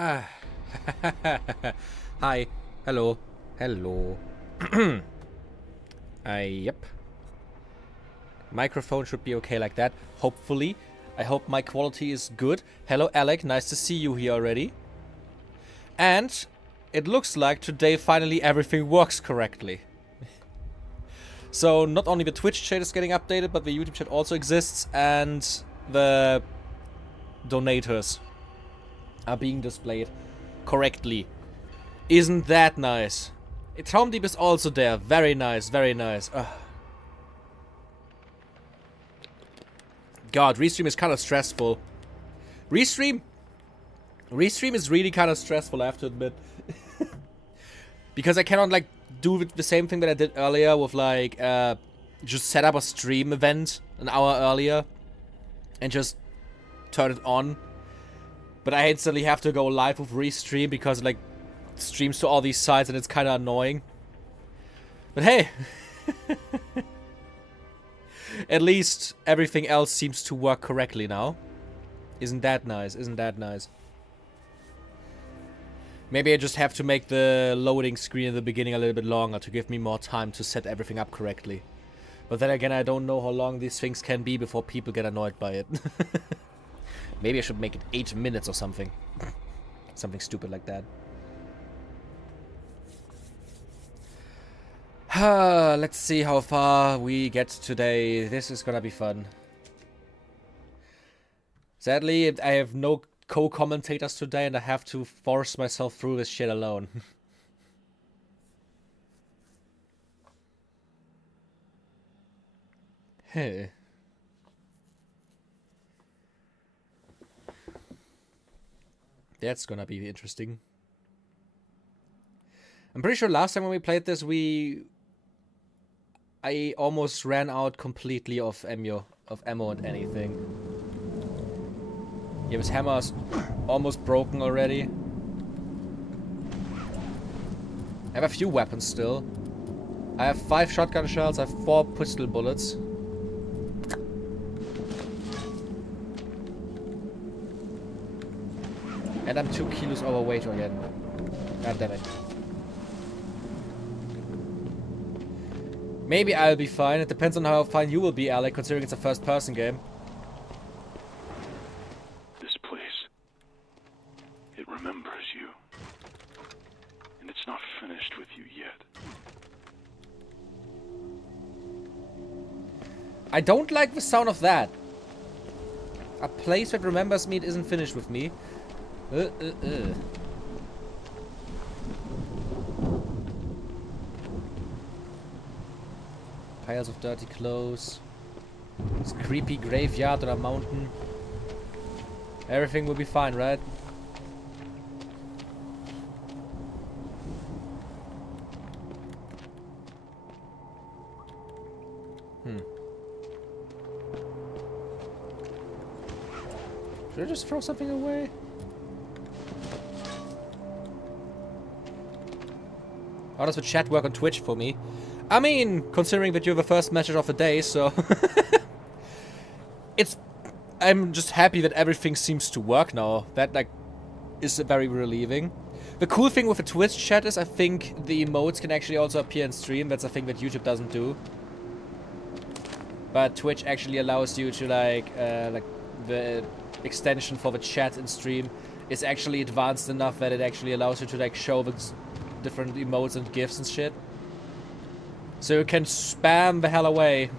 Ah. Hi. Hello. Hello. Yep. Microphone should be okay like that. Hopefully. I hope my quality is good. Hello, Alec. Nice to see you here already. And it looks like today finally everything works correctly. So not only the Twitch chat is getting updated, but the YouTube chat also exists, and the donators are being displayed correctly. Isn't that nice? Tom Deep is also there. Very nice, very nice. Ugh. God, Restream is kind of stressful. Restream is really kind of stressful, I have to admit. Because I cannot, like, do the same thing that I did earlier with, like, just set up a stream event an hour earlier and just turn it on. But I instantly have to go live with Restream because, like, it streams to all these sites and it's kind of annoying. But hey, at least everything else seems to work correctly now. Isn't that nice? Isn't that nice? Maybe I just have to make the loading screen at the beginning a little bit longer to give me more time to set everything up correctly. But then again, I don't know how long these things can be before people get annoyed by it. Maybe I should make it 8 minutes or something. Something stupid like that. Let's see how far we get today. This is gonna be fun. Sadly, I have no co-commentators today and I have to force myself through this shit alone. Hey. That's gonna be interesting. I'm pretty sure last time when we played this, I almost ran out completely of ammo and anything. Yeah, his hammer's almost broken already. I have a few weapons still. I have 5 shotgun shells, I have 4 pistol bullets. And I'm 2 kilos overweight again. God damn it. Maybe I'll be fine. It depends on how fine you will be, Alec, considering it's a first-person game. This place, it remembers you. And it's not finished with you yet. I don't like the sound of that. A place that remembers me, it isn't finished with me. Piles of dirty clothes. This creepy graveyard on a mountain. Everything will be fine, right? Should I just throw something away? How does the chat work on Twitch for me? I mean, considering that you're the first message of the day, so... I'm just happy that everything seems to work now. That, like, is very relieving. The cool thing with the Twitch chat is I think the emotes can actually also appear in stream. That's a thing that YouTube doesn't do. But Twitch actually allows you to, like the extension for the chat in stream is actually advanced enough that it actually allows you to, like, show the different emotes and gifs and shit. So you can spam the hell away.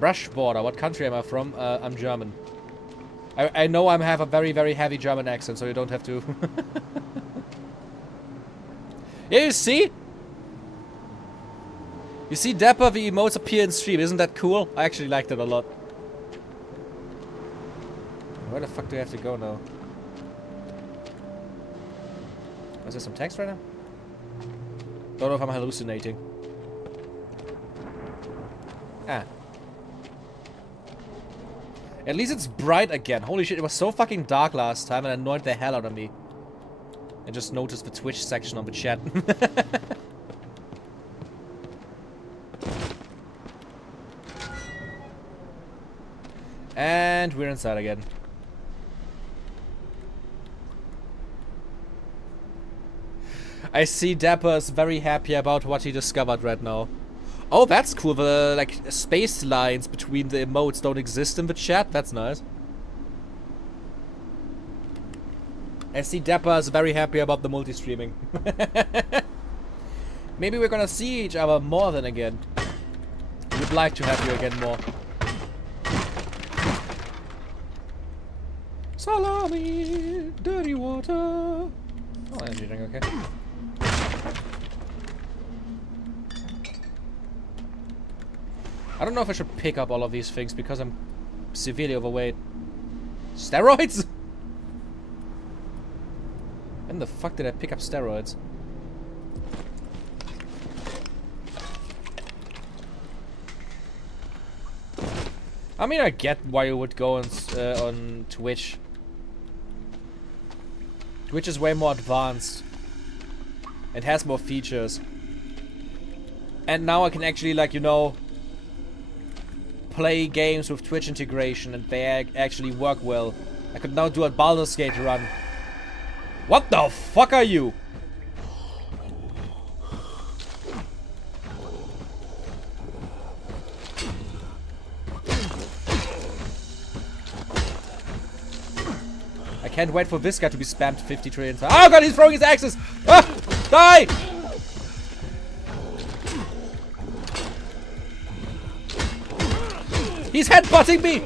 Brush border. What country am I from? I'm German. I know I have a very, very heavy German accent, so you don't have to. Yeah, you see? You see, Dapper, the emotes appear in stream. Isn't that cool? I actually liked it a lot. Where the fuck do I have to go now? Was there some text right now? Don't know if I'm hallucinating. Ah. At least it's bright again. Holy shit, it was so fucking dark last time and it annoyed the hell out of me. I just noticed the Twitch section on the chat. And we're inside again. I see Dapper is very happy about what he discovered right now. Oh, that's cool. The like space lines between the emotes don't exist in the chat. That's nice. I see Dapper is very happy about the multi-streaming. Maybe we're gonna see each other more than again. Would like to have you again more. Salami, dirty water. Oh, energy drink, okay. I don't know if I should pick up all of these things because I'm severely overweight. Steroids? When the fuck did I pick up steroids? I mean, I get why you would go on Twitch. Twitch is way more advanced. It has more features. And now I can actually, like, you know, play games with Twitch integration and they actually work well. I could now do a Baldur's Gate run. What the fuck are you? I can't wait for this guy to be spammed 50 trillion times. Oh god, he's throwing his axes! Ah! Die! He's headbutting me!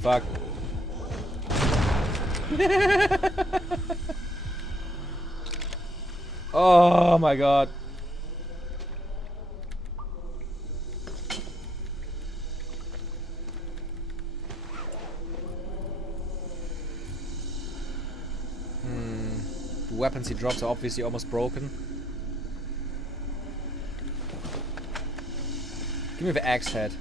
Fuck. Oh my god. The weapons he drops are obviously almost broken. Give me the axe head.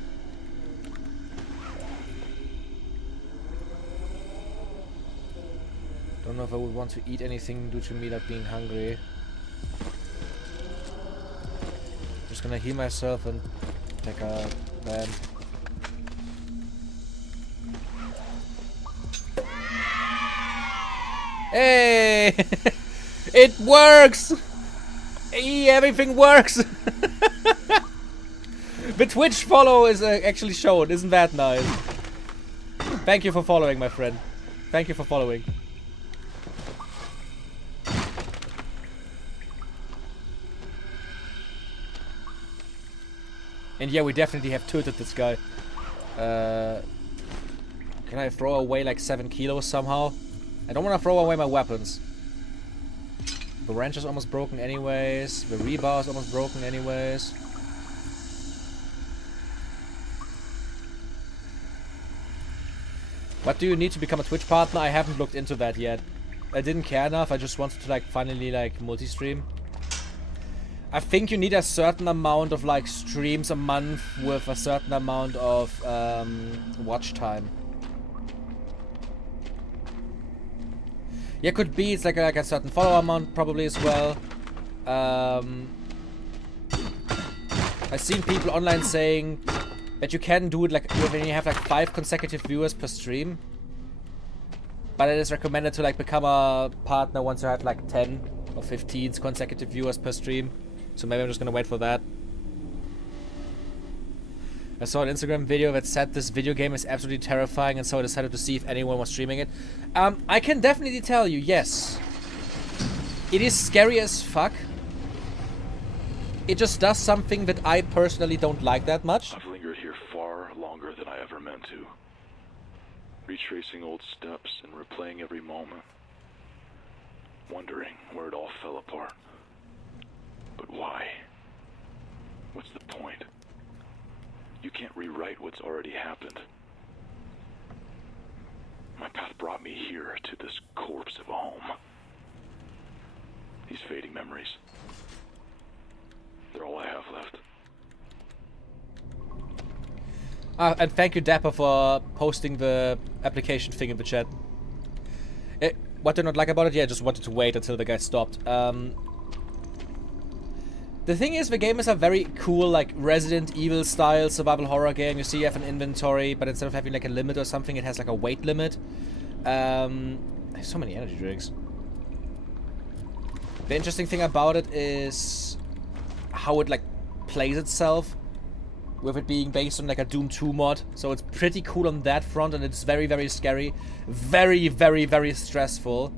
Don't know if I would want to eat anything due to me not being hungry. Just gonna heal myself and take a man. Hey! It works! Hey, everything works! The Twitch follow is actually shown. Isn't that nice? Thank you for following, my friend. Thank you for following. And yeah, we definitely have tilted this guy. Can I throw away like 7 kilos somehow? I don't want to throw away my weapons. The wrench is almost broken anyways. The rebar is almost broken anyways. What do you need to become a Twitch partner? I haven't looked into that yet. I didn't care enough. I just wanted to like finally like multi-stream. I think you need a certain amount of like streams a month with a certain amount of watch time. Yeah, could be. It's like a certain follower amount probably as well. I've seen people online saying that you can do it like when you have like 5 consecutive viewers per stream. But it is recommended to like become a partner once you have like 10 or 15 consecutive viewers per stream. So maybe I'm just gonna wait for that. I saw an Instagram video that said this video game is absolutely terrifying, and so I decided to see if anyone was streaming it. I can definitely tell you, yes. It is scary as fuck. It just does something that I personally don't like that much. I've lingered here far longer than I ever meant to. Retracing old steps and replaying every moment. Wondering where it all fell apart. But why? What's the point? You can't rewrite what's already happened. My path brought me here to this corpse of a home. These fading memories. They're all I have left. And thank you, Dapper, for posting the application thing in the chat. What do you not like about it? Yeah, I just wanted to wait until the guy stopped. The thing is, the game is a very cool, like, Resident Evil style survival horror game. You see you have an inventory, but instead of having like a limit or something, it has like a weight limit. There's so many energy drinks. The interesting thing about it is how it like plays itself, with it being based on like a Doom 2 mod. So it's pretty cool on that front, and it's very, very scary, very, very, very stressful,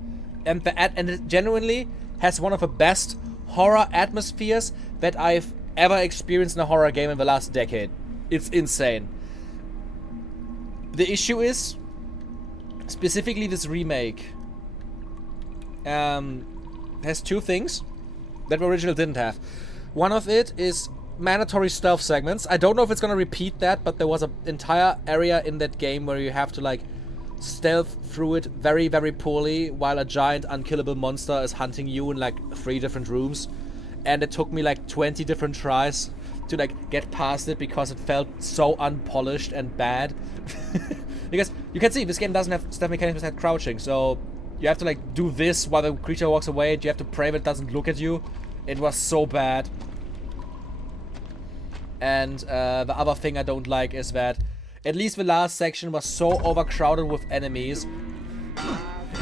and it genuinely has one of the best horror atmospheres that I've ever experienced in a horror game in the last decade. It's insane. The issue is, specifically this remake has two things that the original didn't have. One of it is mandatory stealth segments. I don't know if it's gonna repeat that, but there was an entire area in that game where you have to like stealth through it very, very poorly while a giant unkillable monster is hunting you in like 3 different rooms. And it took me like 20 different tries to like get past it because it felt so unpolished and bad. Because you can see this game doesn't have stealth mechanics that crouching, so you have to like do this while the creature walks away, and you have to pray that it doesn't look at you. It was so bad. And the other thing I don't like is that at least the last section was so overcrowded with enemies.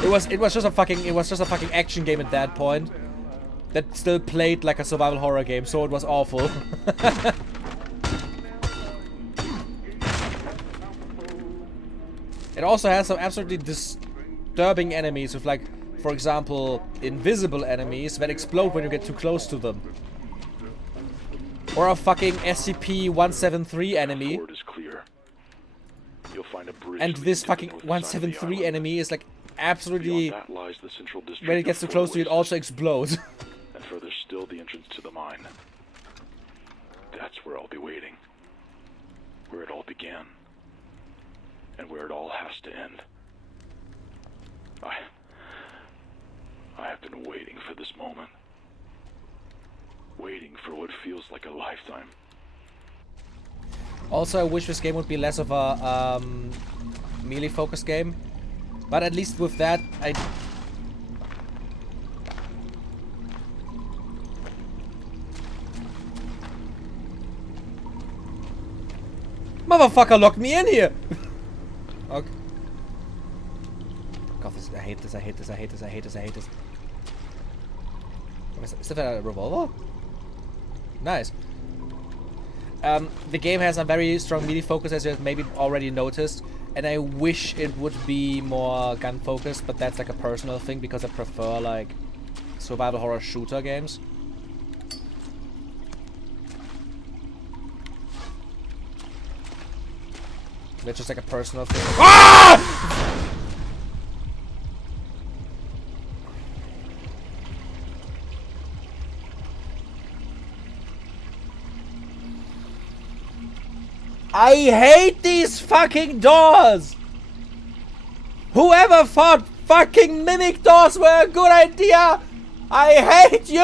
It was just a fucking action game at that point that still played like a survival horror game, so it was awful. It also has some absolutely disturbing enemies with, like, for example, invisible enemies that explode when you get too close to them. Or a fucking SCP-173 enemy. And this fucking 173 enemy is like absolutely, when it gets too close to you, it also explodes. And further still, the entrance to the mine. That's where I'll be waiting. Where it all began. And where it all has to end. I have been waiting for this moment. Waiting for what feels like a lifetime. Also, I wish this game would be less of a melee focused game. But at least with that, Motherfucker locked me in here! Okay. God, I hate this, I hate this, I hate this, I hate this, I hate this. Is that a revolver? Nice. The game has a very strong melee focus, as you have maybe already noticed, and I wish it would be more gun focused, but that's like a personal thing because I prefer like survival horror shooter games. That's just like a personal thing. Ah! I hate these fucking doors! Whoever thought fucking mimic doors were a good idea! I hate you!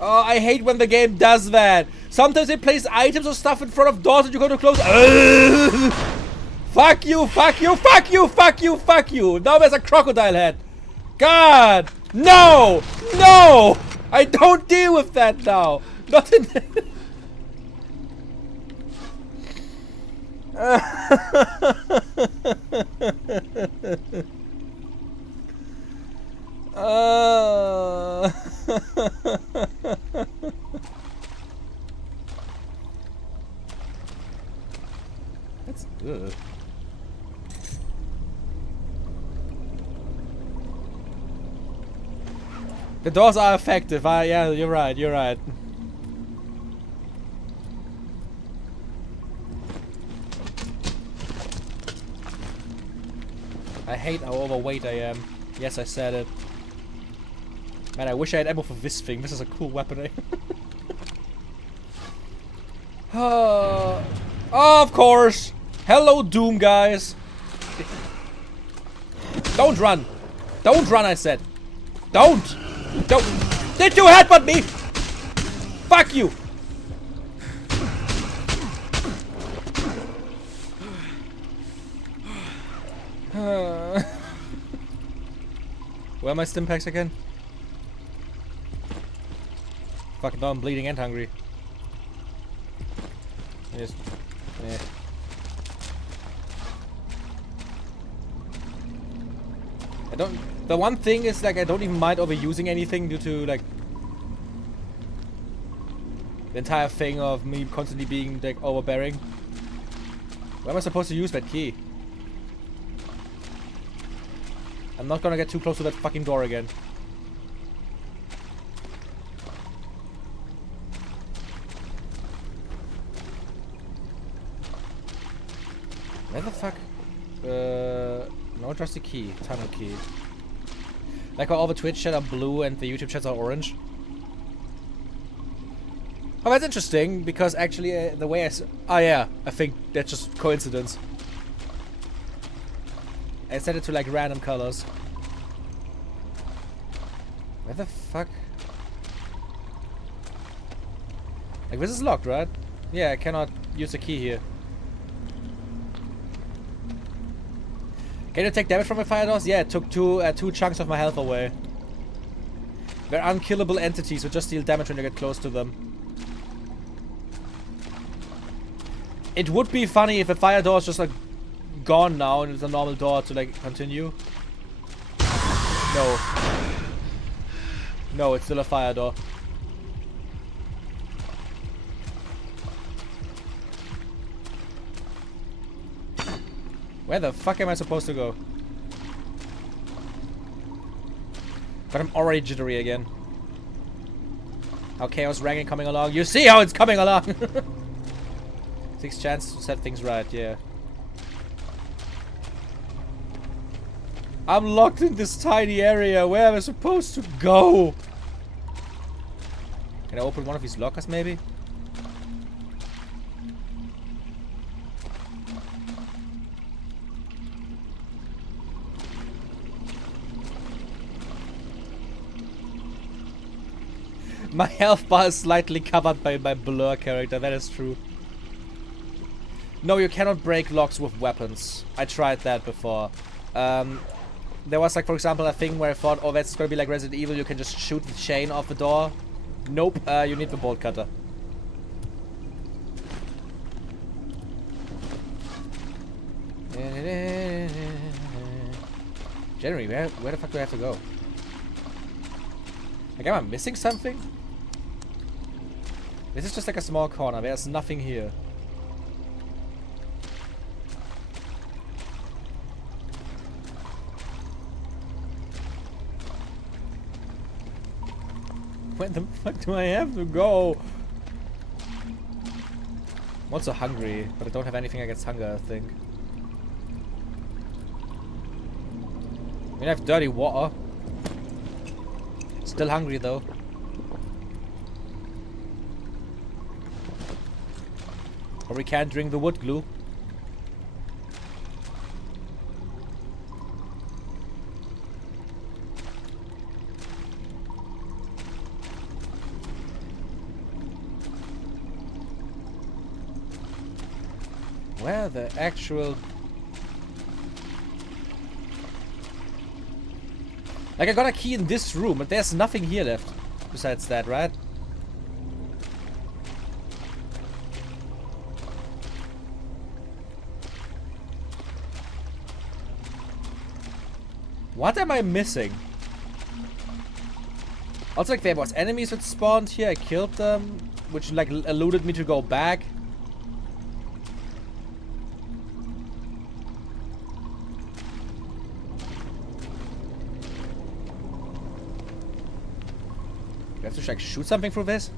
Oh, I hate when the game does that. Sometimes it places items or stuff in front of doors that you go to close. Fuck you, fuck you, fuck you, fuck you, fuck you! Now there's a crocodile head. God! No! No! I don't deal with that now! Not in That's ugh. The doors are effective. Yeah, you're right. You're right. I hate how overweight I am. Yes, I said it. Man, I wish I had ammo for this thing. This is a cool weapon, eh? Oh, of course! Hello, Doom, guys! Don't run! Don't run, I said! Don't! Don't! Did you headbutt me? Fuck you! Where are my stim packs again? Fucking now I'm bleeding and hungry. Yes. Yeah. I don't... The one thing is, like, I don't even mind overusing anything due to, like... the entire thing of me constantly being, like, overbearing. Where am I supposed to use that key? I'm not gonna get too close to that fucking door again. Where the fuck? No, just the key. Tunnel key. Like how all the Twitch chat are blue and the YouTube chats are orange. Oh, that's interesting, because actually the way oh yeah, I think that's just coincidence. I set it to like random colors. Where the fuck? Like this is locked, right? Yeah, I cannot use the key here. Can you take damage from my fire doors? Yeah, it took two chunks of my health away. They're unkillable entities, so just deal damage when you get close to them. It would be funny if a fire door is just like gone now and it's a normal door to like continue. No. No, it's still a fire door. Where the fuck am I supposed to go? But I'm already jittery again. How chaos ranking coming along? You see how it's coming along! 6 chance to set things right, yeah. I'm locked in this tiny area. Where am I supposed to go? Can I open one of these lockers maybe? My health bar is slightly covered by my blur character, that is true. No, you cannot break locks with weapons. I tried that before. There was like, for example, a thing where I thought, oh, that's gonna be like Resident Evil, you can just shoot the chain off the door. Nope, you need the bolt cutter. Generally, where the fuck do I have to go? Like, am I missing something? This is just like a small corner, there's nothing here. Where the fuck do I have to go? I'm also hungry, but I don't have anything against hunger, I think. I mean, I have dirty water. Still hungry, though. Or we can't drink the wood glue. Where the actual... Like, I got a key in this room, but there's nothing here left. Besides that, right? What am I missing? Also, like, there was enemies that spawned here. I killed them, which, like, eluded me to go back. Do I have to like shoot something through this?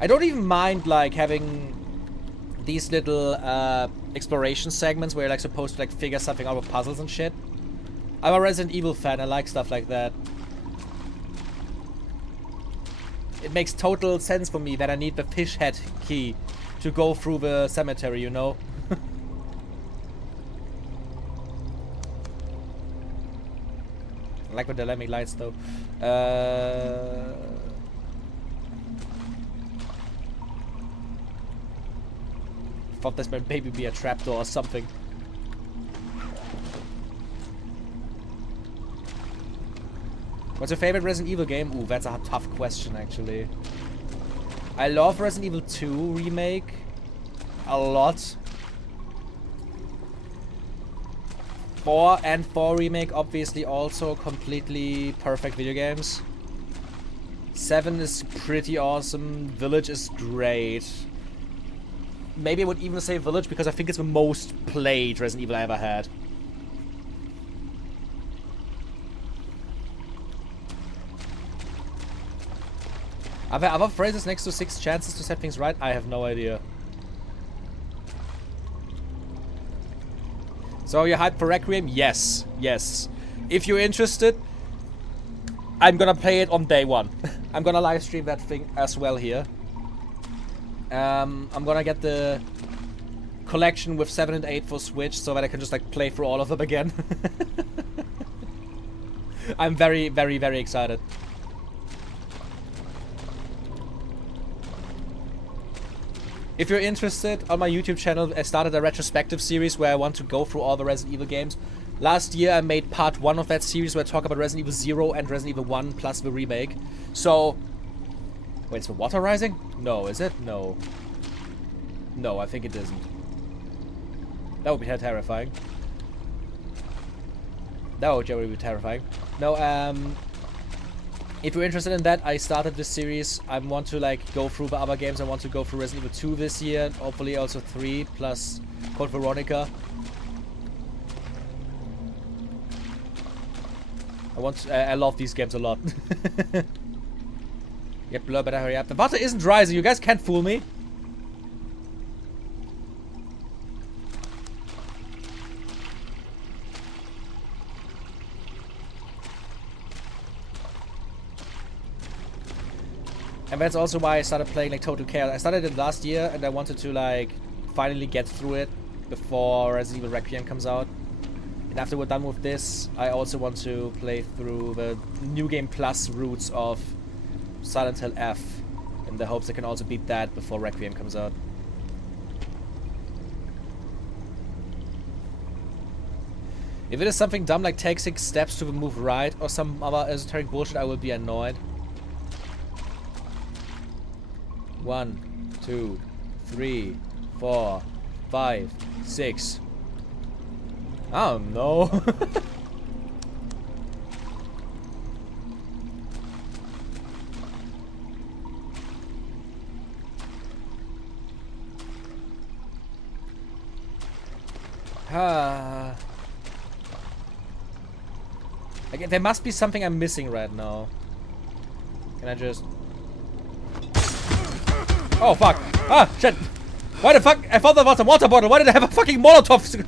I don't even mind like having these little exploration segments where you're like supposed to like figure something out with puzzles and shit. I'm a Resident Evil fan, I like stuff like that. It makes total sense for me that I need the fish head key to go through the cemetery, you know? I like the dynamic lights though. Thought this might maybe be a trapdoor or something. What's your favorite Resident Evil game? Ooh, that's a tough question, actually. I love Resident Evil 2 Remake a lot. 4 and 4 Remake, obviously, also completely perfect video games. 7 is pretty awesome. Village is great. Maybe I would even say Village because I think it's the most played Resident Evil I ever had. Are there other phrases next to 6 chances to set things right? I have no idea. So you're hyped for Requiem? Yes. Yes. If you're interested, I'm gonna play it on day 1. I'm gonna live stream that thing as well here. I'm gonna get the collection with 7 and 8 for Switch so that I can just like play through all of them again. I'm very, very, very excited. If you're interested, on my YouTube channel, I started a retrospective series where I want to go through all the Resident Evil games. Last year, I made part 1 of that series where I talk about Resident Evil 0 and Resident Evil 1 plus the remake. So... Wait, is the water rising? No, is it? No. No, I think it isn't. That would be terrifying. That would generally be terrifying. No, if you're interested in that, I started this series. I want to like go through the other games. I want to go through Resident Evil 2 this year, hopefully also 3 plus Code Veronica. I love these games a lot. Get Blur, better hurry up. The water isn't rising. You guys can't fool me. And that's also why I started playing like Total Chaos. I started it last year and I wanted to like finally get through it before Resident Evil Requiem comes out. And after we're done with this, I also want to play through the New Game Plus routes of Silent Hill F in the hopes I can also beat that before Requiem comes out. If it is something dumb like take 6 steps to move right or some other esoteric bullshit, I will be annoyed. 1, 2, 3, 4, 5, 6. I don't know. Again, there must be something I'm missing right now. Can I just... Oh, fuck. Ah, shit. Why the fuck? I thought that was a water bottle. Why did I have a fucking Molotov?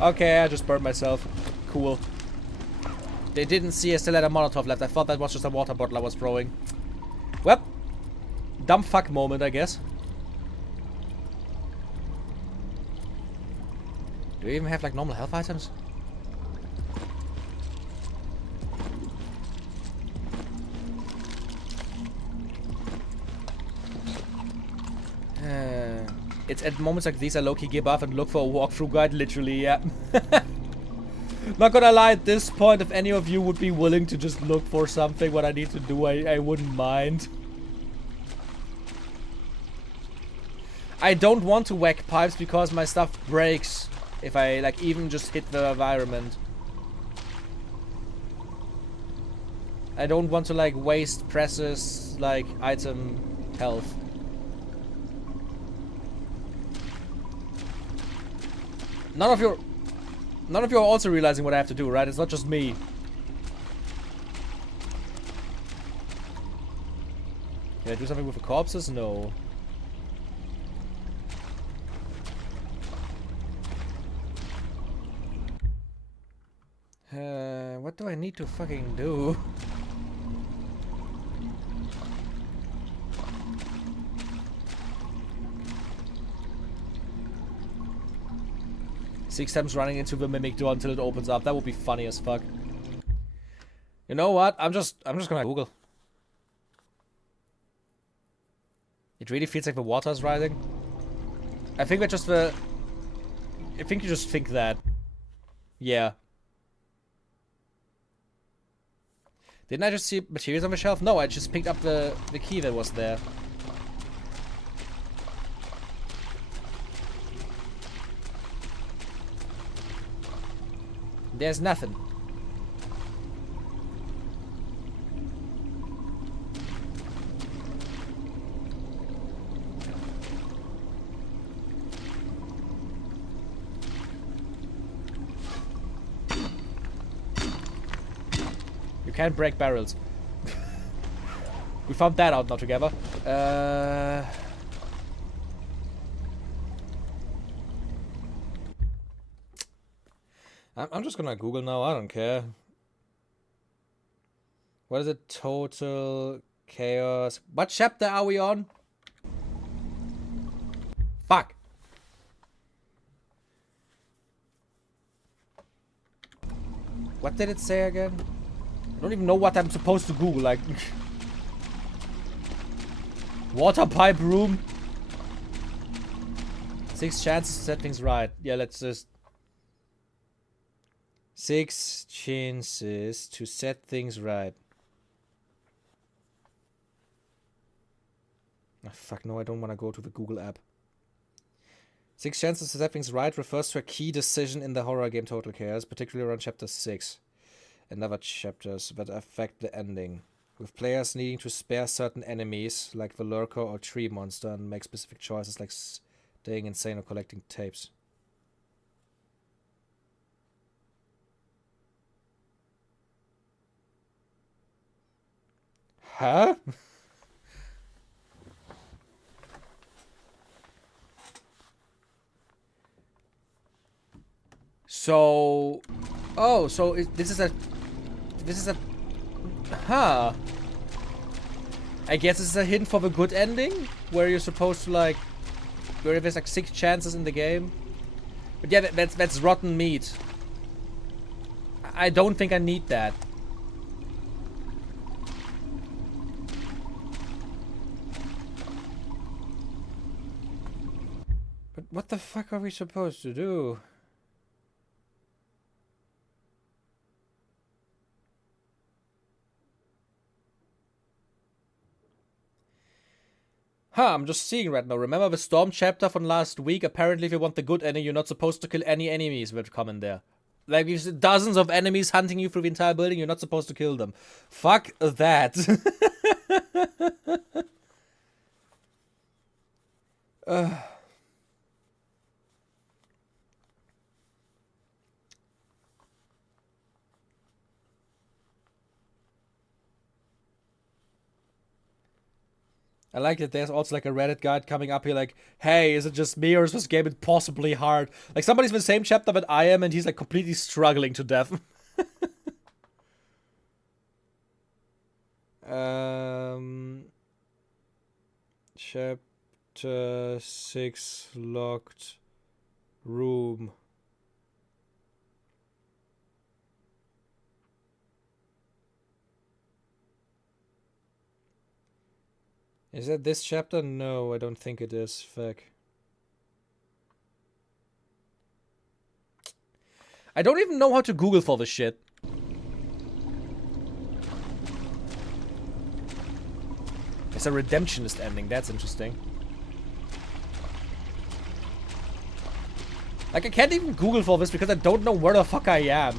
Okay, I just burned myself. Cool. They didn't see I still had a Molotov left. I thought that was just a water bottle I was throwing. Well, dumb fuck moment, I guess. Do we even have like normal health items? It's at moments like these I low-key give up and look for a walkthrough guide, literally, yeah. Not gonna lie, at this point, if any of you would be willing to just look for something, what I need to do, I wouldn't mind. I don't want to whack pipes because my stuff breaks if I, like, even just hit the environment. I don't want to, like, waste precious, like, item health. None of you are also realizing what I have to do, right? It's not just me. Can I do something with the corpses? No. What do I need to fucking do? Six times running into the mimic door until it opens up. That would be funny as fuck. You know what? I'm just gonna Google. It really feels like the water is rising. I think that just I think you just think that. Yeah. Didn't I just see materials on the shelf? No, I just picked up the key that was there. There's nothing. You can't break barrels. We found that out now together. I'm just gonna Google now, I don't care. What is it? Total chaos. What chapter are we on? Fuck. What did it say again? I don't even know what I'm supposed to Google, like... Water pipe room? 6 chances to set things right. Yeah, let's just... 6 chances to set things right. Oh, fuck no, I don't want to go to the Google app. 6 chances to set things right refers to a key decision in the horror game Total Chaos, particularly around chapter 6 and other chapters that affect the ending, with players needing to spare certain enemies, like the lurker or tree monster, and make specific choices like staying insane or collecting tapes. Huh? So... Oh, so this is a... Huh. I guess this is a hint for the good ending? Where you're supposed to, like... Where there's, like, 6 chances in the game? But yeah, that's rotten meat. I don't think I need that. But what the fuck are we supposed to do? Huh, I'm just seeing right now. Remember the Storm chapter from last week? Apparently if you want the good ending, you're not supposed to kill any enemies that come in there. Like, there's dozens of enemies hunting you through the entire building, you're not supposed to kill them. Fuck that. I like that there's also like a Reddit guide coming up here like, hey, is it just me or is this game impossibly hard? Like somebody's in the same chapter that I am and he's like completely struggling to death. Chapter 6 locked room. Is that this chapter? No, I don't think it is. Fuck. I don't even know how to Google for this shit. It's a redemptionist ending. That's interesting. Like, I can't even Google for this because I don't know where the fuck I am.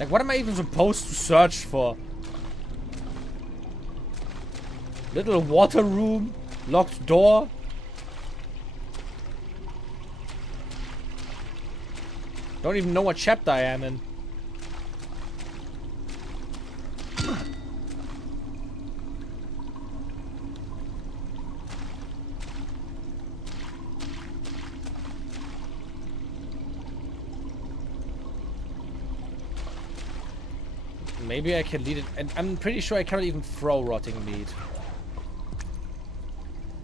Like, what am I even supposed to search for? Little water room? Locked door? Don't even know what chapter I am in. Maybe I can lead it. And I'm pretty sure I cannot even throw rotting meat.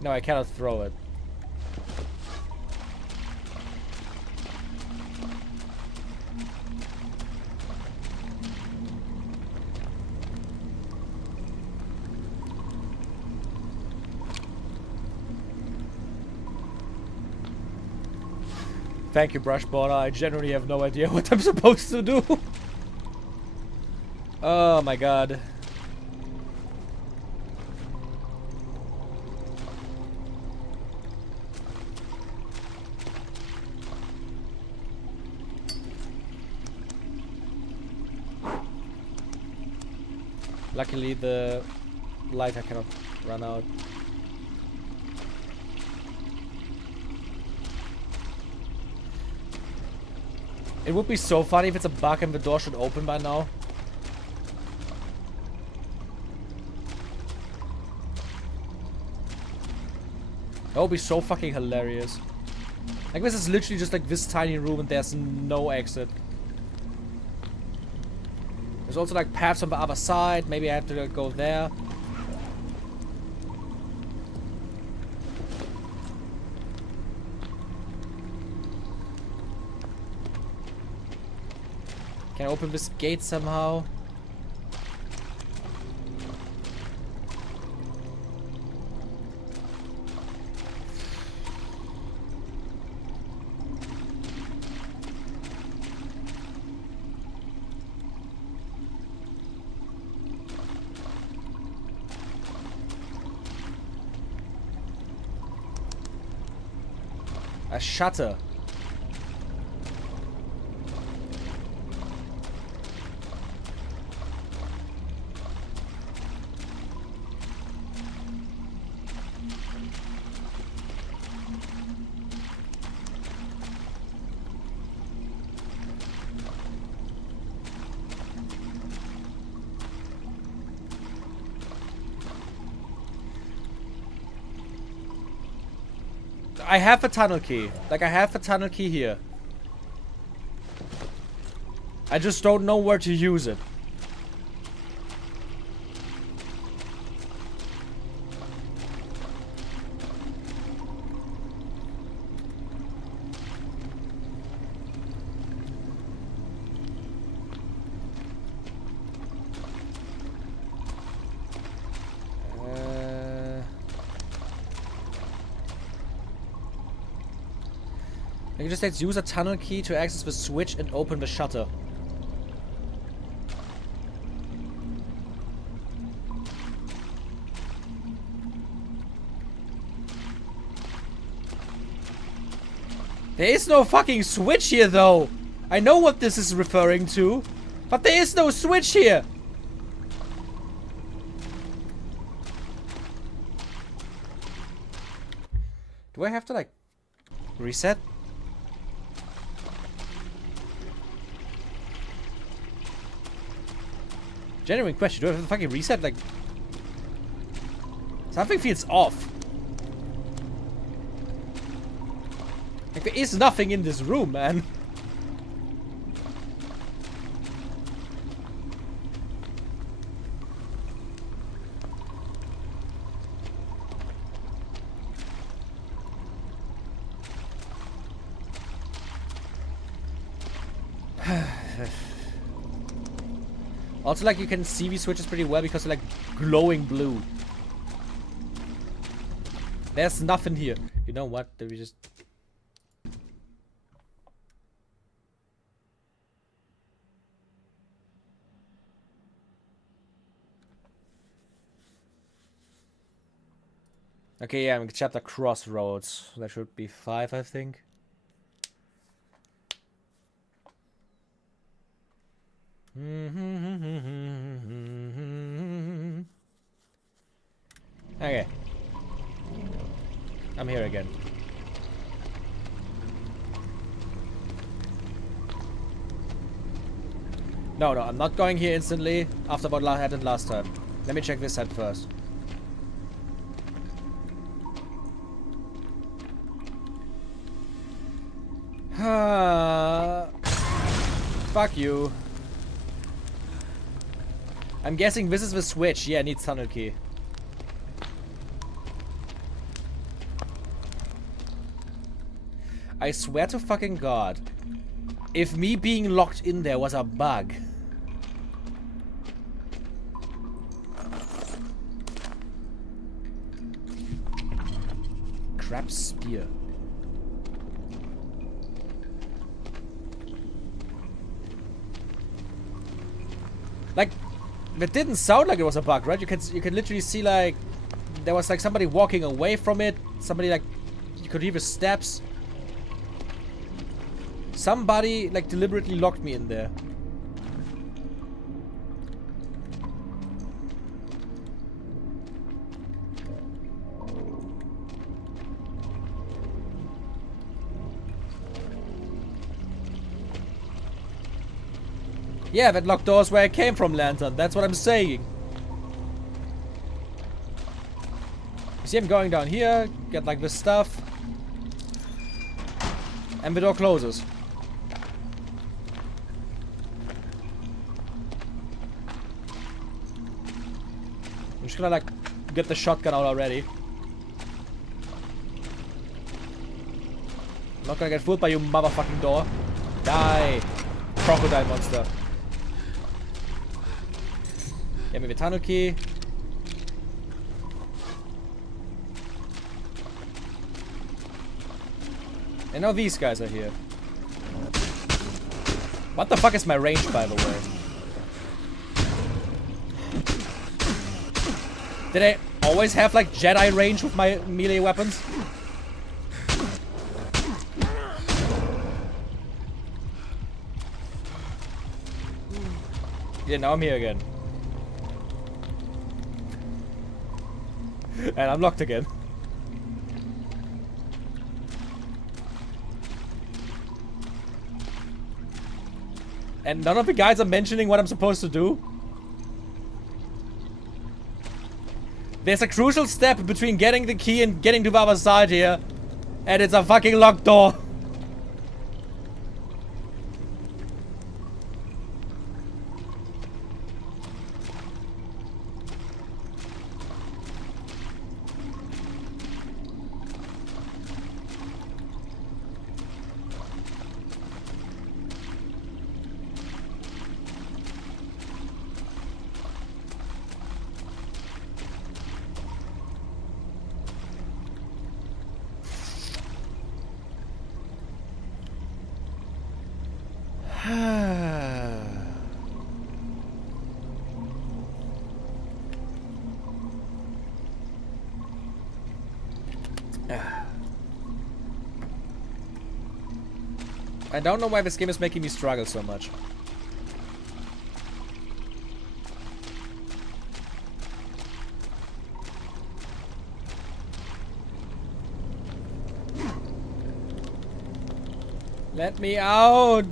No, I cannot throw it. Thank you, brush border. I genuinely have no idea what I'm supposed to do. Oh my god. Luckily the lighter cannot run out. It would be so funny if it's a bug and the door should open by now. That would be so fucking hilarious. Like, this is literally just like this tiny room and there's no exit. There's also like paths on the other side. Maybe I have to go there. Can I open this gate somehow? A shutter. I have a tunnel key. Like, I have a tunnel key here. I just don't know where to use it. You just let's use a tunnel key to access the switch and open the shutter. There is no fucking switch here though. I know what this is referring to, but there is no switch here. Do I have to like reset? Genuine question, do I have to fucking reset? Like, something feels off. Like, there is nothing in this room, man. Also, like, you can see these switches pretty well because they're, like, glowing blue. There's nothing here. You know what? Did we just... Okay, yeah, I'm in chapter Crossroads. That should be 5, I think. Okay. I'm here again. No, I'm not going here instantly after what happened last time. Let me check this head first. Fuck you. I'm guessing this is the switch. Yeah, it needs tunnel key. I swear to fucking God, if me being locked in there was a bug. Crab spear. Like, it didn't sound like it was a bug, right? You could literally see, like, there was, like, somebody walking away from it. Somebody, like, you could hear the steps. Somebody, like, deliberately locked me in there. Yeah, that locked door's where I came from, Lantern. That's what I'm saying. You see him going down here, get like this stuff. And the door closes. I'm just gonna like get the shotgun out already. I'm not gonna get fooled by you motherfucking door. Die! Crocodile monster. Get me the Tanuki. And now these guys are here. What the fuck is my range, by the way? Did I always have like Jedi range with my melee weapons? Yeah, now I'm here again. And I'm locked again. And none of the guys are mentioning what I'm supposed to do. There's a crucial step between getting the key and getting to the other side here. And it's a fucking locked door. I don't know why this game is making me struggle so much. Let me out!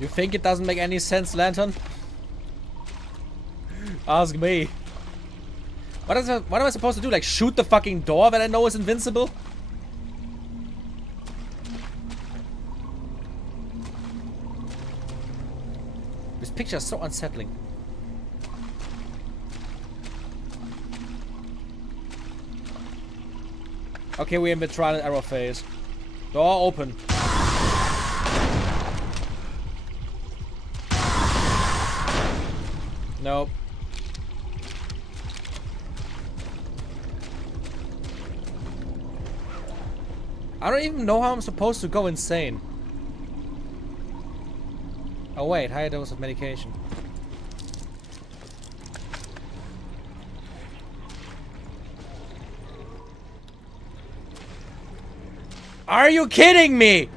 You think it doesn't make any sense, Lantern? Ask me. What am I supposed to do? Like shoot the fucking door that I know is invincible? This picture is so unsettling. Okay, we're in the trial and error phase. Door open. Nope. I don't even know how I'm supposed to go insane. Oh wait, higher dose of medication. Are you kidding me?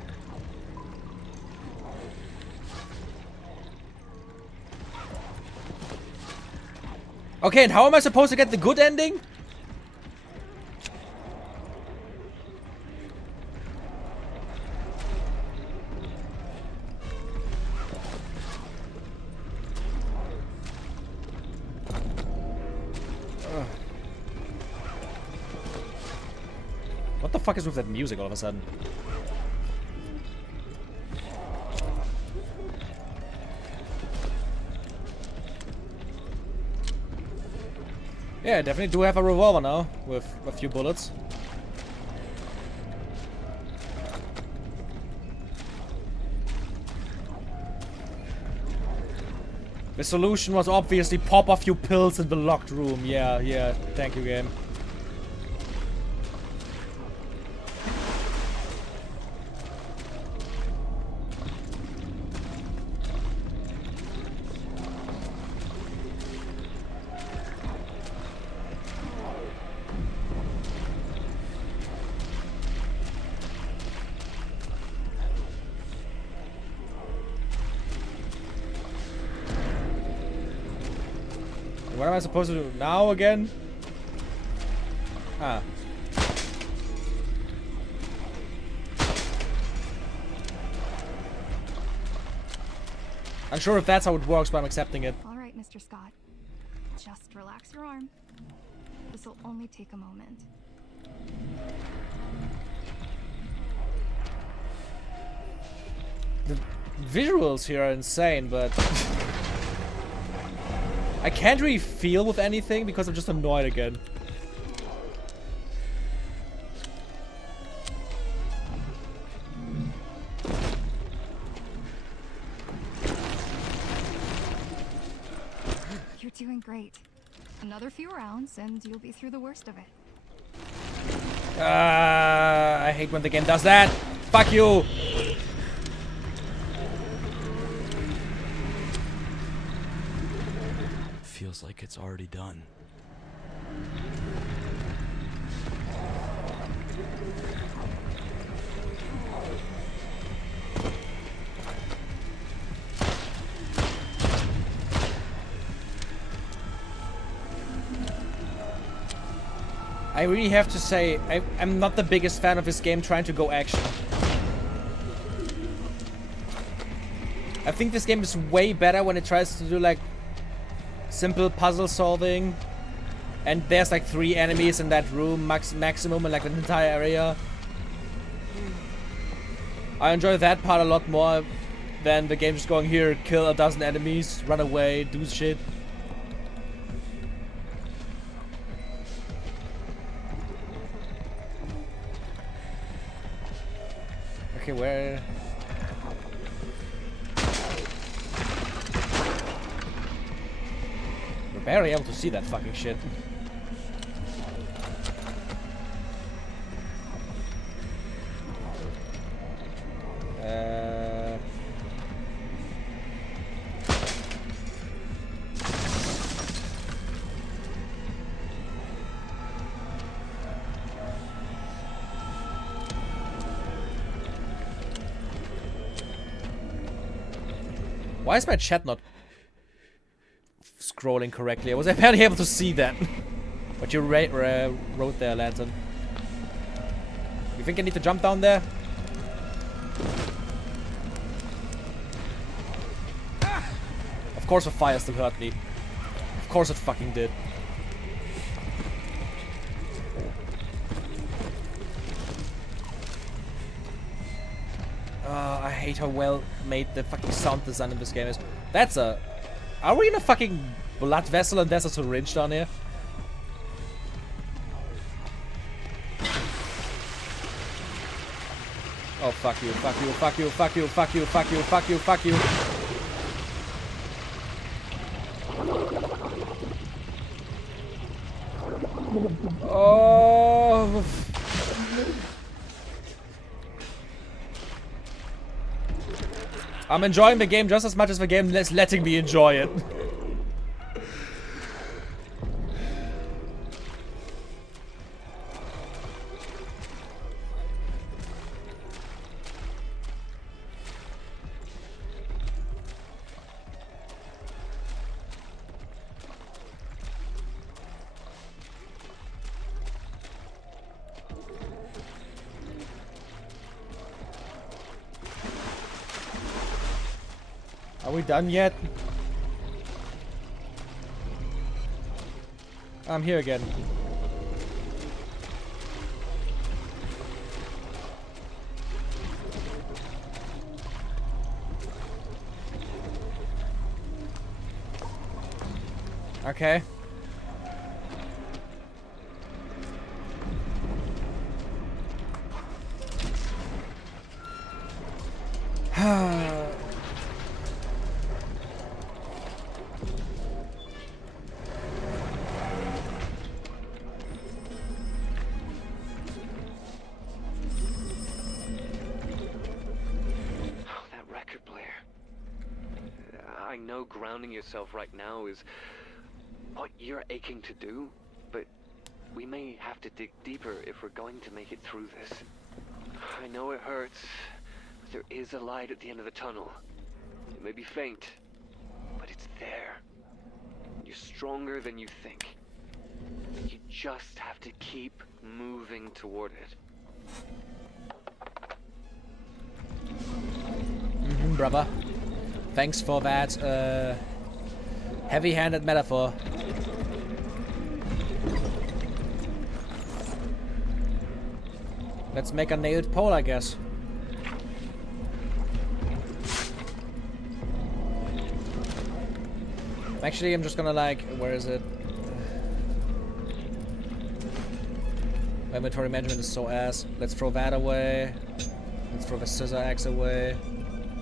Okay, and how am I supposed to get the good ending? Ugh. What the fuck is with that music all of a sudden? Yeah, I definitely do have a revolver now, with a few bullets. The solution was obviously pop a few pills in the locked room. Yeah. Thank you, game. What am I supposed to do now again? Ah. Unsure if that's how it works, but I'm accepting it. All right, Mr. Scott. Just relax your arm. This will only take a moment. The visuals here are insane, but I can't really feel with anything because I'm just annoyed again. You're doing great. Another few rounds and you'll be through the worst of it. I hate when the game does that. Fuck you. Feels like it's already done. I really have to say, I'm not the biggest fan of this game trying to go action. I think this game is way better when it tries to do like simple puzzle solving. And there's like 3 enemies in that room maximum in like an entire area. I enjoy that part a lot more than the game just going here, kill a dozen enemies, run away, do shit. Okay, where? We're barely able to see that fucking shit. Why is my chat not scrolling correctly? I was barely able to see that. What you wrote there, Lantern. You think I need to jump down there? Of course the fire still hurt me. Of course it fucking did. I hate how well made the fucking sound design in this game is. That's a... Are we in a fucking blood vessel and there's a syringe down here? Oh, fuck you, fuck you, fuck you, fuck you, fuck you, fuck you, fuck you, fuck you. Oh... I'm enjoying the game just as much as the game is letting me enjoy it. Are we done yet? I'm here again. Okay. I know grounding yourself right now is what you're aching to do, but we may have to dig deeper if we're going to make it through this. I know it hurts, but there is a light at the end of the tunnel. It may be faint, but it's there. You're stronger than you think. You just have to keep moving toward it. Brother. Thanks for that heavy-handed metaphor. Let's make a nailed pole, I guess. Actually, I'm just gonna like, where is it? My inventory management is so ass. Let's throw that away. Let's throw the scissor axe away.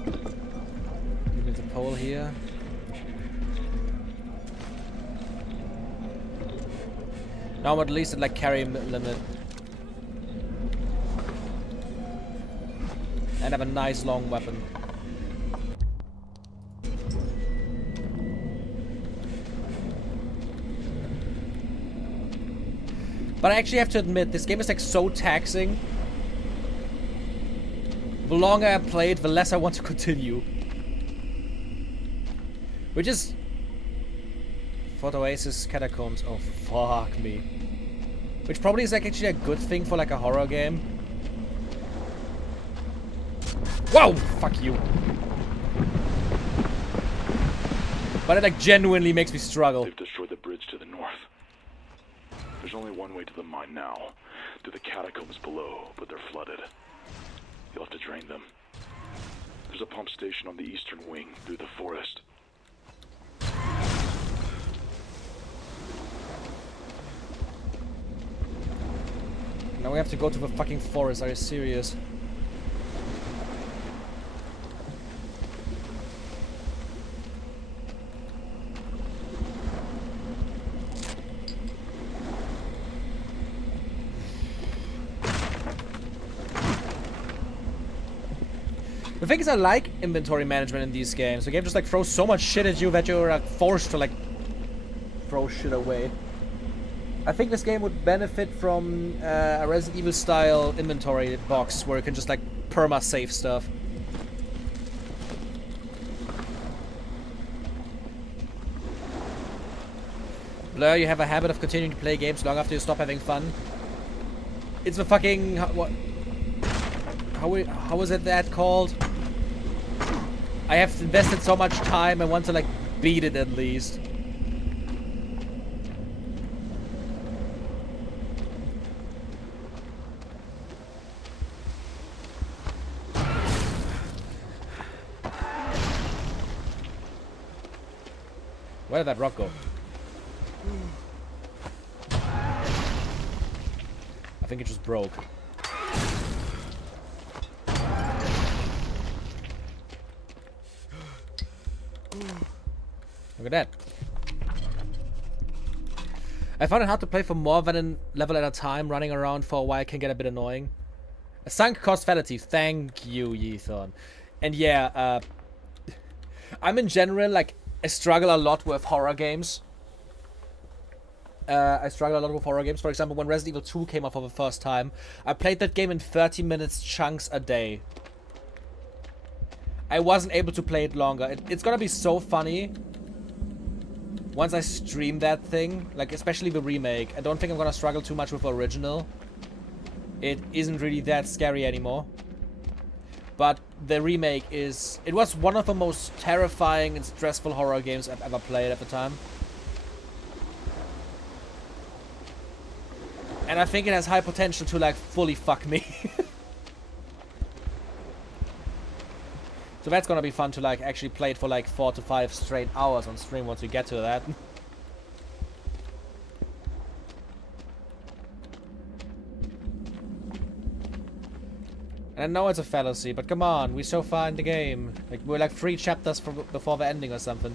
Give me the pole here. Now I'm at least at like carry limit. And have a nice long weapon. But I actually have to admit, this game is like so taxing. The longer I play it, the less I want to continue. Which is... Fort Oasis Catacombs. Oh, fuck me. Which probably is like actually a good thing for like a horror game. Whoa! Fuck you. But it like genuinely makes me struggle. They've destroyed the bridge to the north. There's only one way to the mine now. To the catacombs below, but they're flooded. You'll have to drain them. There's a pump station on the eastern wing through the forest. Now we have to go to the fucking forest. Are you serious? The thing is, I like inventory management in these games. The game just like throws so much shit at you that you're like forced to like throw shit away. I think this game would benefit from a Resident Evil style inventory box where you can just like perma-save stuff. Blur, you have a habit of continuing to play games long after you stop having fun. It's the fucking... what? How is it that called? I have invested so much time, I want to like beat it at least. Where did that rock go? I think it just broke. Look at that. I found it hard to play for more than a level at a time. Running around for a while can get a bit annoying. A sunk cost fallacy. Thank you, Yethon. And yeah, I'm in general, like, I struggle a lot with horror games. For example, when Resident Evil 2 came out for the first time, I played that game in 30 minutes chunks a day. I wasn't able to play it longer. It's gonna be so funny once I stream that thing, like especially the remake. I don't think I'm gonna struggle too much with the original. It isn't really that scary anymore. But the remake is... It was one of the most terrifying and stressful horror games I've ever played at the time. And I think it has high potential to like fully fuck me. So that's gonna be fun to like actually play it for like 4 to 5 straight hours on stream once we get to that. And I know it's a fallacy, but come on, we're so far in the game. Like we're like 3 chapters before the ending or something.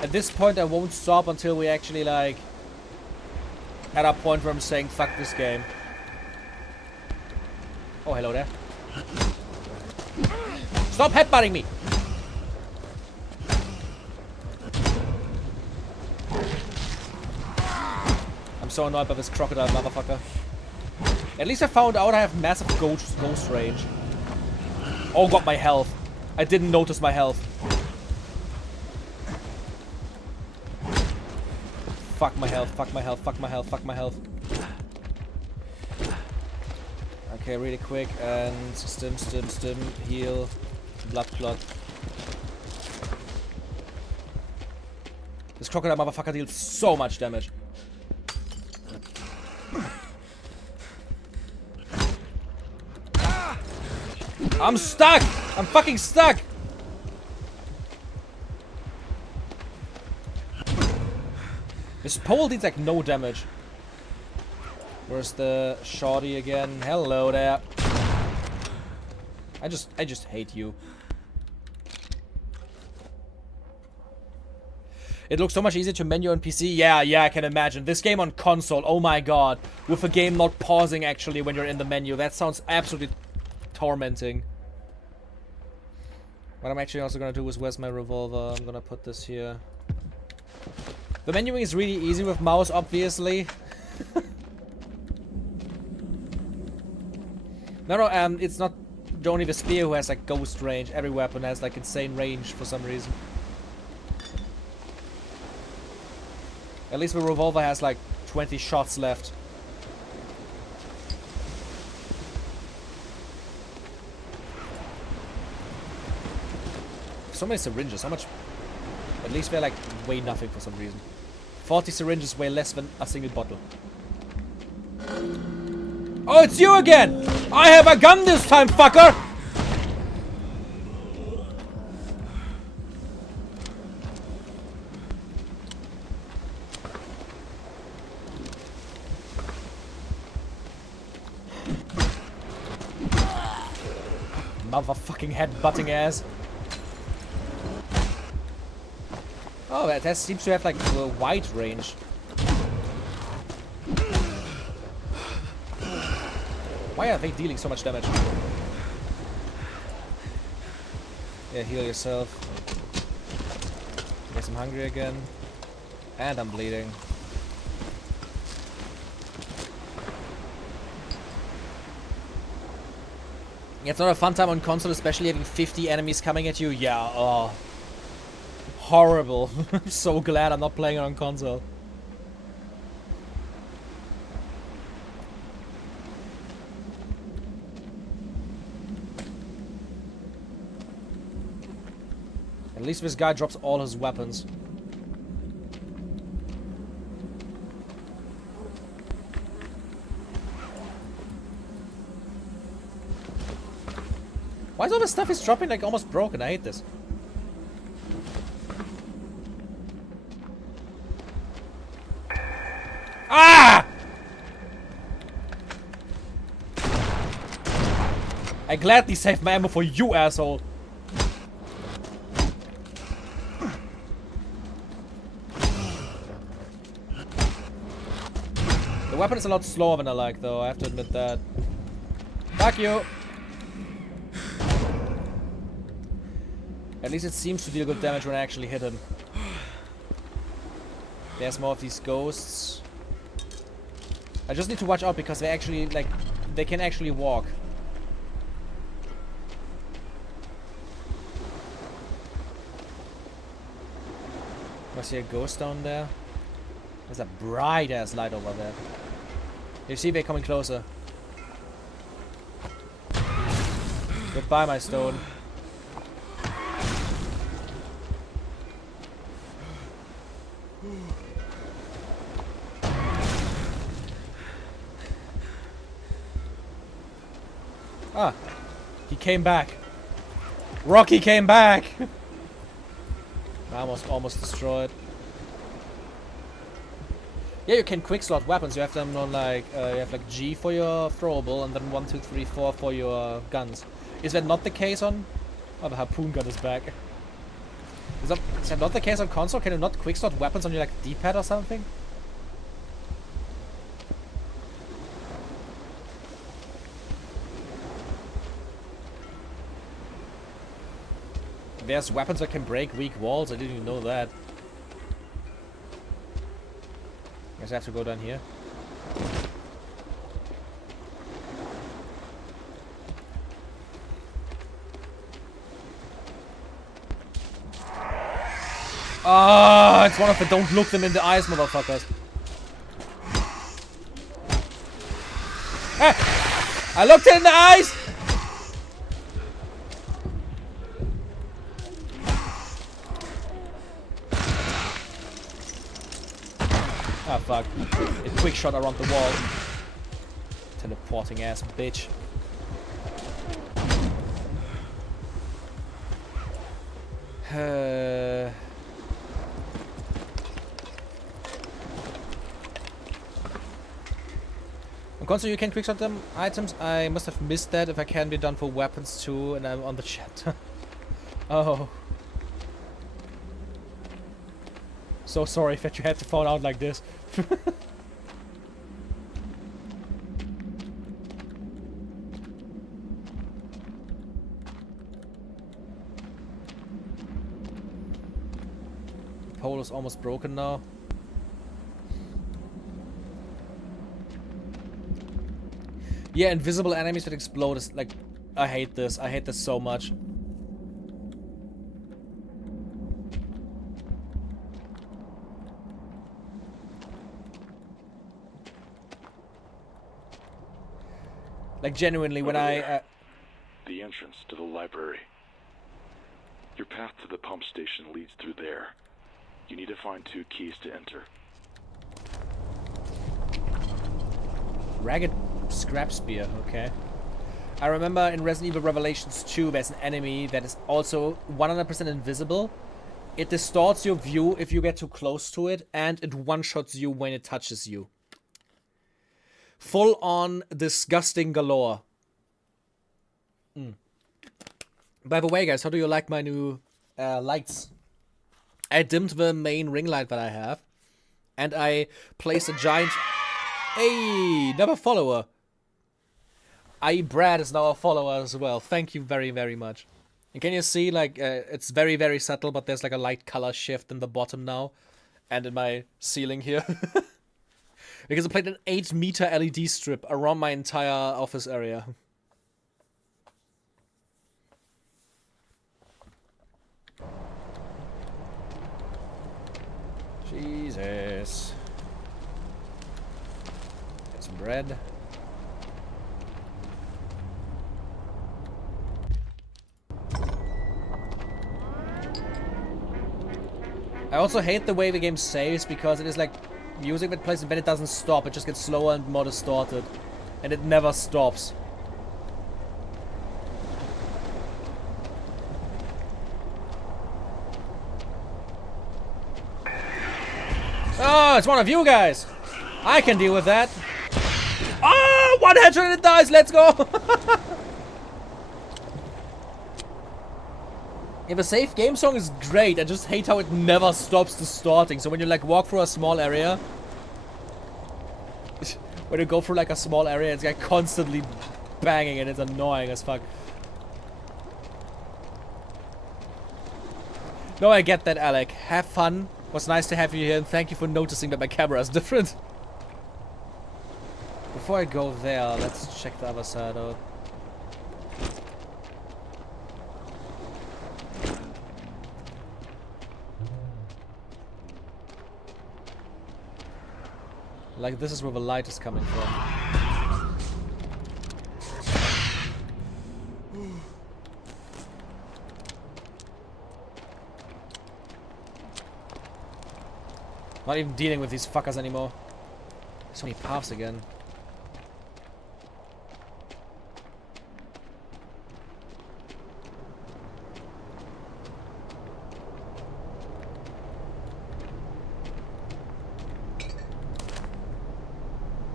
At this point I won't stop until we actually like at a point where I'm saying fuck this game. Oh, hello there. Stop headbutting me! I'm so annoyed by this crocodile motherfucker. At least I found out I have massive ghost range. Oh god, my health. I didn't notice my health. Fuck my health, fuck my health, fuck my health, fuck my health. Okay, really quick, and stim, heal, blood clot. This crocodile motherfucker deals so much damage. I'm stuck! I'm fucking stuck! This pole deals like no damage. Where's the shorty again? Hello there. I just hate you. It looks so much easier to menu on PC. Yeah, I can imagine. This game on console, oh my god. With a game not pausing actually when you're in the menu. That sounds absolutely tormenting. What I'm actually also gonna do is, where's my revolver? I'm gonna put this here. The menuing is really easy with mouse, obviously. No, it's not only the spear who has like ghost range. Every weapon has like insane range for some reason. At least the revolver has like 20 shots left. So many syringes, how much? At least they're like weigh nothing for some reason. 40 syringes weigh less than a single bottle. Oh, it's you again! I have a gun this time, fucker! Motherfucking head-butting ass. Oh, that seems to have like a wide range. Why are they dealing so much damage? Yeah, heal yourself. Guess I'm hungry again. And I'm bleeding. It's not a fun time on console, especially having 50 enemies coming at you. Yeah, oh. Horrible. I'm so glad I'm not playing it on console. At least this guy drops all his weapons. Why is all this stuff is dropping like almost broken? I hate this. Ah! I gladly saved my ammo for you, asshole. The weapon is a lot slower than I like, though. I have to admit that. Fuck you. At least it seems to deal good damage when I actually hit him. There's more of these ghosts. I just need to watch out because they actually, like, they can actually walk. I see a ghost down there. There's a bright ass light over there. You see they're coming closer. Goodbye, my stone. Ah, he came back. Rocky came back. Almost destroyed. Yeah, you can quick slot weapons. You have them on like you have like G for your throwable and then 1, 2, 3, 4 for your guns. Is that not the case on? Oh, the harpoon gun is back. Is that not the case on console? Can you not quick slot weapons on your like D-pad or something? There's weapons that can break weak walls. I didn't even know that. Guess I have to go down here. Ah, it's one of the don't look them in the eyes, motherfuckers. Ah, I looked it in the eyes. Ah, fuck. A quick shot around the wall. Teleporting ass bitch. On console you can quickshot them items. I must have missed that. If I can be done for weapons too, and I'm on the chat. Oh. So sorry that you had to fall out like this. Pole is almost broken now. Yeah, invisible enemies that explode is like... I hate this. I hate this so much. Like genuinely when the entrance to the library. Your path to the pump station leads through there. You need to find 2 keys to enter. Ragged scrap spear, okay. I remember in Resident Evil Revelations 2 there's an enemy that is also 100% invisible. It distorts your view if you get too close to it, and it one-shots you when it touches you. Full on disgusting galore. By the way, guys, how do you like my new lights? I dimmed the main ring light that I have, and I placed a giant... Hey, another follower. Brad is now a follower as well. Thank you very, very much. And can you see, like, it's very, very subtle, but there's like a light color shift in the bottom now, and in my ceiling here. Because I played an 8-meter LED strip around my entire office area. Jesus. Get some bread. I also hate the way the game saves because it is like music that plays and then it doesn't stop. It just gets slower and more distorted. And it never stops. Oh, it's one of you guys. I can deal with that. Oh, one headshot and it dies. Let's go. Yeah, the safe game song is great. I just hate how it never stops distorting. So when you like walk through a small area, when you go through like a small area, it's like constantly banging and it's annoying as fuck. No, I get that, Alec. Have fun. Was nice to have you here, and thank you for noticing that my camera is different. Before I go there, let's check the other side out. Like, this is where the light is coming from. Not even dealing with these fuckers anymore. So many paths again.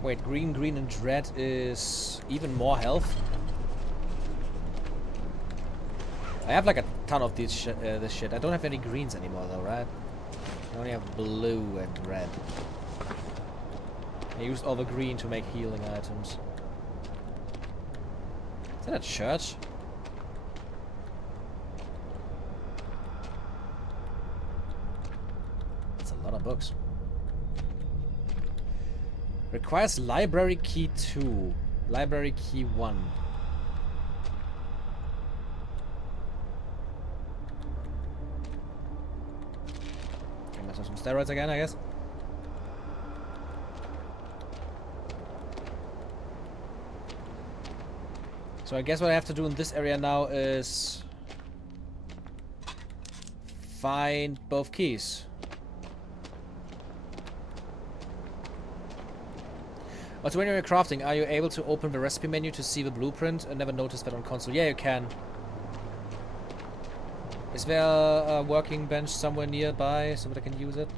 Wait, green, green, and red is even more health? I have like a ton of this shit. I don't have any greens anymore though, right? I only have blue and red. I used all the green to make healing items. Is that a church? books. Requires library key 2. Library key 1. Okay, let's have some steroids again, I guess. So I guess what I have to do in this area now is find both keys. Also, when you're crafting, are you able to open the recipe menu to see the blueprint? I never noticed that on console. Yeah, you can. Is there a working bench somewhere nearby so that I can use it?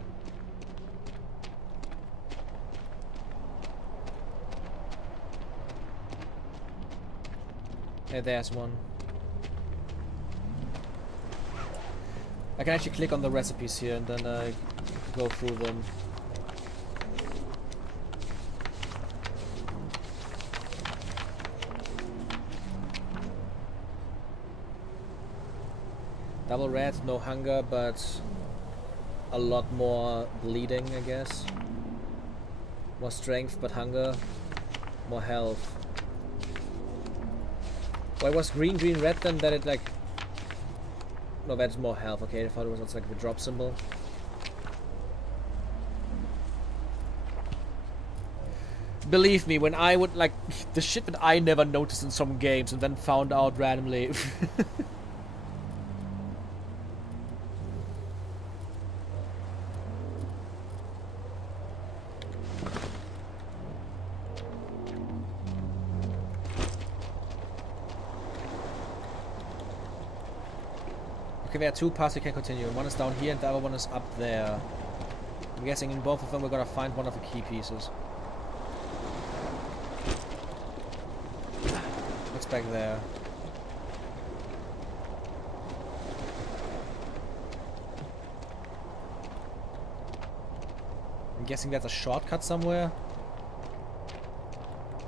Yeah, there's one. I can actually click on the recipes here and then I go through them. Double red, no hunger, but a lot more bleeding, I guess. More strength, but hunger. More health. Why was green, green, red then? That it like... No, that's more health. Okay, I thought it was also like the drop symbol. Believe me, when I would like... The shit that I never noticed in some games and then found out randomly. Okay, there are two paths we can continue. One is down here and the other one is up there. I'm guessing in both of them we're gonna find one of the key pieces. What's back there? I'm guessing that's a shortcut somewhere.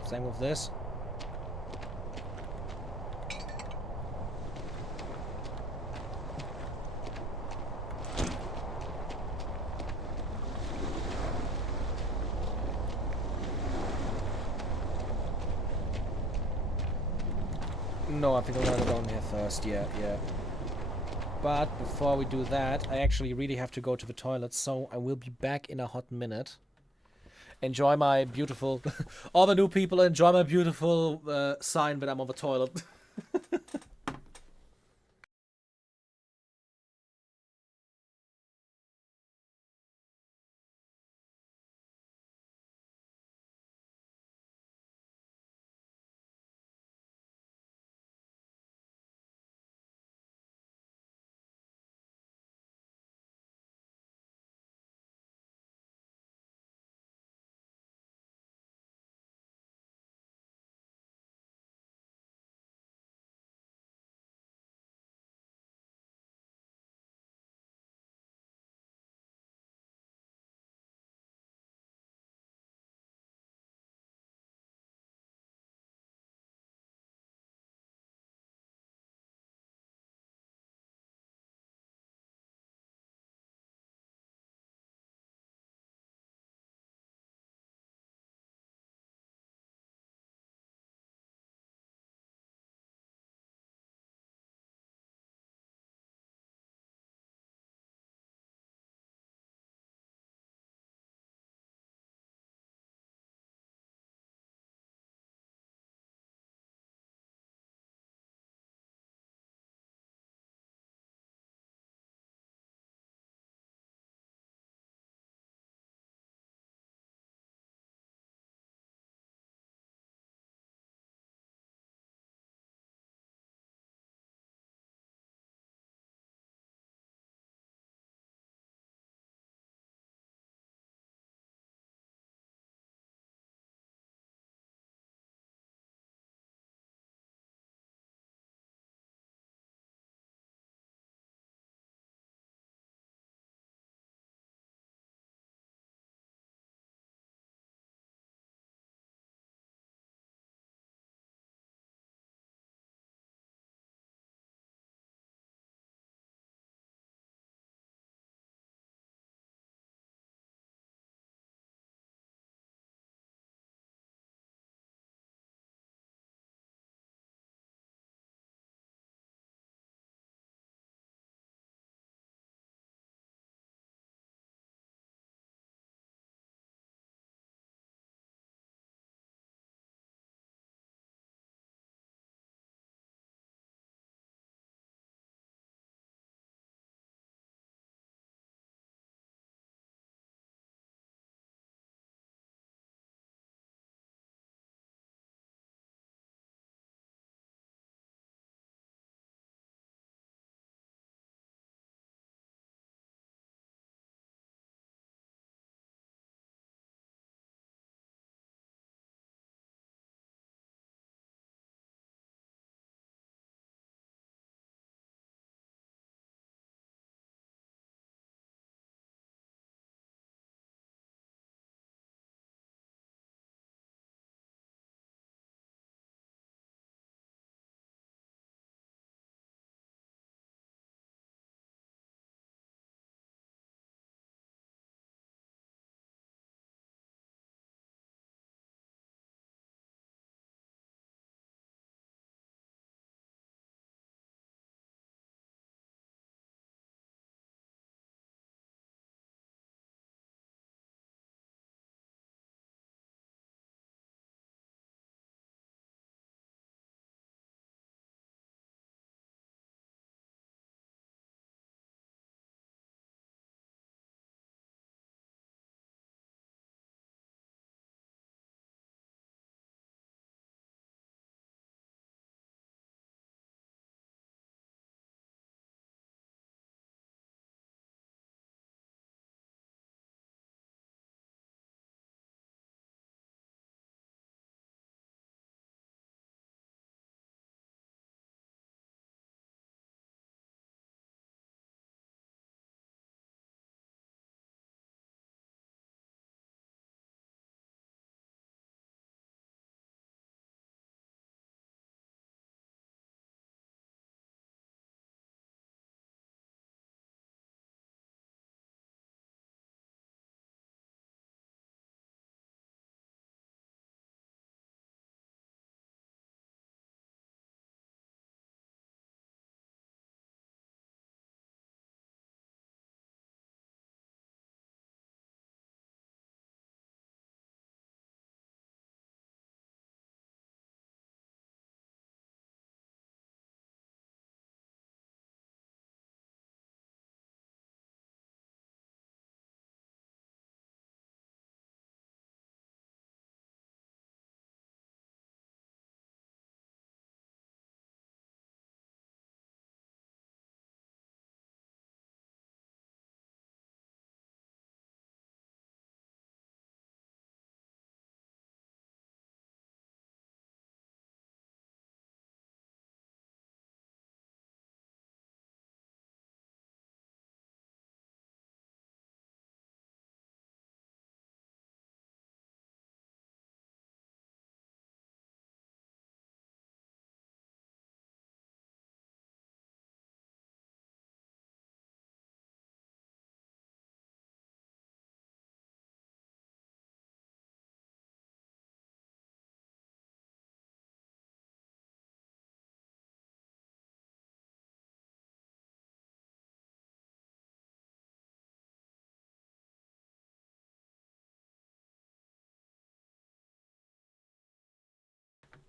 Same with this. No, I think I'm gonna go down here first. Yeah. But before we do that, I actually really have to go to the toilet, so I will be back in a hot minute. Enjoy my beautiful... All the new people enjoy my beautiful sign that I'm on the toilet.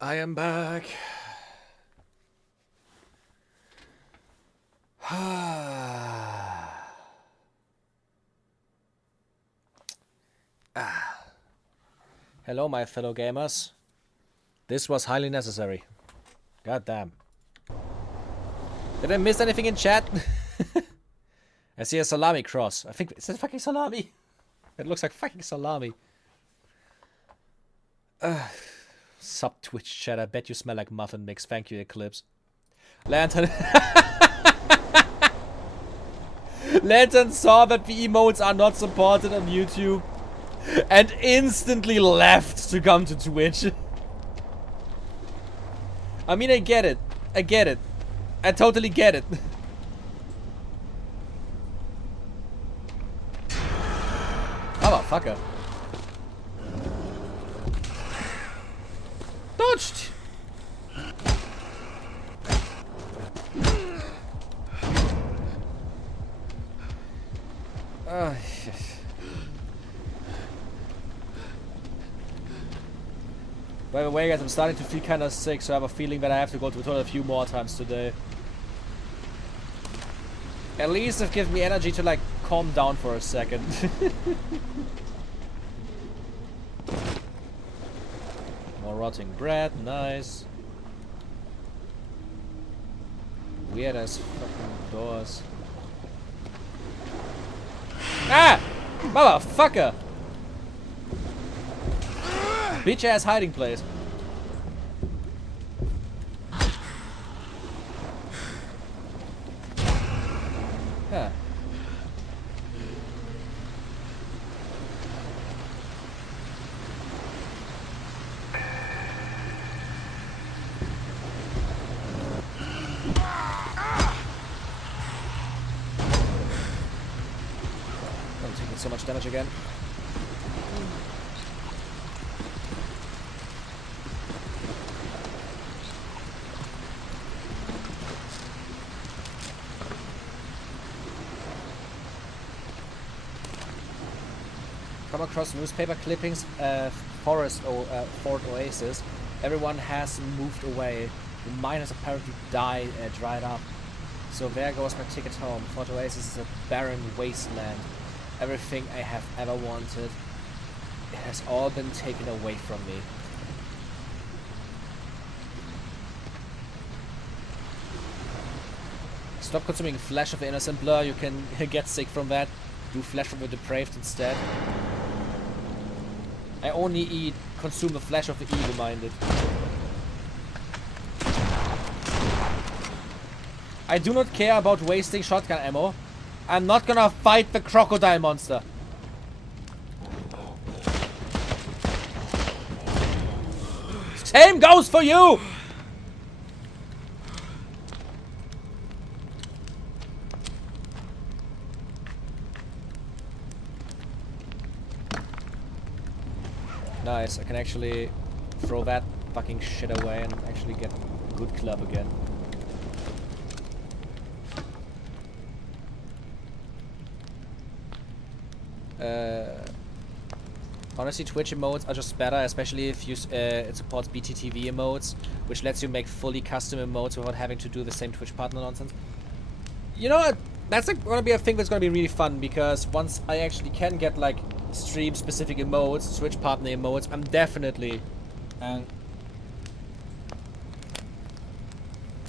I am back. Hello, my fellow gamers. This was highly necessary. God damn. Did I miss anything in chat? I see a salami cross. I think, is that fucking salami? It looks like fucking salami. Sub Twitch chat. I bet you smell like muffin mix. Thank you, Eclipse. Lantern. Lantern saw that the emotes are not supported on YouTube and instantly left to come to Twitch. I mean, I get it. I get it. I totally get it. Motherfucker. Dodged. By the way, guys, I'm starting to feel kind of sick, so I have a feeling that I have to go to the toilet a few more times today. At least it gives me energy to, like, calm down for a second. More rotting bread, nice. Weird as fucking doors. Ah! Motherfucker! Bitch ass hiding place. Huh. I'm taking so much damage again. Come across newspaper clippings, Fort Oasis. Everyone has moved away. The mine has apparently dried up. So there goes my ticket home. Fort Oasis is a barren wasteland. Everything I have ever wanted, it has all been taken away from me. Stop consuming flesh of the innocent, Blur. You can get sick from that. Do flesh of the depraved instead. I only consume the flesh of the evil-minded. I do not care about wasting shotgun ammo. I'm not gonna fight the crocodile monster. Same goes for you! Nice, I can actually throw that fucking shit away and actually get a good club again. Honestly, Twitch emotes are just better, especially if you it supports BTTV emotes, which lets you make fully custom emotes without having to do the same Twitch partner nonsense. You know what? That's like gonna be a thing that's gonna be really fun, because once I actually can get like stream specific emotes, Twitch partner emotes, I'm definitely and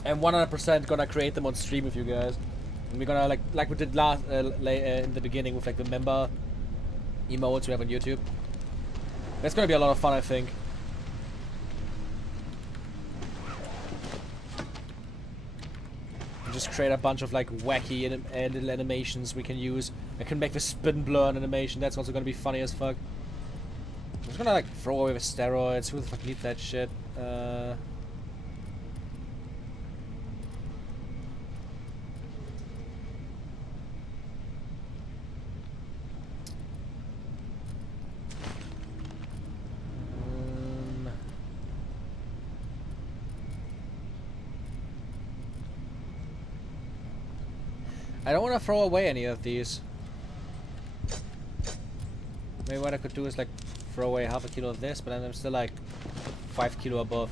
100% gonna create them on stream with you guys. And we're gonna like we did last in the beginning with like the member emotes we have on YouTube. That's gonna be a lot of fun, I think. Just create a bunch of like wacky little animations we can use. I can make the spin blur animation. That's also gonna be funny as fuck. I'm just gonna like throw away the steroids. Who the fuck needs that shit? I don't want to throw away any of these. Maybe what I could do is like throw away half a kilo of this, but then I'm still like 5 kilo above.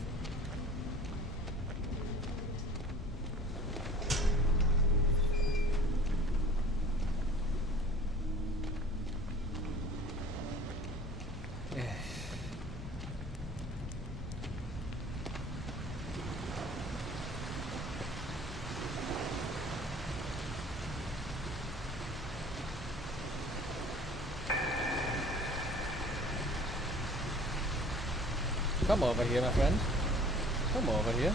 Come over here, my friend. Come over here.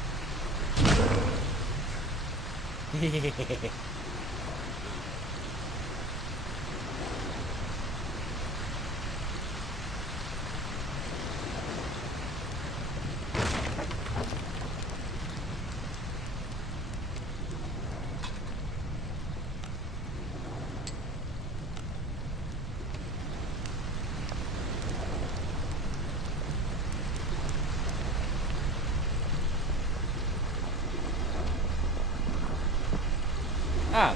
Ah.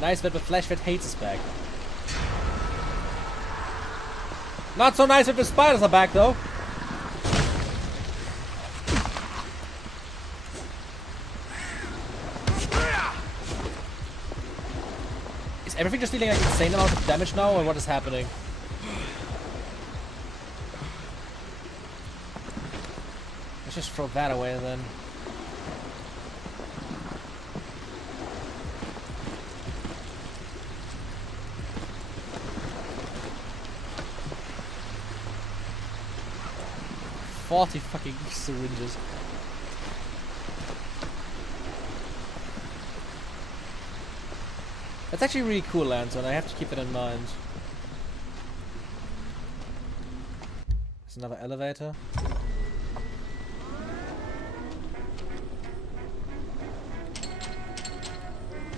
Nice that the Flashvet hates us back. Not so nice if the spiders are back though. Is everything just dealing like insane amounts of damage now, or what is happening? Let's just throw that away then. $40 fucking syringes. That's actually really cool, Lanson. I have to keep it in mind. There's another elevator.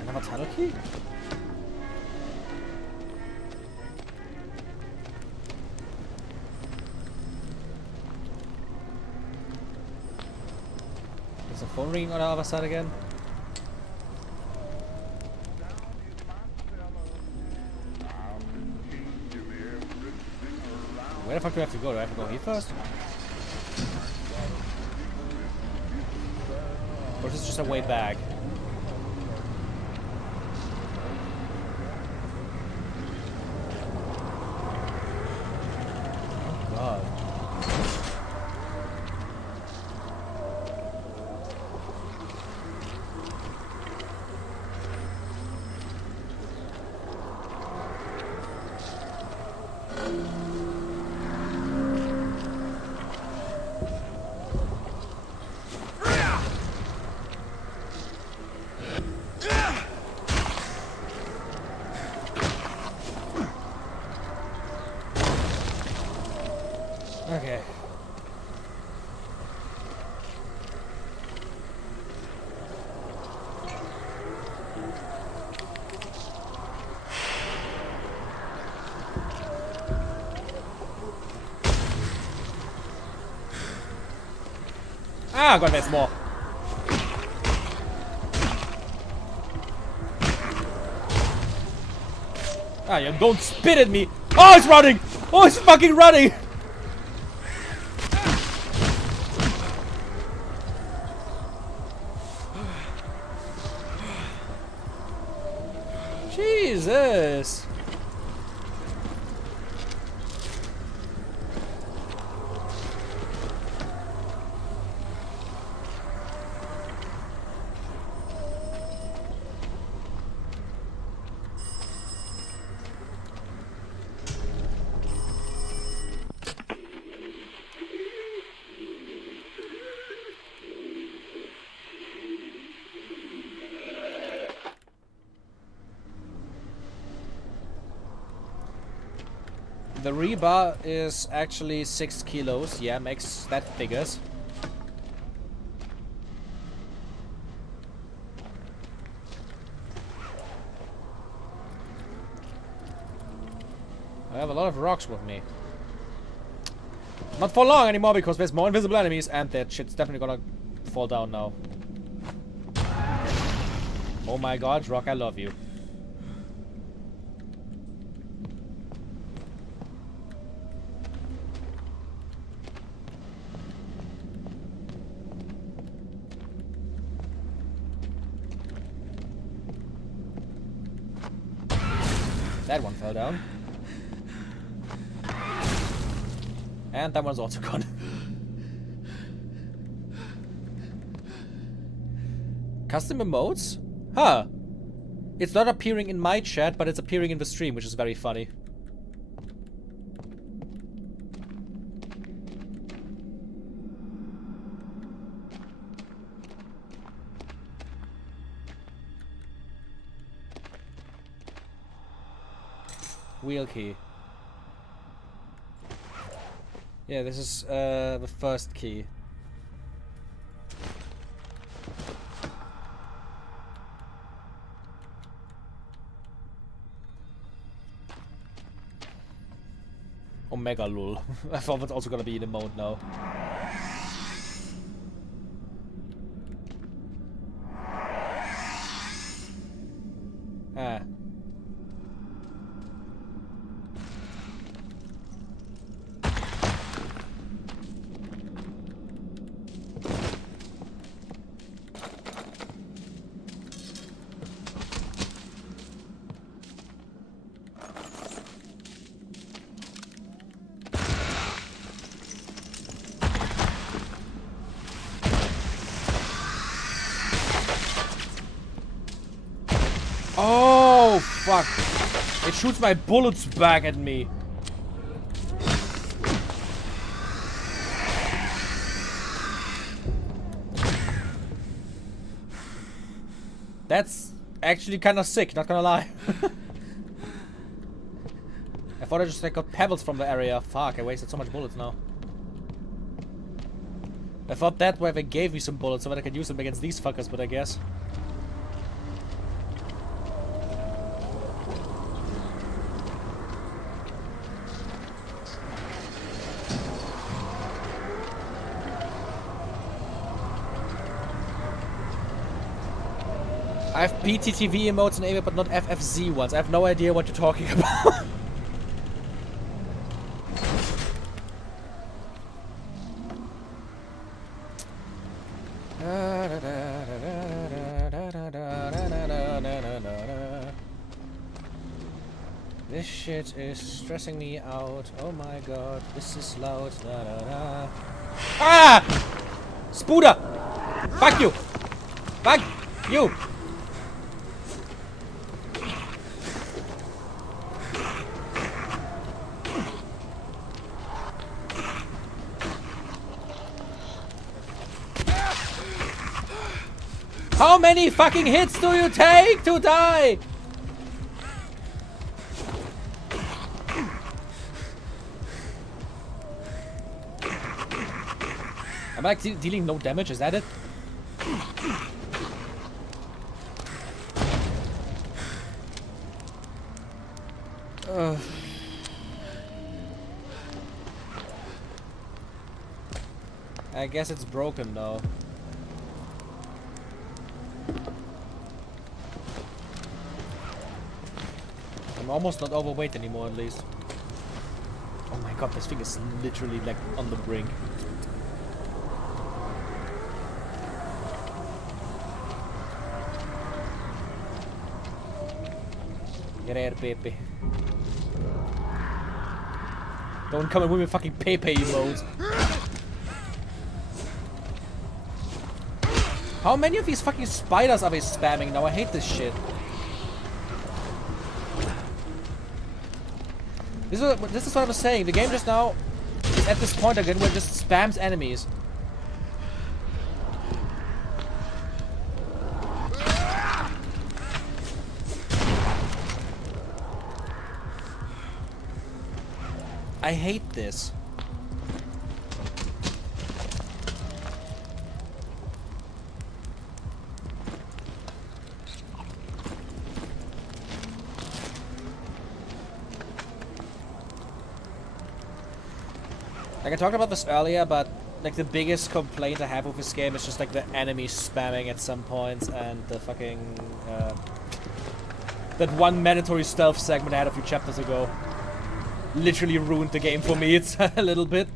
Another tunnel key? There's a phone ringing on the other side again. Where the fuck do I have to go? Do I have to go here first? Or is this just a way back? Oh god. Okay. Ah, God, there's more. Ah, you don't spit at me. Oh, it's running. Oh, it's fucking running. Jesus. The rebar is actually 6 kilos. Yeah, makes that figures. I have a lot of rocks with me. Not for long anymore because there's more invisible enemies and that shit's definitely gonna fall down now. Oh my god, Rock, I love you. That one fell down. And that one's also gone. Custom emotes? Huh. It's not appearing in my chat, but it's appearing in the stream, which is very funny. Wheel key. Yeah, this is the first key. Omega lul. I thought it's also gonna be in the mode now. Ah. Oh, fuck. It shoots my bullets back at me. That's actually kind of sick, not gonna lie. I thought I just like got pebbles from the area. Fuck, I wasted so much bullets now. I thought that way they gave me some bullets so that I could use them against these fuckers, but I guess. I have PTTV emotes enabled, but not FFZ ones. I have no idea what you're talking about. This shit is stressing me out. Oh my god, this is loud. Ah! Spooder! Fuck you! Fuck you! How many fucking hits do you take to die? Am I dealing no damage? Is that it? I guess it's broken though. I'm almost not overweight anymore, at least. Oh my god, this thing is literally like on the brink. Get here, Pepe. Don't come in with me fucking Pepe emotes. How many of these fucking spiders are they spamming now? I hate this shit. This is what I was saying. The game just now is at this point again where it just spams enemies. I hate this. Like I talked about this earlier, but like the biggest complaint I have with this game is just like the enemies spamming at some points and the fucking that one mandatory stealth segment I had a few chapters ago literally ruined the game for me. It's a little bit.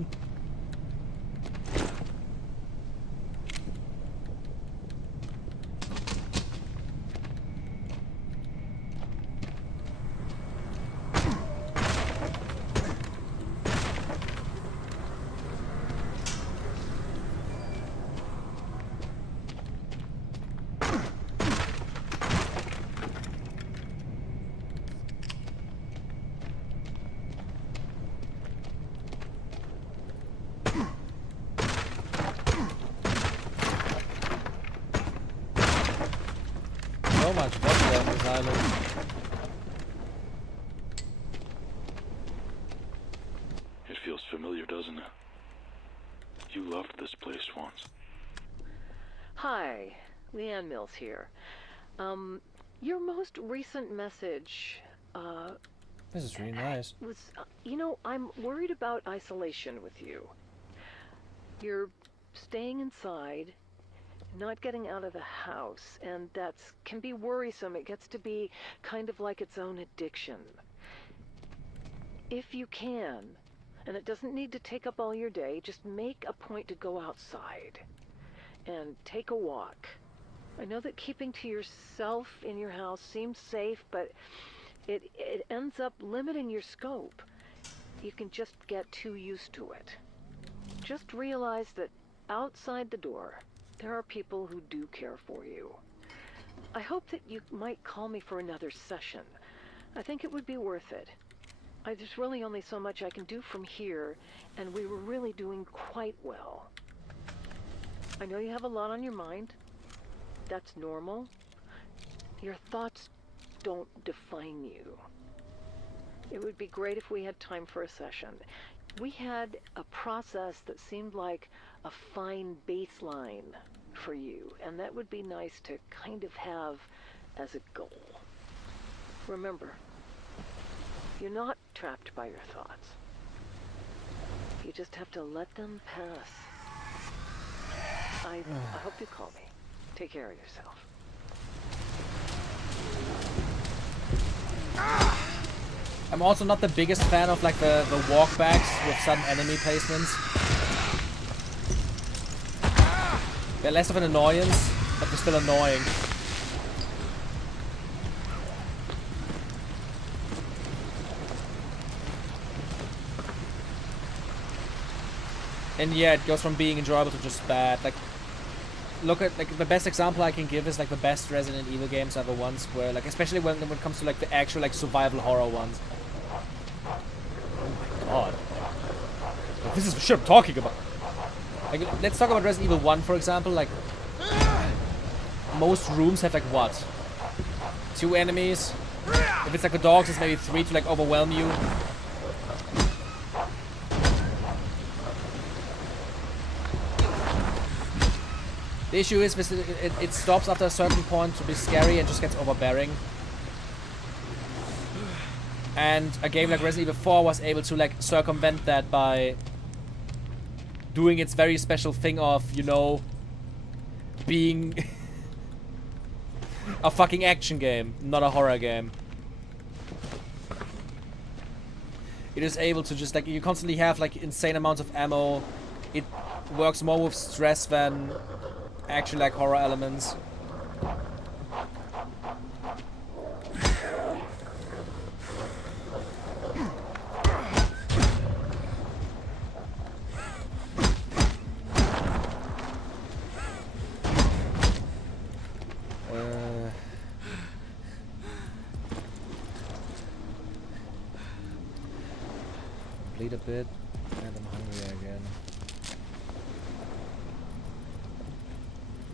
So much water on this island. Hi, Leanne Mills here. Your most recent message, This is really nice. was, I'm worried about isolation with you. You're staying inside, not getting out of the house, and that can be worrisome. It gets to be kind of like its own addiction. If you can, and it doesn't need to take up all your day, just make a point to go outside and take a walk. I know that keeping to yourself in your house seems safe, but it ends up limiting your scope. You can just get too used to it. Just realize that outside the door, there are people who do care for you. I hope that you might call me for another session. I think it would be worth it. There's really only so much I can do from here, and we were really doing quite well. I know you have a lot on your mind. That's normal. Your thoughts don't define you. It would be great if we had time for a session. We had a process that seemed like a fine baseline for you, and that would be nice to kind of have as a goal. Remember, you're not trapped by your thoughts. You just have to let them pass. I hope you call me. Take care of yourself. I'm also not the biggest fan of like the walkbacks with sudden enemy placements. They're less of an annoyance, but they're still annoying. And yeah, it goes from being enjoyable to just bad. Like, look at like the best example I can give is like the best Resident Evil games ever once, where like especially when it comes to like the actual like survival horror ones. Oh my god, this is the shit I'm talking about. Like, let's talk about Resident Evil 1 for example. Like, most rooms have like what? 2 enemies. If it's like the dogs, it's maybe 3 to like overwhelm you. The issue is it stops after a certain point to be scary and just gets overbearing. And a game like Resident Evil 4 was able to like circumvent that by doing its very special thing of, you know, being a fucking action game, not a horror game. It is able to just like, you constantly have like insane amounts of ammo. It works more with stress than actually like horror elements. Bleed a bit, and I'm hungry again.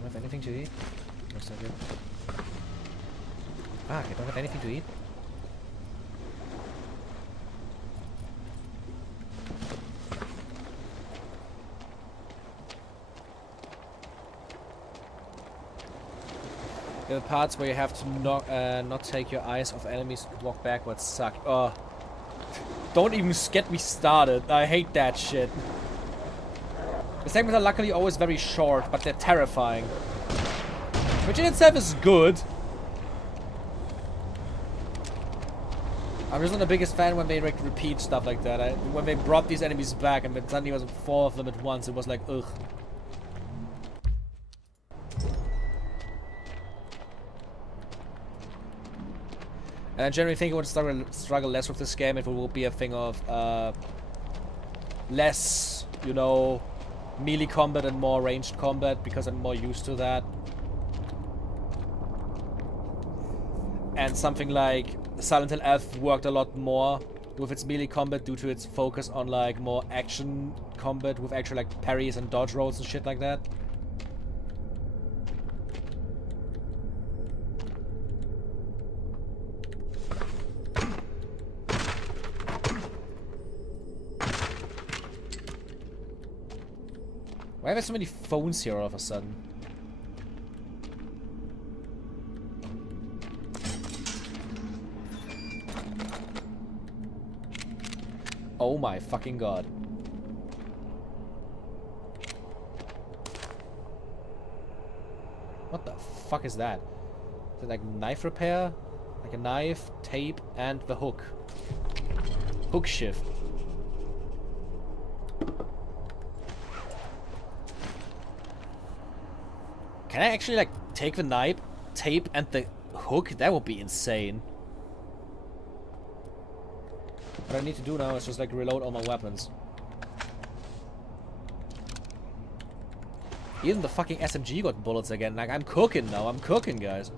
Don't have anything to eat? Looks like it. Fuck, I don't have anything to eat? The parts where you have to not take your eyes off enemies to walk backwards suck. Oh. Don't even get me started. I hate that shit. The segments are luckily always very short, but they're terrifying. Which in itself is good. I'm just not the biggest fan when they like, repeat stuff like that. When they brought these enemies back and then suddenly there was 4 of them at once, it was like, ugh. And I generally think I would struggle less with this game if it will be a thing of less, you know, melee combat and more ranged combat, because I'm more used to that. And something like Silent Hill F worked a lot more with its melee combat due to its focus on like more action combat with actual like parries and dodge rolls and shit like that. Why are there so many phones here all of a sudden? Oh my fucking god. What the fuck is that? Is it like knife repair? Like a knife, tape, and the hook. Hook shift. Can I actually like take the knife, tape, and the hook? That would be insane. What I need to do now is just like reload all my weapons. Even the fucking SMG got bullets again. Like, I'm cooking now. I'm cooking, guys.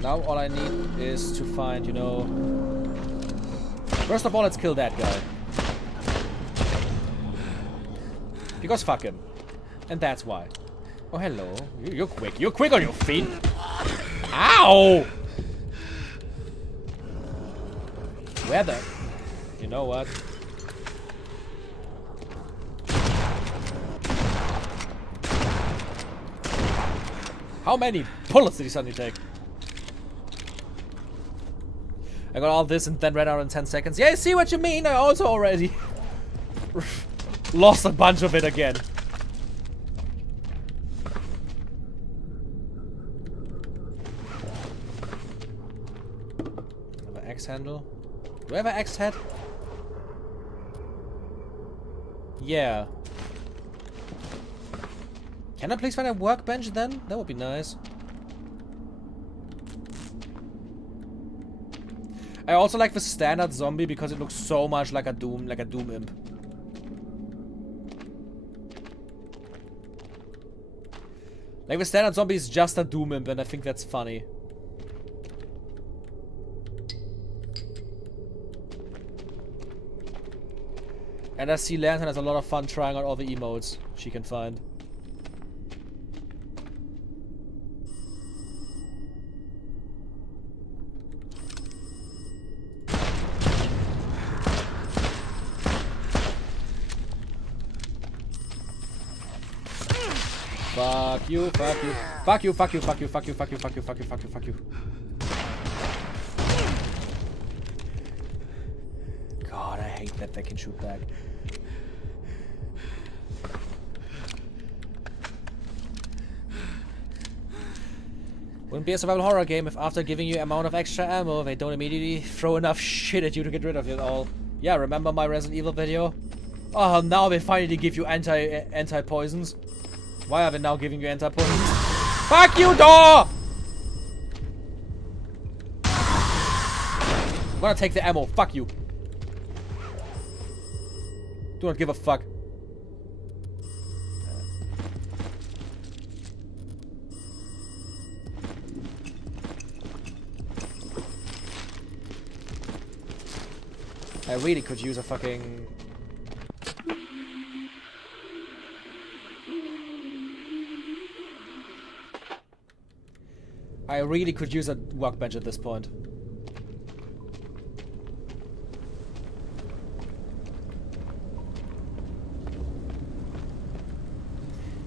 Now all I need is to find, you know... First of all, let's kill that guy. Because fuck him. And that's why. Oh, hello. You're quick. You're quick on your feet. Ow! Where the... You know what? How many bullets did he suddenly take? I got all this and then ran out in 10 seconds. Yeah, I see what you mean. I also already lost a bunch of it again. Handle. Do I have an axe head? Yeah. Can I please find a workbench then? That would be nice. I also like the standard zombie because it looks so much like a Doom imp. Like the standard zombie is just a Doom imp and I think that's funny. And I see Lantern has a lot of fun trying out all the emotes she can find. Fuck you, fuck you. Fuck you, fuck you, fuck you, fuck you, fuck you, fuck you, fuck you, fuck you, fuck you. God, I hate that they can shoot back. Wouldn't be a survival horror game if after giving you amount of extra ammo, they don't immediately throw enough shit at you to get rid of it all. Yeah, remember my Resident Evil video? Oh, now they finally give you anti-poisons. Why are they now giving you anti-poisons? Fuck you, door! I'm gonna take the ammo. Fuck you. Do not give a fuck. I really could use a fucking... I really could use a workbench at this point.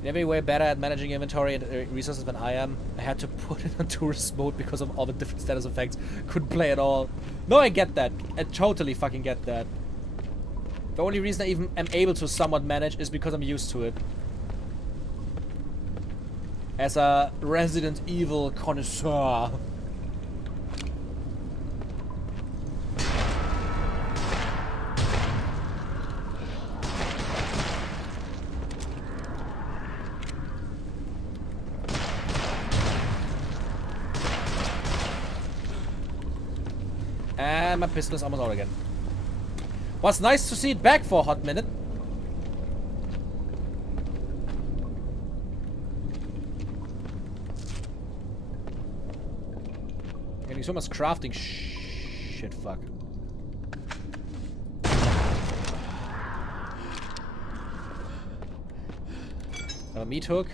They're way way better at managing inventory and resources than I am. I had to put it on tourist mode because of all the different status effects. Couldn't play at all. No, I get that. I totally fucking get that. The only reason I even am able to somewhat manage is because I'm used to it. As a Resident Evil connoisseur. And my pistol is almost out again. Was nice to see it back for a hot minute. Getting so much crafting shit, fuck. Have a meat hook.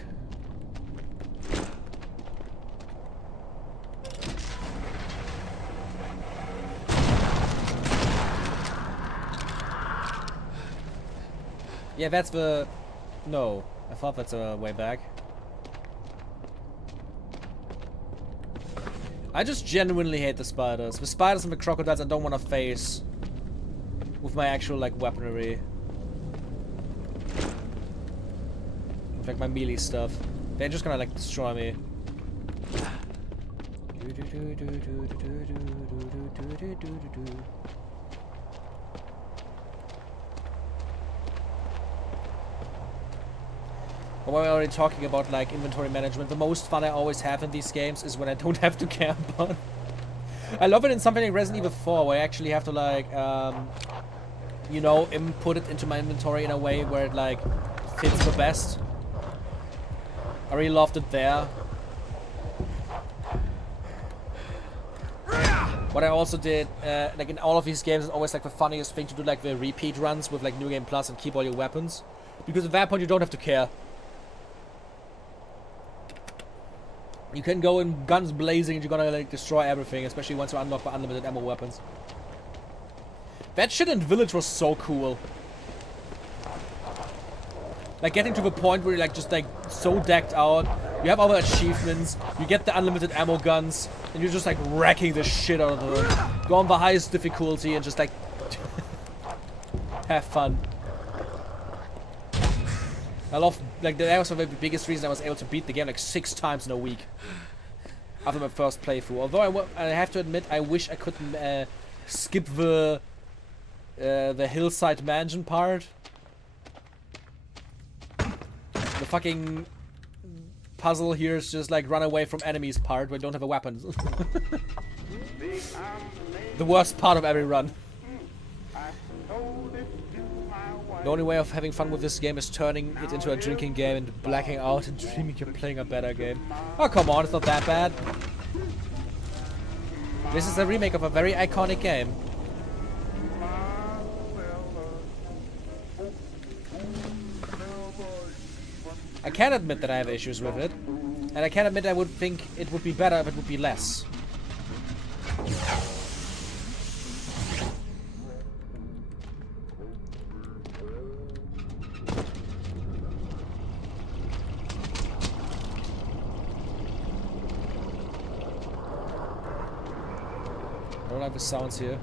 Yeah, that's the... No. I thought that's a way back. I just genuinely hate the spiders. The spiders and the crocodiles I don't want to face with my actual, like, weaponry. With, like, my melee stuff. They're just gonna, like, destroy me. But while we're already talking about like inventory management, the most fun I always have in these games is when I don't have to care about. I love it in something like Resident Evil 4 where I actually have to like, you know, input it into my inventory in a way where it like fits the best. I really loved it there. What I also did, like in all of these games, is always like the funniest thing to do, like the repeat runs with like New Game Plus and keep all your weapons, because at that point you don't have to care. You can go in guns blazing and you're gonna like destroy everything, especially once you unlock the unlimited ammo weapons. That shit in Village was so cool. Like getting to the point where you're like just like so decked out, you have all the achievements, you get the unlimited ammo guns, and you're just like wrecking the shit out of them. Go on the highest difficulty and just like have fun. I love, like, that was the biggest reason I was able to beat the game like 6 times in a week after my first playthrough. Although I have to admit, I wish I could skip the hillside mansion part. The fucking puzzle here is just like run away from enemies part where you don't have a weapon. The worst part of every run. The only way of having fun with this game is turning it into a drinking game and blacking out and dreaming you're playing a better game. Oh, come on, it's not that bad. This is a remake of a very iconic game. I can admit that I have issues with it, and I can admit I would think it would be better if it would be less. I don't like the sounds here.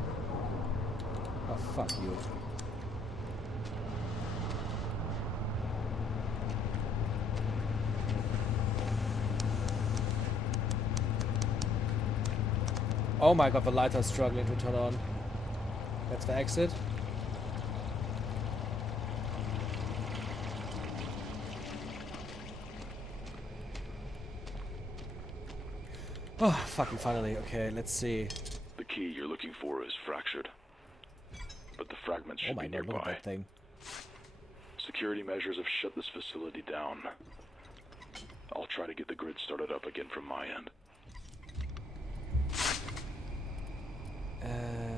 Oh, fuck you. Oh my god, the lights are struggling to turn on. That's the exit. Oh, fucking finally. Okay, let's see. The key you're looking for is fractured, but the fragments should Oh my be god, look at nearby. that thing. Security measures have shut this facility down. I'll try to get the grid started up again from my end.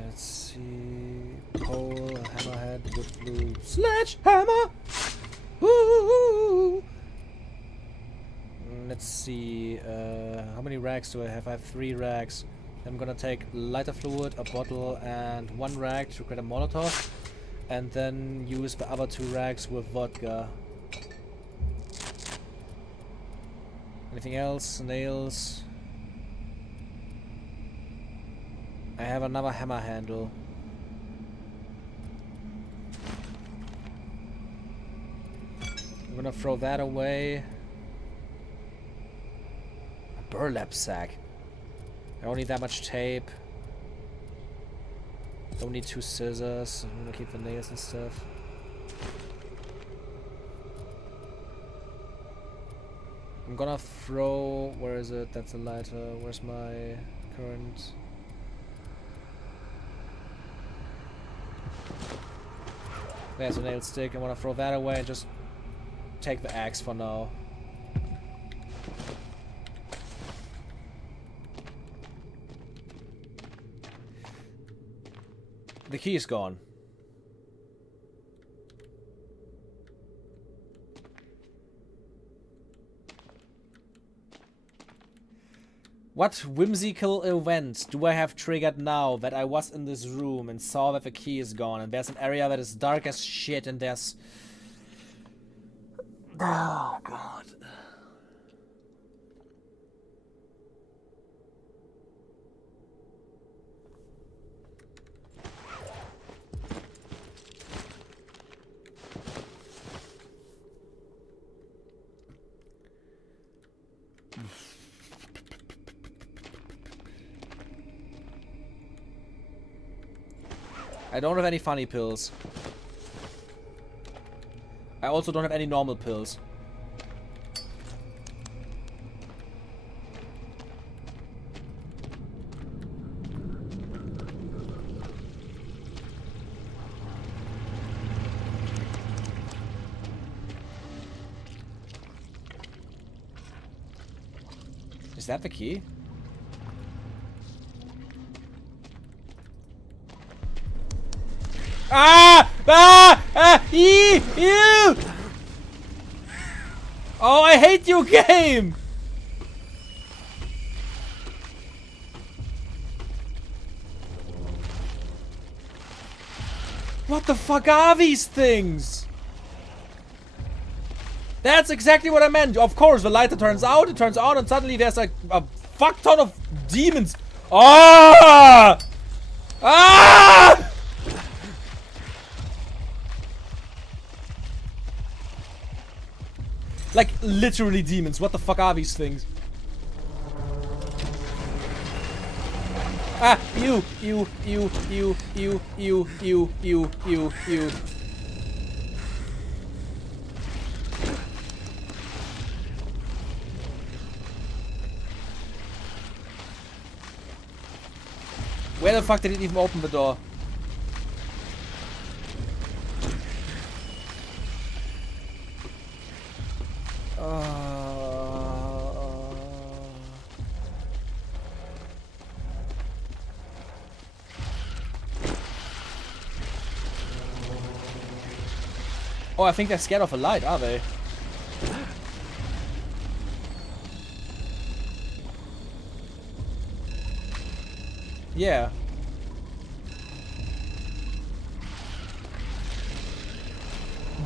Let's see. Pole, hammerhead, wood blue, sledgehammer! Woo! Let's see. How many rags do I have? I have 3 rags. I'm gonna take lighter fluid, a bottle, and 1 rag to create a Molotov, and then use the other 2 rags with vodka. Anything else? Nails. I have another hammer handle. I'm gonna throw that away. A burlap sack. I don't need that much tape. Don't need 2 scissors. I'm gonna keep the nails and stuff. I'm gonna throw... Where is it? That's a lighter. Where's my current... There's a nail stick. I want to throw that away and just take the axe for now. The key is gone. What whimsical event do I have triggered now that I was in this room and saw that the key is gone and there's an area that is dark as shit and there's Oh, God. I don't have any funny pills. I also don't have any normal pills. Is that the key? Ah! Ah! Ah! Ew! Ew! Oh, I hate you, game! What the fuck are these things? That's exactly what I meant. Of course, the lighter turns out, it turns on, and suddenly there's like a fuck ton of demons. Ah! Ah! Like, literally demons. What the fuck are these things? Ah! You! Where the fuck did it even open the door? Oh, I think they're scared of a light, are they? Yeah.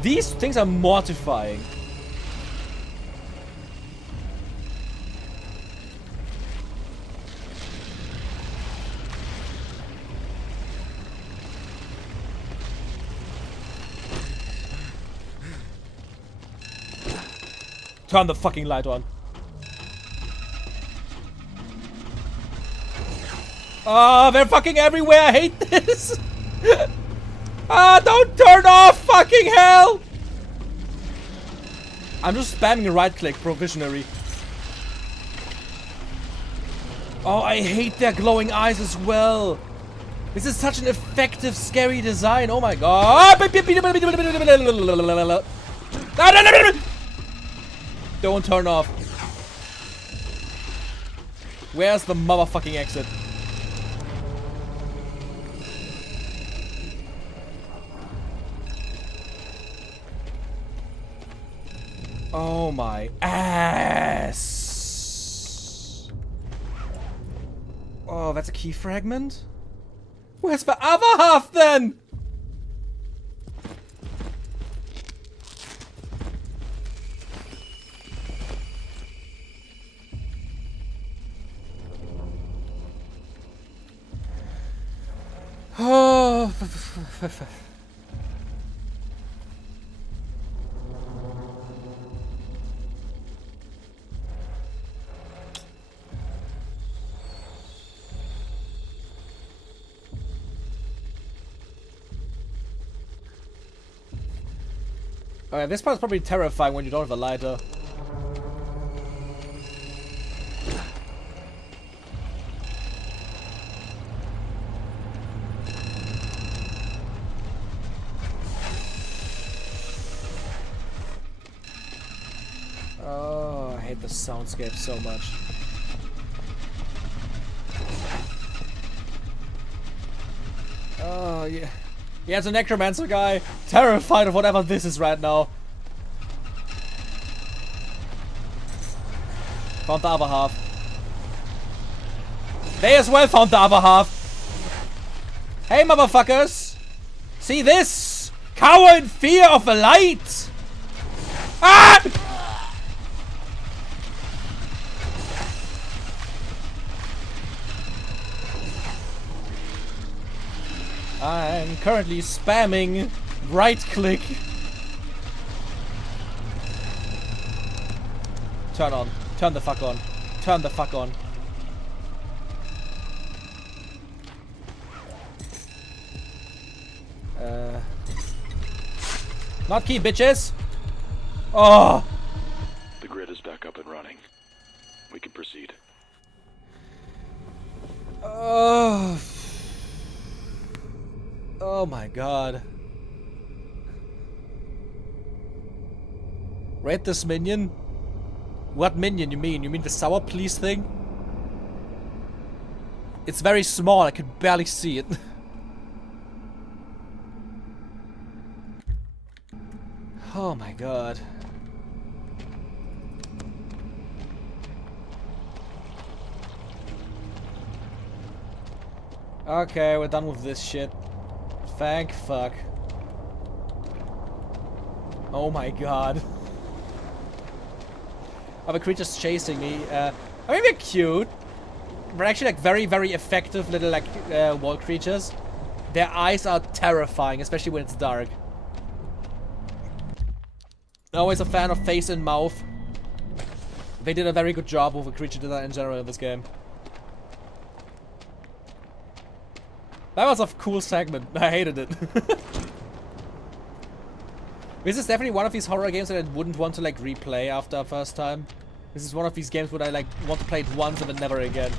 These things are mortifying. Turn the fucking light on. Ah, they're fucking everywhere. I hate this. Ah, don't turn off. Fucking hell. I'm just spamming right click provisionary. Oh, I hate their glowing eyes as well. This is such an effective, scary design. Oh my god. Don't turn off. Where's the motherfucking exit? Oh my ass. Oh, that's a key fragment? Where's the other half then? Oh. Alright, this part's probably terrifying when you don't have a lighter. Oh, I hate the soundscape so much. Oh, yeah. Yeah, it's a necromancer guy. Terrified of whatever this is right now. Found the other half. They as well found the other half. Hey, motherfuckers. See this? Cower in fear of the light. Ah! I'm currently spamming right click. Turn on. Turn the fuck on. Turn the fuck on. Not key, bitches! Oh! The grid is back up and running. We can proceed. Oh. Oh my god. Rate this minion? What minion you mean? You mean the sour please thing? It's very small, I can barely see it. Oh my god. Okay, we're done with this shit. Thank fuck. Oh my god. Other creatures chasing me. I mean, they're cute. They're actually like very, very effective little like wall creatures. Their eyes are terrifying, especially when it's dark. Always a fan of face and mouth. They did a very good job with the creature design in general in this game. That was a cool segment. I hated it. This is definitely one of these horror games that I wouldn't want to like replay after a first time. This is one of these games where I like want to play it once and then never again.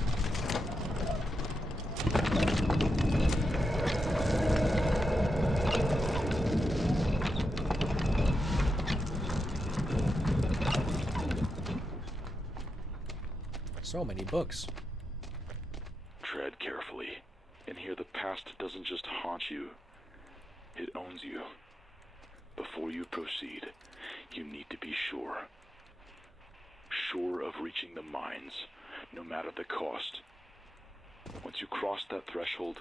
So many books. Tread carefully. And here the past doesn't just haunt you. It owns you. Before you proceed, you need to be sure. Sure of reaching the mines, no matter the cost. Once you cross that threshold,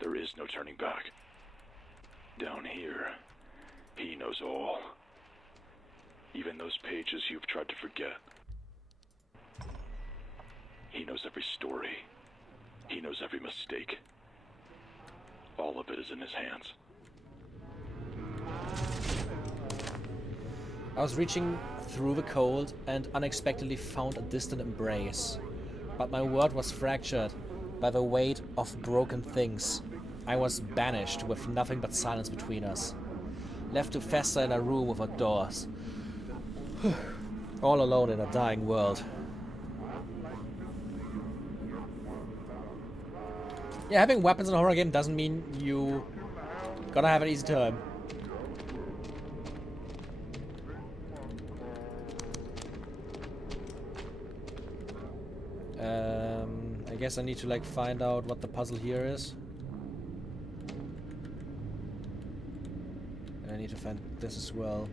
there is no turning back. Down here, he knows all. Even those pages you've tried to forget. He knows every story. He knows every mistake. All of it is in his hands. I was reaching through the cold and unexpectedly found a distant embrace. But my world was fractured by the weight of broken things. I was banished with nothing but silence between us. Left to fester in a room without doors. All alone in a dying world. Yeah, having weapons in a horror game doesn't mean you gonna have an easy time. I guess I need to like find out what the puzzle here is. And I need to find this as well.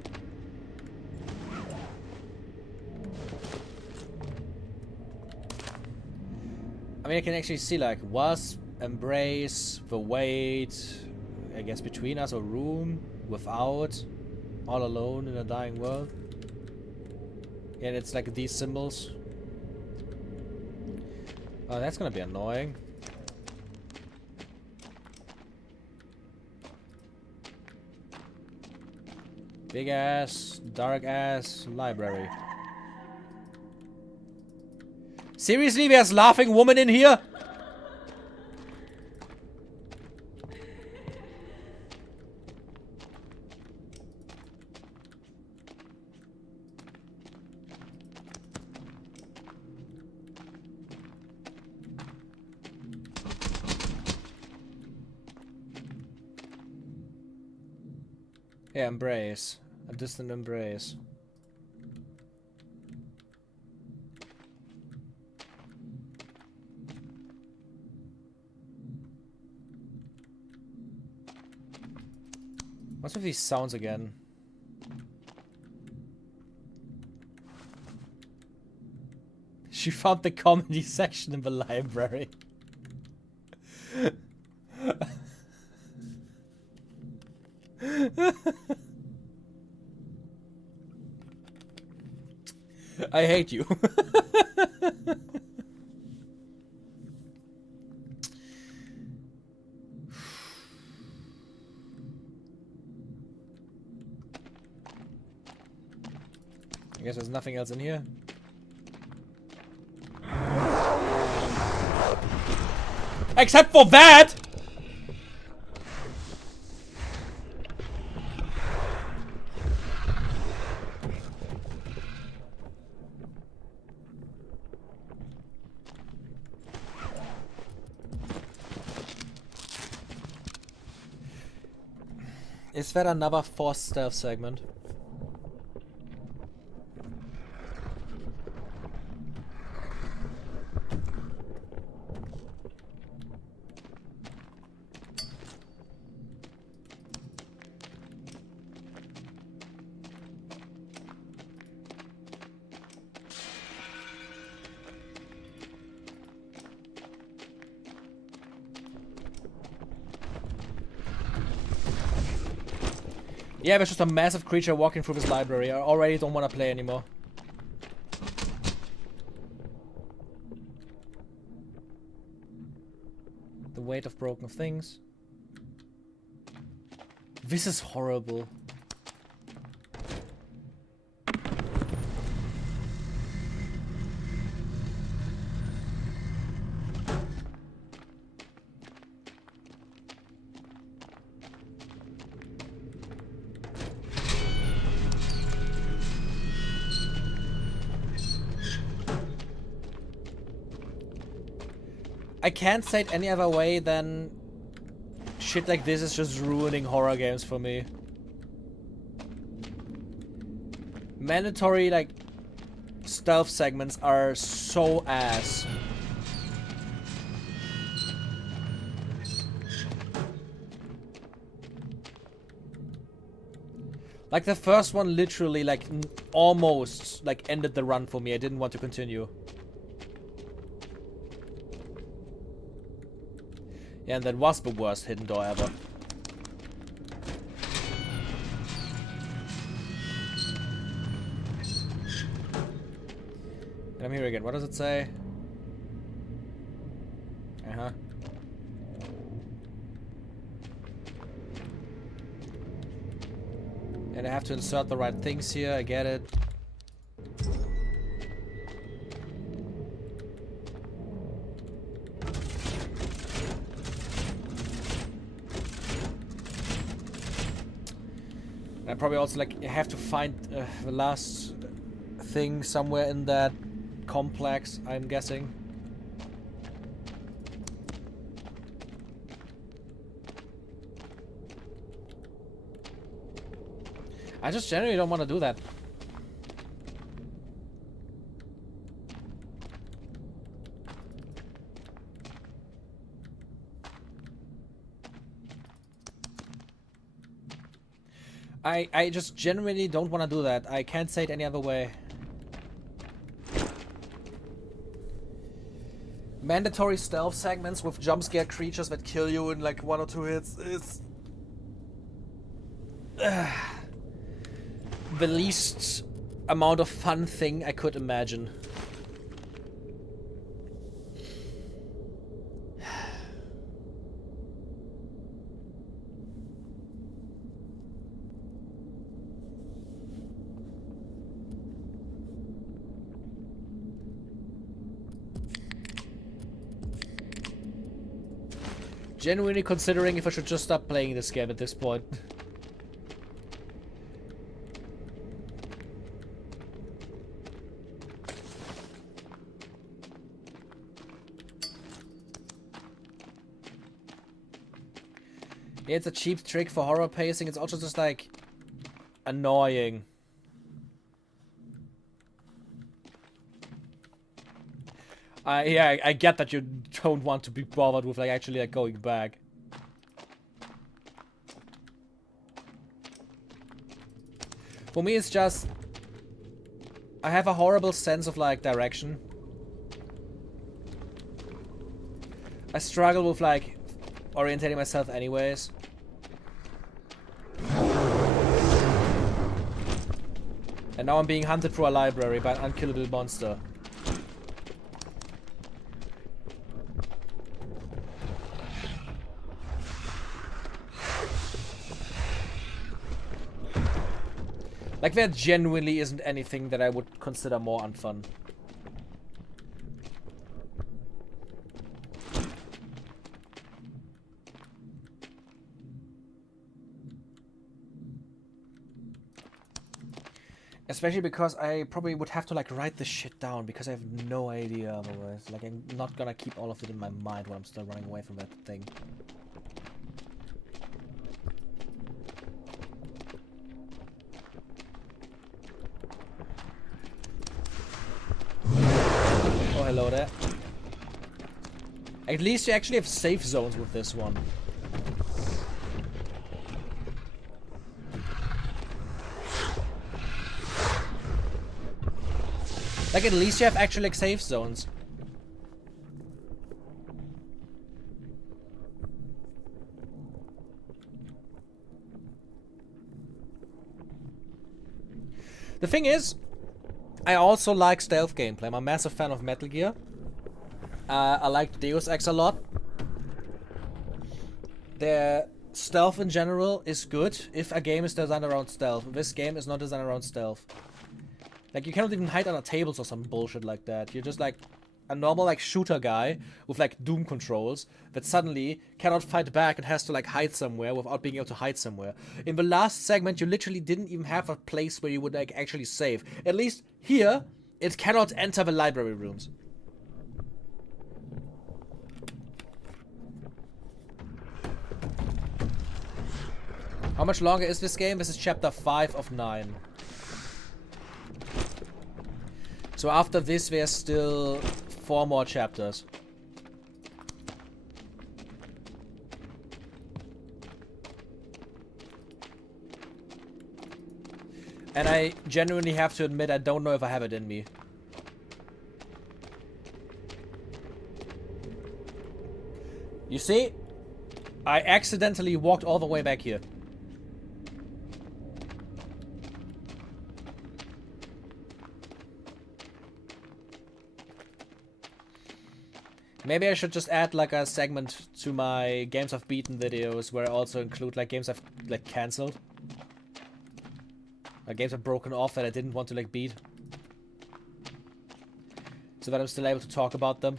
I mean, I can actually see like wasp, embrace, the weight, I guess between us, or room, without, all alone in a dying world. And it's like these symbols. Oh, that's gonna be annoying. Big ass, dark ass library. Seriously, there's laughing woman in here? Yeah, embrace. A distant embrace. What's with these sounds again? She found the comedy section in the library. I hate you. I guess there's nothing else in here. Except for that! Is that another forced stealth segment? Yeah, there's just a massive creature walking through this library. I already don't want to play anymore. The weight of broken things. This is horrible. I can't say it any other way than shit like this is just ruining horror games for me. Mandatory, like, stealth segments are so ass. Like, the first one literally, like, almost, like, ended the run for me. I didn't want to continue. Yeah, and that was the worst hidden door ever. And I'm here again. What does it say? Uh-huh. And I have to insert the right things here. I get it. I probably also like have to find the last thing somewhere in that complex, I'm guessing. I just generally don't want to do that. I just genuinely don't want to do that. I can't say it any other way. Mandatory stealth segments with jump scare creatures that kill you in like 1 or 2 hits is the least amount of fun thing I could imagine. Genuinely considering if I should just stop playing this game at this point. Yeah, it's a cheap trick for horror pacing. It's also just like annoying. Yeah, I get that you don't want to be bothered with like actually like going back. For me, it's just I have a horrible sense of like direction. I struggle with like orientating myself anyways. And now I'm being hunted through a library by an unkillable monster. Like, there genuinely isn't anything that I would consider more unfun. Especially because I probably would have to, like, write this shit down because I have no idea otherwise. Like, I'm not gonna keep all of it in my mind when I'm still running away from that thing. Oh, hello there. At least you actually have safe zones with this one. Like, at least you have actual, like, safe zones. The thing is, I also like stealth gameplay. I'm a massive fan of Metal Gear. I like Deus Ex a lot. The stealth in general is good if a game is designed around stealth. This game is not designed around stealth. Like, you cannot even hide under tables or some bullshit like that. You're just like a normal, like, shooter guy with, like, Doom controls that suddenly cannot fight back and has to, like, hide somewhere without being able to hide somewhere. In the last segment, you literally didn't even have a place where you would, like, actually save. At least here, it cannot enter the library rooms. How much longer is this game? This is chapter 5 of 9. So after this, there's still 4 more chapters. And I genuinely have to admit, I don't know if I have it in me. You see? I accidentally walked all the way back here. Maybe I should just add, like, a segment to my games I've beaten videos where I also include, like, games I've, like, cancelled. Like, games I've broken off that I didn't want to, like, beat. So that I'm still able to talk about them.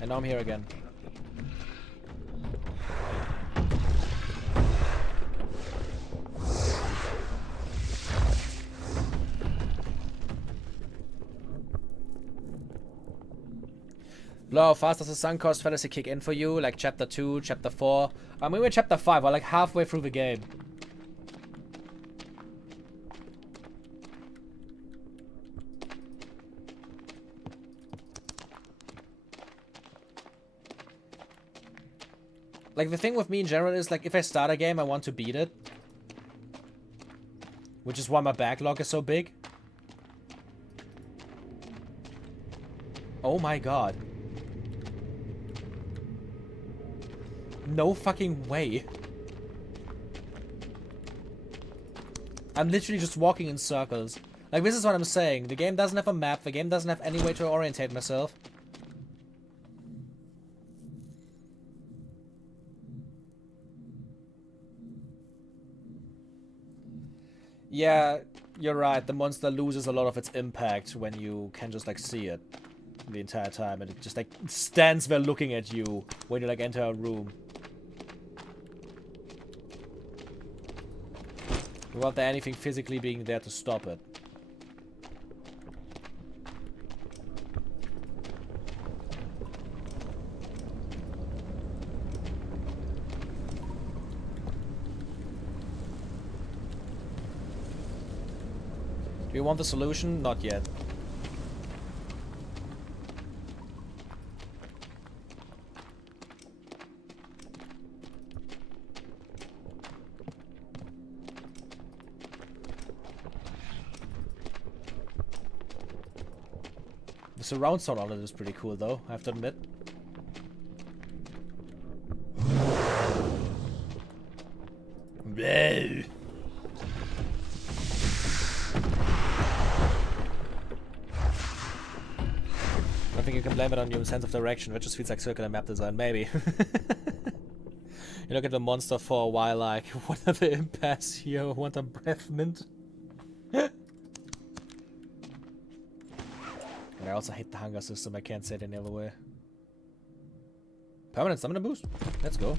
And now I'm here again. How fast does the sunk cost fallacy kick in for you? Like chapter 2, chapter 4? I mean, we're chapter 5, we're like halfway through the game. Like, the thing with me in general is, like, if I start a game, I want to beat it. Which is why my backlog is so big. Oh my god. No fucking way. I'm literally just walking in circles. Like, this is what I'm saying. The game doesn't have a map. The game doesn't have any way to orientate myself. Yeah, you're right. The monster loses a lot of its impact when you can just, like, see it the entire time. And it just, like, stands there looking at you when you, like, enter a room. Without there anything physically being there to stop it. Do you want the solution? Not yet. The surround sound on it is pretty cool though, I have to admit. Bleh. I think you can blame it on your sense of direction, which just feels like circular map design, maybe. You look at the monster for a while like, what are the impasse here? What a breath mint. And I also hate the hunger system, I can't say it any other way. Permanent stamina boost? Let's go.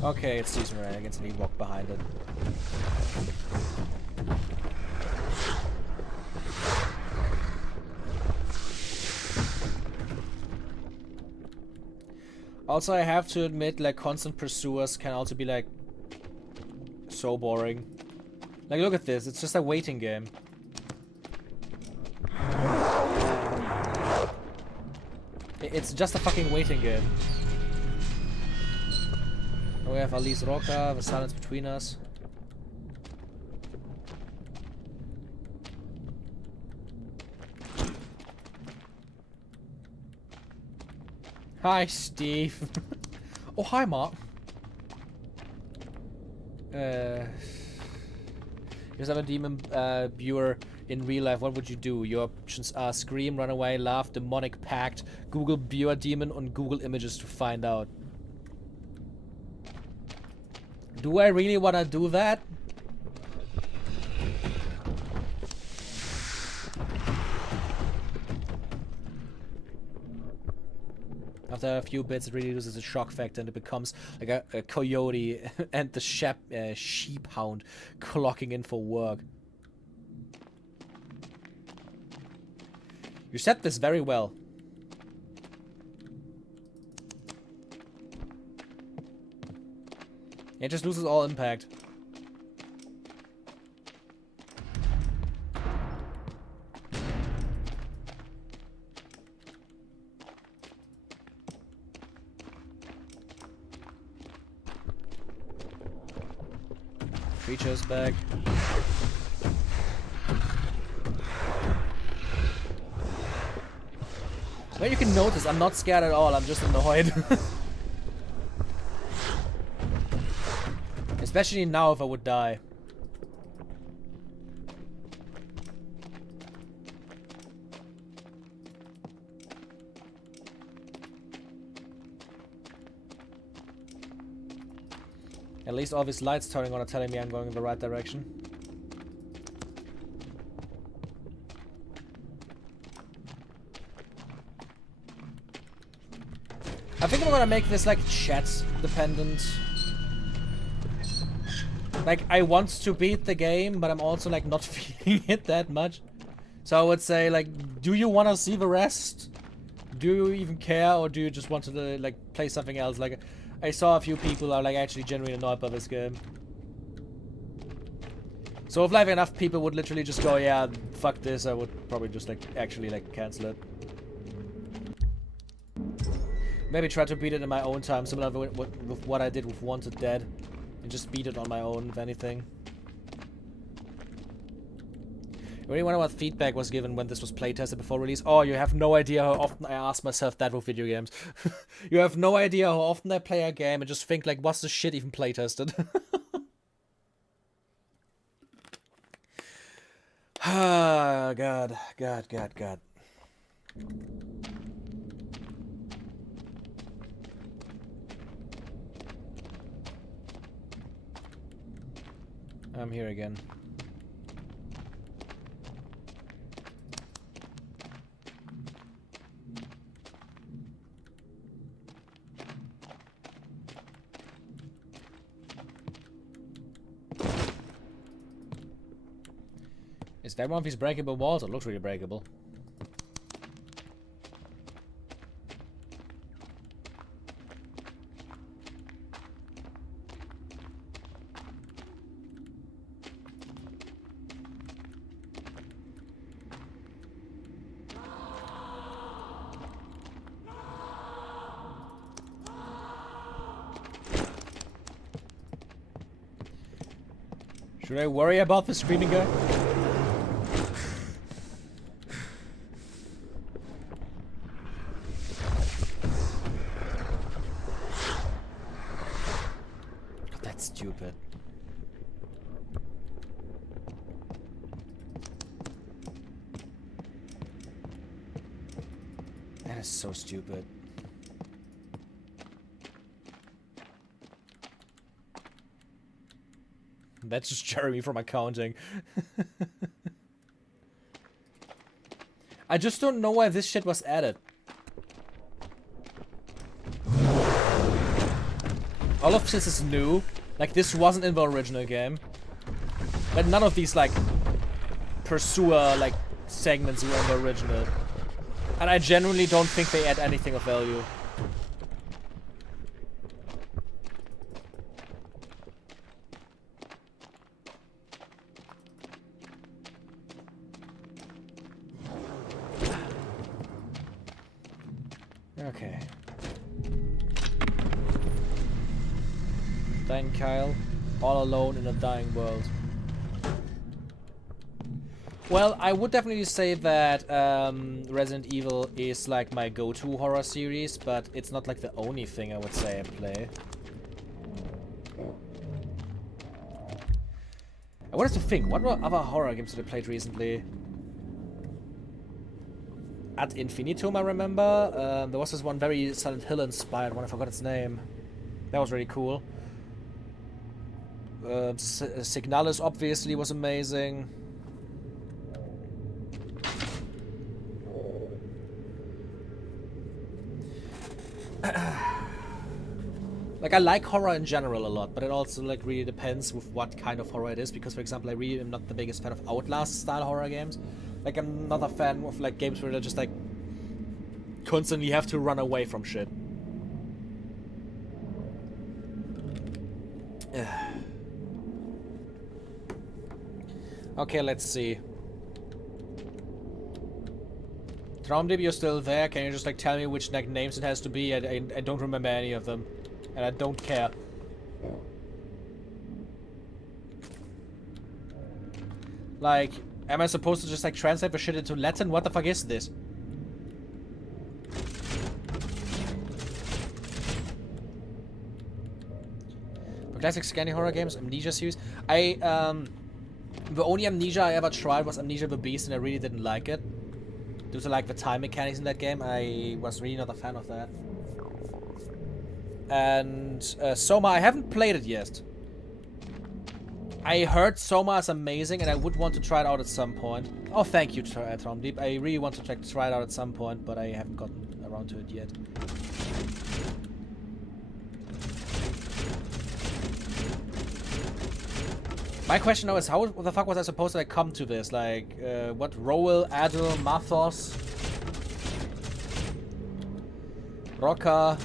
Okay, it's season running against an Ewok behind it. Also, I have to admit, like, constant pursuers can also be, like, so boring. Like, look at this. It's just a waiting game. It's just a fucking waiting game. We have Alice Roca, the silence between us. Hi, Steve. Oh, hi, Mark. You just have a demon viewer in real life. What would you do? Your options are scream, run away, laugh, demonic pact, Google viewer demon, on Google Images to find out. Do I really want to do that? After a few bits, it really loses its shock factor and it becomes like a coyote and the sheep hound clocking in for work. You said this very well. It just loses all impact. Creature's back. Well, you can notice I'm not scared at all, I'm just annoyed. Especially now if I would die. At least all these lights turning on are telling me I'm going in the right direction. I think I'm gonna make this like chat dependent. Like, I want to beat the game, but I'm also, like, not feeling it that much. So I would say, like, do you want to see the rest? Do you even care, or do you just want to, like, play something else? Like, I saw a few people are, like, actually genuinely annoyed by this game. So if, like, enough people would literally just go, yeah, fuck this, I would probably just, like, actually, like, cancel it. Maybe try to beat it in my own time, similar with what I did with Wanted Dead. And just beat it on my own, if anything. I really wonder what feedback was given when this was playtested before release. Oh, you have no idea how often I ask myself that with video games. You have no idea how often I play a game and just think, like, what's the shit even playtested? Ah, God. I'm here again. Is that one of these breakable walls? It looks really breakable. Should I worry about the screaming guy? God, that's stupid. That is so stupid. That's just Jeremy from accounting. I just don't know why this shit was added. All of this is new. Like, this wasn't in the original game. But none of these, like, pursuer, like, segments were in the original. And I genuinely don't think they add anything of value. Okay. Then Kyle, all alone in a dying world. Well, I would definitely say that Resident Evil is like my go-to horror series, but it's not like the only thing I would say I play. I wanted to think, what were other horror games that I played recently? Ad Infinitum, I remember. There was this one very Silent Hill inspired one, I forgot its name. That was really cool. Signalis obviously was amazing. Like, I like horror in general a lot, but it also like really depends with what kind of horror it is, because for example I really am not the biggest fan of Outlast style horror games. Like, I'm not a fan of like games where they just like constantly have to run away from shit. Okay, let's see. Traumdib, you're still there? Can you just like tell me which like names it has to be? I don't remember any of them. And I don't care. Like, am I supposed to just like translate the shit into Latin? What the fuck is this? For classic Scandi horror games, Amnesia series. The only Amnesia I ever tried was Amnesia the Beast, and I really didn't like it. Due to like the time mechanics in that game, I was really not a fan of that. And Soma, I haven't played it yet. I heard Soma is amazing, and I would want to try it out at some point. Oh, thank you, Traumdeep. I really want to try it out at some point, but I haven't gotten around to it yet. My question now is, how the fuck was I supposed to like come to this? Like, what? Roel, Adel, Mathos, Roca,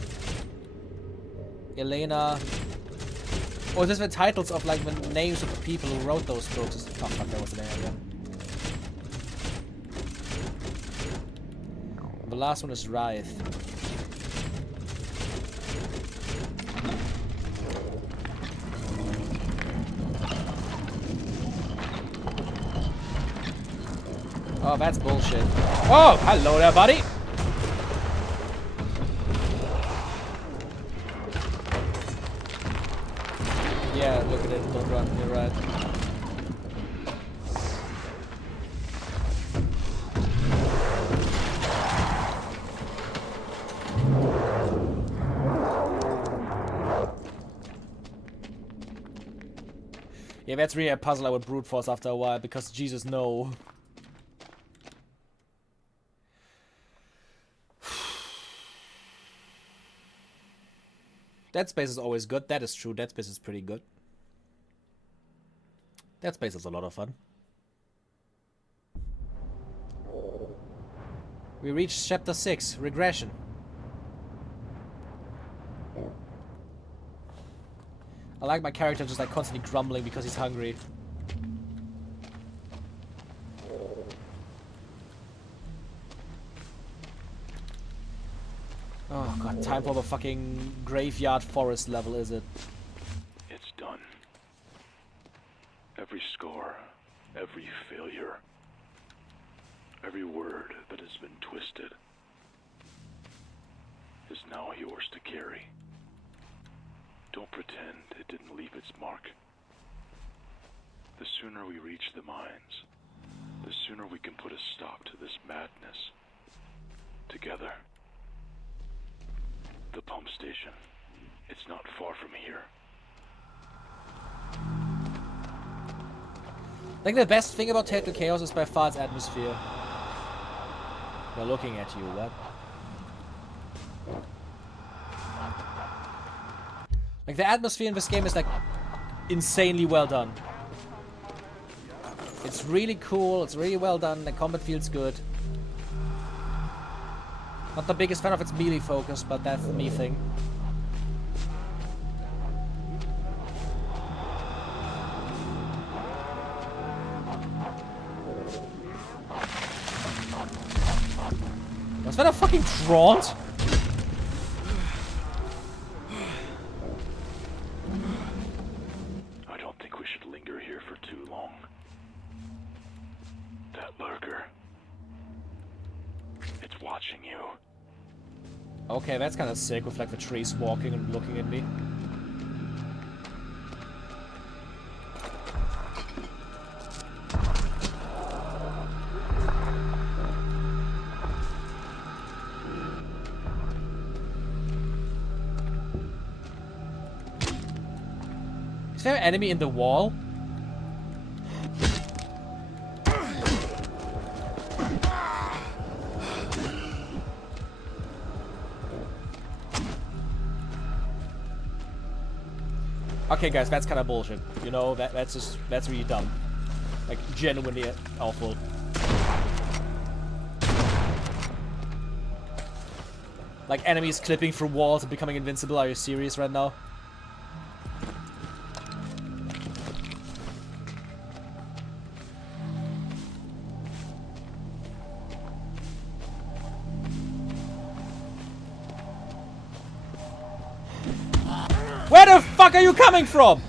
Elena. Or is this the titles of like the names of the people who wrote those books? Oh fuck, that was the name again. The last one is Wraith. Oh, that's bullshit. Oh, hello there, buddy. Yeah, look at it. Don't run. You're right. Yeah, that's really a puzzle I would brute force after a while, because Jesus, no. Dead Space is always good. That is true. Dead Space is pretty good. Dead Space is a lot of fun. We reached chapter 6, Regression. I like my character just like constantly grumbling because he's hungry. Oh god, time for the fucking graveyard forest level, is it? It's done. Every every failure, every word that has been twisted, is now yours to carry. Don't pretend it didn't leave its mark. The sooner we reach the mines, the sooner we can put a stop to this madness. Together. The pump station. It's not far from here. I think the best thing about Total Chaos is by far its atmosphere. They're looking at you, what? Like, the atmosphere in this game is, like, insanely well done. It's really cool, it's really well done, the combat feels good. Not the biggest fan of its melee focus, but that's the me thing. Was that a fucking Trant? I don't think we should linger here for too long. That lurker. It's watching you. Okay, that's kind of sick with like the trees walking and looking at me. Is there an enemy in the wall? Okay, guys, that's kind of bullshit. You know, that's really dumb. Like, genuinely awful. Like, enemies clipping through walls and becoming invincible. Are you serious right now? Where the fuck are you coming from?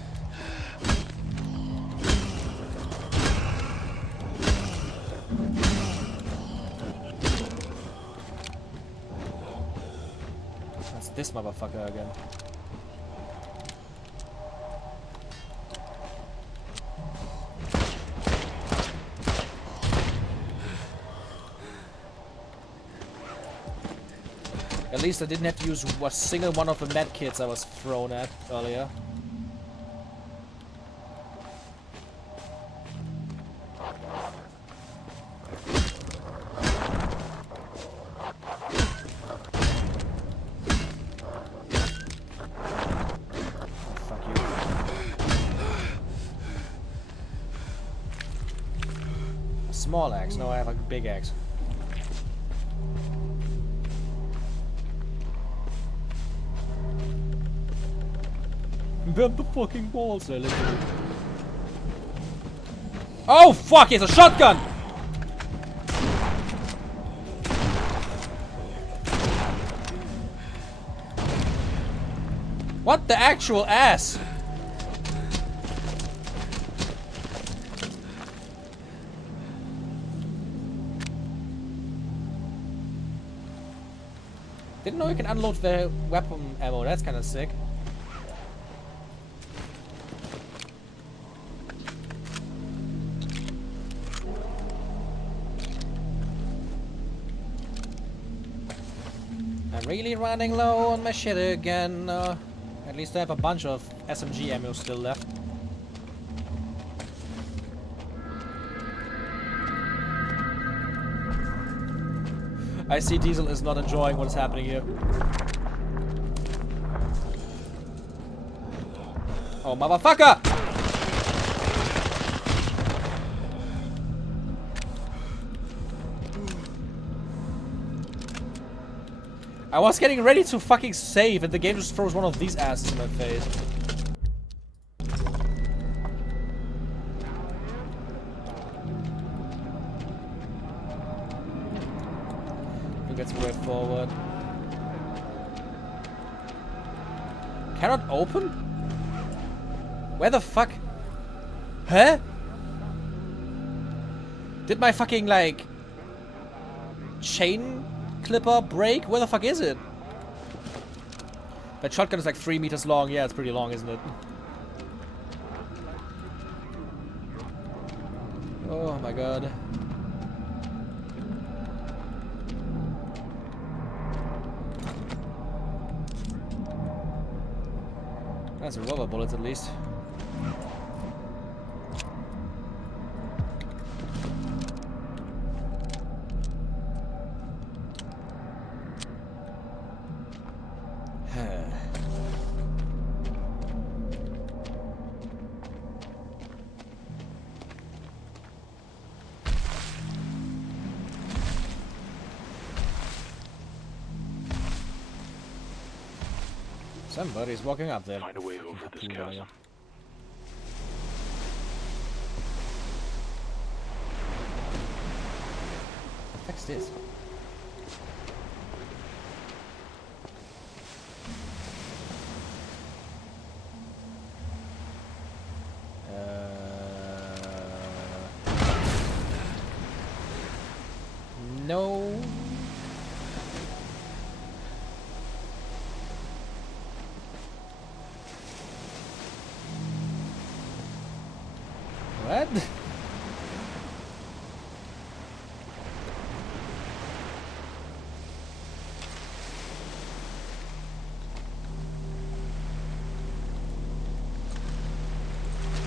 That's this motherfucker again. At least I didn't have to use a single one of the med kits I was thrown at earlier. Fuck you. A small axe? No, I have a big axe. Burn the fucking walls there, literally. Oh fuck, it's a shotgun! What the actual ass? Didn't know you can unload the weapon ammo, that's kinda sick. I'm really running low on my shit again. At least I have a bunch of SMG ammo still left. I see Diesel is not enjoying what is happening here. Oh, motherfucker! I was getting ready to fucking save and the game just throws one of these asses in my face. I think that's the way forward. Cannot open? Where the fuck? Huh? Did my fucking, like, chain clipper break? Where the fuck is it? That shotgun is like 3 meters long. Yeah, it's pretty long, isn't it? Oh my god. That's rubber bullets at least. Somebody's walking up there. Find a way over this chasm. What's this? No. What?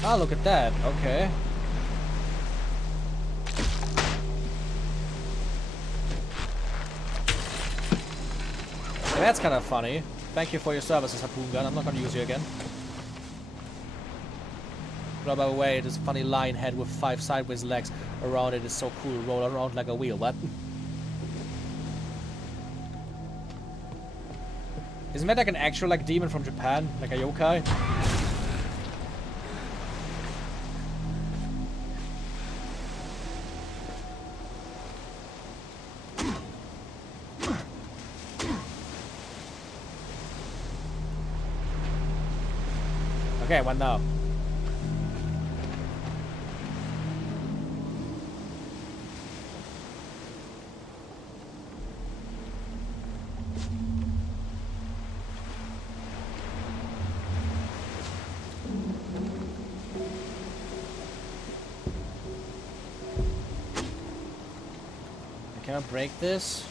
Ah, look at that. Okay. Okay, that's kind of funny. Thank you for your services, harpoon gun. I'm not gonna use you again. But by the way, this funny lion head with 5 sideways legs around it is so cool. Roll around like a wheel. What? Isn't that like an actual like demon from Japan? Like a yokai? Okay, one now. Can I break this?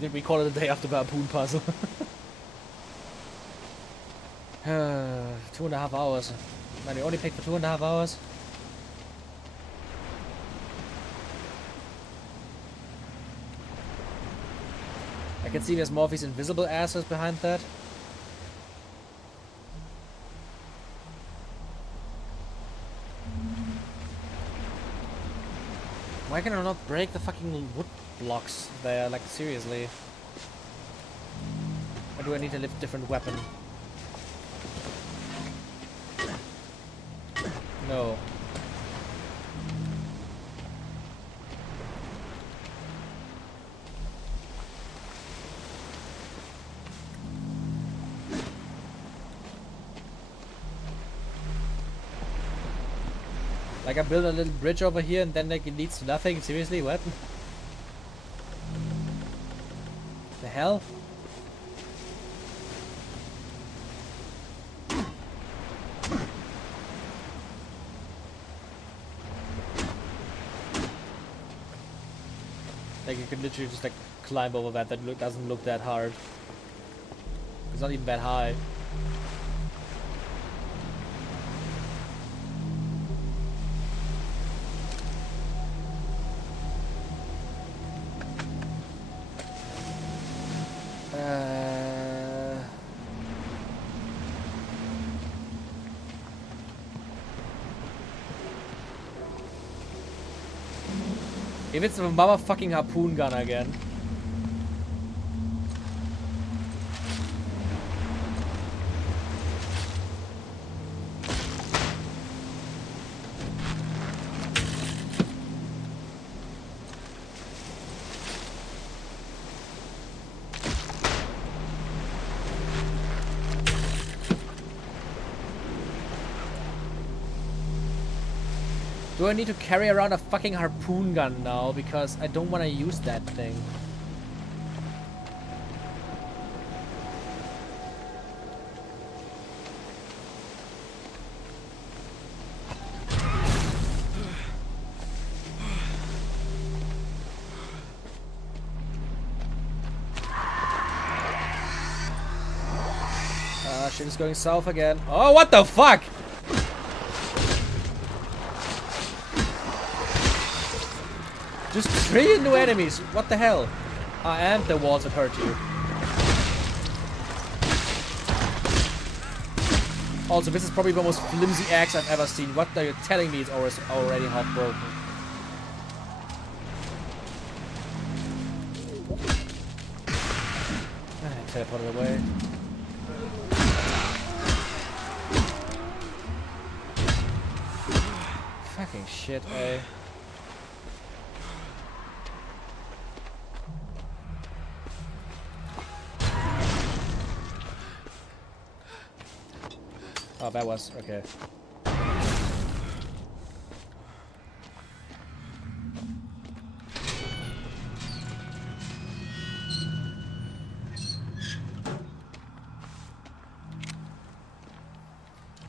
Did we call it a day after the harpoon puzzle? 2.5 hours. Man, we only paid for 2.5 hours. I can see there's more of these invisible asses behind that. Why can I not break the fucking wood blocks there? Like, seriously. Or do I need a different weapon? No. Like I built a little bridge over here and then like it leads to nothing? Seriously, what? The hell? Like you could literally just like climb over that. That doesn't look that hard. It's not even that high. If it's a motherfucking harpoon gun again. Do I need to carry around a fucking harpoon gun now? Because I don't want to use that thing. Shit is going south again. Oh, what the fuck? Just 3 new enemies. What the hell? And the walls that hurt you. Also, this is probably the most flimsy axe I've ever seen. What are you telling me? It's already half broken. Teleported away. Fucking shit, eh? Oh, that was okay.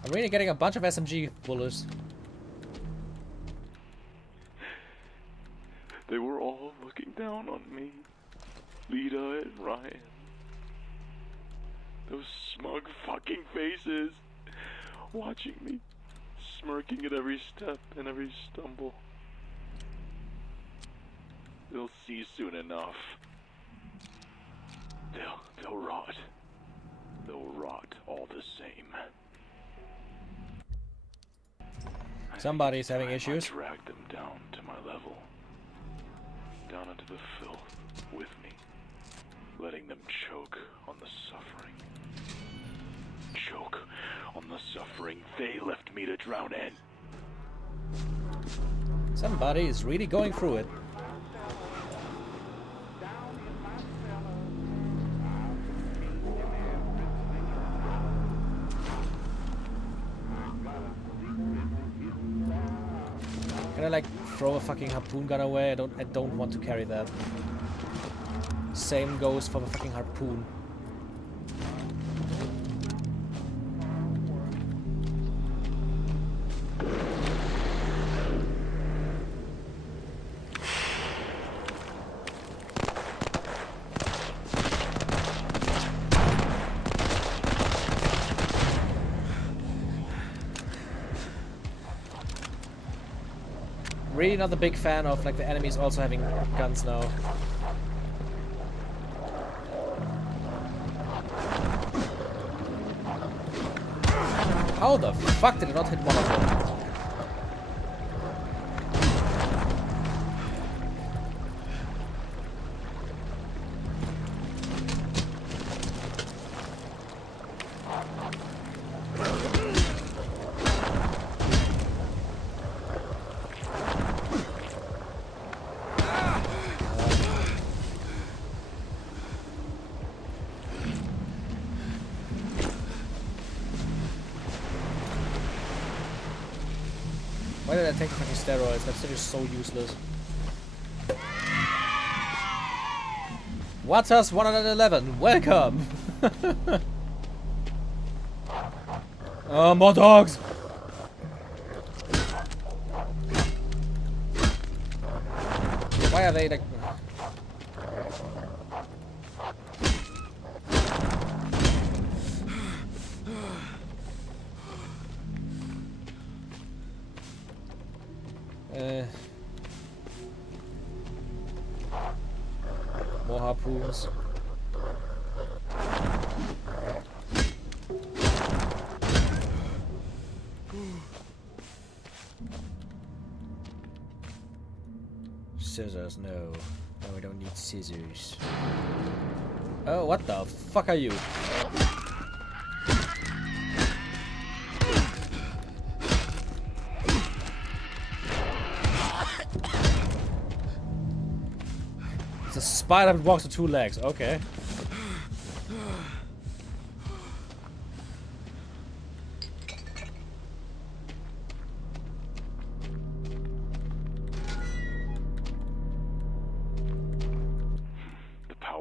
I'm really getting a bunch of SMG bullets. They were all looking down on me. Lita and Ryan. Those smug fucking faces. Watching me. Smirking at every step and every stumble. They'll see soon enough. They'll rot. They'll rot all the same. Somebody's having I issues. drag them down to my level. Down into the filth with me. Letting them choke on the suffering. Choke on the suffering they left me to drown in. Somebody is really going through it. Can I like throw a fucking harpoon gun away? I don't want to carry that. Same goes for the fucking harpoon. Really not a big fan of like the enemies also having guns now. How the fuck did I not hit one of them? Why did I take fucking steroids? That shit is so useless. Waters 111, welcome! Oh, more dogs! Why are they like... More harpoons. Scissors, no. No, we don't need scissors. Oh, what the fuck are you? It's a spider that walks on 2 legs. Okay.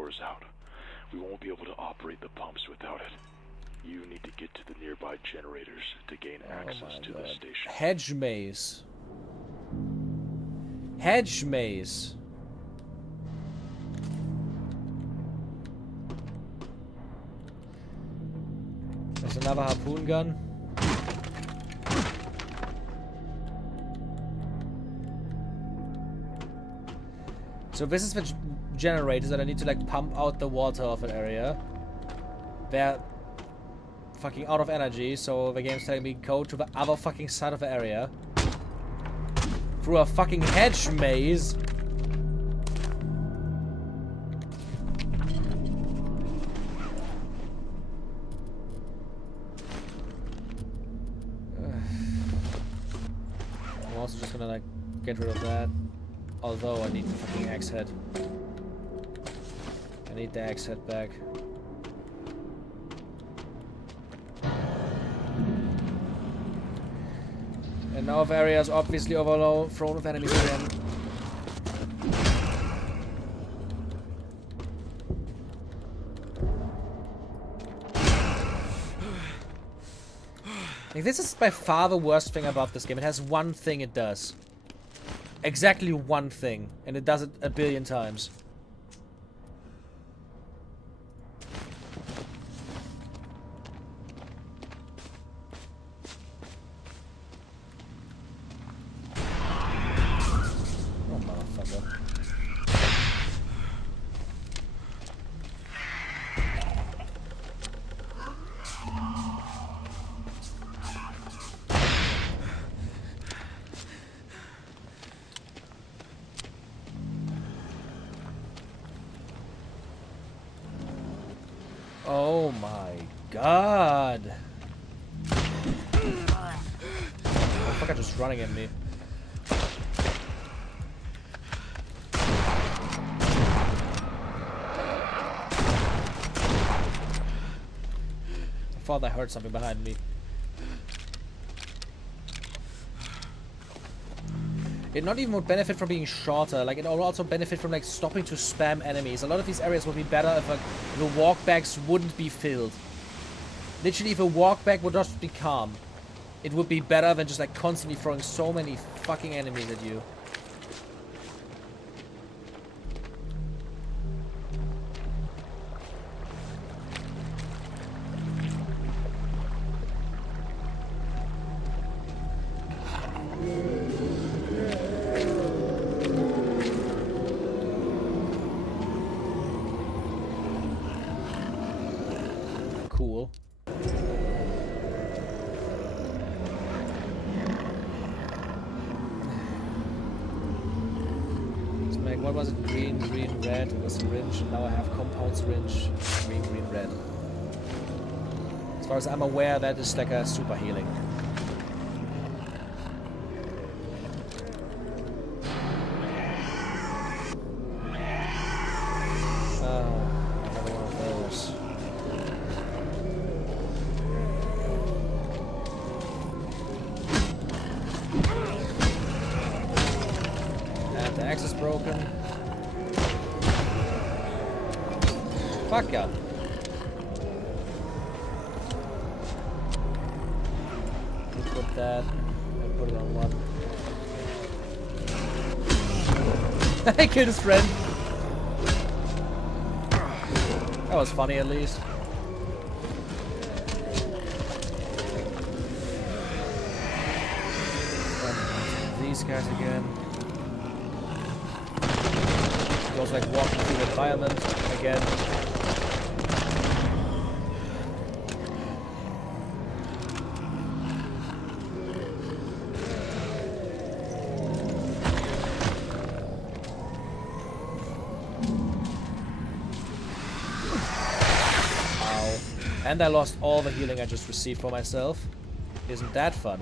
power is out. We won't be able to operate the pumps without it. You need to get to the nearby generators to gain access to the station. Hedge maze. Hedge maze. There's another harpoon gun. So this is the generators that I need to like pump out the water of an area. They're fucking out of energy, so the game's telling me go to the other fucking side of the area. Through a fucking hedge maze. I'm also just gonna like get rid of that. Although I need the fucking axe head. I need the axe head back. And now the area is obviously overthrown with enemies again. Like, this is by far the worst thing about this game. It has one thing it does. Exactly one thing. And it does it a billion times. Oh, motherfucker. Oh my god. Motherfucker just running at me. I thought I heard something behind me. It not even would benefit from being shorter, like it will also benefit from like stopping to spam enemies. A lot of these areas would be better if like, the walkbacks wouldn't be filled. Literally, if a walkback would just be calm, it would be better than just like constantly throwing so many fucking enemies at you. Cool. Let's make, what was it? Green, green, red. It was syringe. Now I have compound syringe. Green, green, red. As far as I'm aware, that is like a super healing. Another one of those. The axe is broken. Fuck yeah. Put that and put it on one. I killed his friend. That was funny at least. And these guys again. Goes like walking through the environment again. Ow. And I lost all the healing I just received for myself. Isn't that fun?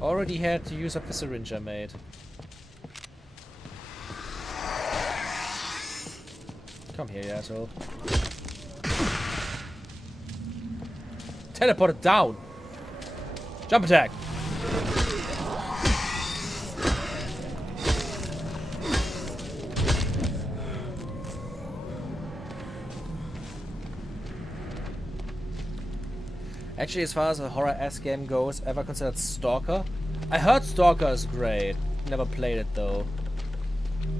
Already had to use up the syringe I made. Come here, you asshole. Teleport it down! Jump attack! Actually, as far as a horror-esque game goes, ever considered Stalker? I heard Stalker is great. Never played it though.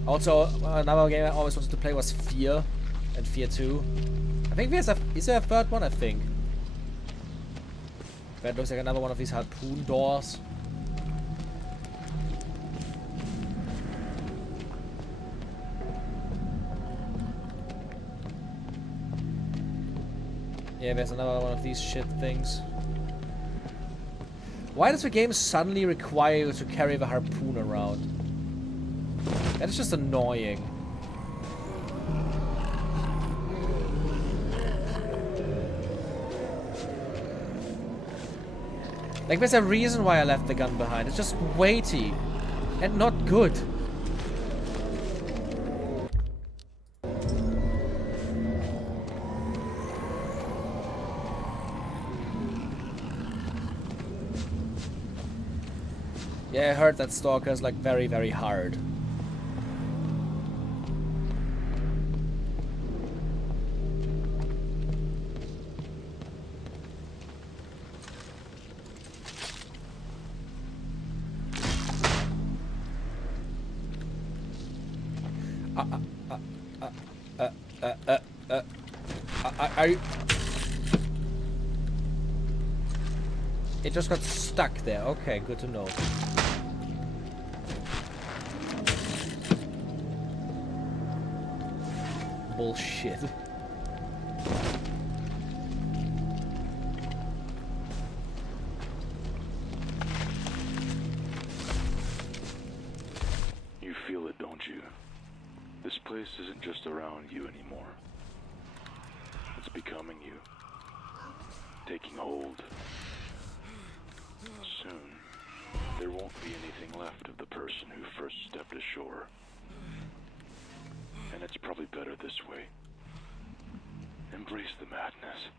Also, another game I always wanted to play was Fear, and Fear 2. I think is there a third one? I think. That looks like another one of these harpoon doors. Yeah, there's another one of these shit things. Why does the game suddenly require you to carry the harpoon around? That is just annoying. Like, there's a reason why I left the gun behind. It's just weighty and not good. Yeah, I heard that Stalker is like very, very hard. Are you... It just got stuck there. Okay, good to know. Bullshit. You feel it, don't you? This place isn't just around you anymore. It's becoming you. Taking hold. Soon, there won't be anything left of the person who first stepped ashore. And it's probably better this way. Embrace the madness.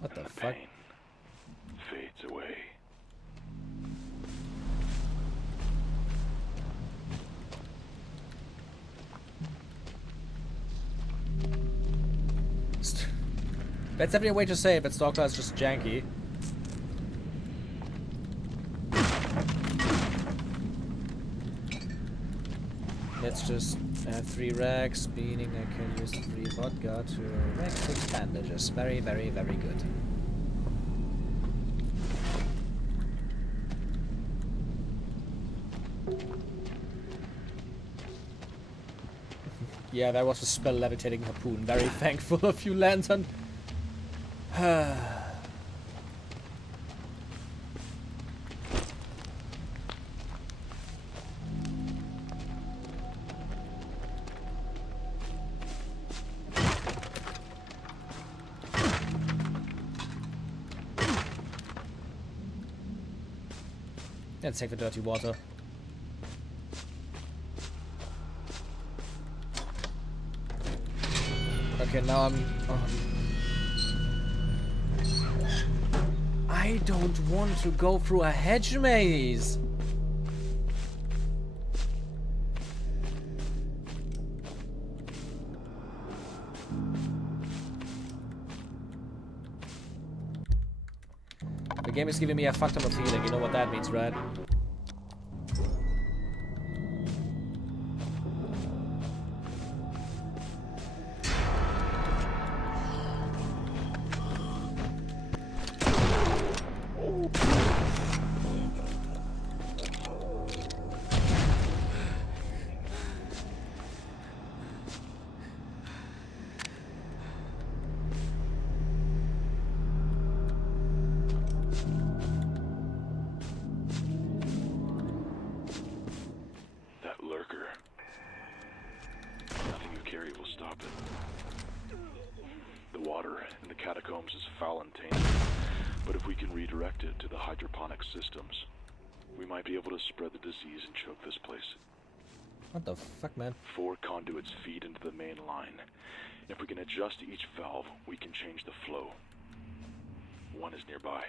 What the And the fuck? pain fades away. That's definitely a way to say it, but Stalker is just janky. Let's just have 3 rags, meaning I can use 3 vodka to make 6 bandages. Very, very, very good. Yeah, that was a spell levitating harpoon. Very thankful of you, Lantern. Let's take the dirty water. Okay, now I'm... I don't want to go through a hedge maze! The game is giving me a fucked up feeling, you know what that means, right? Catacombs is foul and tainted, but if we can redirect it to the hydroponic systems, we might be able to spread the disease and choke this place. What the fuck, man? 4 conduits feed into the main line. If we can adjust each valve, we can change the flow. 1 is nearby.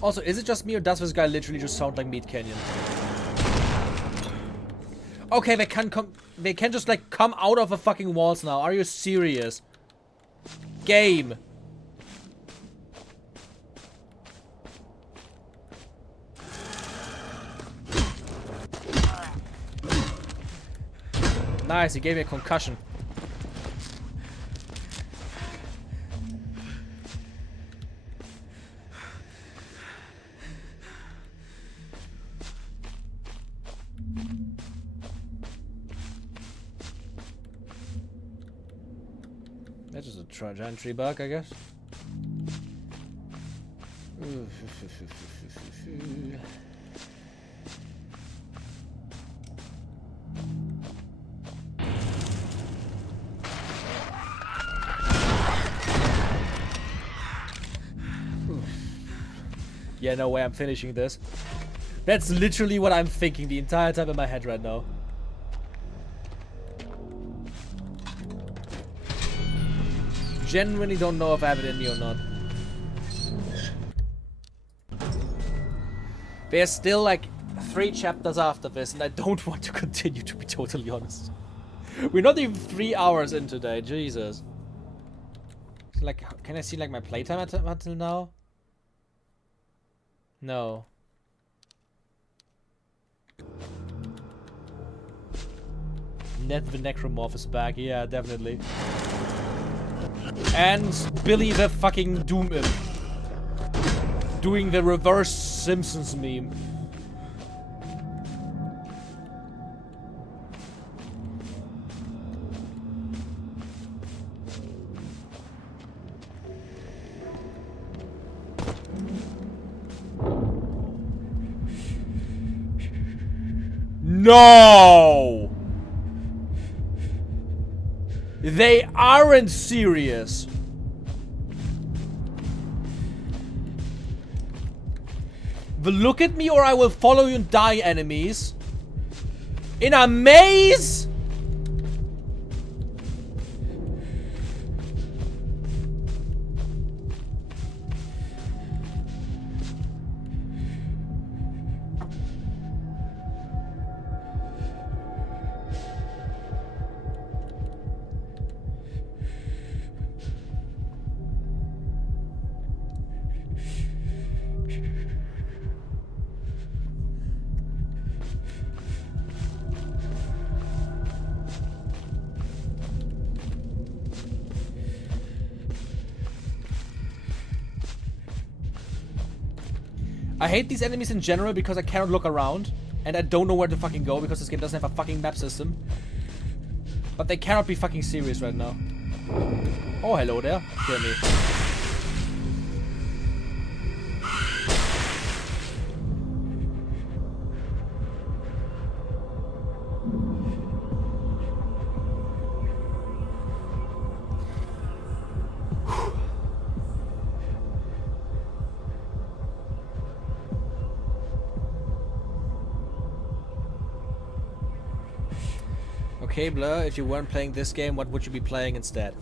Also, is it just me or does this guy literally just sound like Meat Canyon? Okay, they can just like come out of the fucking walls now. Are you serious? game. Nice, he gave me a concussion. That's just a giant tree bug, I guess. Yeah, no way I'm finishing this. That's literally what I'm thinking the entire time in my head right now. Genuinely don't know if I have it in me or not. There's still like 3 chapters after this, and I don't want to continue, to be totally honest. We're not even 3 hours in today, Jesus. Like, can I see like my playtime until now? No. Ned the Necromorph is back, yeah, definitely. And Billy the fucking Doom Imp. Doing the reverse Simpsons meme. No! They aren't serious. Well, look at me or I will follow you and die, enemies. In a maze? I hate these enemies in general because I cannot look around. And I don't know where to fucking go because this game doesn't have a fucking map system. But they cannot be fucking serious right now. Oh, hello there. Kill me. Okay, Blur, if you weren't playing this game, what would you be playing instead?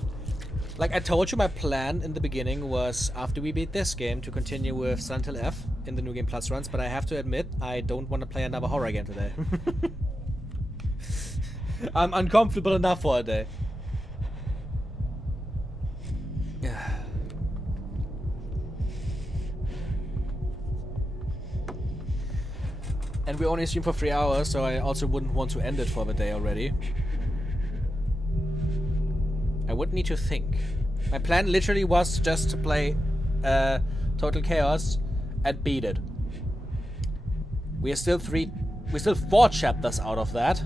Like I told you, my plan in the beginning was, after we beat this game, to continue with Silent Hill F in the New Game Plus runs, but I have to admit, I don't want to play another horror game today. I'm uncomfortable enough for a day. And we only stream for 3 hours, so I also wouldn't want to end it for the day already. I would need to think. My plan literally was just to play Total Chaos and beat it. We're still 4 chapters out of that.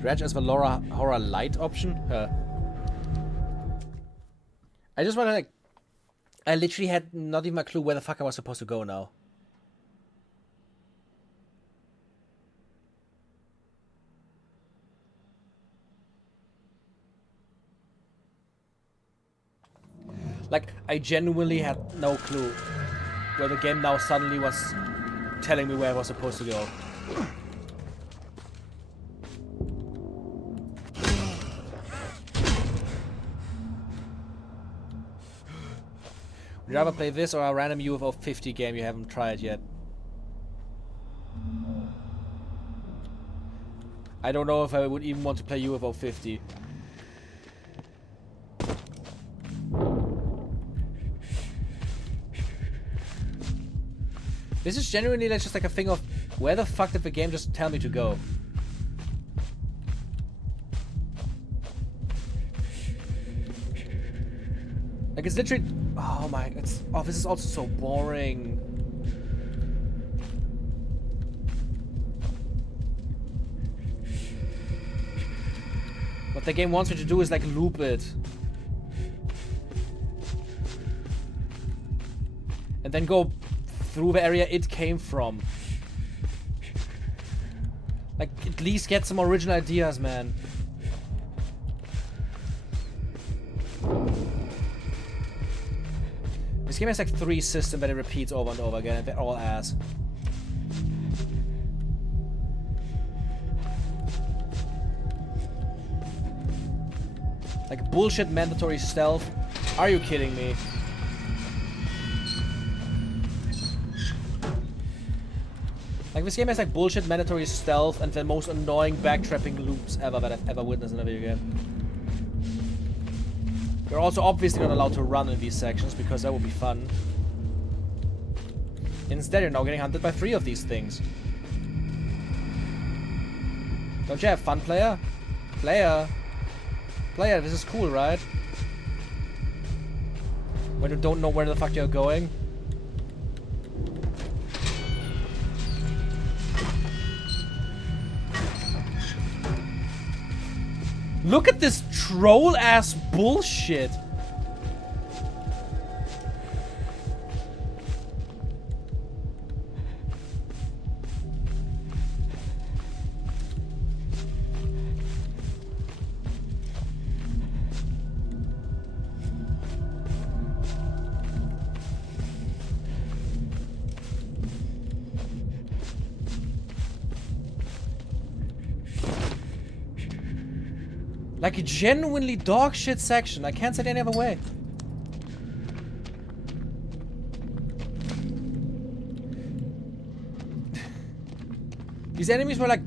Dredge as the horror light option? I just wanna like... I literally had not even a clue where the fuck I was supposed to go now. Like, I genuinely had no clue where the game now suddenly was telling me where I was supposed to go. Would you rather play this or a random UFO 50 game you haven't tried yet? I don't know if I would even want to play UFO 50. This is genuinely just like a thing of where the fuck did the game just tell me to go? Like it's literally, oh my, this is also so boring. What the game wants me to do is like loop it. And then go through the area it came from. Like, at least get some original ideas, man. This game has like 3 systems that it repeats over and over again, and they're all ass. Like bullshit mandatory stealth. Are you kidding me? Like this game has like bullshit mandatory stealth and the most annoying backtrapping loops ever that I've ever witnessed in a video game. You're also obviously not allowed to run in these sections because that would be fun. Instead, you're now getting hunted by 3 of these things. Don't you have fun, player? Player, this is cool, right? When you don't know where the fuck you're going. Look at this troll-ass bullshit. Like a genuinely dog shit section. I can't say it any other way. These enemies were like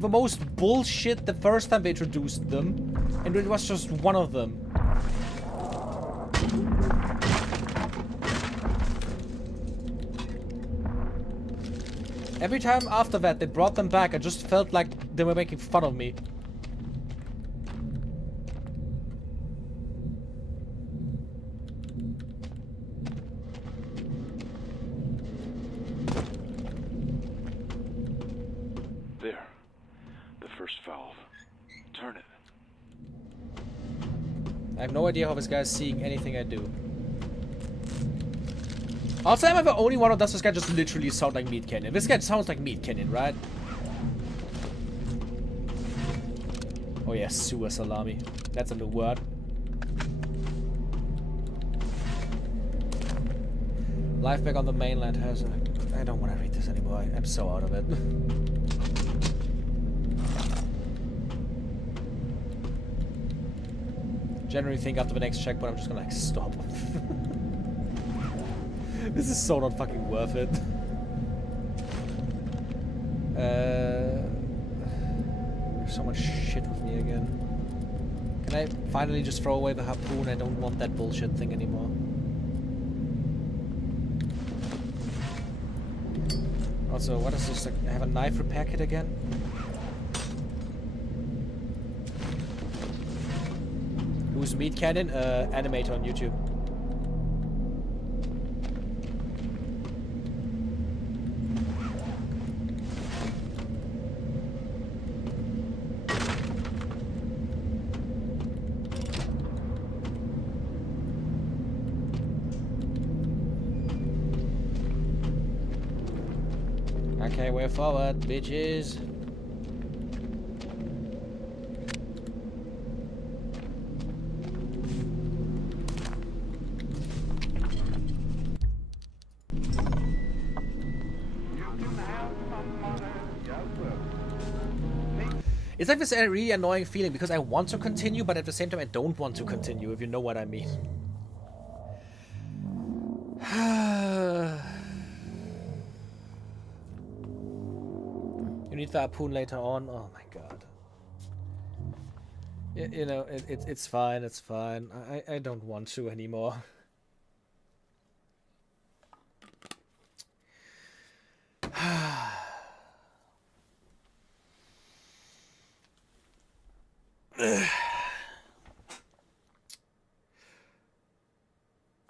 the most bullshit the first time they introduced them, and it was just one of them. Every time after that they brought them back, I just felt like they were making fun of me. I have no idea how this guy is seeing anything I do. Also, am I the only one, or does this guy just literally sound like Meat Canyon? This guy sounds like Meat Canyon, right? Oh yeah, sewer salami. That's a new word. Life back on the mainland has a... I don't want to read this anymore. I'm so out of it. Generally think after the next checkpoint I'm just gonna like stop. This is so not fucking worth it. There's so much shit with me again. Can I finally just throw away the harpoon? I don't want that bullshit thing anymore. Also, what is this? Like, I have a knife repair kit again? Who's Meat Canyon? Animator on YouTube. Okay, way forward, bitches. It's like this really annoying feeling because I want to continue, but at the same time I don't want to continue, if you know what I mean. You need the harpoon later on. Oh my god. You know, it's fine, it's fine. I don't want to anymore.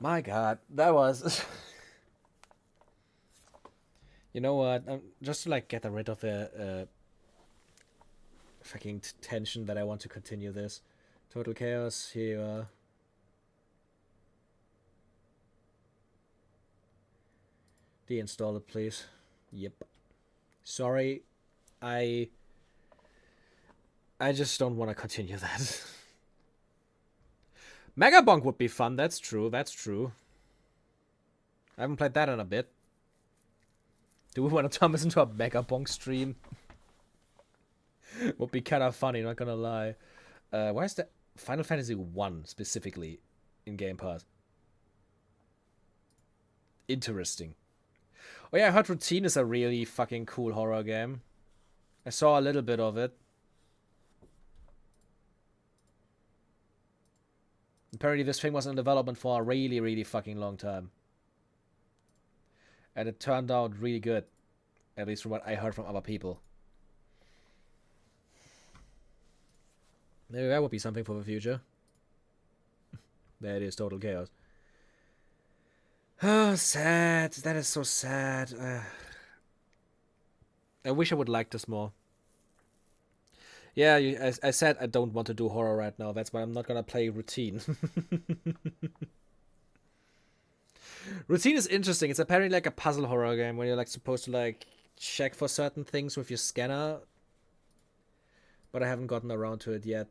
My god, that was... You know what? Just to like get rid of the fucking tension that I want to continue this. Total Chaos, here you are. Deinstall it, please. Yep. Sorry, I just don't want to continue that. Megabonk would be fun, that's true, that's true. I haven't played that in a bit. Do we want to turn this into a Megabonk stream? Would be kind of funny, not gonna lie. Why is the Final Fantasy 1 specifically in Game Pass? Interesting. Oh yeah, I heard Routine is a really fucking cool horror game. I saw a little bit of it. Apparently this thing was in development for a really, really fucking long time. And it turned out really good. At least from what I heard from other people. Maybe that would be something for the future. There it is, Total Chaos. Oh, sad. That is so sad. I wish I would like this more. Yeah, I said I don't want to do horror right now. That's why I'm not gonna play Routine. Routine is interesting. It's apparently like a puzzle horror game where you're like supposed to like check for certain things with your scanner. But I haven't gotten around to it yet.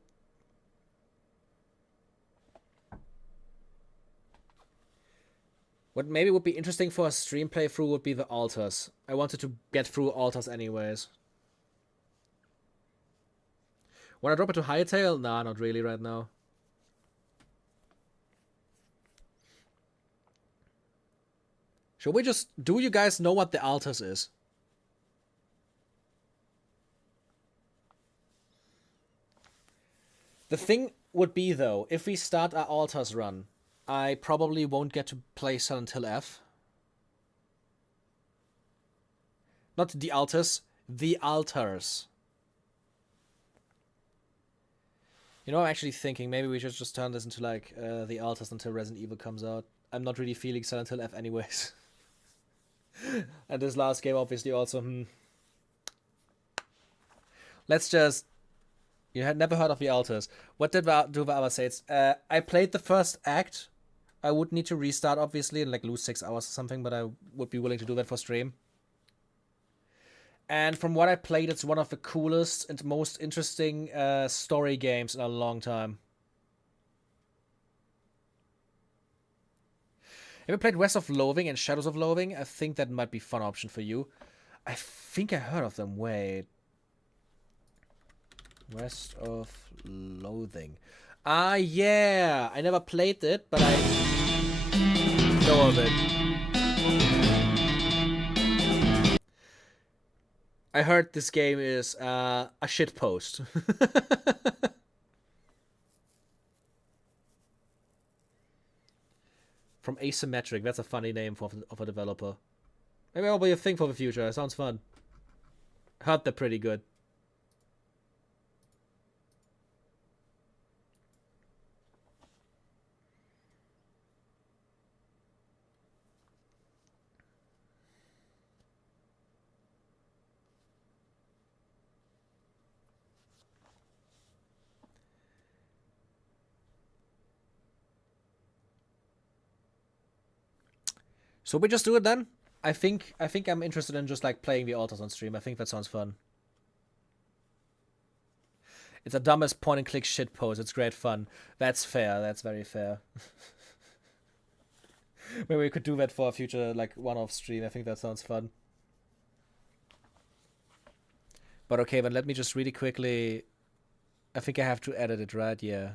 What maybe would be interesting for a stream playthrough would be the altars. I wanted to get through altars anyways. Wanna drop it to Hytale? Nah, not really right now. Should we just... Do you guys know what the altars is? The thing would be, though, if we start our altars run, I probably won't get to play Silent Hill F. Not the altars, the altars. You know, I'm actually thinking maybe we should just turn this into like the altars until Resident Evil comes out. I'm not really feeling Silent Hill F anyways. And this last game obviously also, Let's just... You had never heard of the altars. What did do the other saints? I played the first act. I would need to restart obviously and like lose 6 hours or something, but I would be willing to do that for stream. And from what I played, it's one of the coolest and most interesting story games in a long time. Have you played West of Loathing and Shadows of Loathing? I think that might be a fun option for you. I think I heard of them. Wait. West of Loathing. Ah, yeah. I never played it, but I know of it. I heard this game is a shitpost. From Asymmetric. That's a funny name of a developer. Maybe that'll be a thing for the future. It sounds fun. Heard they're pretty good. So we just do it then? I think I'm interested in just like playing the altars on stream. I think that sounds fun. It's a dumbest point and click shit pose. It's great fun. That's fair. That's very fair. Maybe we could do that for a future like one-off stream. I think that sounds fun. But okay, then let me just really quickly... I think I have to edit it, right? Yeah.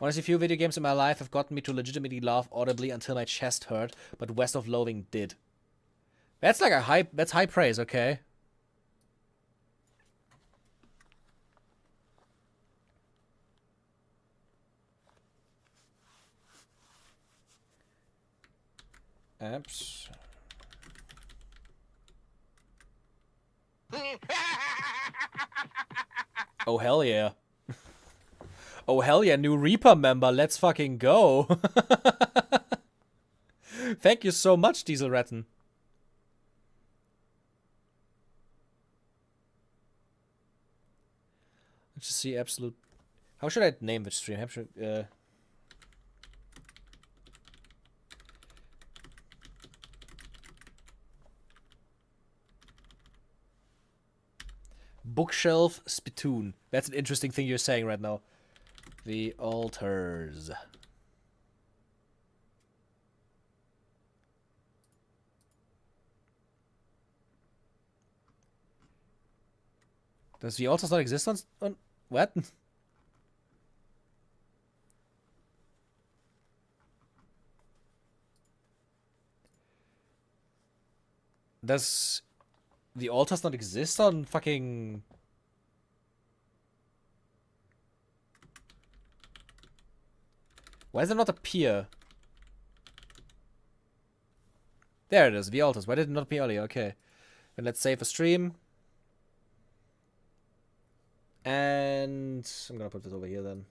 Honestly, few video games in my life have gotten me to legitimately laugh audibly until my chest hurt, but West of Loathing did. That's like that's high praise, okay? Apps. Oh hell yeah. Oh hell yeah, new Reaper member, let's fucking go. Thank you so much, Diesel Ratten. Let's just see absolute. How should I name the stream? Bookshelf Spittoon. That's an interesting thing you're saying right now. The altars. Does the altars not exist on what? Does the altars not exist on fucking... Why does it not appear? There it is, the altars. Why did it not appear earlier? Okay. Then let's save a stream. And I'm gonna put this over here then.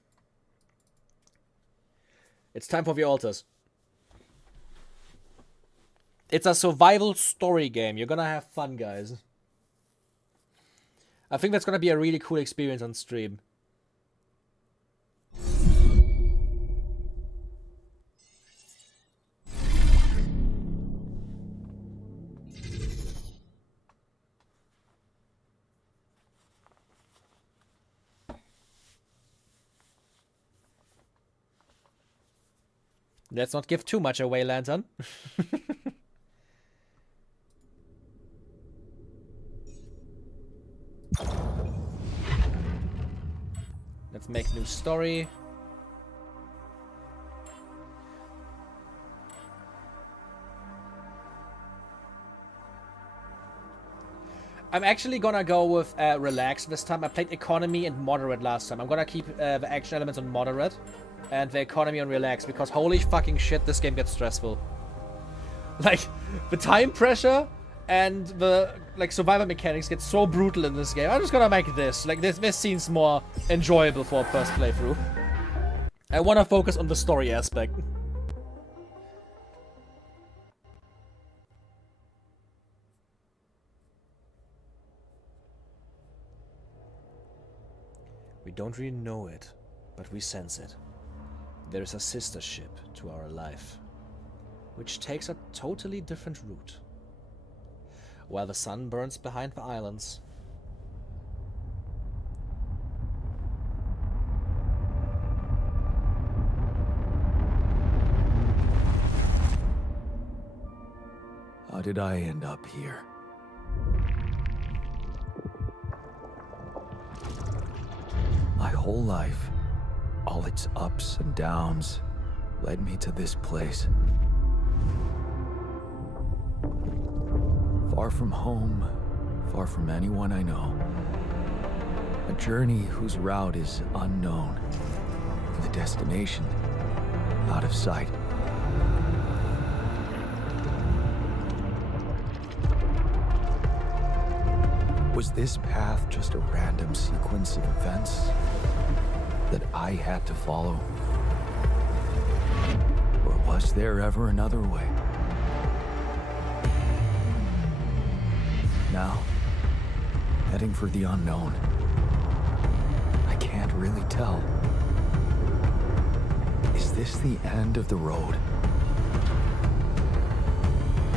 It's time for the altars. It's a survival story game. You're gonna have fun, guys. I think that's gonna be a really cool experience on stream. Let's not give too much away, Lantern. Let's make new story. I'm actually gonna go with relax this time. I played economy and moderate last time. I'm gonna keep the action elements on moderate and the economy on relax because holy fucking shit, this game gets stressful. Like, the time pressure and the survival mechanics get so brutal in this game. I'm just gonna make this. Like, this seems more enjoyable for a first playthrough. I wanna focus on the story aspect. We don't really know it, but we sense it. There is a sister ship to our life, which takes a totally different route. While the sun burns behind the islands, How did I end up here? My whole life, all its ups and downs, led me to this place. Far from home, far from anyone I know. A journey whose route is unknown, and the destination out of sight. Was this path just a random sequence of events that I had to follow? Or was there ever another way? Now, heading for the unknown. I can't really tell. Is this the end of the road?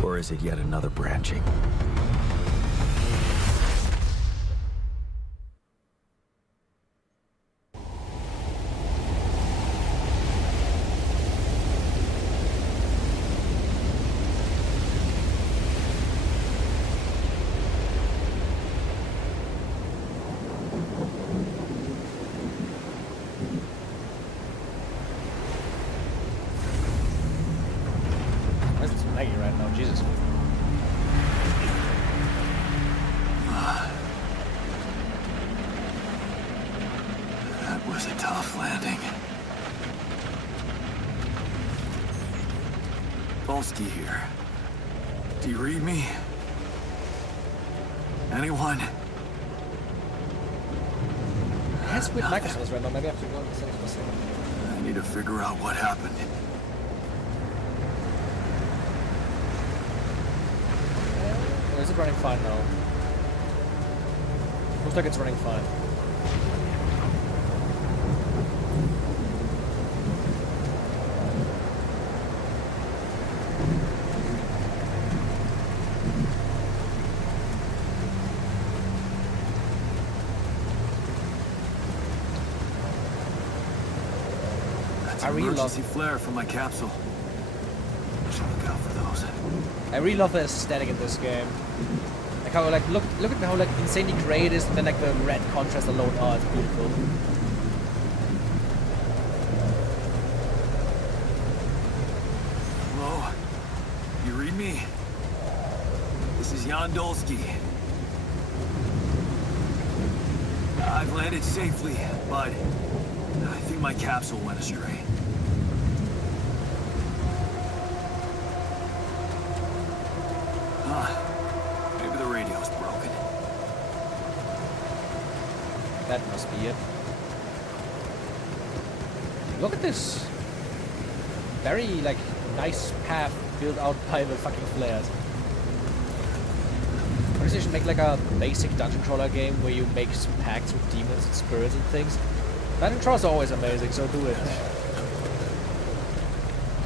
Or is it yet another branching? Why is it so laggy right now? Jesus. was a tough landing. Volsky here. Do you read me? Anyone? That's with Microsoft right now. Maybe I have to go and settings for a second. I need to figure out what happened. Or is it running fine now? Looks like it's running fine. That's I an really love- emergency flare from my capsule. Should look out for those. I really love the aesthetic in this game. Like how look at how like insanely grey it is, and then like the red contrast alone. Oh, it's beautiful. Hello? You read me? This is Jan Dolsky. I've landed safely, but I think my capsule went astray. Maybe the radio's broken. That must be it. Look at this very like nice path built out by the fucking flares. Or they should make like a basic dungeon crawler game where you make pacts with demons and spirits and things. Dungeon crawlers are always amazing, so do it.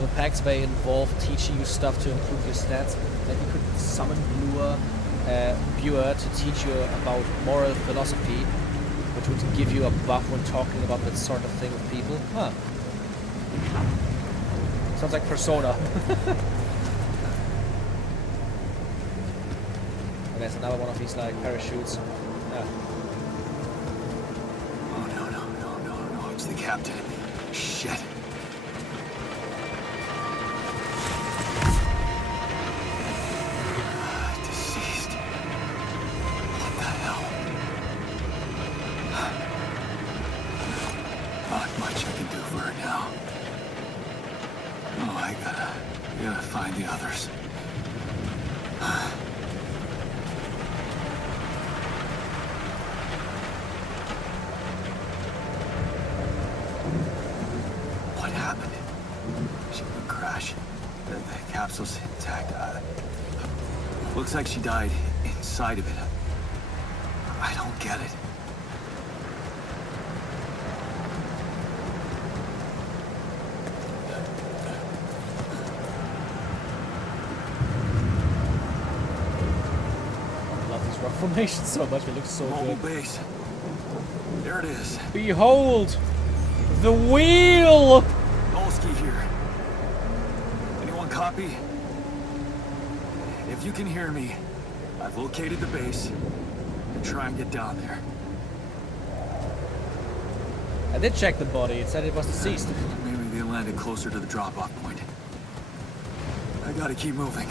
The pacts may involve teaching you stuff to improve your stats. Like you could summon Viewer to teach you about moral philosophy, which would give you a buff when talking about that sort of thing with people. Huh. Sounds like Persona. Okay, so another one of these like parachutes. Yeah. Oh, no, it's the captain. Shit. Deceased. What the hell? Not much I can do for her now. Oh, I gotta find the others. What happened? She would crash. The capsule's intact. Looks like she died inside of it. I don't get it. I love these rock formations so much, it looks so Mobile good. base. There it is. Behold! The wheel! Volsky here. Anyone copy? If you can hear me, I've located the base. Try and get down there. I did check the body, it said it was deceased. Maybe they landed closer to the drop-off point. I gotta keep moving.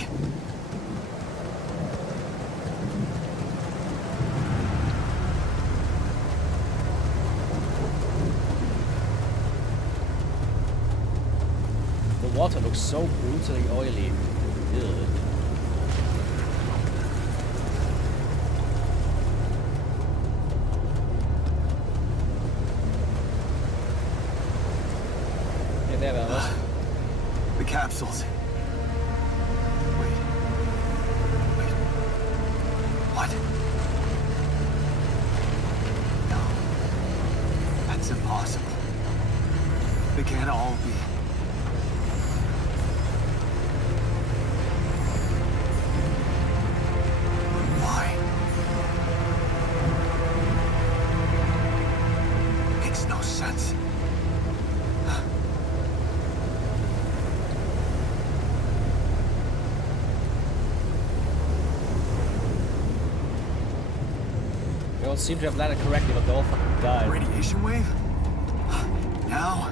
The water looks so brutally oily. Ugh. Yeah, there that was. The capsules. Wait. What? No. That's impossible. They can't all be. Why? Makes no sense. They all seem to have landed correctly, but they all fucking died. Radiation wave? Now?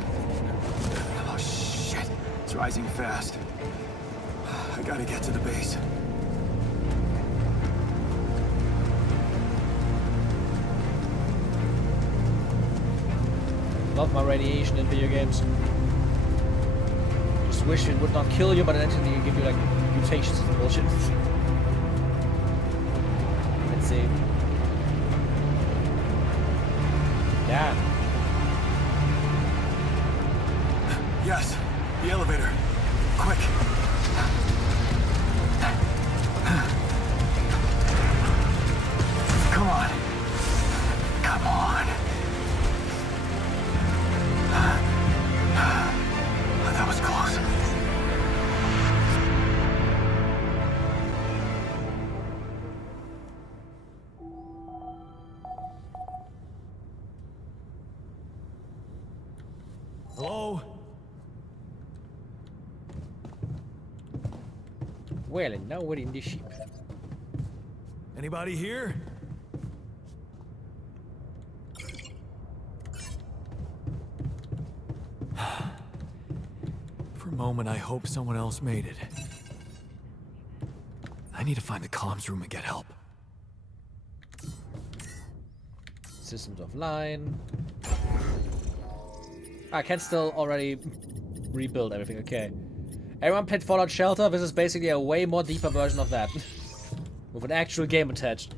Oh shit. It's rising fast. I gotta get to the base. love my radiation in video games. Just wish it would not kill you, but it actually give you like mutations and bullshit. Let's see. Yeah. Yes, the elevator. Quick. Come on. Come on. That was close. Hello? Well, and now we're in the ship. Anybody here? For a moment, I hope someone else made it. I need to find the comms room and get help. Systems offline. I can still already rebuild everything, okay. Everyone played Fallout Shelter? This is basically a way more deeper version of that. With an actual game attached.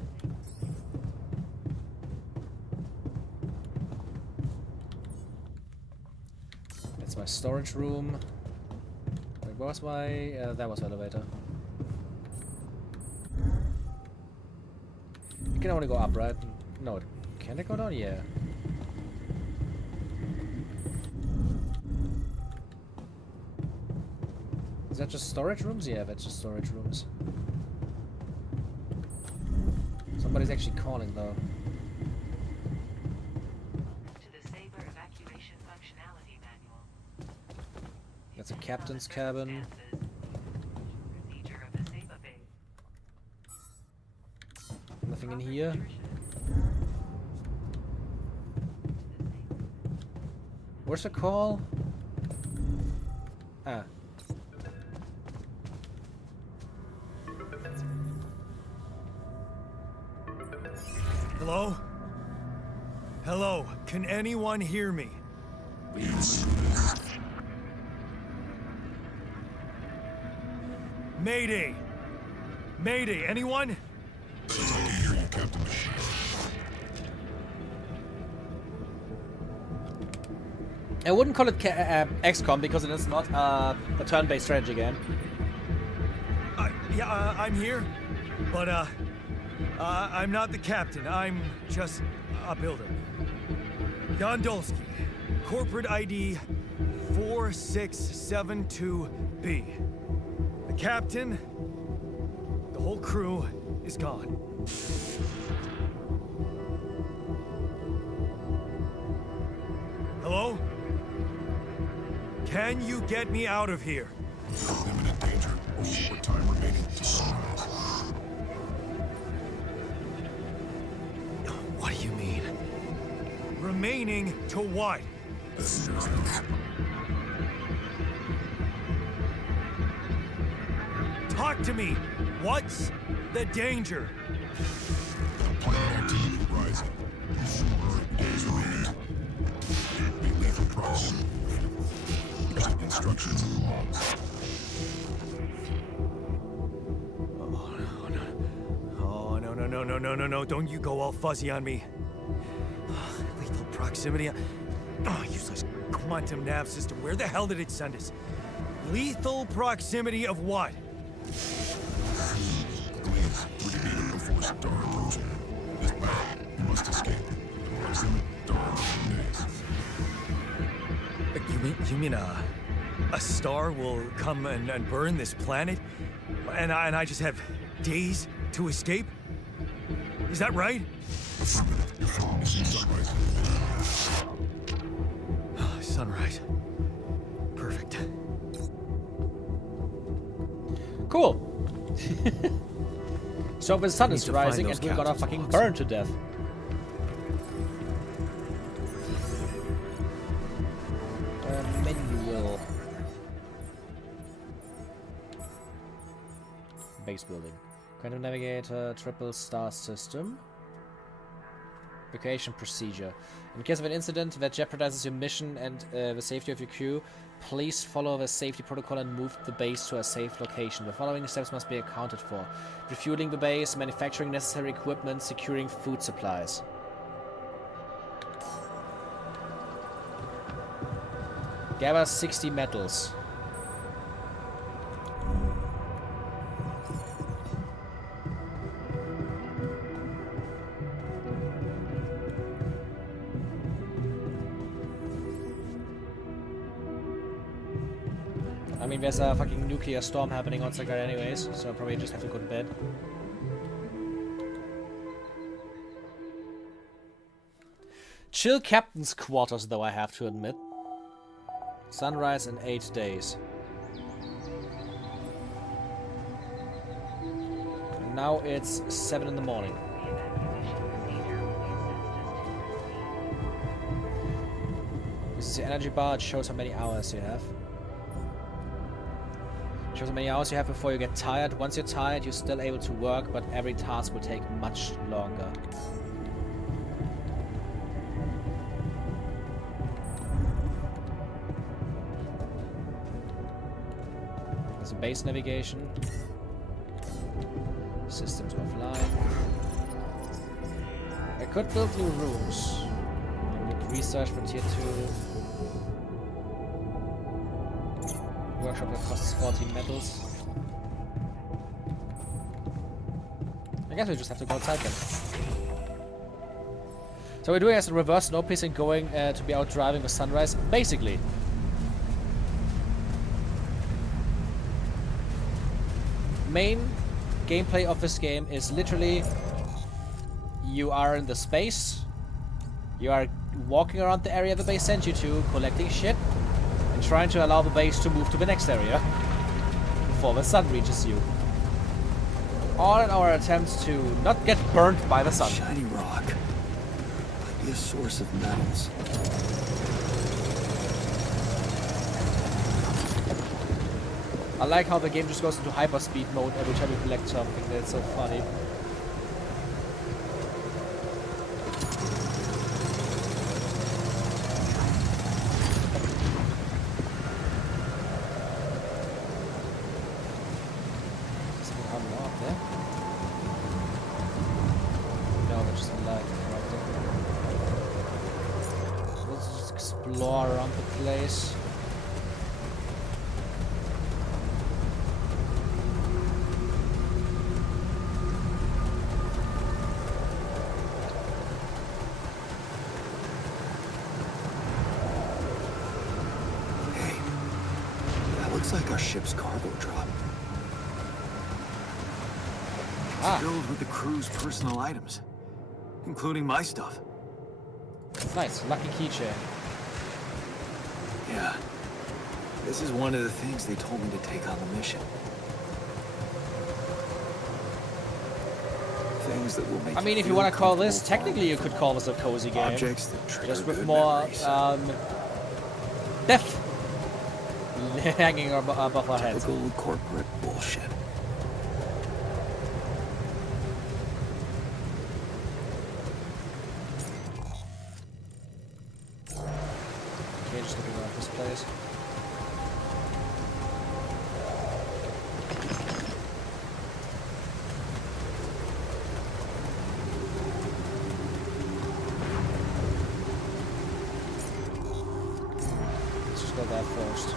That's my storage room. Wait, where was my... that was the elevator. You can only go up, right? No, can I go down? Yeah. Is that just storage rooms? Yeah, that's just storage rooms. Somebody's actually calling though. To the Saber evacuation functionality manual. That's a captain's cabin. Procedure of the Saber Bay. Nothing in here. Where's the call? Ah. Hello? Hello? Can anyone hear me? Mayday! Mayday, anyone? I wouldn't call it XCOM because it is not a turn-based strategy game. Yeah, I'm here, but I'm not the captain. I'm just a builder. Gondolsky, corporate ID 4672B. The captain, the whole crew is gone. Hello? Can you get me out of here? Imminent danger. Short time remaining to sunrise. What do you mean? Remaining to what? Talk to me. What's the danger? Planet activity rising. Days remaining. Be lethal proximity. Instructions and logs. Oh, no. Don't you go all fuzzy on me. Lethal proximity. Oh, useless quantum nav system. Where the hell did it send us? Lethal proximity of what? Please, we can beat it before star approaching. This battle, you must escape. Proximity, star days. You mean a star will come and burn this planet? And I just have days to escape? Is that right? Sunrise. Sunrise. Perfect. Cool. So the sun Need is to find rising those and we're gonna captain's fucking logs. burn to death. Manual. Base building. Quantum navigator, triple star system. Evacuation procedure. In case of an incident that jeopardizes your mission and the safety of your crew, please follow the safety protocol and move the base to a safe location. The following steps must be accounted for: refueling the base, manufacturing necessary equipment, securing food supplies. Gather 60 metals. I mean, there's a fucking nuclear storm happening on Sagar anyways, so I'll probably just have to go to bed. Chill captain's quarters, though, I have to admit. Sunrise in 8 days. And now it's 7 in the morning. The evacuation procedure will be assessed as This is the energy bar. It shows how many hours you have. It shows how many hours you have before you get tired. Once you're tired, you're still able to work, but every task will take much longer. There's a base navigation. Systems offline. I could build new rooms. I need research for tier 2. Workshop that costs 14 metals. I guess we just have to go outside then. So we're doing as a reverse snow piece and going to be out driving with sunrise. Basically. Main gameplay of this game is literally you are in the space, you are walking around the area the base sent you to, collecting shit, and trying to allow the base to move to the next area before the sun reaches you. All in our attempts to not get burnt by the sun. Shiny rock. Might be a source of metals. I like how the game just goes into hyperspeed mode every time you collect something. That's so funny. Something unlocked there? No, they're just light right there. Let's just explore around the place. Like our ship's cargo drop. Ah. It's filled with the crew's personal items, including my stuff. Nice, lucky keychain. Yeah. This is one of the things they told me to take on the mission. Things that will make I mean, if you feel want to call this, comfortable technically you could call this a cozy game. objects that trigger Just with good more, memories. death hanging above our heads. Typical corporate bullshit. Okay, just looking around this place. Let's just go there first.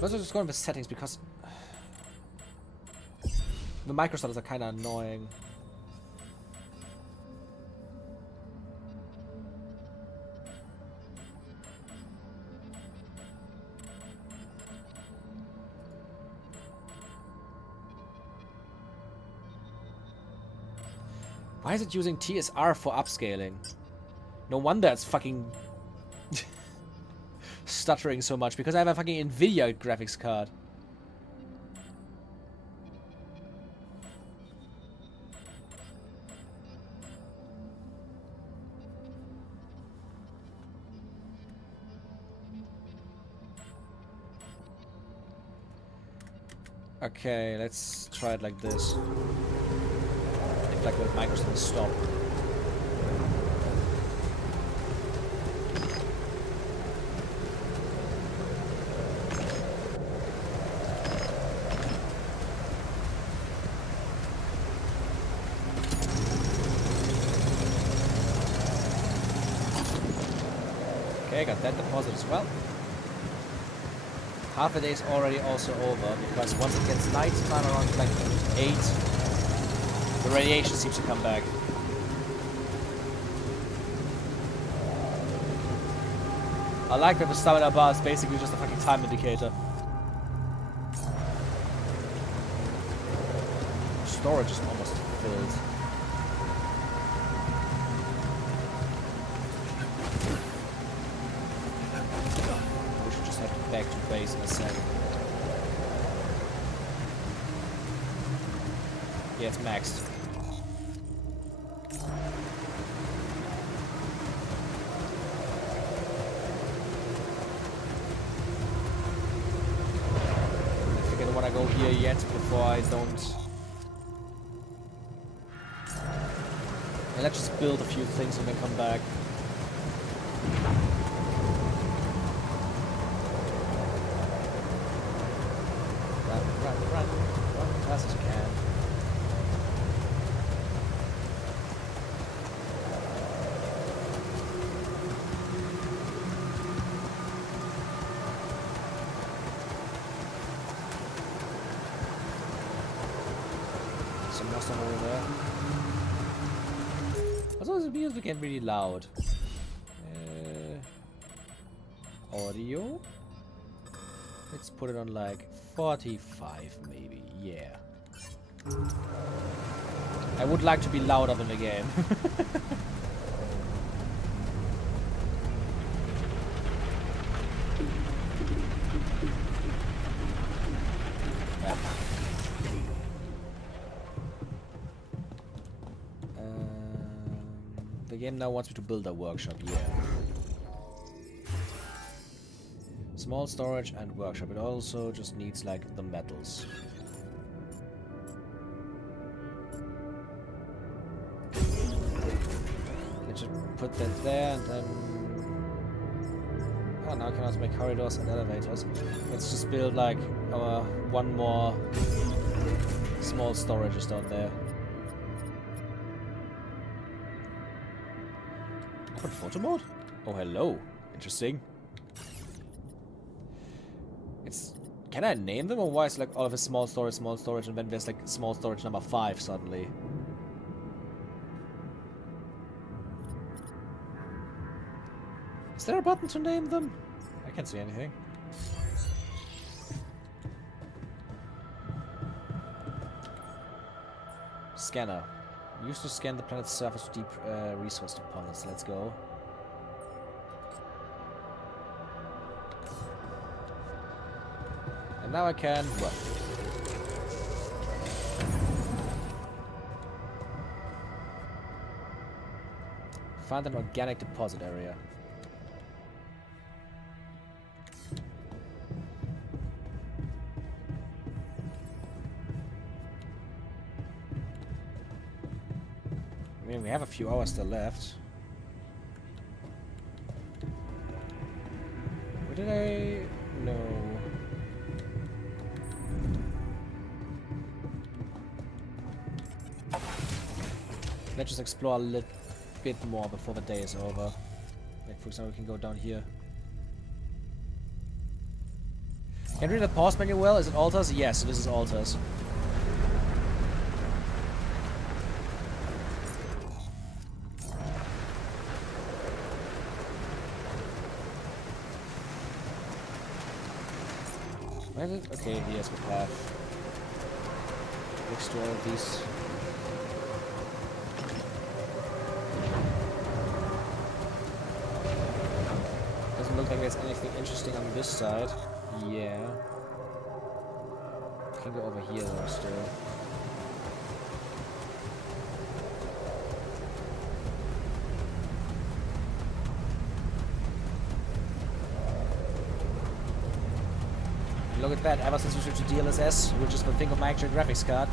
Let's just go into settings because the microstatus are kind of annoying. Why is it using TSR for upscaling? No wonder it's fucking stuttering so much, because I have a fucking Nvidia graphics card. Okay, let's try it like this. If like the micro's gonna stop. Okay, got that deposit as well. Half a day is already also over, because once it gets night time around like 8, the radiation seems to come back. I like that the stamina bar is basically just a fucking time indicator. Storage is almost filled. Back to base in a second. Yeah, it's maxed. I think I don't want to go here yet before I don't. And let's just build a few things and then come back. Run as fast as you can. Some more stuff over there. Also, the music get really loud. Audio. Let's put it on like 45 maybe, yeah. I would like to be louder than the game. Yeah. The game now wants me to build a workshop, yeah. Small storage and workshop. It also just needs like the metals. Let's just put that there and then. Oh, now I can also make corridors and elevators. Let's just build like one more small storages down there. Open photo mode? Oh, hello. Interesting. Can I name them, or why is like all of a small storage, and then there's like small storage number 5 suddenly? Is there a button to name them? I can't see anything. Scanner. Used to scan the planet's surface for deep resource deposits. Let's go. Now I can, well. Find an organic deposit area. I mean, we have a few hours still left. Where did I... No... Let's just explore a little bit more before the day is over. Like, for example, we can go down here. Can you read the pause menu well? Is it altars? Yes, this is altars. Where is it? Okay, here's the path. Next to all of these. Look like there's anything interesting on this side. Yeah. I can go over here though still. Look at that. Ever since we switched to DLSS, which is the thing of my actual graphics card,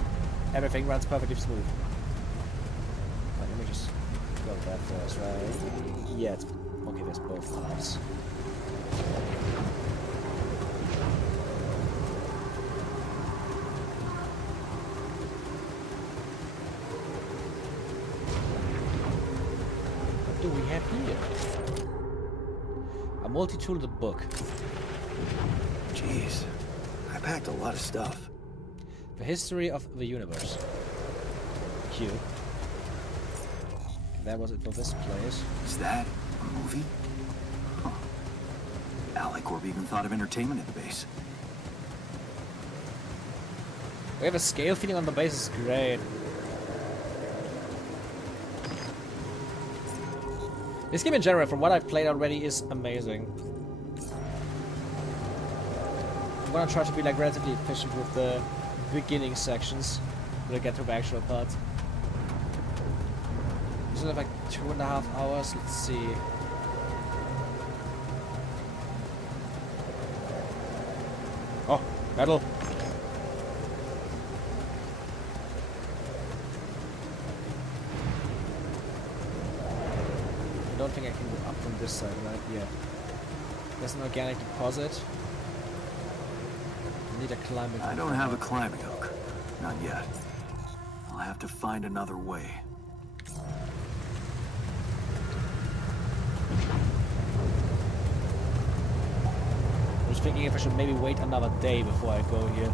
everything runs perfectly smooth. Right, let me just go with that first, right? Yeah, it's okay. There's both halves. What do we have here? A multi-tooled book. Jeez, I packed a lot of stuff. The history of the universe. Cute. That was it for this place. Is that a movie? Huh. Alicorp even thought of entertainment at the base. We have a scale feeling on the base is great. This game in general, from what I've played already, is amazing. I'm gonna try to be like relatively efficient with the beginning sections when I get to the actual parts. We still have like 2.5 hours. Let's see. Oh, metal. I don't think I can go up from this side, right? Yeah. There's an organic deposit. I need a climbing hook. I don't have a climbing hook. Not yet. I'll have to find another way. I was thinking if I should maybe wait another day before I go here.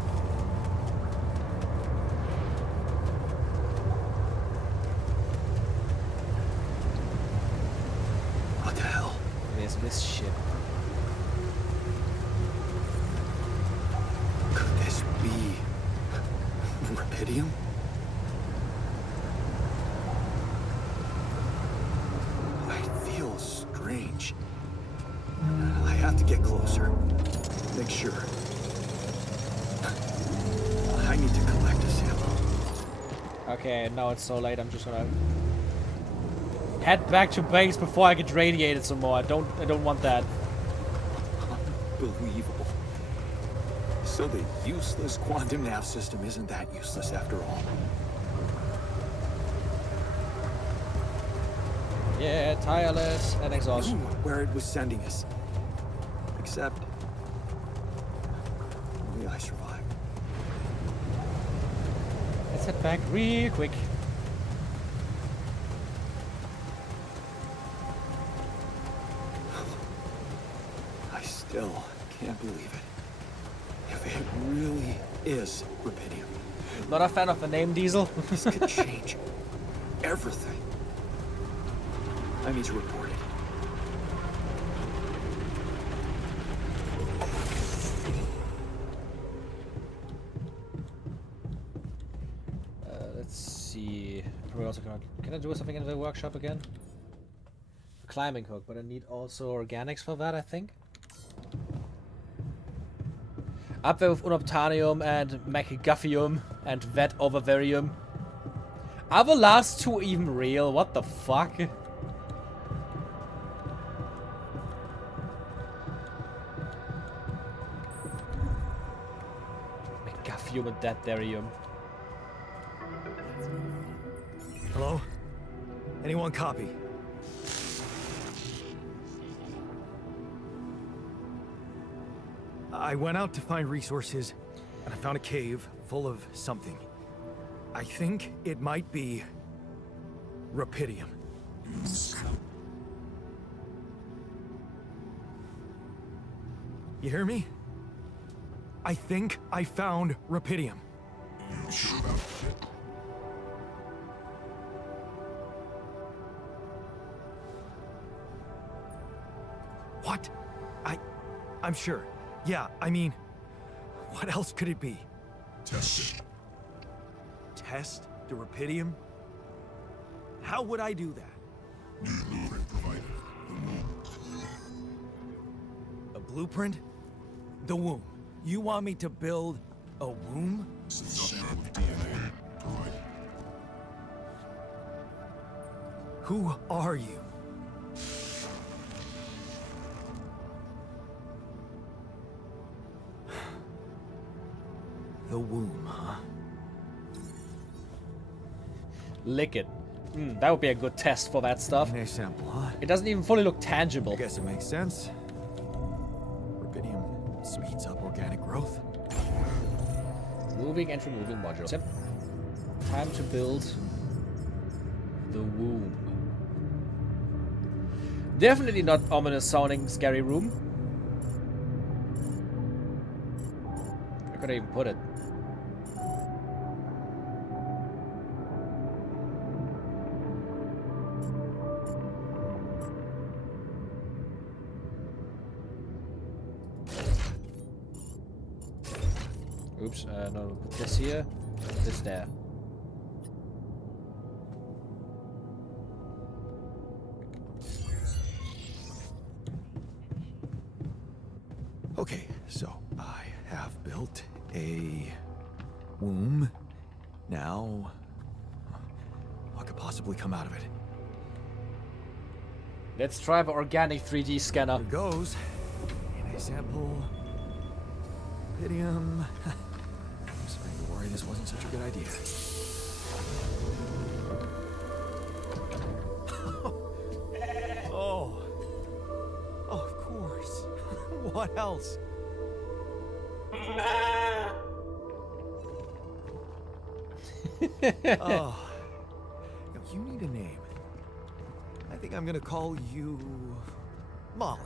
What the hell? There's this shit. Could this be Rapidium? It feels strange. I have to get closer. Make sure. I need to collect a sample. Okay, now it's so late. I'm just gonna head back to base before I get radiated some more. I don't want that. Unbelievable. So the useless quantum nav system isn't that useless after all. Yeah, tireless and exhaustion. Where it was sending us. Except only I survived. Let's head back real quick. I still can't believe it. If it really is Rapidium, Not a fan of the name Diesel. this could change everything. I need to report it. Let's see. Probably also can I do something in the workshop again? A climbing hook, but I need also organics for that, I think. Abwehr with Unobtainium and MacGuffium and Vet Overvarium. Are the last two even real? What the fuck? MacGuffium and Datdarium. Hello? Anyone copy? I went out to find resources, and I found a cave full of something. I think it might be Rapidium. You hear me? I think I found Rapidium. What? I'm sure. Yeah, I mean, what else could it be? Test it. Test the Rapidium? How would I do that? New blueprint provided. A blueprint? The womb. You want me to build a womb? Sample of DNA provided. Who are you? womb, huh? Lick it. That would be a good test for that stuff. DNA sample, huh? It doesn't even fully look I tangible. guess it makes sense. Rubidium speeds up organic growth. Moving and removing modules. Yep. Time to build the womb. Definitely not ominous sounding scary room. Where could I even put it? Oops, no, put this here, this there. Okay, so I have built a womb. Now, what could possibly come out of it? Let's try the organic 3D scanner. Here goes. DNA sample. Rubidium. I'm starting to worry this wasn't such a good idea. Oh. Oh, of course. What else? Oh. No, you need a name. I think I'm gonna call you Molly.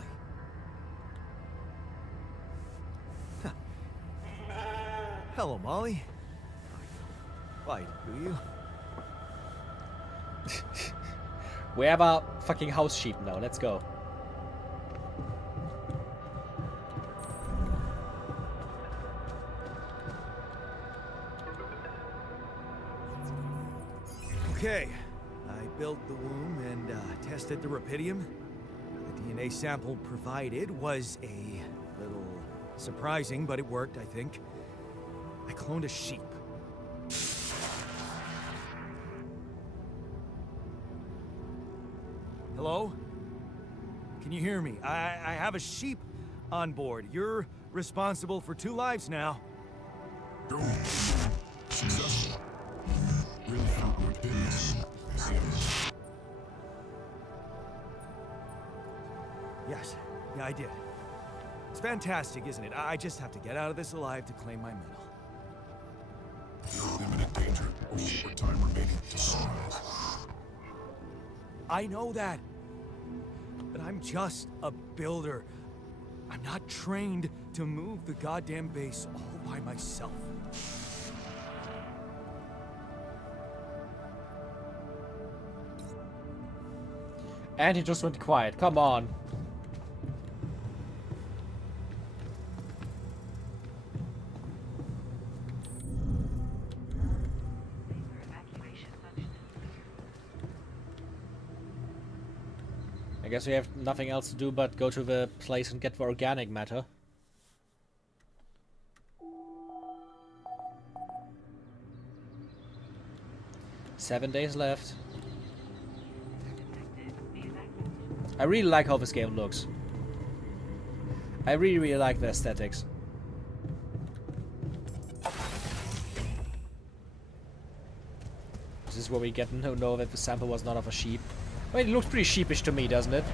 Huh. Hello, Molly. Why, do you? We have a fucking house sheep now. Let's go. Okay, I built the womb and tested the rubidium. The DNA sample provided was a little surprising, but it worked, I think. I cloned a sheep. Hello? Can you hear me? I have a sheep on board. You're responsible for 2 lives now. Go. Successful. Really found Rubidium. Yes, yeah, I did. It's fantastic, isn't it? I just have to get out of this alive to claim my medal. You're in imminent danger. Only more time remaining to survive. I know that. But I'm just a builder. I'm not trained to move the goddamn base all by myself. And he just went quiet. Come on. Evacuation function. I guess we have nothing else to do but go to the place and get the organic matter. Seven days left. I really like how this game looks. I really like the aesthetics. This is where we get to know that the sample was not of a sheep. Well, it looks pretty sheepish to me, doesn't it?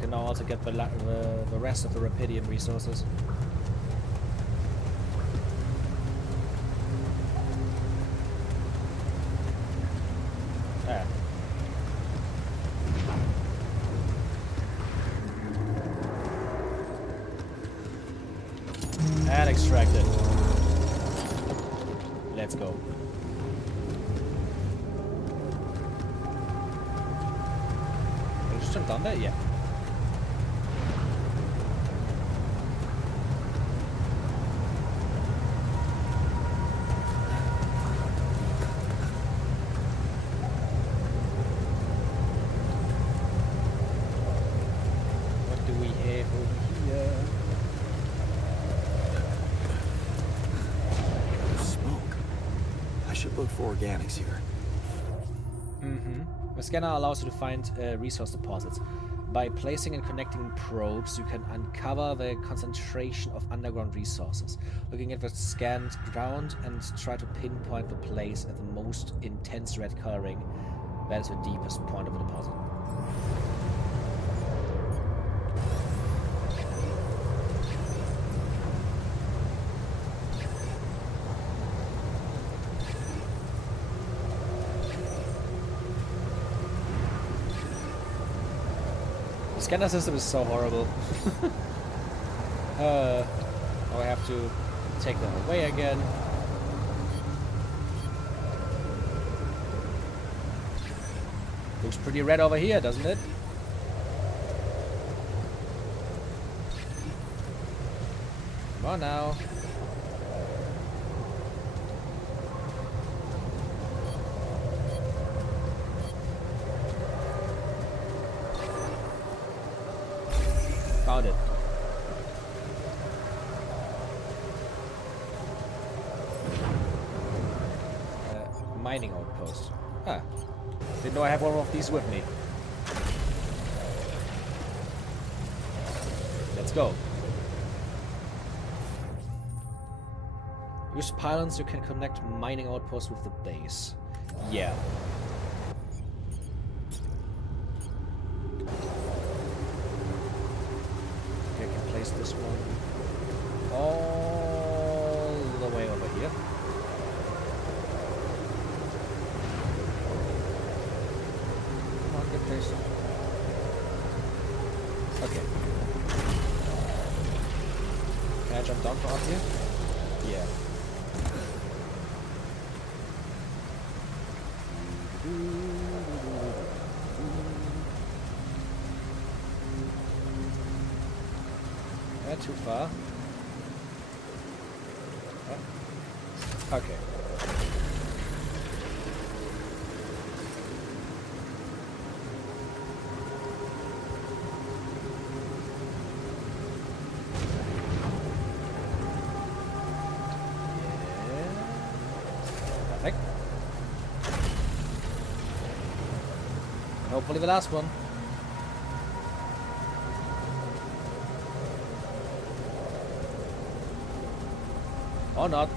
Can now also get the rest of the Rubidium resources. Ah. And extract it. Let's go. Have I just done that? Yeah. look for organics here. The scanner allows you to find resource deposits. By placing and connecting probes, you can uncover the concentration of underground resources. Looking at the scanned ground and try to pinpoint the place at the most intense red coloring. That is the deepest point of the deposit. The scanner system is so horrible. Now I have to take them away again. Looks pretty red over here, doesn't it? Come on now. Found it. Mining outpost. Ah. Didn't know I have one of these with me. Let's go. Use pylons, you can connect mining outposts with the base. Yeah. Okay, I can place this one all the way over here. Come on, get this. Okay. Can I jump down from up here? Yeah. Too far. Oh. Okay. Perfect. And hopefully the last one. Or not.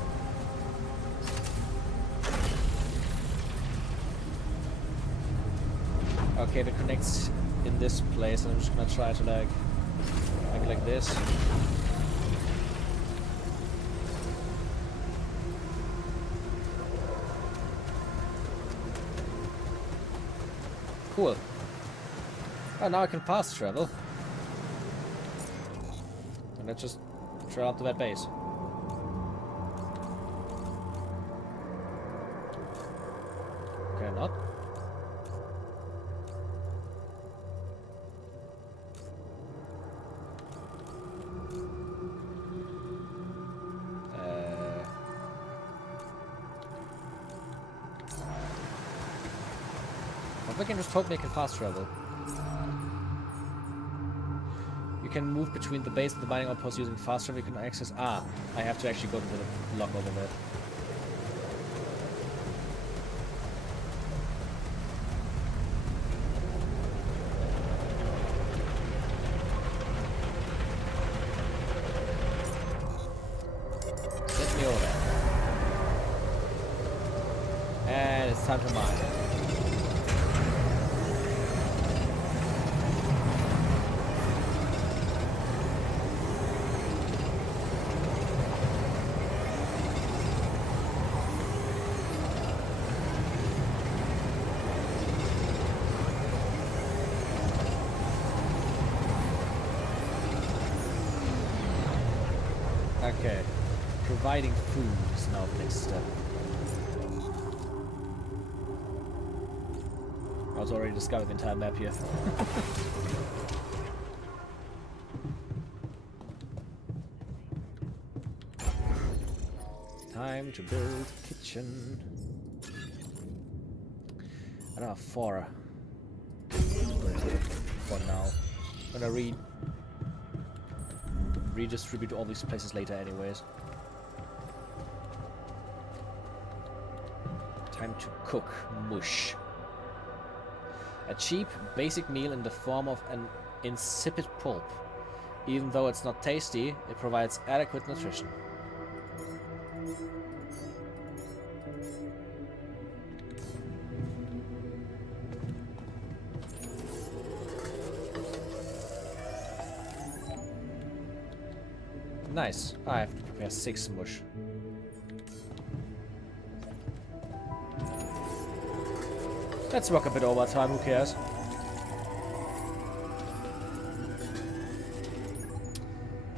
Okay, that connects in this place, and I'm just gonna try to like make it like this. Cool. Oh, now I can fast travel. And let's just travel up to that base. Okay, not. I can just hope they can fast travel. You can move between the base and the mining outpost using fast travel. You can access. Ah, I have to actually go to the lock over there. Get me over. And it's time to mine. Okay, providing food is now the next step. I was already discovered the entire map here. Time to build kitchen. I don't have 4 for now. I'm gonna redistribute all these places later anyways. Time to cook mush. A cheap, basic meal in the form of an insipid pulp. Even though it's not tasty, it provides adequate nutrition. Nice. I have to prepare 6 mush. Let's work a bit overtime, who cares?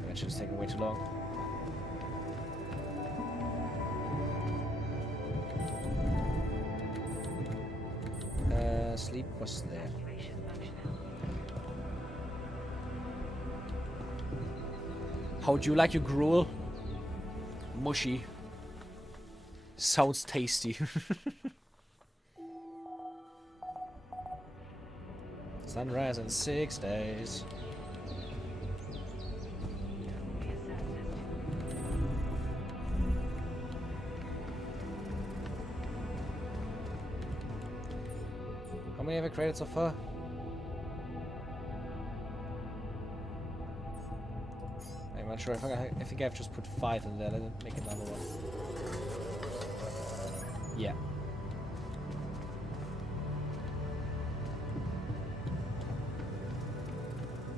That shit's taking way too long. Sleep was there. Evacuation functionality. How'd you like your gruel? Mushy. Sounds tasty. Sunrise in 6 days. How many have I created so far? I'm not sure. I think I've just put 5 in there. Let me make another one. Yeah.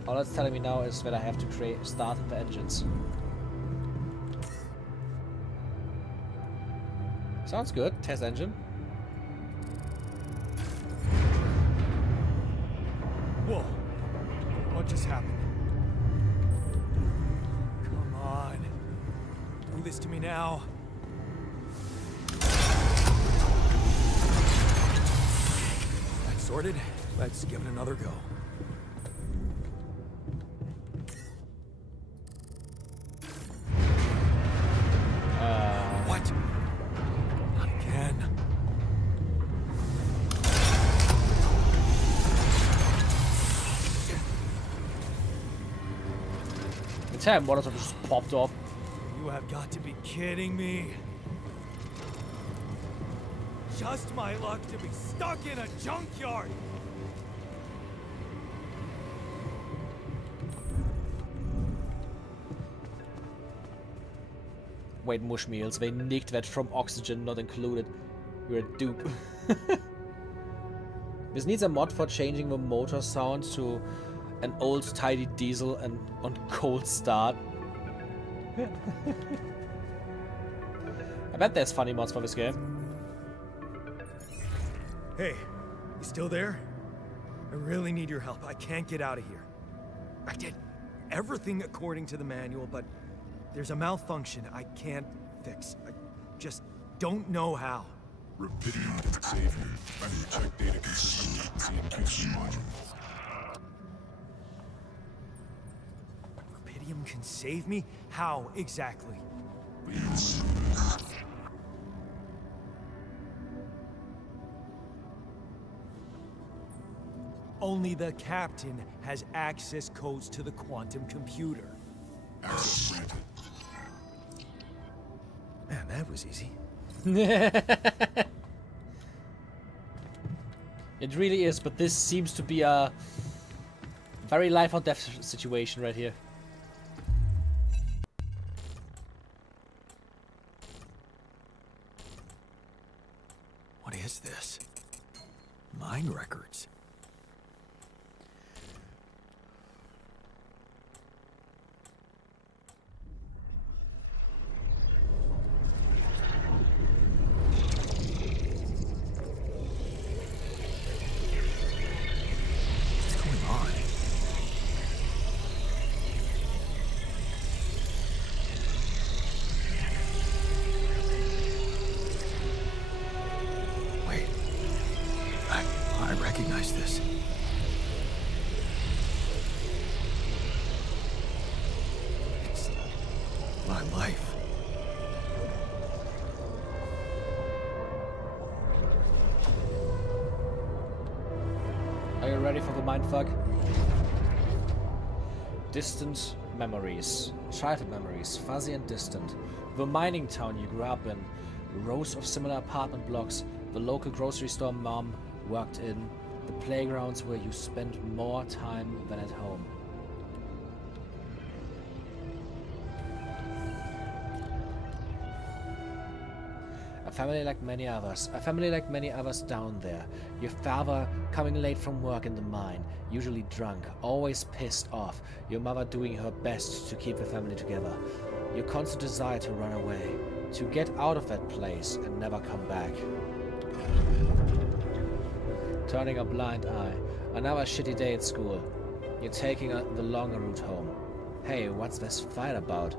All it's telling me now is that I have to start the engines. Sounds good. Test engine. Whoa. What just happened? Come on. Do this to me now. That's sorted. Let's give it another go. What? Not again. The tab monitor just popped off. You have got to be kidding me. Just my luck to be stuck in a junkyard. Wait, mush meals. They nicked that from oxygen not included. You're a dupe. This needs a mod for changing the motor sound to an old tidy diesel and on cold start. I bet there's funny mods for this game. Hey, you still there? I really need your help. I can't get out of here. I did everything according to the manual, but there's a malfunction I can't fix. I just don't know how. Rapidium can save you. I need to check data consistency and CNQC modules. Rapidium can save me? How exactly? Only the captain has access codes to the quantum computer. Access granted. Man, that was easy. It really is, but this seems to be a very life or death situation right here. What is this? Mine records. What's going on? Wait. I recognize this. It's my life. Are you ready for the mindfuck? Distant memories. Childhood memories, fuzzy and distant. The mining town you grew up in. Rows of similar apartment blocks. the local grocery store Mom worked in, the playgrounds where you spend more time than at home. A family like many others down there. Your father coming late from work in the mine, usually drunk, always pissed off. Your mother doing her best to keep the family together. Your constant desire to run away, to get out of that place and never come back. Turning a blind eye. Another shitty day at school. You're taking the longer route home. Hey, what's this fight about?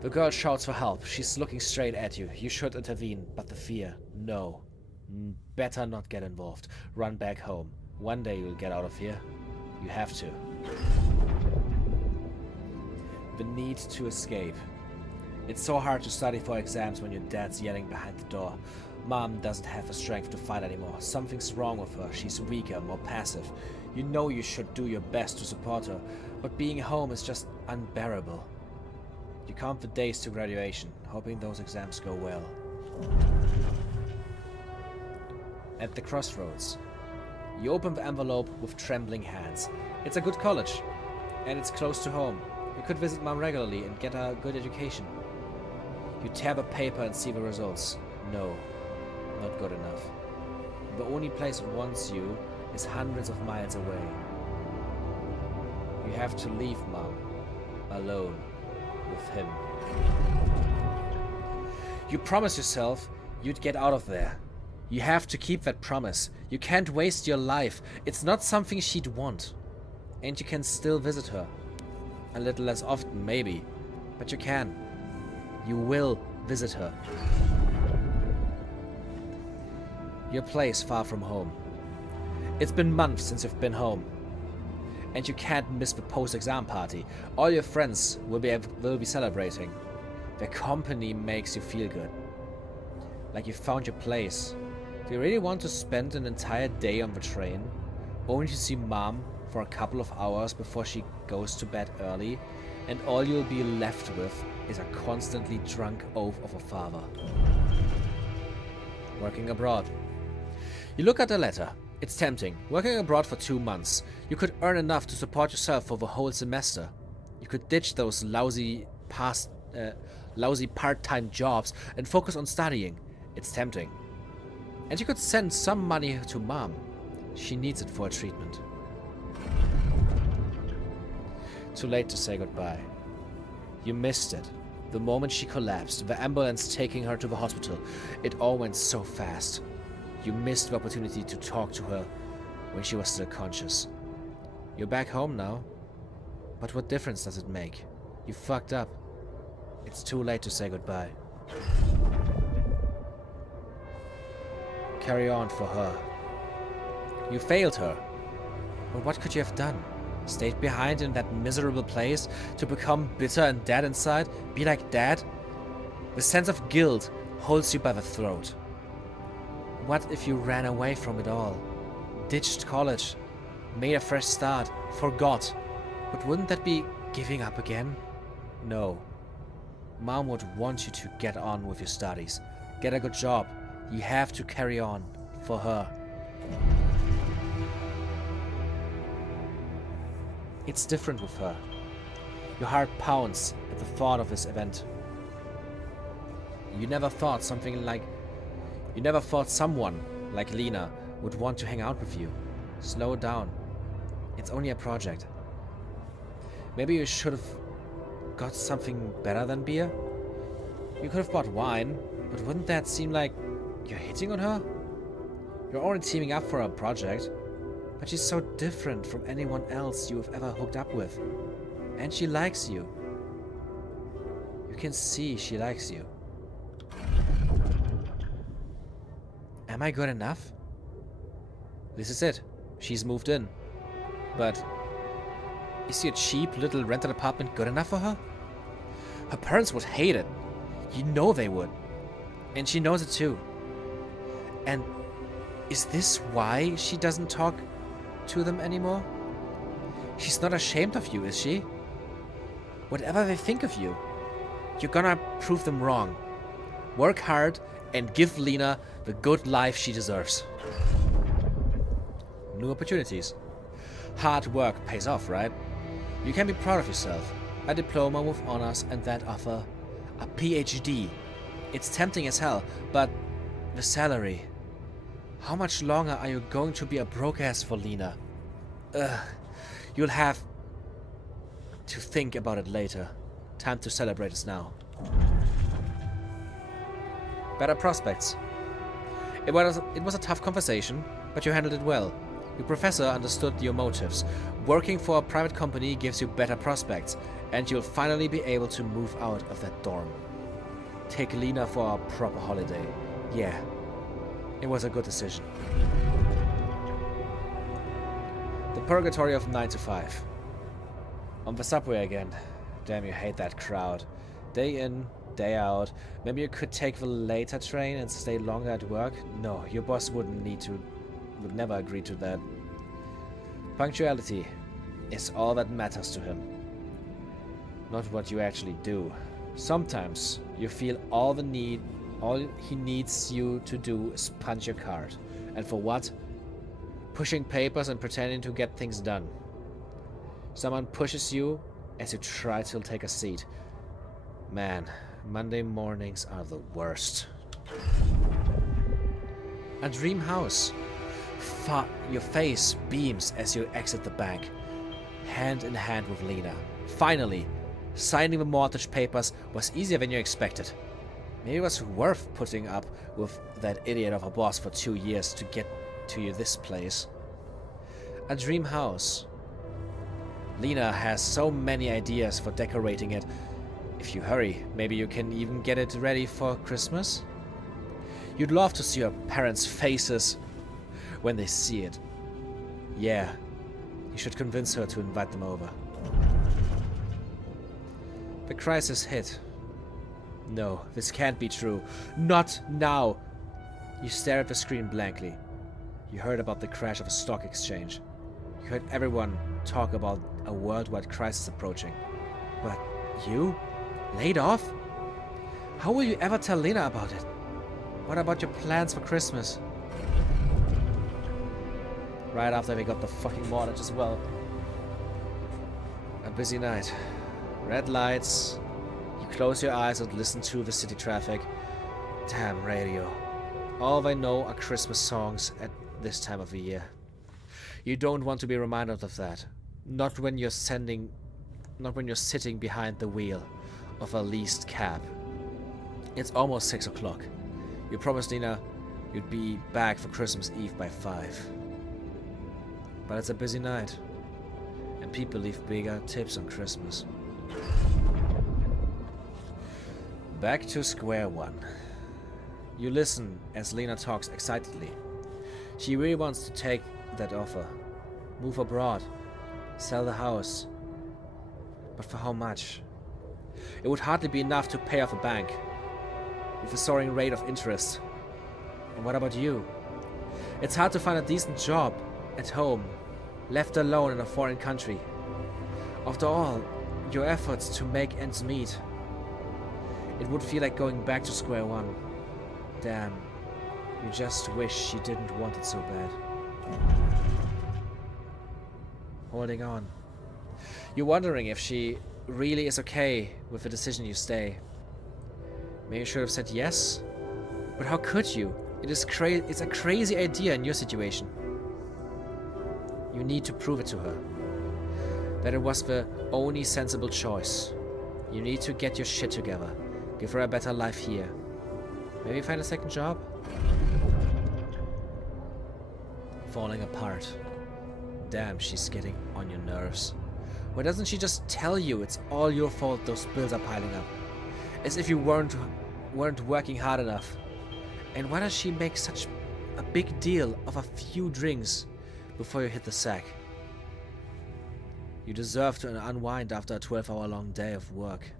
The girl shouts for help. She's looking straight at you. You should intervene, but the fear. No. Better not get involved. Run back home. One day you'll get out of here. You have to. The need to escape. It's so hard to study for exams when your dad's yelling behind the door. Mom doesn't have the strength to fight anymore. Something's wrong with her. She's weaker, more passive. You know you should do your best to support her, but being home is just unbearable. You count the days to graduation, hoping those exams go well. At the crossroads. You open the envelope with trembling hands. It's a good college, and it's close to home. You could visit Mom regularly and get a good education. You tear the paper and see the results. No, not good enough. The only place it wants you is hundreds of miles away. You have to leave Mom, alone with him. You promise yourself you'd get out of there. You have to keep that promise. You can't waste your life. It's not something she'd want. And you can still visit her. A little less often, maybe. But you can. You will visit her. Your place far from home. It's been months since you've been home. And you can't miss the post-exam party. All your friends will be celebrating. Their company makes you feel good. Like you found your place. Do you really want to spend an entire day on the train, only to see Mom for a couple of hours before she goes to bed early, and all you'll be left with is a constantly drunk oath of a father? Working abroad. You look at the letter. It's tempting. Working abroad for 2 months. You could earn enough to support yourself for the whole semester. You could ditch those lousy part-time jobs and focus on studying. It's tempting. And you could send some money to Mom. She needs it for a treatment. Too late to say goodbye. You missed it. The moment she collapsed, the ambulance taking her to the hospital. It all went so fast. You missed the opportunity to talk to her when she was still conscious. You're back home now. But what difference does it make? You fucked up. It's too late to say goodbye. Carry on for her. You failed her. But what could you have done? Stayed behind in that miserable place to become bitter and dead inside? Be like Dad? The sense of guilt holds you by the throat. What if you ran away from it all? Ditched college? Made a fresh start? Forgot? But wouldn't that be giving up again? No. Mom would want you to get on with your studies. Get a good job. You have to carry on. For her. It's different with her. Your heart pounds at the thought of this event. You never thought someone like Lena would want to hang out with you. Slow down. It's only a project. Maybe you should have got something better than beer? You could have bought wine, but wouldn't that seem like you're hitting on her? You're already teaming up for a project, but she's so different from anyone else you've ever hooked up with. And she likes you. You can see she likes you. Am I good enough? This is it. She's moved in. But is your cheap little rented apartment good enough for her? Her parents would hate it. You know they would. And she knows it too. And is this why she doesn't talk to them anymore? She's not ashamed of you, is she? Whatever they think of you, you're gonna prove them wrong. Work hard and give Lena the good life she deserves. New opportunities. Hard work pays off, right? You can be proud of yourself. A diploma with honors and that offer a PhD. It's tempting as hell, but the salary. How much longer are you going to be a broke ass for Lena? You'll have to think about it later. Time to celebrate is now. Better prospects. It was a tough conversation, but you handled it well. Your professor understood your motives. Working for a private company gives you better prospects, and you'll finally be able to move out of that dorm. Take Lena for a proper holiday. Yeah, it was a good decision. The purgatory of 9 to 5. On the subway again. Damn, you hate that crowd. Day in, day out. Maybe you could take the later train and stay longer at work? No, your boss would never agree to that. Punctuality is all that matters to him. Not what you actually do. Sometimes you feel all he needs you to do is punch your card. And for what? Pushing papers and pretending to get things done. Someone pushes you as you try to take a seat. Man, Monday mornings are the worst. A dream house. Your face beams as you exit the bank, hand in hand with Lena. Finally, signing the mortgage papers was easier than you expected. Maybe it was worth putting up with that idiot of a boss for 2 years to get to you this place. A dream house. Lena has so many ideas for decorating it. If you hurry, maybe you can even get it ready for Christmas? You'd love to see your parents' faces when they see it. Yeah, you should convince her to invite them over. The crisis hit. No, this can't be true. Not now! You stare at the screen blankly. You heard about the crash of a stock exchange. You heard everyone talk about a worldwide crisis approaching. But you? Laid off? How will you ever tell Lena about it? What about your plans for Christmas? Right after we got the fucking mortgage as well. A busy night. Red lights. You close your eyes and listen to the city traffic. Damn radio. All they know are Christmas songs at this time of the year. You don't want to be reminded of that. Not when you're sitting behind the wheel of a leased cab. It's almost 6 o'clock. You promised Lena you'd be back for Christmas Eve by 5. But it's a busy night, and people leave bigger tips on Christmas. Back to square one. You listen as Lena talks excitedly. She really wants to take that offer. Move abroad. Sell the house. But for how much? It would hardly be enough to pay off a bank, with a soaring rate of interest. And what about you? It's hard to find a decent job at home, left alone in a foreign country. After all, your efforts to make ends meet. It would feel like going back to square one. Damn, you just wish she didn't want it so bad. Holding on. You're wondering if she really is okay with the decision you stay. Maybe you should have said yes? But how could you? It's a crazy idea in your situation. You need to prove it to her. That it was the only sensible choice. You need to get your shit together. Give her a better life here. Maybe find a second job? Falling apart. Damn, she's getting on your nerves. Why doesn't she just tell you it's all your fault those bills are piling up? As if you weren't working hard enough. And why does she make such a big deal of a few drinks before you hit the sack? You deserve to unwind after a 12-hour-long day of work.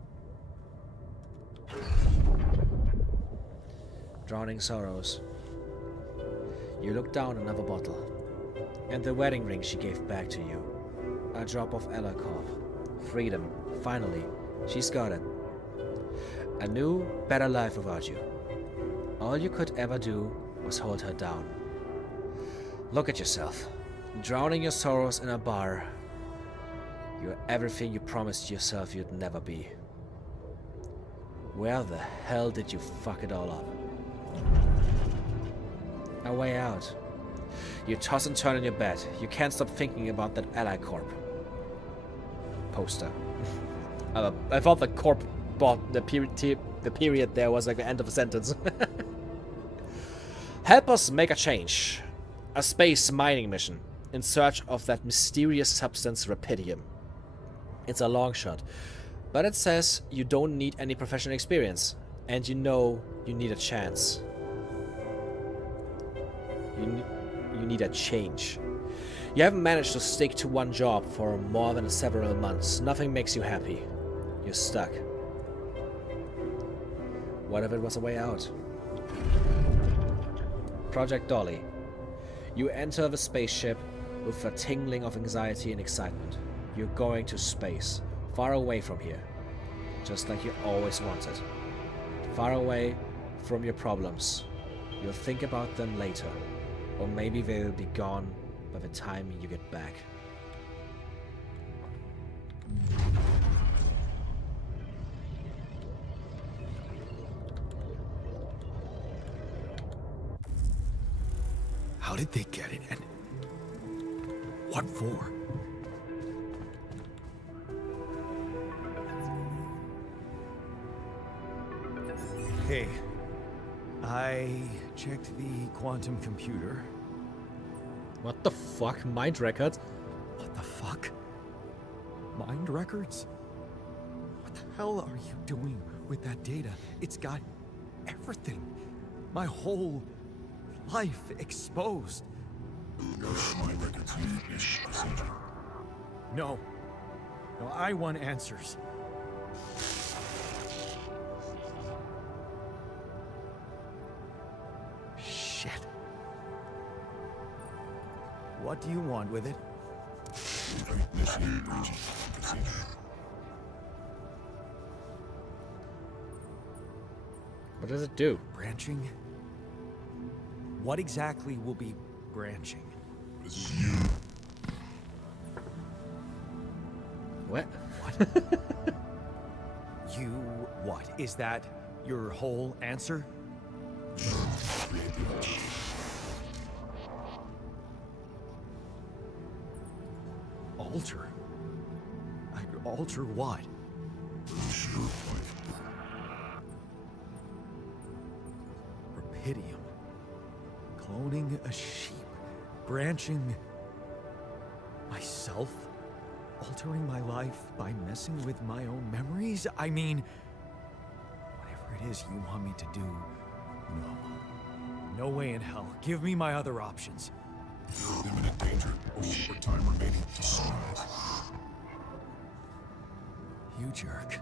Drowning sorrows. You look down another bottle. And the wedding ring she gave back to you. A drop of Ellercorp. Freedom. Finally. She's got it. A new, better life without you. All you could ever do was hold her down. Look at yourself, drowning your sorrows in a bar. You're everything you promised yourself you'd never be. Where the hell did you fuck it all up? A way out. You toss and turn in your bed. You can't stop thinking about that Ally Corp poster. I thought the corp bought the period there was like the end of a sentence. Help us make a change. A space mining mission in search of that mysterious substance Rapidium. It's a long shot, but it says you don't need any professional experience, and you know you need a chance. You need a change. You haven't managed to stick to one job for more than several months. Nothing makes you happy. You're stuck. What if it was a way out? Project Dolly. You enter the spaceship with a tingling of anxiety and excitement. You're going to space, far away from here, just like you always wanted. Far away from your problems. You'll think about them later, or maybe they will be gone by the time you get back. How did they get it, and what for? Hey, I checked the quantum computer. What the fuck? Mind records? What the fuck? Mind records? What the hell are you doing with that data? It's got everything. My whole life exposed. My records need this procedure. No. No, I want answers. Shit. What do you want with it? Initiate branching procedure. What does it do? Branching? What exactly will be branching? This is you. What? What? You what? Is that your whole answer? Create the altar. Alter? I'd alter what? Produce your life. Rapidium. Cloning a sheep. Branching myself? Altering my life by messing with my own memories? I mean, whatever it is you want me to do, no. No way in hell. Give me my other options. You're in imminent danger. Only more time remaining to survive. You jerk.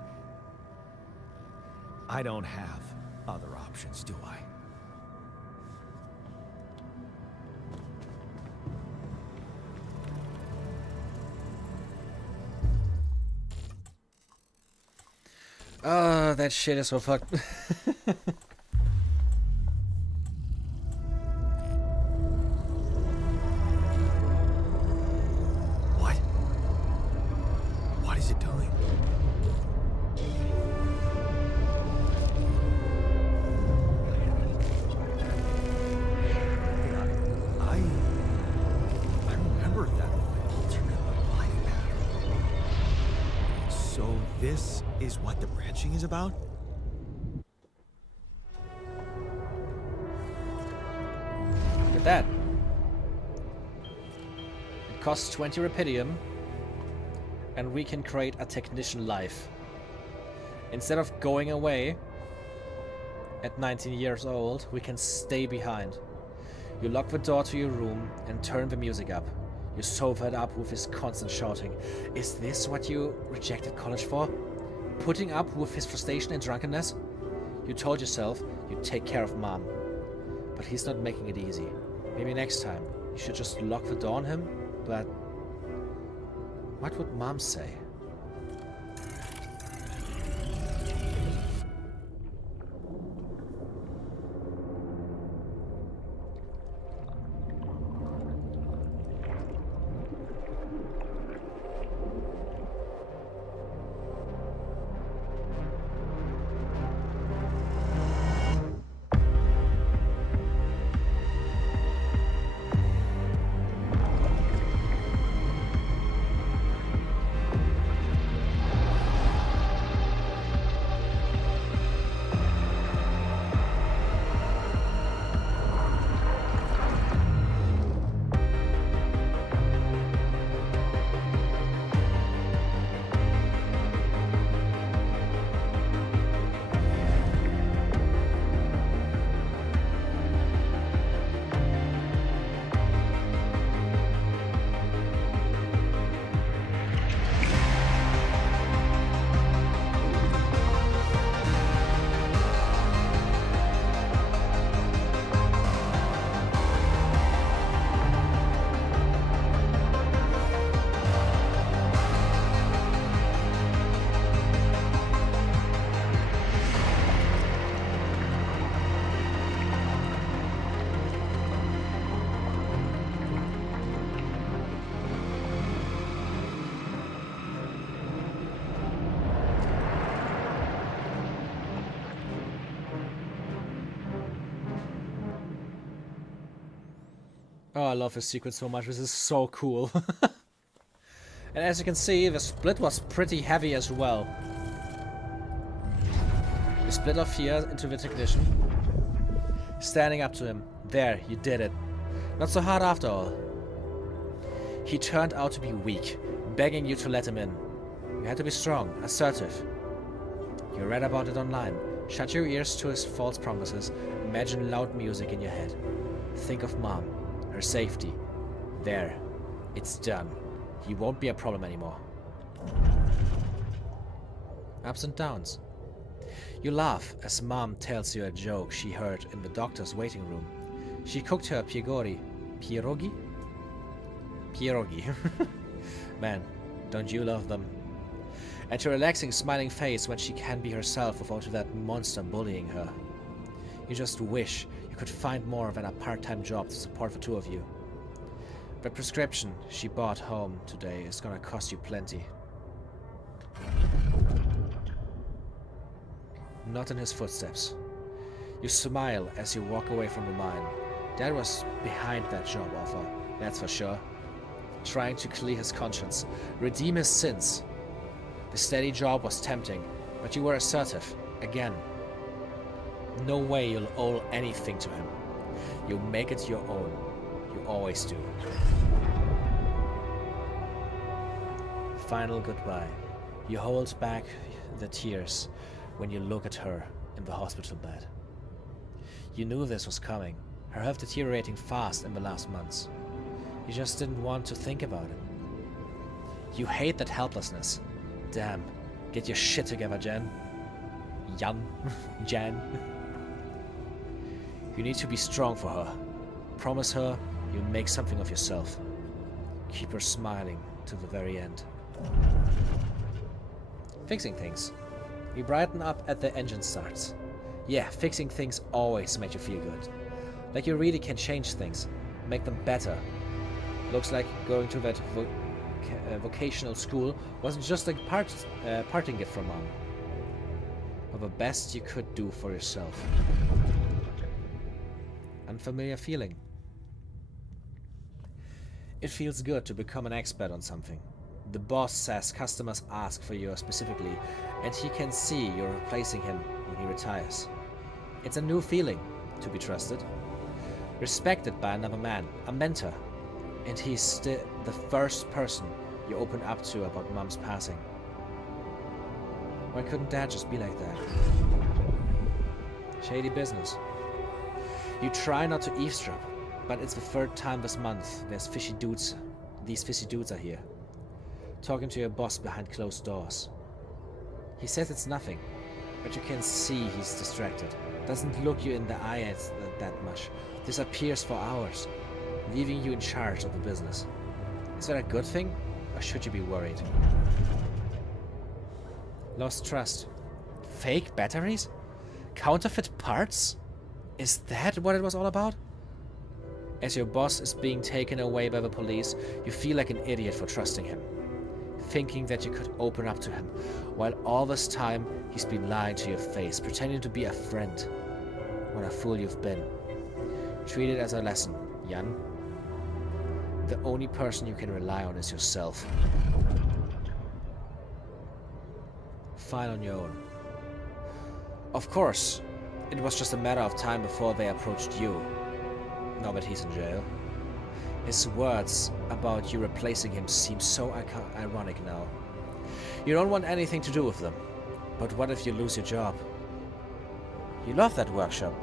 I don't have other options, do I? Oh, that shit is so fucked. What? What is it doing? I remember that alternate life pattern. So this is what the branching is about? Look at that. It costs 20 Rapidium, and we can create a technician life. Instead of going away at 19 years old, we can stay behind. You lock the door to your room and turn the music up. You sofa it up with his constant shouting. Is this what you rejected college for? Putting up with his frustration and drunkenness? You told yourself you'd take care of Mom. But he's not making it easy. Maybe next time you should just lock the door on him? But what would Mom say? Oh, I love his secret so much. This is so cool. And as you can see, the split was pretty heavy as well. You split off here into the technician. Standing up to him. There, you did it. Not so hard after all. He turned out to be weak, begging you to let him in. You had to be strong, assertive. You read about it online. Shut your ears to his false promises. Imagine loud music in your head. Think of Mom, her safety. There, it's done. He won't be a problem anymore. Ups and downs. You laugh as Mom tells you a joke she heard in the doctor's waiting room. She cooked her pierogi. Pierogi? Pierogi. Man, don't you love them? And her relaxing, smiling face when she can be herself without that monster bullying her. You just wish you could find more than a part-time job to support the two of you. The prescription she bought home today is gonna cost you plenty. Not in his footsteps. You smile as you walk away from the mine. Dad was behind that job offer, that's for sure. Trying to clear his conscience, redeem his sins. The steady job was tempting, but you were assertive, again. No way you'll owe anything to him. You'll make it your own. You always do. Final goodbye. You hold back the tears when you look at her in the hospital bed. You knew this was coming. Her health deteriorating fast in the last months. You just didn't want to think about it. You hate that helplessness. Damn. Get your shit together, Jen. Jan. You need to be strong for her. Promise her you'll make something of yourself. Keep her smiling to the very end. Fixing things. You brighten up at the engine starts. Yeah, fixing things always makes you feel good. Like you really can change things, make them better. Looks like going to that vocational school wasn't just a parting gift from Mom, but the best you could do for yourself. Unfamiliar feeling. It feels good to become an expert on something. The boss says customers ask for you specifically, and he can see you're replacing him when he retires. It's a new feeling to be trusted, respected by another man, a mentor, and he's still the first person you open up to about Mom's passing. Why couldn't Dad just be like that? Shady business. You try not to eavesdrop, but it's the third time this month these fishy dudes are here. Talking to your boss behind closed doors. He says it's nothing, but you can see he's distracted. Doesn't look you in the eye that much. Disappears for hours, leaving you in charge of the business. Is that a good thing, or should you be worried? Lost trust. Fake batteries? Counterfeit parts? Is that what it was all about? As your boss is being taken away by the police, you feel like an idiot for trusting him. Thinking that you could open up to him, while all this time he's been lying to your face, pretending to be a friend. What a fool you've been. Treat it as a lesson, Jan. The only person you can rely on is yourself. Fine on your own. Of course, it was just a matter of time before they approached you. Now that he's in jail. His words about you replacing him seem so ironic now. You don't want anything to do with them. But what if you lose your job? You love that workshop.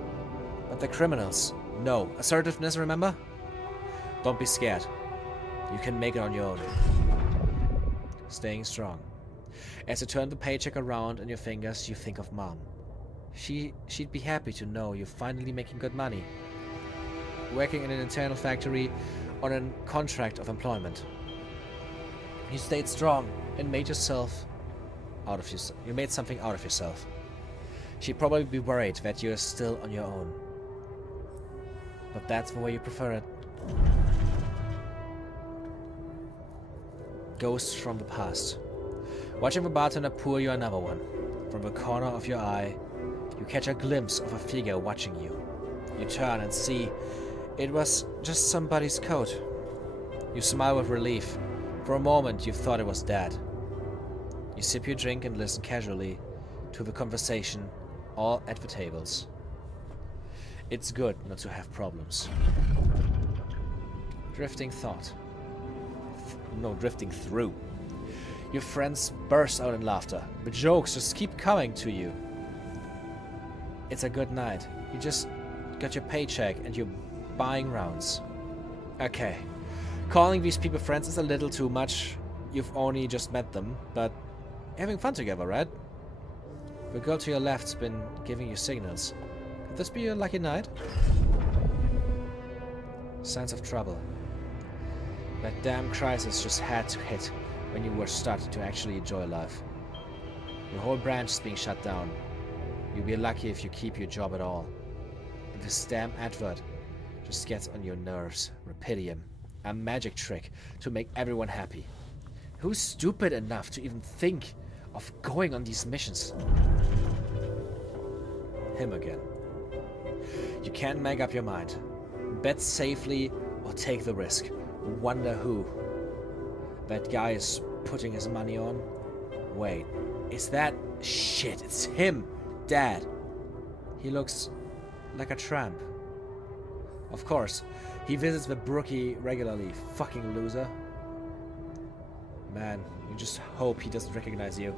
But the criminals. No. Assertiveness, remember? Don't be scared. You can make it on your own. Staying strong. As you turn the paycheck around in your fingers, you think of Mom. She'd be happy to know you're finally making good money. Working in an internal factory on a contract of employment. You stayed strong and made yourself out of yourself. You made something out of yourself. She'd probably be worried that you're still on your own. But that's the way you prefer it. Ghosts from the past. Watching the bartender pour you another one. From the corner of your eye, you catch a glimpse of a figure watching you. You turn and see It was just somebody's coat. You smile with relief. For a moment, you thought it was Dad. You sip your drink and listen casually to the conversation, all at the tables. It's good not to have problems. Drifting thought. Drifting through. Your friends burst out in laughter. The jokes just keep coming to you. It's a good night. You just got your paycheck and you're buying rounds. Okay. Calling these people friends is a little too much. You've only just met them, but having fun together, right? The girl to your left's been giving you signals. Could this be your lucky night? Signs of trouble. That damn crisis just had to hit when you were starting to actually enjoy life. Your whole branch is being shut down. You'll be lucky if you keep your job at all. And this damn advert just gets on your nerves. Rapidium. A magic trick to make everyone happy. Who's stupid enough to even think of going on these missions? Him again. You can't make up your mind. Bet safely or take the risk. Wonder who. That guy is putting his money on. Wait, is that... Shit, it's him! Dad. He looks like a tramp. Of course, he visits the brookie regularly. Fucking loser. Man, you just hope he doesn't recognize you.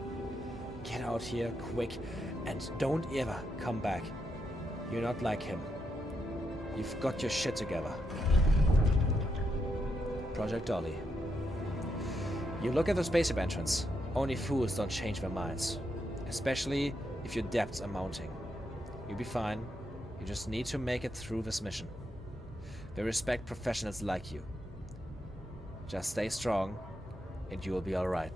Get out here, quick, and don't ever come back. You're not like him. You've got your shit together. Project Dolly. You look at the spaceship entrance. Only fools don't change their minds. Especially if your debts are mounting. You'll be fine. You just need to make it through this mission. They respect professionals like you. Just stay strong, and you will be alright.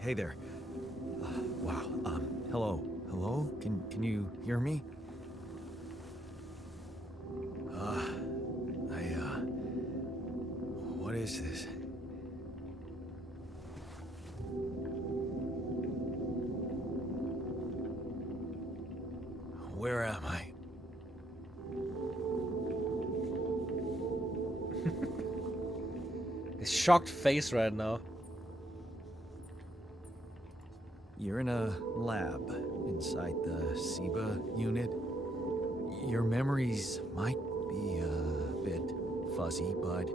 Hey there. Wow. Hello. Hello? Can you hear me? What is this? Where am I? His shocked face right now. You're in a lab inside the SIBA unit. Your memories might be a bit fuzzy, but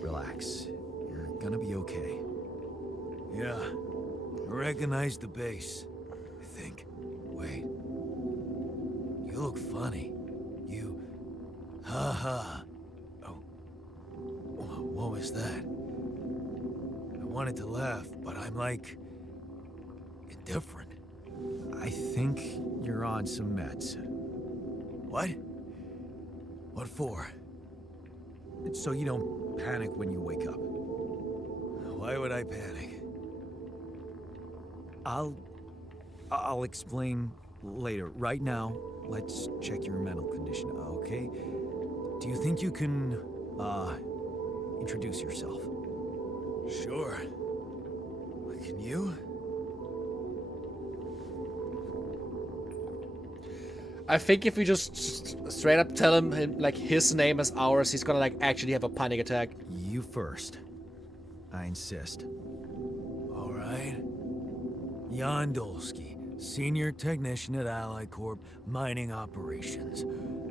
relax. You're gonna be okay. Yeah, I recognize the base, I think. Wait. You look funny. You... Ha. Oh. What was that? I wanted to laugh, but I'm like... different. I think you're on some meds. What? What for? So you don't panic when you wake up. Why would I panic? I'll explain later. Right now, let's check your mental condition, okay? Do you think you can, introduce yourself? Sure. Can you? I think if we just straight up tell him like his name as ours, he's gonna like actually have a panic attack. You first. I insist. All right. Jan Dolsky, Senior Technician at Ally Corp, Mining Operations.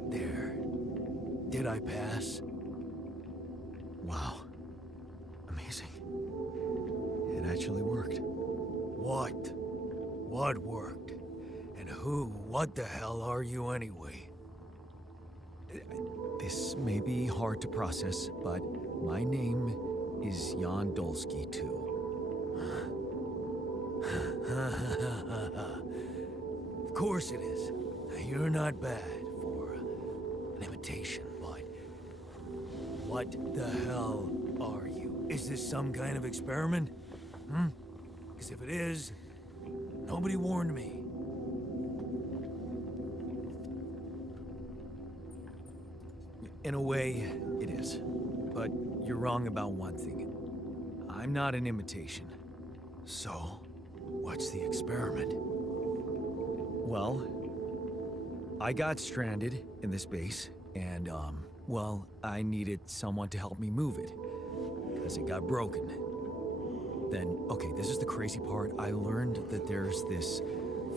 There. Did I pass? Wow. Amazing. It actually worked. What? What worked? And what the hell are you anyway? This may be hard to process, but my name is Jan Dolsky, too. Of course it is. You're not bad for an imitation, but What the hell are you? Is this some kind of experiment? Because if it is, nobody warned me. In a way, it is. But you're wrong about one thing. I'm not an imitation. So, what's the experiment? Well, I got stranded in this base, and, well, I needed someone to help me move it. Because it got broken. Then, okay, this is the crazy part. I learned that there's this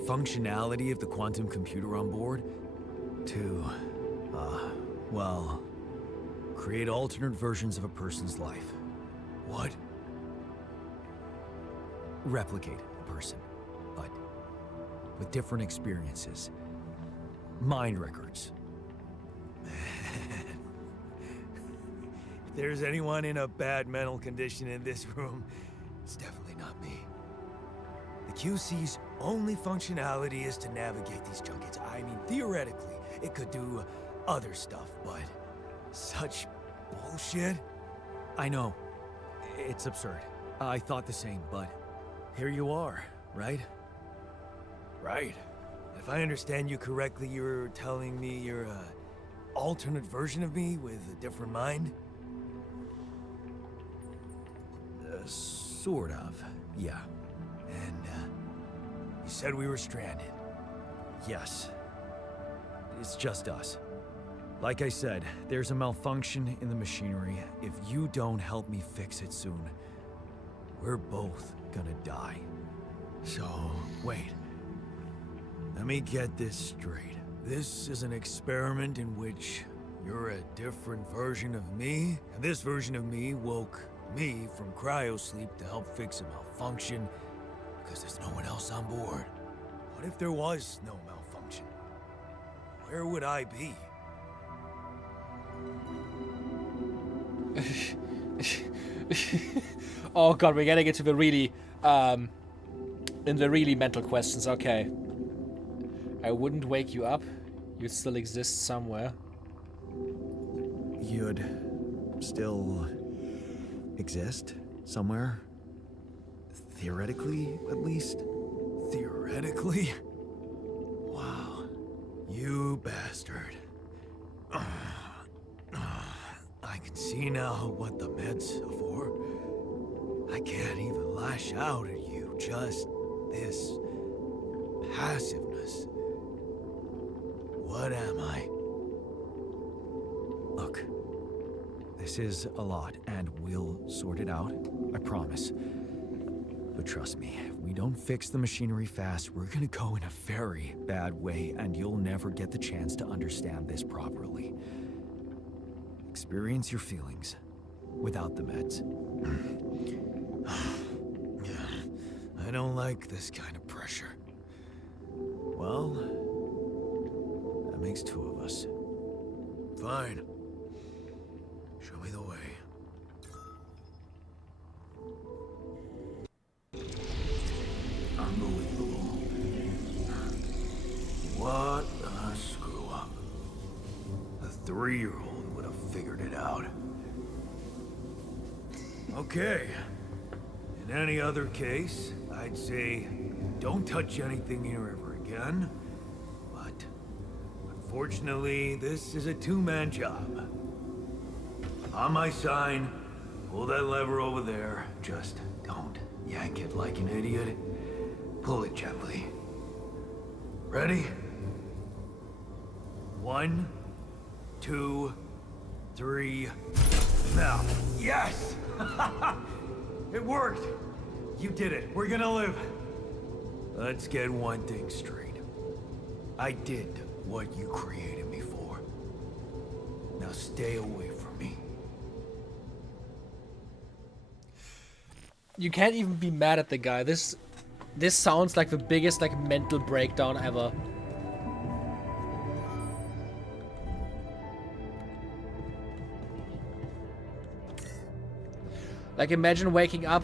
functionality of the quantum computer on board to, well, create alternate versions of a person's life. What? Replicate a person, but with different experiences. Mind records. If there's anyone in a bad mental condition in this room, it's definitely not me. The QC's only functionality is to navigate these junkets. I mean, theoretically, it could do other stuff, but such bullshit? I know. It's absurd. I thought the same, but here you are, right? Right. If I understand you correctly, you're telling me you're a alternate version of me with a different mind? Sort of, yeah. And, you said we were stranded. Yes. It's just us. Like I said, there's a malfunction in the machinery. If you don't help me fix it soon, we're both gonna die. So, wait. Let me get this straight. This is an experiment in which you're a different version of me, and this version of me woke me from cryosleep to help fix a malfunction because there's no one else on board. What if there was no malfunction? Where would I be? Oh god, we're getting into the really, in the really mental questions. Okay. I wouldn't wake you up. You'd still exist somewhere. You'd still exist somewhere? Theoretically, at least? Theoretically? Wow. You bastard. I can see now what the meds are for. I can't even lash out at you, just this passiveness. What am I? Look, this is a lot, and we'll sort it out, I promise. But trust me, if we don't fix the machinery fast, we're gonna go in a very bad way, and you'll never get the chance to understand this properly. Experience your feelings without the meds. I don't like this kind of pressure. Well, that makes two of us. Fine. Show me the way. Unbelievable. What a screw up. A 3-year-old would have figured it out. Okay. In any other case, I'd say don't touch anything here ever again. But unfortunately, this is a two-man job. On my sign, pull that lever over there. Just don't yank it like an idiot. Pull it gently. Ready? 1, 2, 3. Now. Yes! It worked! You did it. We're gonna live. Let's get one thing straight. I did what you created me for. Now stay away from me. You can't even be mad at the guy. This sounds like the biggest mental breakdown ever. Like, imagine waking up,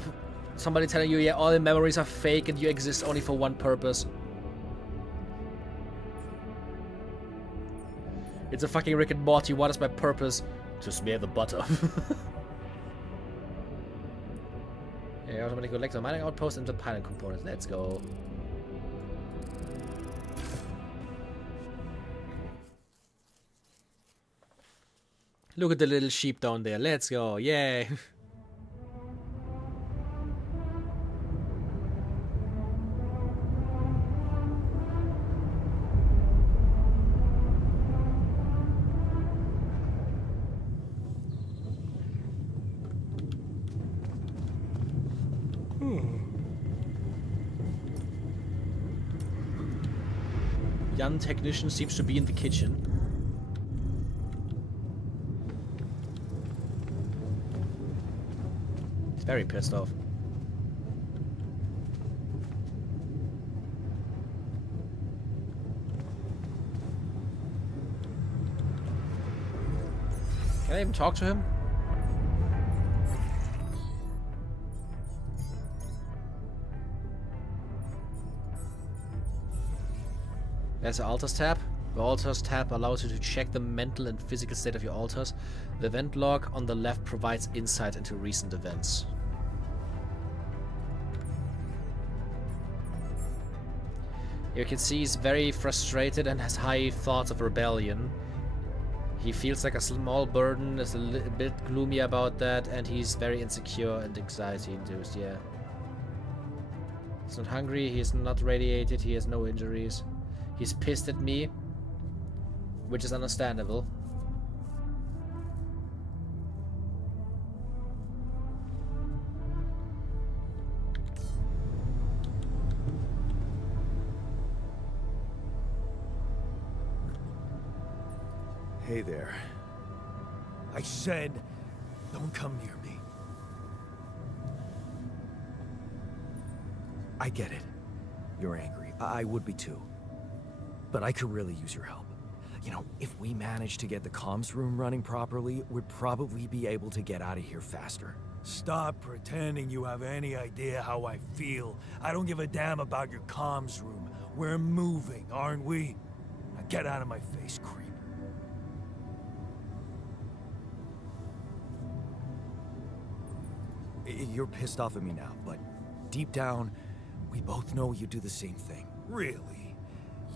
somebody telling you, yeah, all the memories are fake and you exist only for one purpose. It's a fucking Rick and Morty, what is my purpose? To smear the butter. Yeah, automatic collector mining outpost and the pilot components. Let's go. Look at the little sheep down there. Let's go. Yay. Young technician seems to be in the kitchen. He's very pissed off. Can I even talk to him? There's the altars tab. The altars tab allows you to check the mental and physical state of your altars. The event log on the left provides insight into recent events. You can see he's very frustrated and has high thoughts of rebellion. He feels like a small burden, is a bit gloomy about that, and he's very insecure and anxiety-induced, yeah. He's not hungry, he is not radiated, he has no injuries. He's pissed at me, which is understandable. Hey there. I said, don't come near me. I get it. You're angry. I would be too. But I could really use your help. You know, if we manage to get the comms room running properly, we'd probably be able to get out of here faster. Stop pretending you have any idea how I feel. I don't give a damn about your comms room. We're moving, aren't we? Now get out of my face, creep. You're pissed off at me now, but deep down, we both know you do the same thing. Really?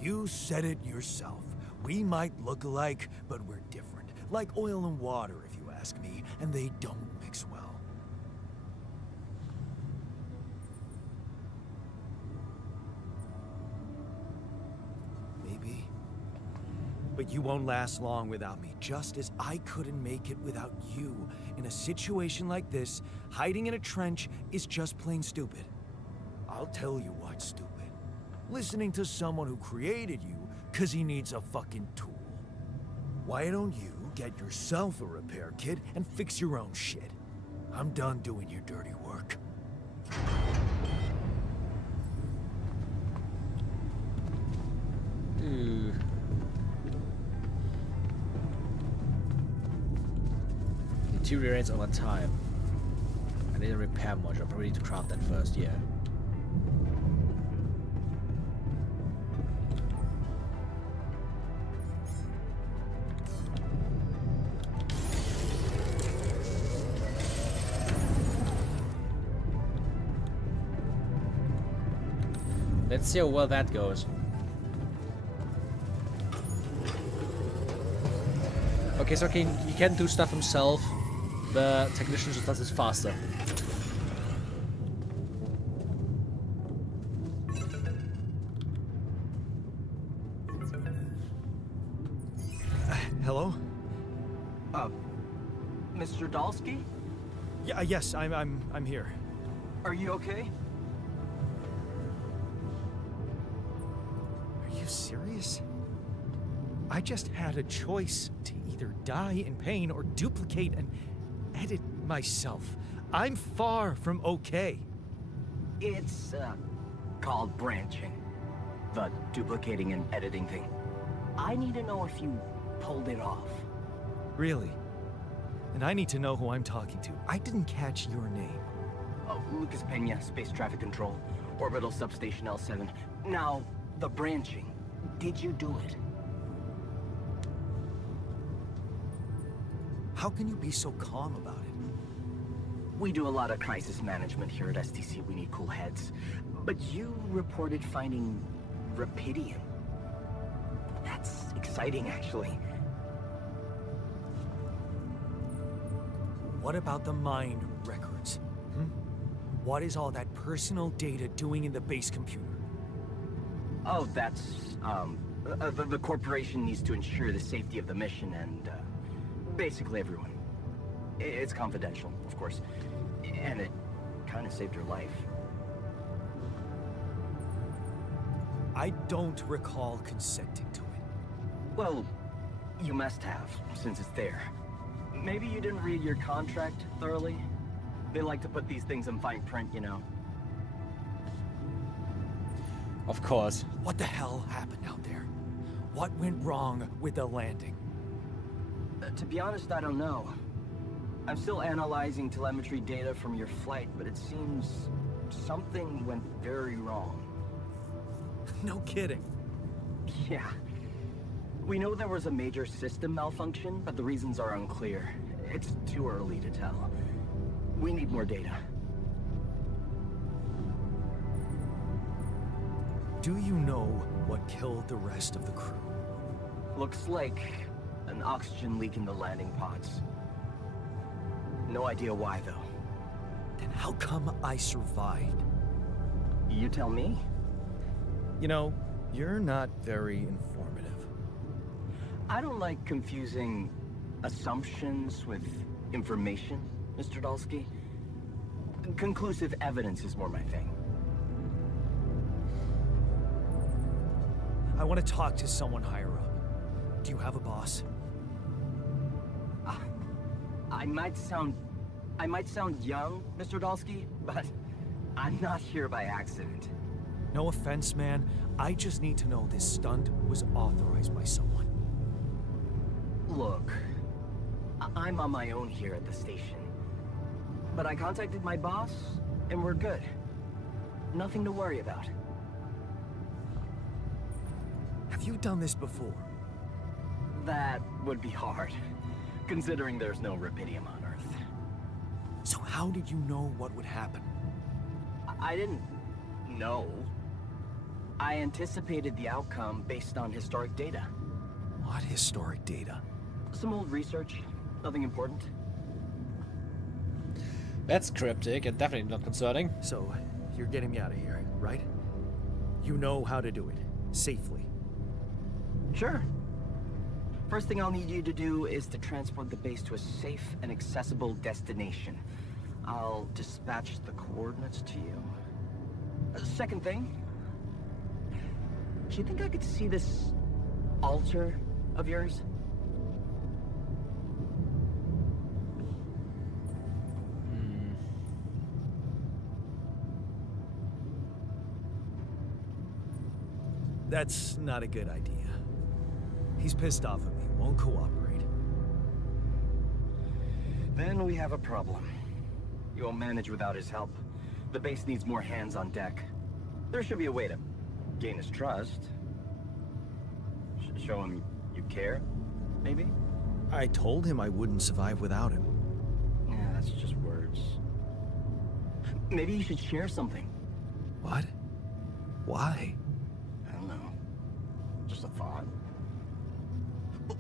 You said it yourself. We might look alike, but we're different. Like oil and water, if you ask me, and they don't mix well. Maybe. But you won't last long without me, just as I couldn't make it without you. In a situation like this, hiding in a trench is just plain stupid. I'll tell you what's stupid. Listening to someone who created you because he needs a fucking tool. Why don't you get yourself a repair kit and fix your own shit? I'm done doing your dirty work. Ooh. Deteriorates over time. I need a repair module. I probably need to craft that first, yeah. Let's see how well that goes. Okay, so he can do stuff himself. The technician just does it faster. Hello? Mr. Dalsky? Yeah, yes, I'm here. Are you okay? Are you serious? I just had a choice to either die in pain or duplicate and edit myself. I'm far from okay. It's, called branching. The duplicating and editing thing. I need to know if you pulled it off. Really? And I need to know who I'm talking to. I didn't catch your name. Oh, Lucas Pena, Space Traffic Control, Orbital Substation L7. Now, the branching. Did you do it? How can you be so calm about it? We do a lot of crisis management here at STC. We need cool heads. But you reported finding Rapidium. That's exciting, actually. What about the mine records? What is all that personal data doing in the base computer? Oh, that's, the corporation needs to ensure the safety of the mission and, basically everyone. It's confidential, of course. And it kind of saved her life. I don't recall consenting to it. Well, you must have, since it's there. Maybe you didn't read your contract thoroughly? They like to put these things in fine print, you know. Of course. What the hell happened out there? What went wrong with the landing? To be honest, I don't know. I'm still analyzing telemetry data from your flight, but it seems something went very wrong. No kidding. Yeah. We know there was a major system malfunction, but the reasons are unclear. It's too early to tell. We need more data. Do you know what killed the rest of the crew? Looks like an oxygen leak in the landing pods. No idea why, though. Then how come I survived? You tell me. You know, you're not very informative. I don't like confusing assumptions with information, Mr. Dalsky. Conclusive evidence is more my thing. I want to talk to someone higher up. Do you have a boss? I might sound young, Mr. Dalsky, but I'm not here by accident. No offense, man. I just need to know this stunt was authorized by someone. Look, I'm on my own here at the station. But I contacted my boss, and we're good. Nothing to worry about. Have you done this before? That would be hard, considering there's no Rapidium on Earth. So how did you know what would happen? I didn't know. I anticipated the outcome based on historic data. What historic data? Some old research. Nothing important. That's cryptic and definitely not concerning. So, you're getting me out of here, right? You know how to do it. Safely. Sure. First thing I'll need you to do is to transport the base to a safe and accessible destination. I'll dispatch the coordinates to you. Second thing, do you think I could see this altar of yours? That's not a good idea. He's pissed off at me, won't cooperate. Then we have a problem. You won't manage without his help. The base needs more hands on deck. There should be a way to gain his trust. Show him you care, maybe? I told him I wouldn't survive without him. Yeah, that's just words. Maybe you should share something. What? Why? I don't know. Just a thought.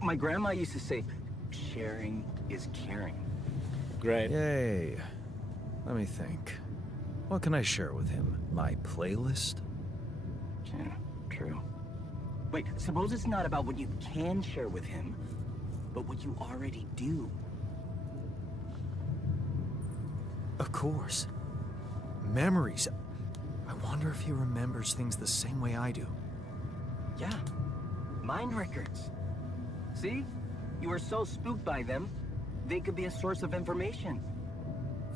My grandma used to say, sharing is caring. Great. Yay. Let me think. What can I share with him? My playlist? Yeah, true. Wait, suppose it's not about what you can share with him, but what you already do. Of course. Memories. I wonder if he remembers things the same way I do. Yeah. Mind records. See? You were so spooked by them, they could be a source of information.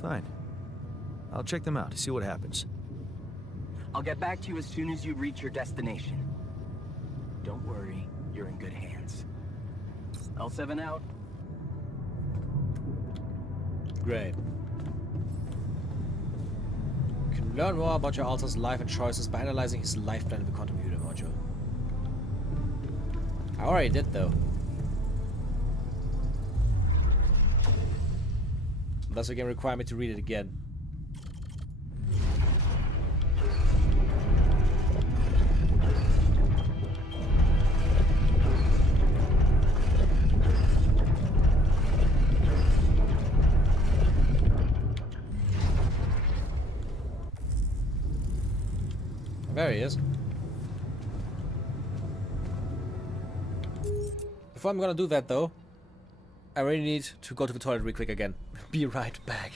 Fine. I'll check them out, see what happens. I'll get back to you as soon as you reach your destination. Don't worry, you're in good hands. L7 out. Great. You can learn more about your Alta's life and choices by analyzing his life plan in the quantum computer module. I already did, though. Thus again require me to read it again. There he is. Before I'm gonna do that though, I really need to go to the toilet real quick again. Be right back.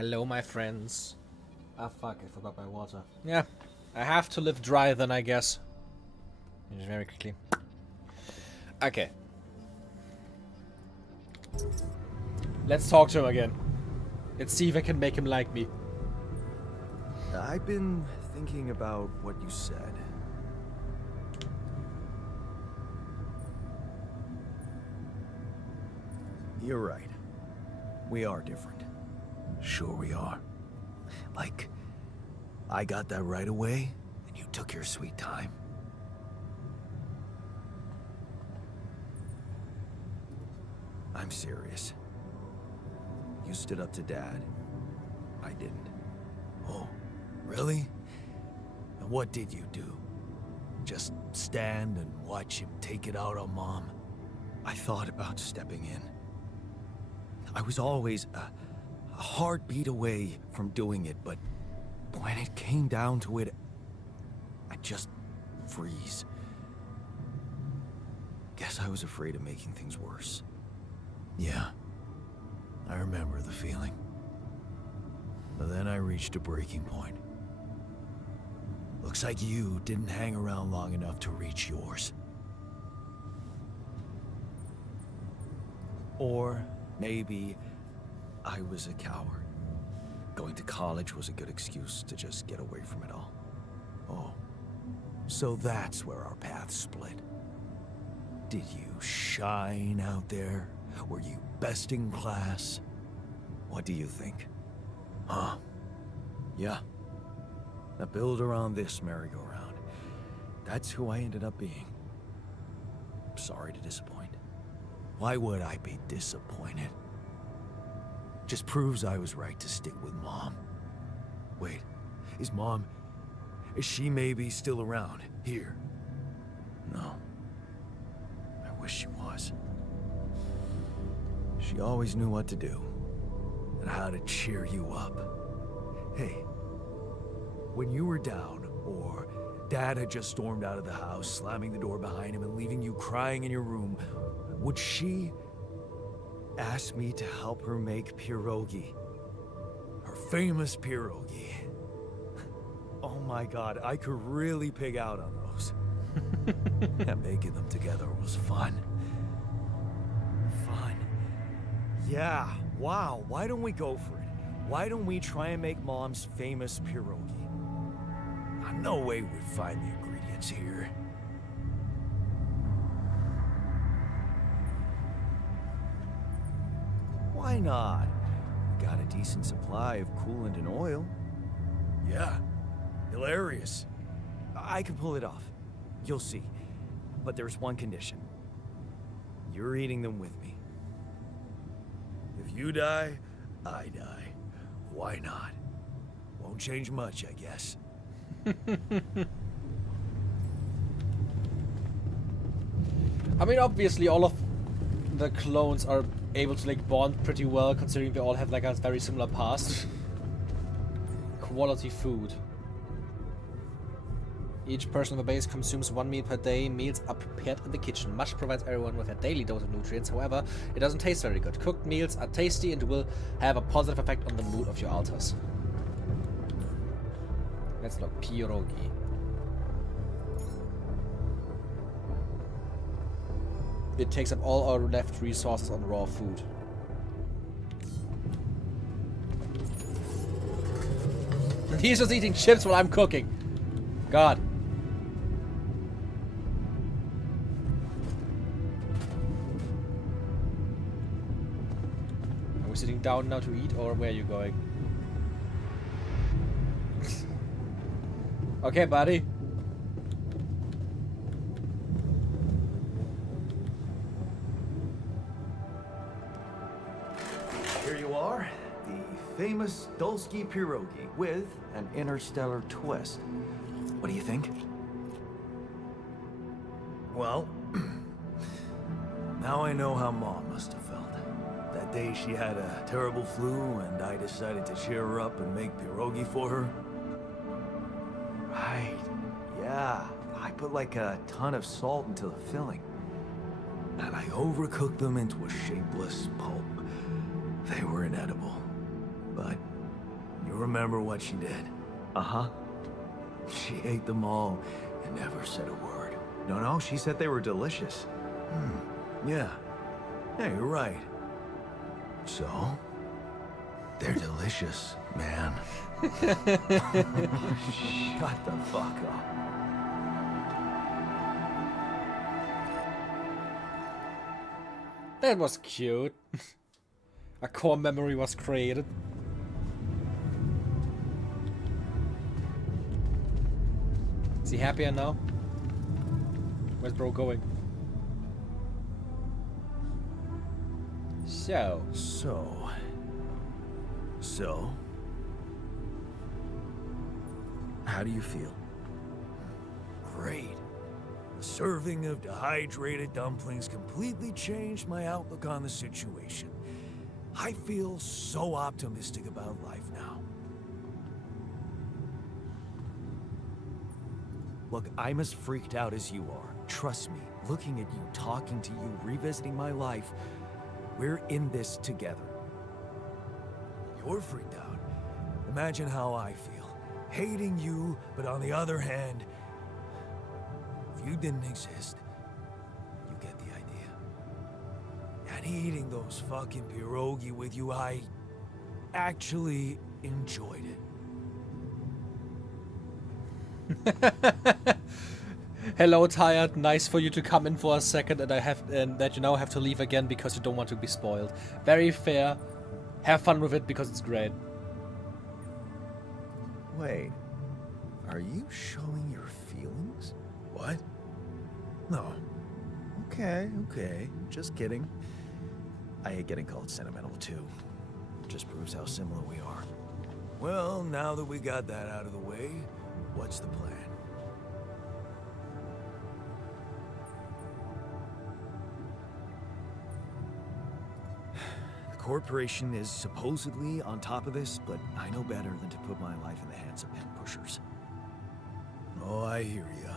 Hello, my friends. Ah, fuck, I forgot my water. Yeah, I have to live dry then, I guess. Very quickly. Okay. Let's talk to him again. Let's see if I can make him like me. I've been thinking about what you said. You're right. We are different. Sure we are. Like, I got that right away, and you took your sweet time. I'm serious. You stood up to Dad. I didn't. Oh, really? And what did you do? Just stand and watch him take it out on Mom? I thought about stepping in. I was always a heartbeat away from doing it, but when it came down to it, I'd just freeze. Guess I was afraid of making things worse. Yeah, I remember the feeling. But then I reached a breaking point. Looks like you didn't hang around long enough to reach yours. Or maybe I was a coward. Going to college was a good excuse to just get away from it all. Oh, so that's where our paths split. Did you shine out there? Were you best in class? What do you think? Huh? Yeah. Now build around this merry-go-round. That's who I ended up being. Sorry to disappoint. Why would I be disappointed? Just proves I was right to stick with Mom. Wait, is she maybe still around here? No. I wish she was. She always knew what to do, and how to cheer you up. Hey, when you were down, or Dad had just stormed out of the house, slamming the door behind him and leaving you crying in your room, would she ask me to help her make pierogi? Her famous pierogi. Oh my God, I could really pig out on those. And making them together was fun. Yeah, wow, why don't we go for it? Why don't we try and make Mom's famous pierogi? No way we'd find the ingredients here. Why not? We got a decent supply of coolant and oil. Yeah, hilarious. I can pull it off. You'll see. But there's one condition. You're eating them with me. If you die, I die. Why not? Won't change much, I guess. I mean, obviously all of the clones are able to like bond pretty well, considering they all have like a very similar past. Quality food. Each person on the base consumes 1 meal per day. Meals are prepared in the kitchen. Much provides everyone with a daily dose of nutrients. However, it doesn't taste very good. Cooked meals are tasty and will have a positive effect on the mood of your altars. Let's look. Pierogi. It takes up all our left resources on raw food. He's just eating chips while I'm cooking. God. Are we sitting down now to eat, or where are you going? Okay, buddy. Here you are, the famous Dulski pierogi with an interstellar twist. What do you think? Well, now I know how Mom must have felt. That day she had a terrible flu and I decided to cheer her up and make pierogi for her. Right, yeah. I put like a ton of salt into the filling. And I overcooked them into a shapeless pulp. They were inedible. But remember what she did? Uh-huh. She ate them all and never said a word. No, she said they were delicious. Yeah. Yeah, you're right. So? They're delicious, man. Shut the fuck up. That was cute. A core memory was created. Is he happier now? Where's bro going? So. How do you feel? Great. A serving of dehydrated dumplings completely changed my outlook on the situation. I feel so optimistic about life now. Look, I'm as freaked out as you are. Trust me, looking at you, talking to you, revisiting my life, we're in this together. You're freaked out. Imagine how I feel. Hating you, but on the other hand, if you didn't exist, you get the idea. And eating those fucking pierogi with you, I actually enjoyed it. Hello, tired. Nice for you to come in for a second, and that you now have to leave again because you don't want to be spoiled. Very fair. Have fun with it because it's great. Wait, are you showing your feelings? What? No. Okay. Just kidding. I hate getting called sentimental too. Just proves how similar we are. Well, now that we got that out of the way, what's the plan? The corporation is supposedly on top of this, but I know better than to put my life in the hands of pen pushers. Oh, I hear ya.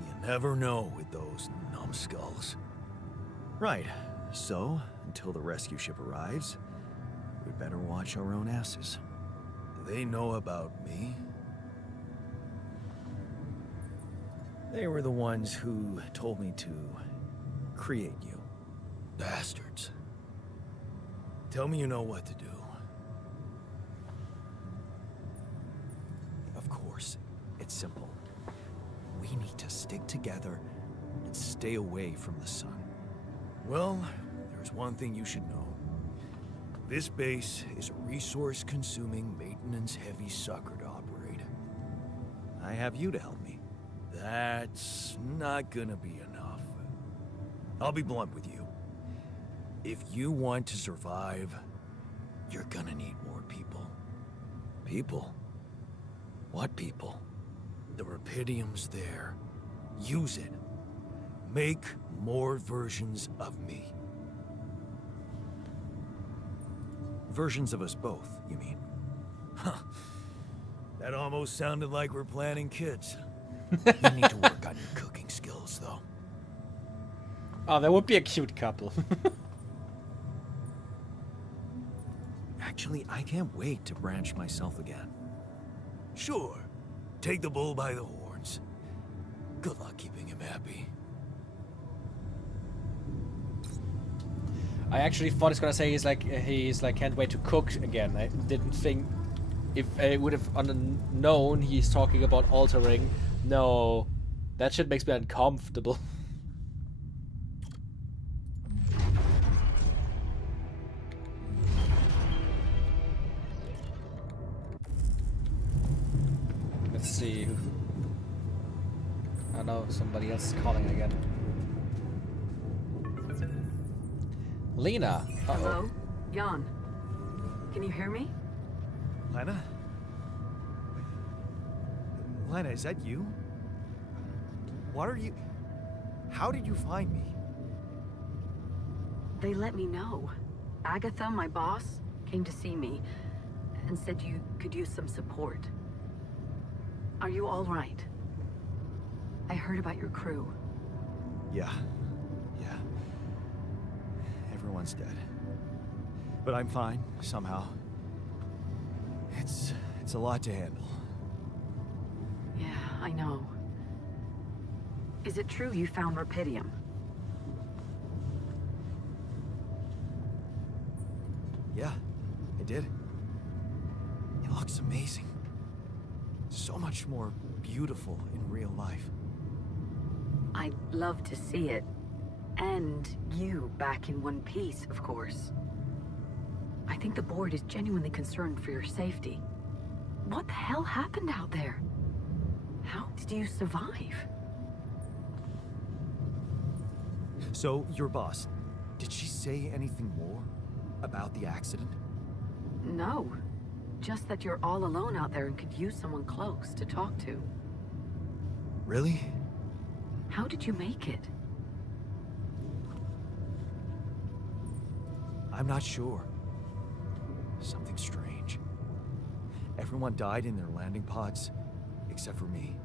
You never know with those numbskulls. Right. So, until the rescue ship arrives, we'd better watch our own asses. Do they know about me? They were the ones who told me to create you. Bastards. Tell me you know what to do. Of course. It's simple. We need to stick together and stay away from the sun. Well, there's one thing you should know. This base is a resource-consuming, maintenance-heavy sucker to operate. I have you to help me. That's not gonna be enough. I'll be blunt with you. If you want to survive, you're gonna need more people. People? What people? The Rapidium's there. Use it. Make more versions of me. Versions of us both, you mean? Huh. That almost sounded like we're planning kids. You need to work on your cooking skills, though. Oh, that would be a cute couple. Actually, I can't wait to branch myself again. Sure. Take the bull by the horns. Good luck keeping him happy. I actually thought he's gonna say he's like can't wait to cook again. I didn't think if I would have known he's talking about altering. No, that shit makes me uncomfortable. Let's see. Oh no, somebody else is calling again. Lena. Uh-oh. Hello? Jan. Can you hear me? Lena? Lena, is that you? What are you... How did you find me? They let me know. Agatha, my boss, came to see me and said you could use some support. Are you all right? I heard about your crew. Yeah. Everyone's dead. But I'm fine, somehow. It's a lot to handle. Yeah, I know. Is it true you found Rapidium? Yeah, I did. It looks amazing. So much more beautiful in real life. I'd love to see it. And you back in one piece, of course. I think the board is genuinely concerned for your safety. What the hell happened out there? How did you survive? So, your boss, did she say anything more about the accident? No. Just that you're all alone out there and could use someone close to talk to. Really? How did you make it? I'm not sure. Something strange. Everyone died in their landing pods, except for me.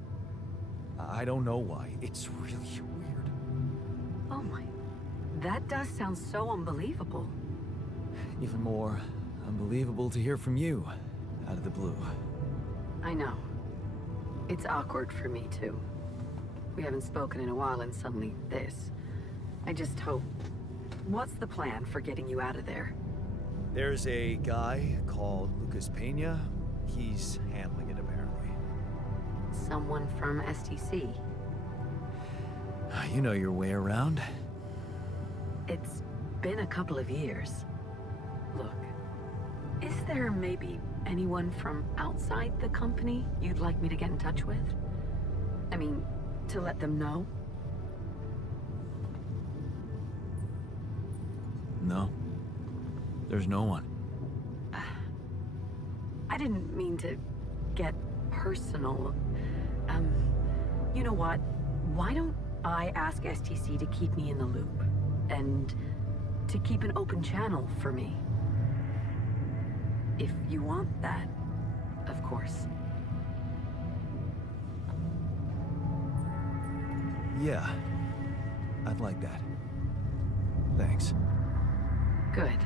I don't know why. It's really weird. Oh my... That does sound so unbelievable. Even more unbelievable to hear from you, out of the blue. I know. It's awkward for me, too. We haven't spoken in a while and suddenly this. I just hope... What's the plan for getting you out of there? There's a guy called Lucas Pena. He's handling it, apparently. Someone from STC. You know your way around. It's been a couple of years. Look, is there maybe anyone from outside the company you'd like me to get in touch with? I mean, to let them know? No. There's no one. I didn't mean to get personal. You know what? Why don't I ask STC to keep me in the loop? And to keep an open channel for me? If you want that, of course. Yeah. I'd like that. Thanks. Good.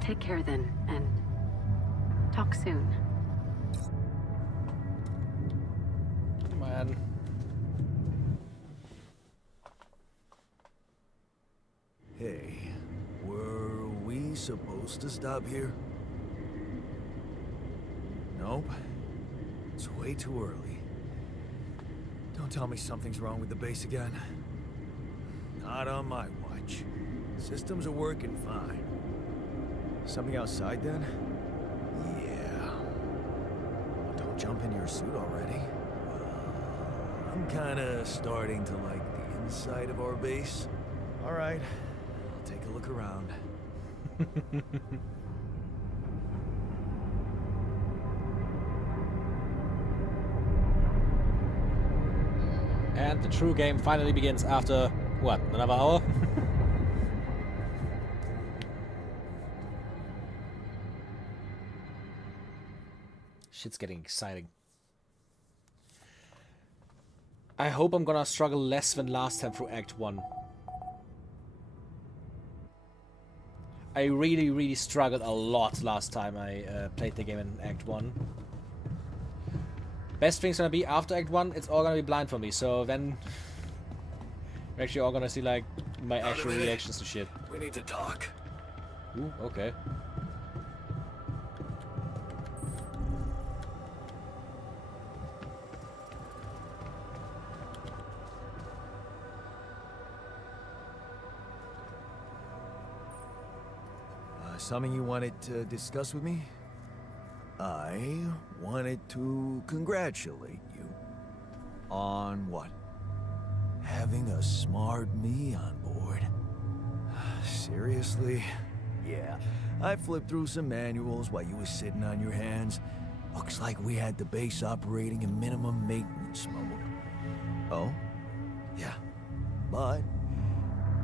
Take care then, and talk soon. Man. Hey, were we supposed to stop here? Nope. It's way too early. Don't tell me something's wrong with the base again. Not on my watch. Systems are working fine. Something outside then? Yeah. Don't jump in your suit already. I'm kinda starting to like the inside of our base. Alright, I'll take a look around. And the true game finally begins after, what, another hour? Shit's getting exciting. I hope I'm gonna struggle less than last time through Act 1. I really struggled a lot last time I played the game in Act 1. Best thing's gonna be after Act 1, it's all gonna be blind for me, so then we're actually all gonna see like my actual reactions to shit. We need to talk. Ooh, okay. Something you wanted to discuss with me? I wanted to congratulate you. On what? Having a smart me on board. Seriously? Yeah, I flipped through some manuals while you were sitting on your hands. Looks like we had the base operating in minimum maintenance mode. Oh? Yeah. But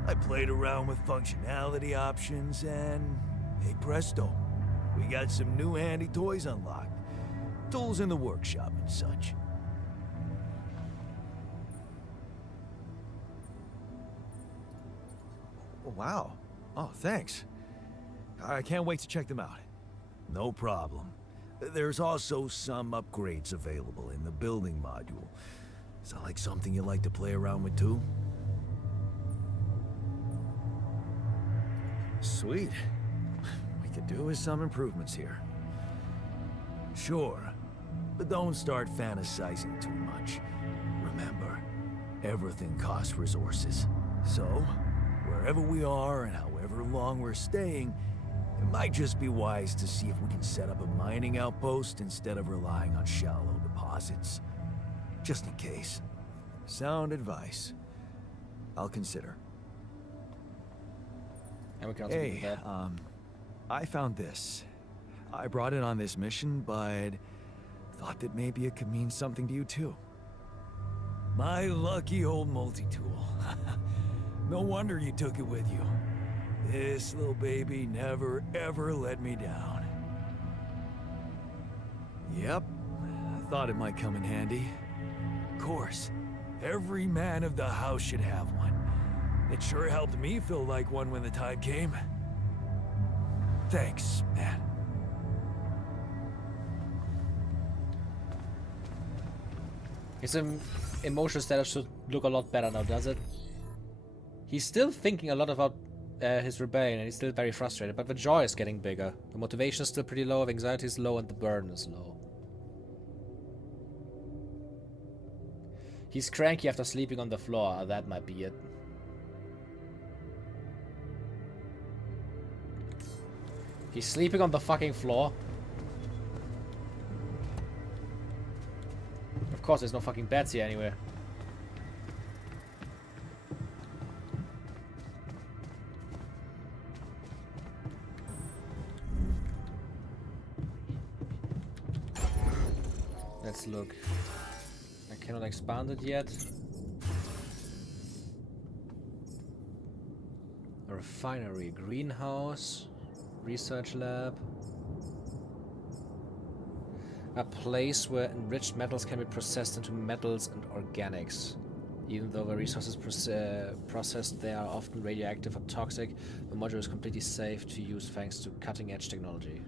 I played around with functionality options and hey presto, we got some new handy toys unlocked. Tools in the workshop and such. Wow. Oh, thanks. I can't wait to check them out. No problem. There's also some upgrades available in the building module. Is that like something you like to play around with too? Sweet. We could do with some improvements here. Sure, but don't start fantasizing too much. Remember, everything costs resources. So, wherever we are and however long we're staying, it might just be wise to see if we can set up a mining outpost instead of relying on shallow deposits. Just in case. Sound advice. I'll consider. And we can also do that. I found this. I brought it on this mission, but thought that maybe it could mean something to you too. My lucky old multi-tool. No wonder you took it with you. This little baby never ever let me down. Yep, I thought it might come in handy. Of course, every man of the house should have one. It sure helped me feel like one when the time came. Thanks, man. His emotional status should look a lot better now, does it? He's still thinking a lot about his rebellion, and he's still very frustrated, but the joy is getting bigger. The motivation is still pretty low, the anxiety is low, and the burden is low. He's cranky after sleeping on the floor. That might be it. He's sleeping on the fucking floor. Of course, there's no fucking beds here anywhere. Let's look. I cannot expand it yet. A refinery, greenhouse, research lab. A place where enriched metals can be processed into metals and organics. Even though the resources processed there are often radioactive or toxic, the module is completely safe to use thanks to cutting-edge technology.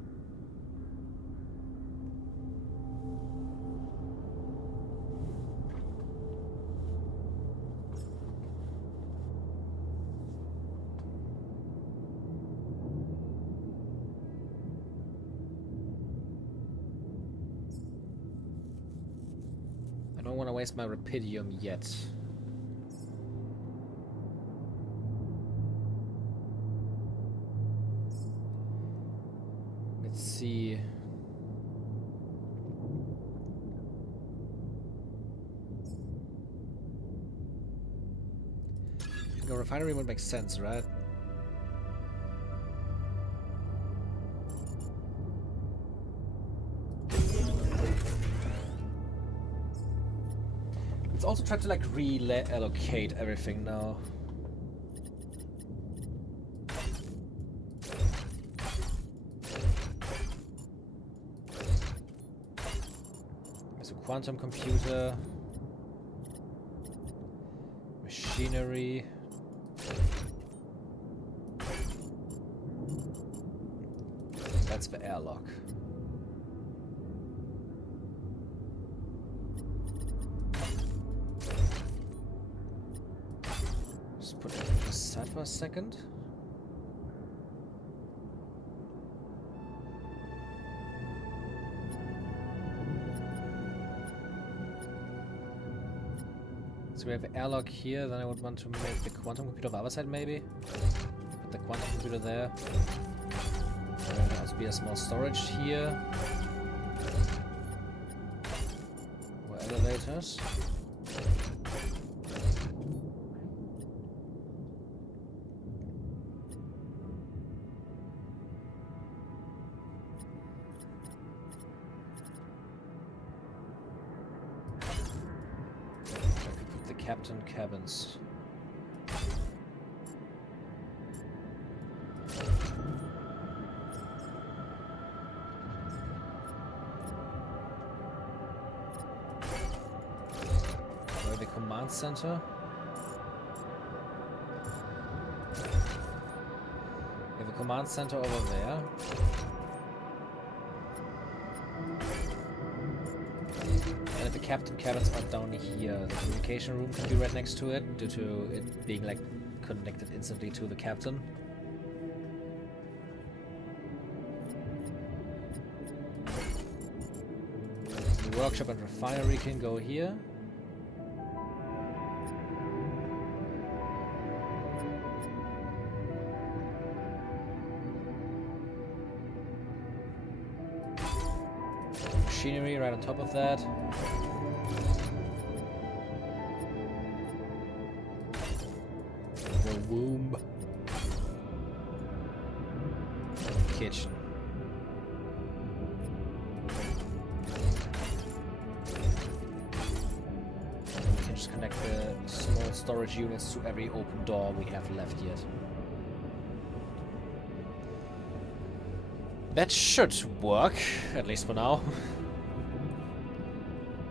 I don't want to waste my Rapidium yet. Let's see. The refinery would make sense, right? Let's also try to like reallocate everything now. There's a quantum computer, machinery. That's the airlock. Just put it aside for a second. So we have the airlock here, then I would want to make the quantum computer on the other side maybe. Put the quantum computer there. There will also be a small storage here. More elevators. Captain cabins. Where the command center? We have a command center over there. captain cabins are down here. The communication room can be right next to it, due to it being like connected instantly to the captain. The workshop and refinery can go here. Machinery right on top of that. The womb. Kitchen. We can just connect the small storage units to every open door we have left yet. That should work, at least for now.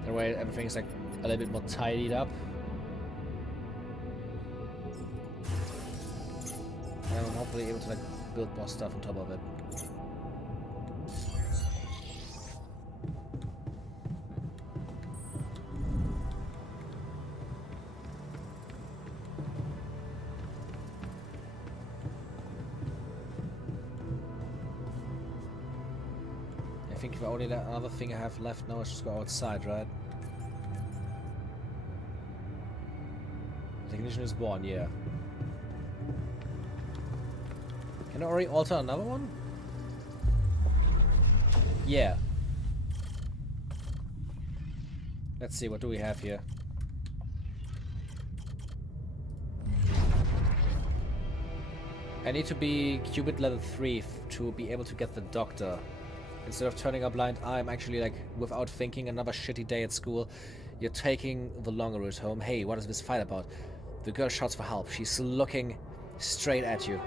That way everything's like a little bit more tidied up. And I'm hopefully able to like build more stuff on top of it. I think the only other thing I have left now is just go outside, right? The technician is born, yeah. Can I already alter another one? Yeah. Let's see, what do we have here? I need to be qubit level 3 to be able to get the doctor. Instead of turning a blind eye, I'm actually like, without thinking, another shitty day at school. You're taking the longer route home. Hey, what is this fight about? The girl shouts for help. She's looking straight at you.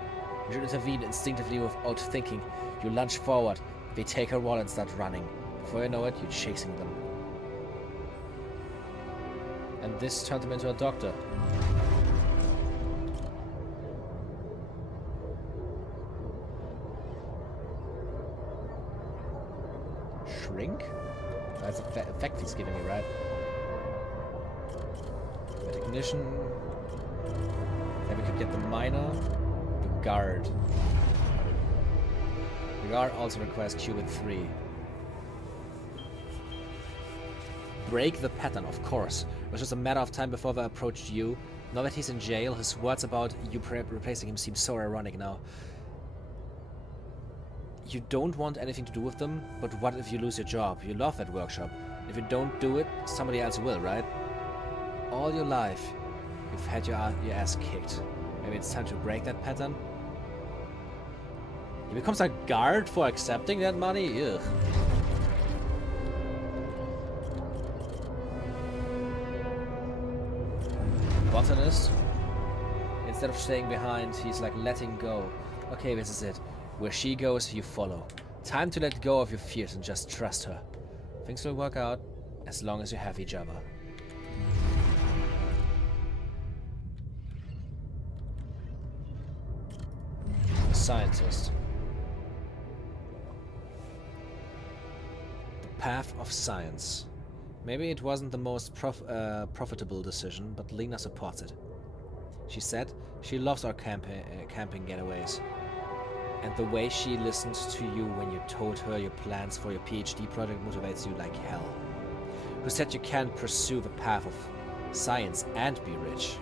You should intervene instinctively without thinking. You lunge forward. They take her wall and start running. Before you know it, you're chasing them. And this turned him into a doctor. Shrink? That's the effect he's giving me, right? The technician. Then we could get the miner. The guard. The guard also requires qubit 3. Break the pattern, of course. It was just a matter of time before they approached you. Now that he's in jail, his words about you replacing him seem so ironic now. You don't want anything to do with them, but what if you lose your job? You love that workshop. If you don't do it, somebody else will, right? All your life, you've had your ass kicked. Maybe it's time to break that pattern? He becomes a guard for accepting that money? Ugh. Botanist? Instead of staying behind, he's like letting go. Okay, this is it. Where she goes, you follow. Time to let go of your fears and just trust her. Things will work out as long as you have each other. The scientist. The path of science. Maybe it wasn't the most profitable decision, but Lena supports it. She said she loves our camping getaways. And the way she listened to you when you told her your plans for your PhD project motivates you like hell. Who said you can't pursue the path of science and be rich?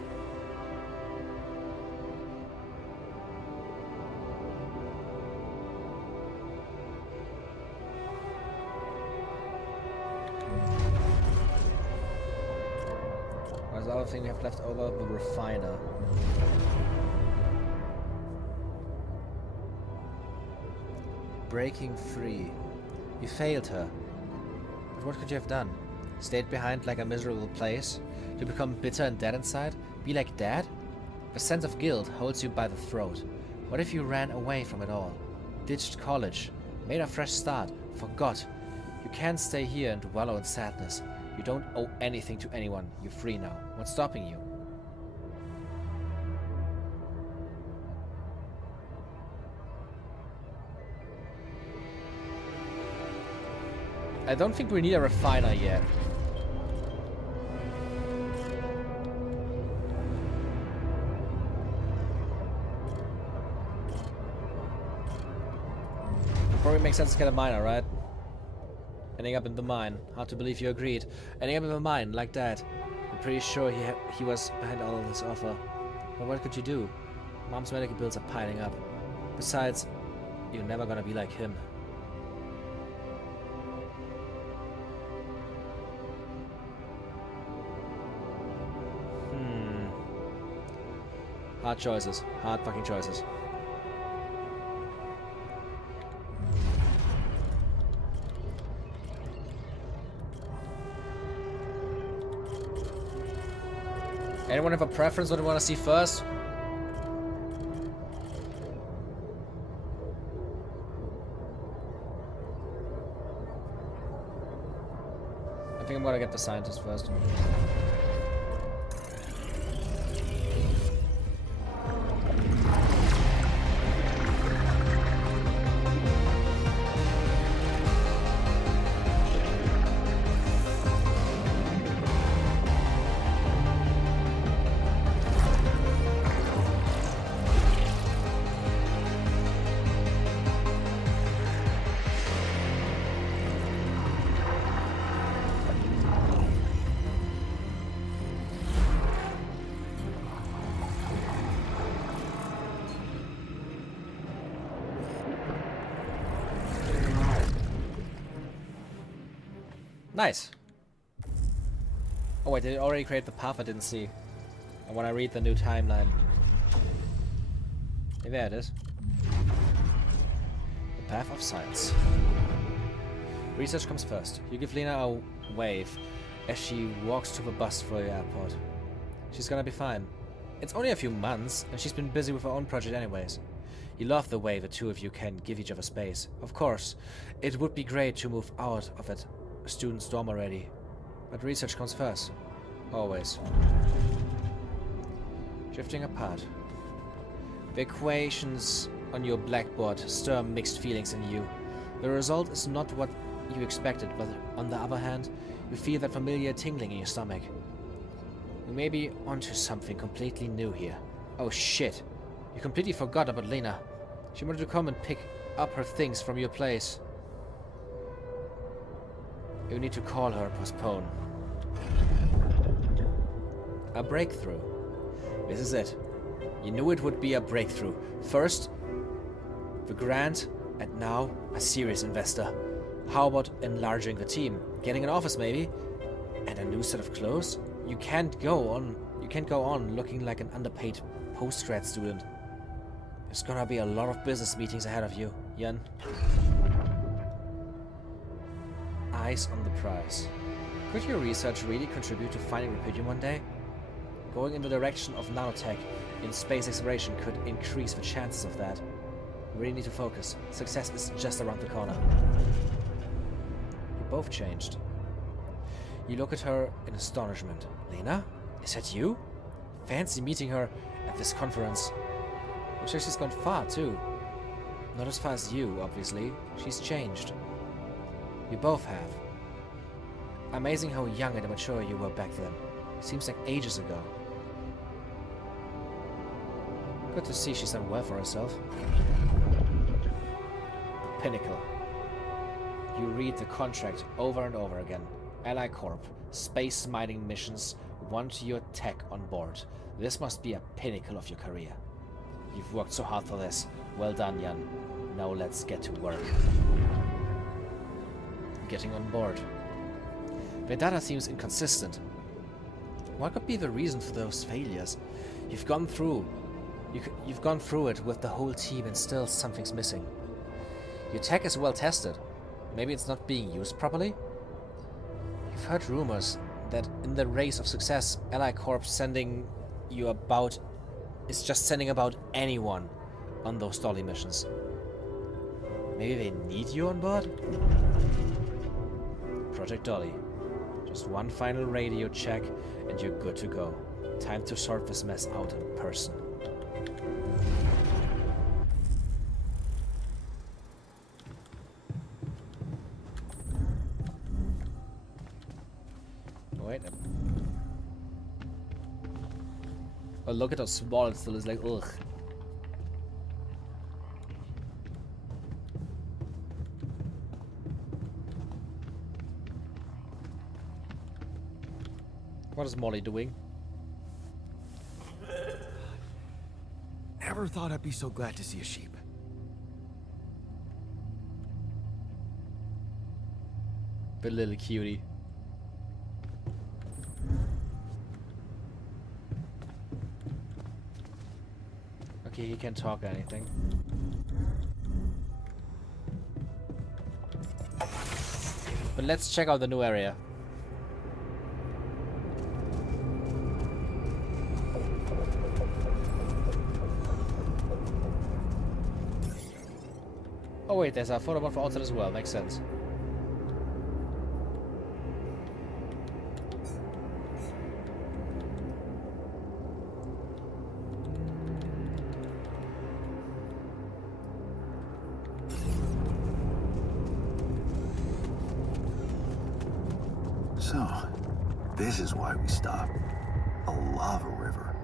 What's the other thing we have left over? The refiner. Breaking free. You failed her. But what could you have done? Stayed behind like a miserable place? To become bitter and dead inside? Be like Dad? The sense of guilt holds you by the throat. What if you ran away from it all? Ditched college? Made a fresh start? Forgot? You can't stay here and wallow in sadness. You don't owe anything to anyone. You're free now. What's stopping you? I don't think we need a refiner yet. Probably makes sense to get a miner, right? Ending up in the mine. Hard to believe you agreed. Ending up in the mine like that. I'm pretty sure he was behind all of this offer. But what could you do? Mom's medical bills are piling up. Besides, you're never gonna be like him. Hard choices. Hard fucking choices. Anyone have a preference what they want to see first? I think I'm gonna get the scientist first. Nice. Oh wait, did it already create the path I didn't see? I want to read the new timeline. Hey, there it is. The path of science. Research comes first. You give Lena a wave as she walks to the bus for the airport. She's gonna be fine. It's only a few months, and she's been busy with her own project anyways. You love the way the two of you can give each other space. Of course, it would be great to move out of it. Student's dorm already, but research comes first. Always. Drifting apart. The equations on your blackboard stir mixed feelings in you. The result is not what you expected, but on the other hand, you feel that familiar tingling in your stomach. You may be onto something completely new here. Oh shit. You completely forgot about Lena. She wanted to come and pick up her things from your place. You need to call her, postpone. A breakthrough. This is it. You knew it would be a breakthrough. First, the grant, and now a serious investor. How about enlarging the team? Getting an office maybe? And a new set of clothes? You can't go on looking like an underpaid post-grad student. There's gonna be a lot of business meetings ahead of you, Yen. Eyes on the prize. Could your research really contribute to finding Rupidium one day? Going in the direction of nanotech in space exploration could increase the chances of that. You really need to focus. Success is just around the corner. You both changed. You look at her in astonishment. Lena? Is that you? Fancy meeting her at this conference. Looks like she's gone far too. Not as far as you, obviously. She's changed. You both have. Amazing how young and immature you were back then. Seems like ages ago. Good to see she's done well for herself. Pinnacle. You read the contract over and over again. Ally Corp. Space mining missions want your tech on board. This must be a pinnacle of your career. You've worked so hard for this. Well done, Jan. Now let's get to work. Getting on board. The data seems inconsistent. What could be the reason for those failures? You've gone through it with the whole team and still something's missing. Your tech is well tested. Maybe it's not being used properly? You've heard rumors that in the race of success, Ally Corp is just sending about anyone on those Dolly missions. Maybe they need you on board? Project Dolly. Just one final radio check and you're good to go. Time to sort this mess out in person. Wait. Oh, look at how small it still is, like, ugh. What is Molly doing? Never thought I'd be so glad to see a sheep. The little cutie. Okay, he can't talk or anything. But let's check out the new area. Oh wait, there's a photo booth for outside as well, makes sense. So, this is why we stopped. A lava river.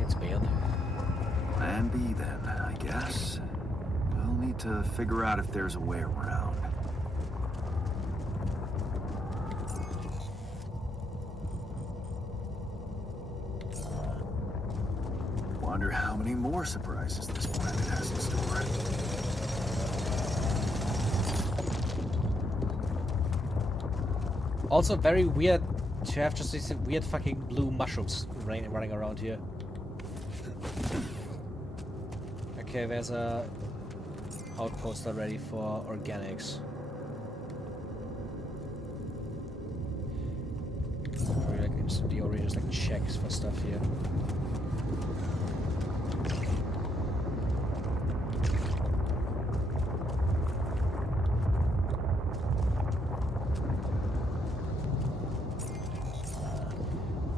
It's weird. Plan B then, I guess. We'll need to figure out if there's a way around. Wonder how many more surprises this planet has in store. Also very weird to have just these weird fucking blue mushrooms running around here. Okay, there's a outpost already for organics. Or like instantly already just like checks for stuff here.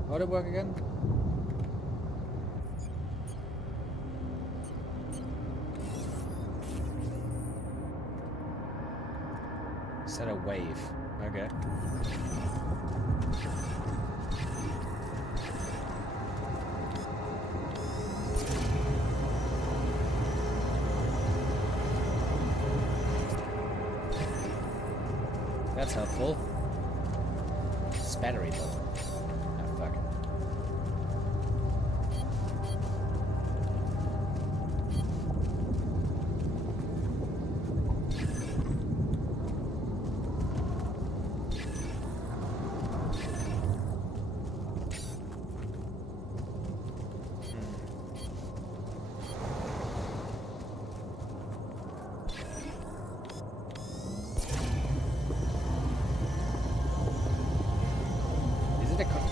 How'd it work again? Set a wave. Okay. That's helpful. Spattery though. Ah, fuck.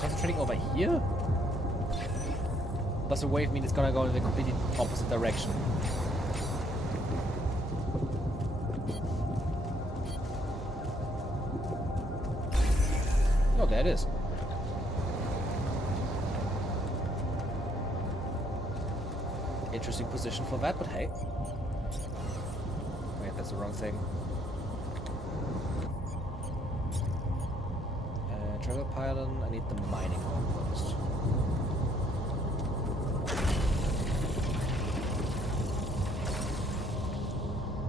Concentrating over here? Does the wave mean it's gonna go in the completely opposite direction? Oh, there it is. Interesting position for that, but hey. Wait, that's the wrong thing. Travel pylon, I need the mining outpost.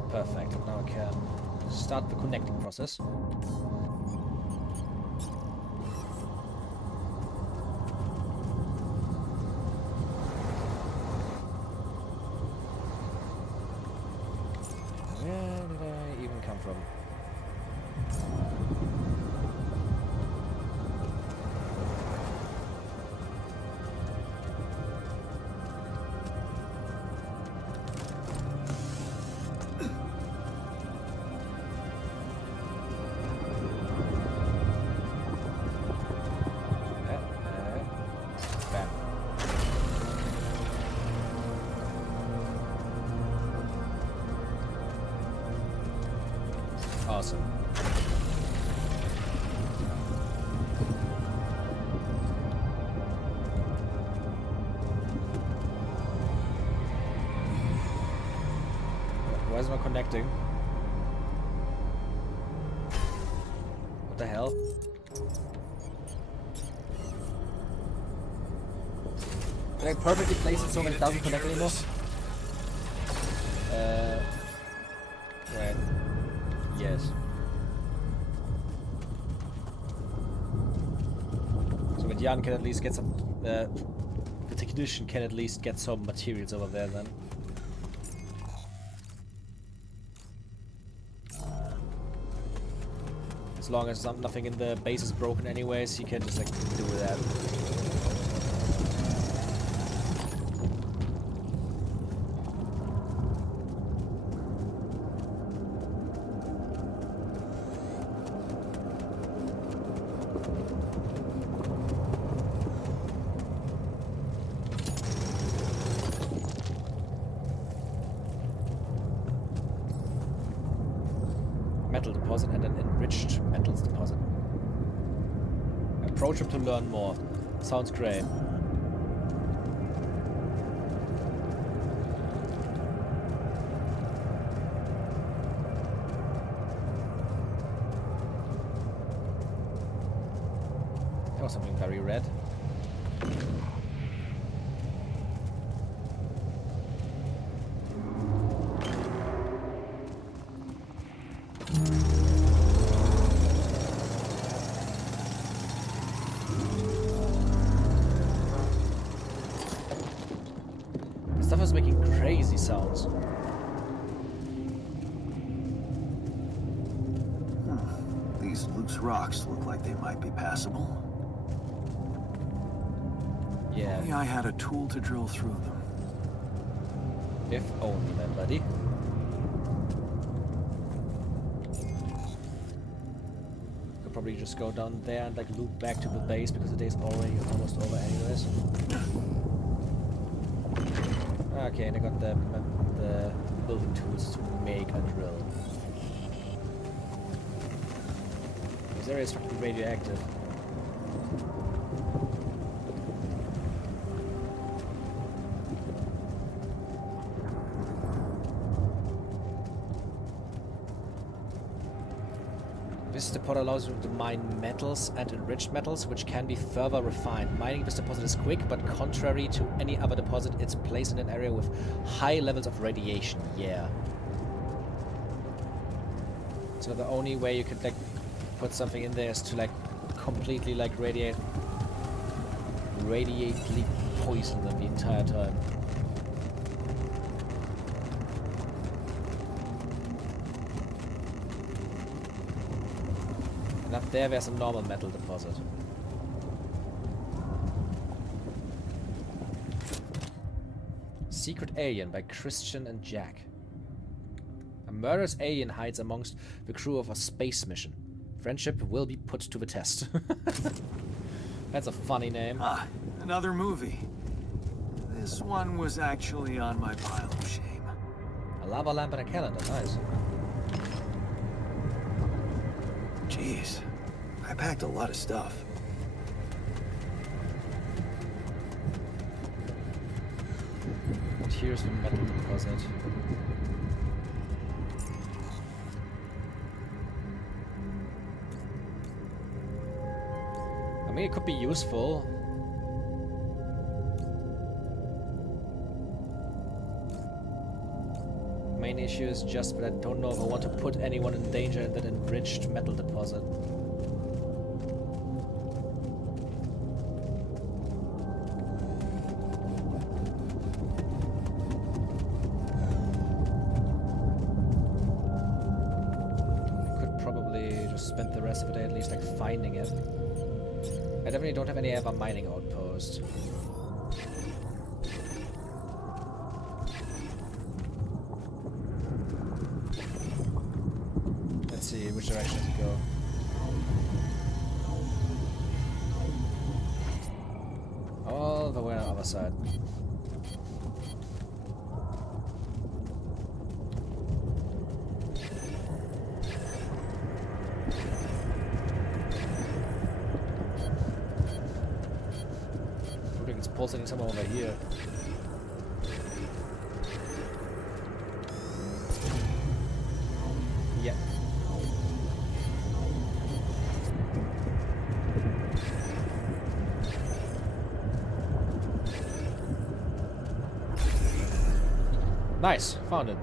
Perfect, now I can start the connecting process. Where did I even come from? Awesome. Why isn't it connecting? What the hell? Did I perfectly place it so that it doesn't connect anymore? Right. Yes. Jan can at least get some... the technician can at least get some materials over there then. As long as nothing in the base is broken anyways, he can just like do that. Metal deposit and an enriched metals deposit. Approach him to learn more. Sounds great. That was something very red. Stuff is making crazy sounds. These loose rocks look like they might be passable. Yeah. Maybe I had a tool to drill through them. If only, man, buddy. Could probably just go down there and like loop back to the base because the day's already almost over anyways. Okay, and I got the building tools to make a drill. This area is fucking radioactive. This deposit allows you to mine metals and enriched metals, which can be further refined. Mining this deposit is quick, but contrary to any other deposit, it's placed in an area with high levels of radiation. Yeah. So the only way you could like put something in there is to like completely like radiately poison them the entire time. Up there's a normal metal deposit. Secret Alien by Christian and Jack. A murderous alien hides amongst the crew of a space mission. Friendship will be put to the test. That's a funny name. Ah, another movie. This one was actually on my pile of shame. A lava lamp and a calendar, nice. Jeez, I packed a lot of stuff. Here's the metal deposit. I mean, it could be useful. Main issue is just that I don't know if I want to put anyone in danger in that enriched metal deposit. I could probably just spend the rest of the day at least like finding it. I definitely don't have any other mining outpost. Let's see which direction to go. All the way on the other side. I think it's pulsating somewhere over here. Yeah. Nice, found it.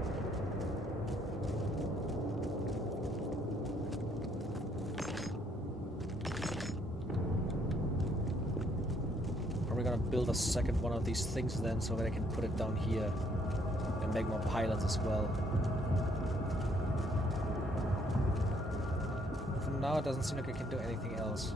build a second one of these things then, so that I can put it down here and make more pylons as well. For now, it doesn't seem like I can do anything else.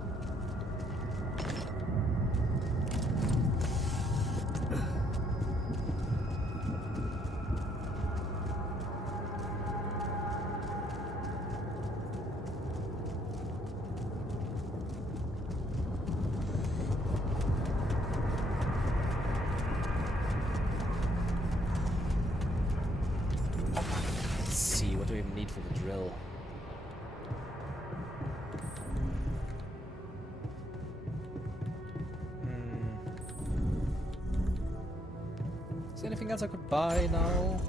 What do we even need for the drill? Is there anything else I could buy now?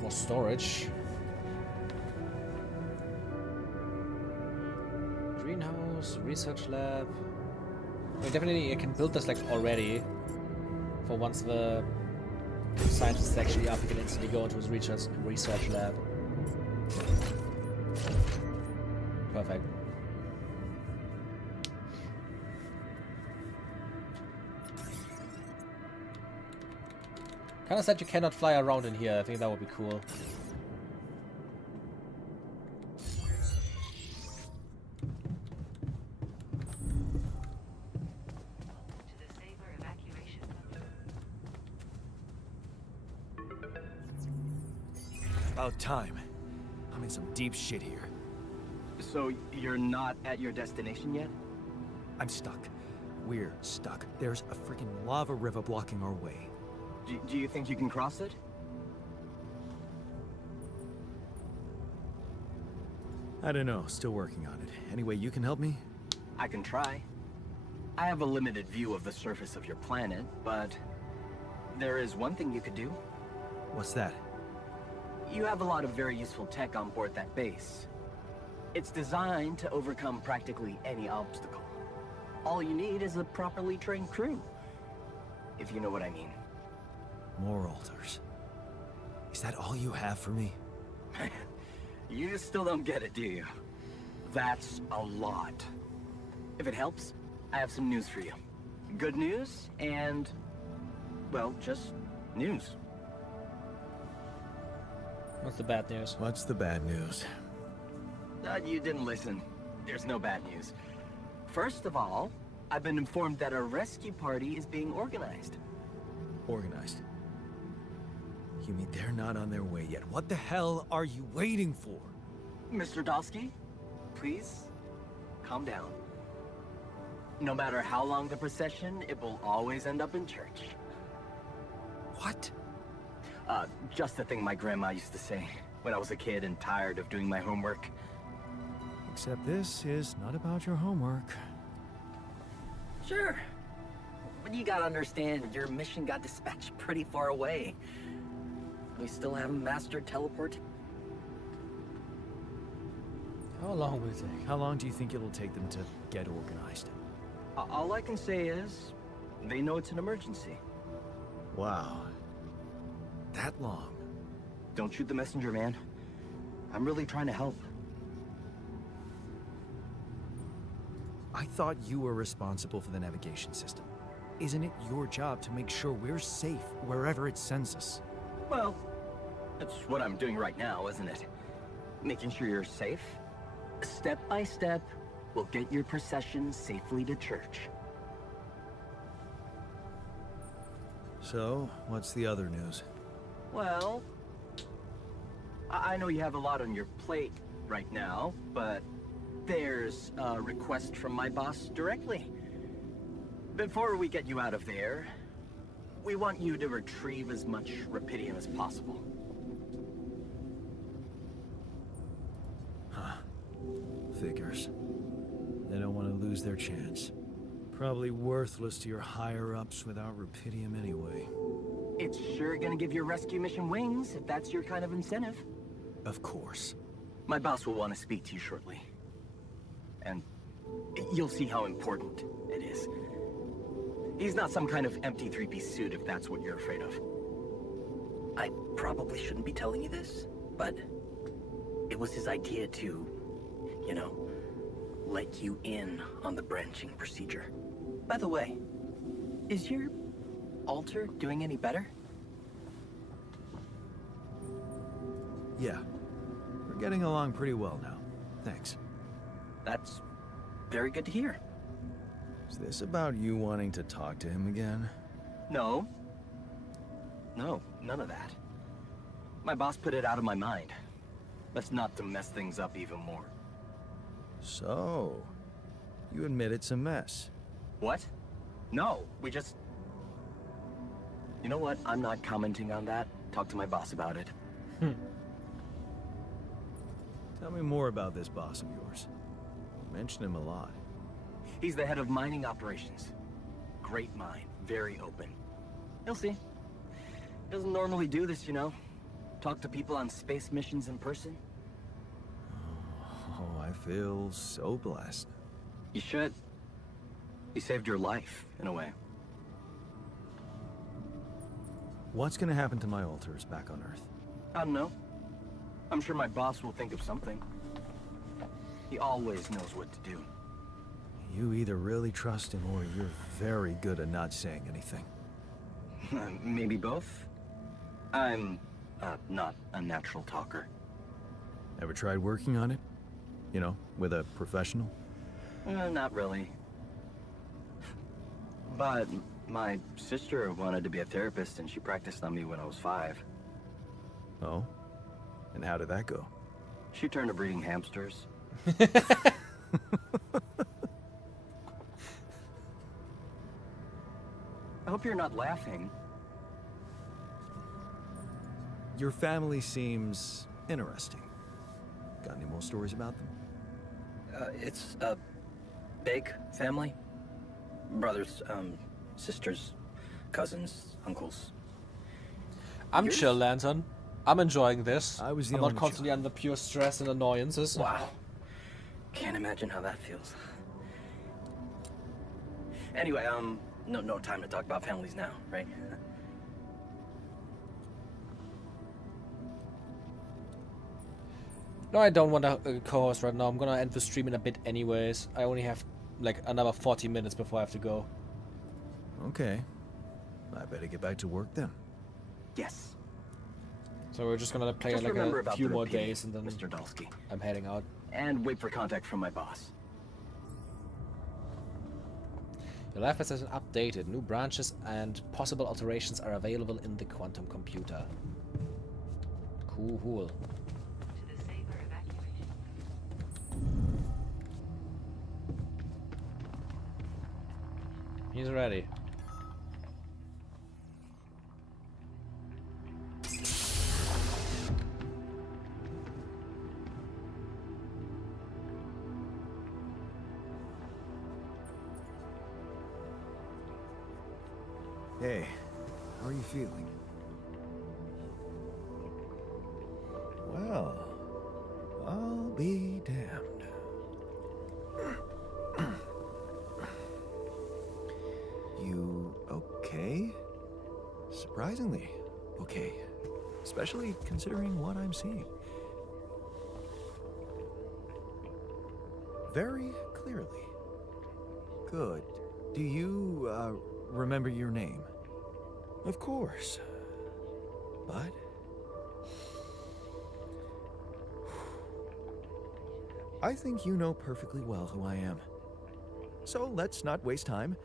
More storage. Greenhouse, research lab. I mean, definitely I can build this like already. For once the scientist is actually up, he can instantly go into his research lab. Perfect. Kinda sad you cannot fly around in here. I think that would be cool. About time. I'm in some deep shit here. So, you're not at your destination yet? I'm stuck. We're stuck. There's a freaking lava river blocking our way. Do you think you can cross it? I don't know. Still working on it. Anyway, you can help me? I can try. I have a limited view of the surface of your planet, but there is one thing you could do. What's that? You have a lot of very useful tech on board that base. It's designed to overcome practically any obstacle. All you need is a properly trained crew. If you know what I mean. More altars. Is that all you have for me? You still don't get it, do you? That's a lot. If it helps, I have some news for you. Good news and, well, just news. What's the bad news? What's the bad news? You didn't listen. There's no bad news. First of all, I've been informed that a rescue party is being organized. Organized? You mean they're not on their way yet? What the hell are you waiting for? Mr. Dosky, please, calm down. No matter how long the procession, it will always end up in church. What? Just the thing my grandma used to say when I was a kid and tired of doing my homework. Except this is not about your homework. Sure. But you gotta understand, your mission got dispatched pretty far away. We still haven't mastered teleport. How long will it take? How long do you think it'll take them to get organized? All I can say is, they know it's an emergency. Wow. That long? Don't shoot the messenger, man. I'm really trying to help. I thought you were responsible for the navigation system. Isn't it your job to make sure we're safe wherever it sends us? Well, that's what I'm doing right now, isn't it? Making sure you're safe. Step by step, we'll get your procession safely to church. So, what's the other news? Well, I know you have a lot on your plate right now, but there's a request from my boss directly. Before we get you out of there, we want you to retrieve as much Rapidium as possible. Huh. Figures. They don't want to lose their chance. Probably worthless to your higher-ups without Rapidium anyway. It's sure gonna give your rescue mission wings, if that's your kind of incentive. Of course. My boss will want to speak to you shortly. And you'll see how important it is. He's not some kind of empty three-piece suit if that's what you're afraid of. I probably shouldn't be telling you this, but it was his idea to, you know, let you in on the branching procedure. By the way, is your altar doing any better? Yeah. We're getting along pretty well now. Thanks. That's very good to hear. Is this about you wanting to talk to him again? No. No, none of that. My boss put it out of my mind. That's not to mess things up even more. So, you admit it's a mess. What? No, we just... You know what? I'm not commenting on that. Talk to my boss about it. Tell me more about this boss of yours. You mention him a lot. He's the head of mining operations. Great mind, very open. You'll see. Doesn't normally do this, you know. Talk to people on space missions in person. Oh, I feel so blessed. You should. He saved your life, in a way. What's gonna happen to my altars back on Earth? I don't know. I'm sure my boss will think of something. He always knows what to do. You either really trust him or you're very good at not saying anything. Maybe both. I'm not a natural talker. Ever tried working on it? You know, with a professional? Not really. But my sister wanted to be a therapist and she practiced on me when I was 5. Oh? And how did that go? She turned to breeding hamsters. I hope you're not laughing. Your family seems interesting. Got any more stories about them? It's a big family. Brothers, sisters, cousins, uncles. I'm chill, Lantern. I'm enjoying this. I was the I'm only not constantly under pure stress and annoyances. Wow. Can't imagine how that feels. Anyway, no time to talk about families now, right? No, I don't want a co-host right now. I'm gonna end the stream in a bit anyways. I only have like another 40 minutes before I have to go. Okay. I better get back to work then. Yes. So we're just gonna play Just like remember a about few the more repeat, days and then Mr. Dalsky. I'm heading out. And wait for contact from my boss. Your life has been updated. New branches and possible alterations are available in the quantum computer. Cool. To the Saber evacuation. He's ready. Hey, how are you feeling? Well, I'll be damned. You okay? Surprisingly okay. Especially considering what I'm seeing. Very clearly. Good. Do you, remember your name? Of course. But... I think you know perfectly well who I am. So let's not waste time.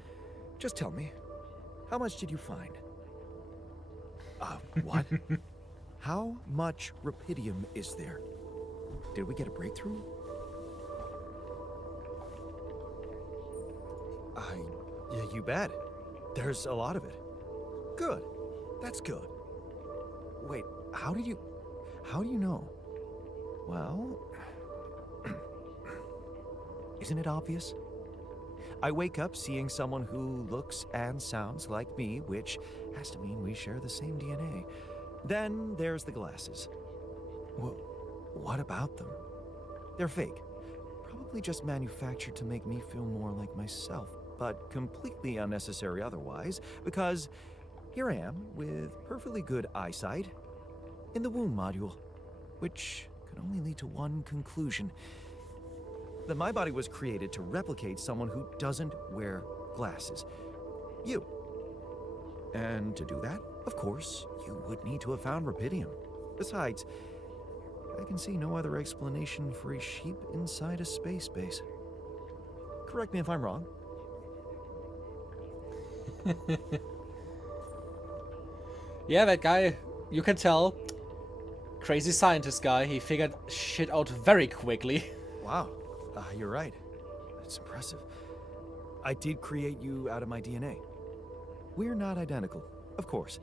Just tell me, how much did you find? What? How much Rapidium is there? Did we get a breakthrough? Yeah, you bet. There's a lot of it. Good. That's good. Wait, how do you know? Well, isn't it obvious? I wake up seeing someone who looks and sounds like me, which has to mean we share the same DNA. Then there's the glasses. Well, what about them? They're fake. Probably just manufactured to make me feel more like myself, but completely unnecessary otherwise, because here I am with perfectly good eyesight in the womb module, which can only lead to one conclusion. that my body was created to replicate someone who doesn't wear glasses. You. And to do that, of course, you would need to have found Rapidium. Besides, I can see no other explanation for a sheep inside a space base. Correct me if I'm wrong. Yeah, that guy, you can tell. Crazy scientist guy, he figured shit out very quickly. Wow, you're right. That's impressive. I did create you out of my DNA. We're not identical, of course.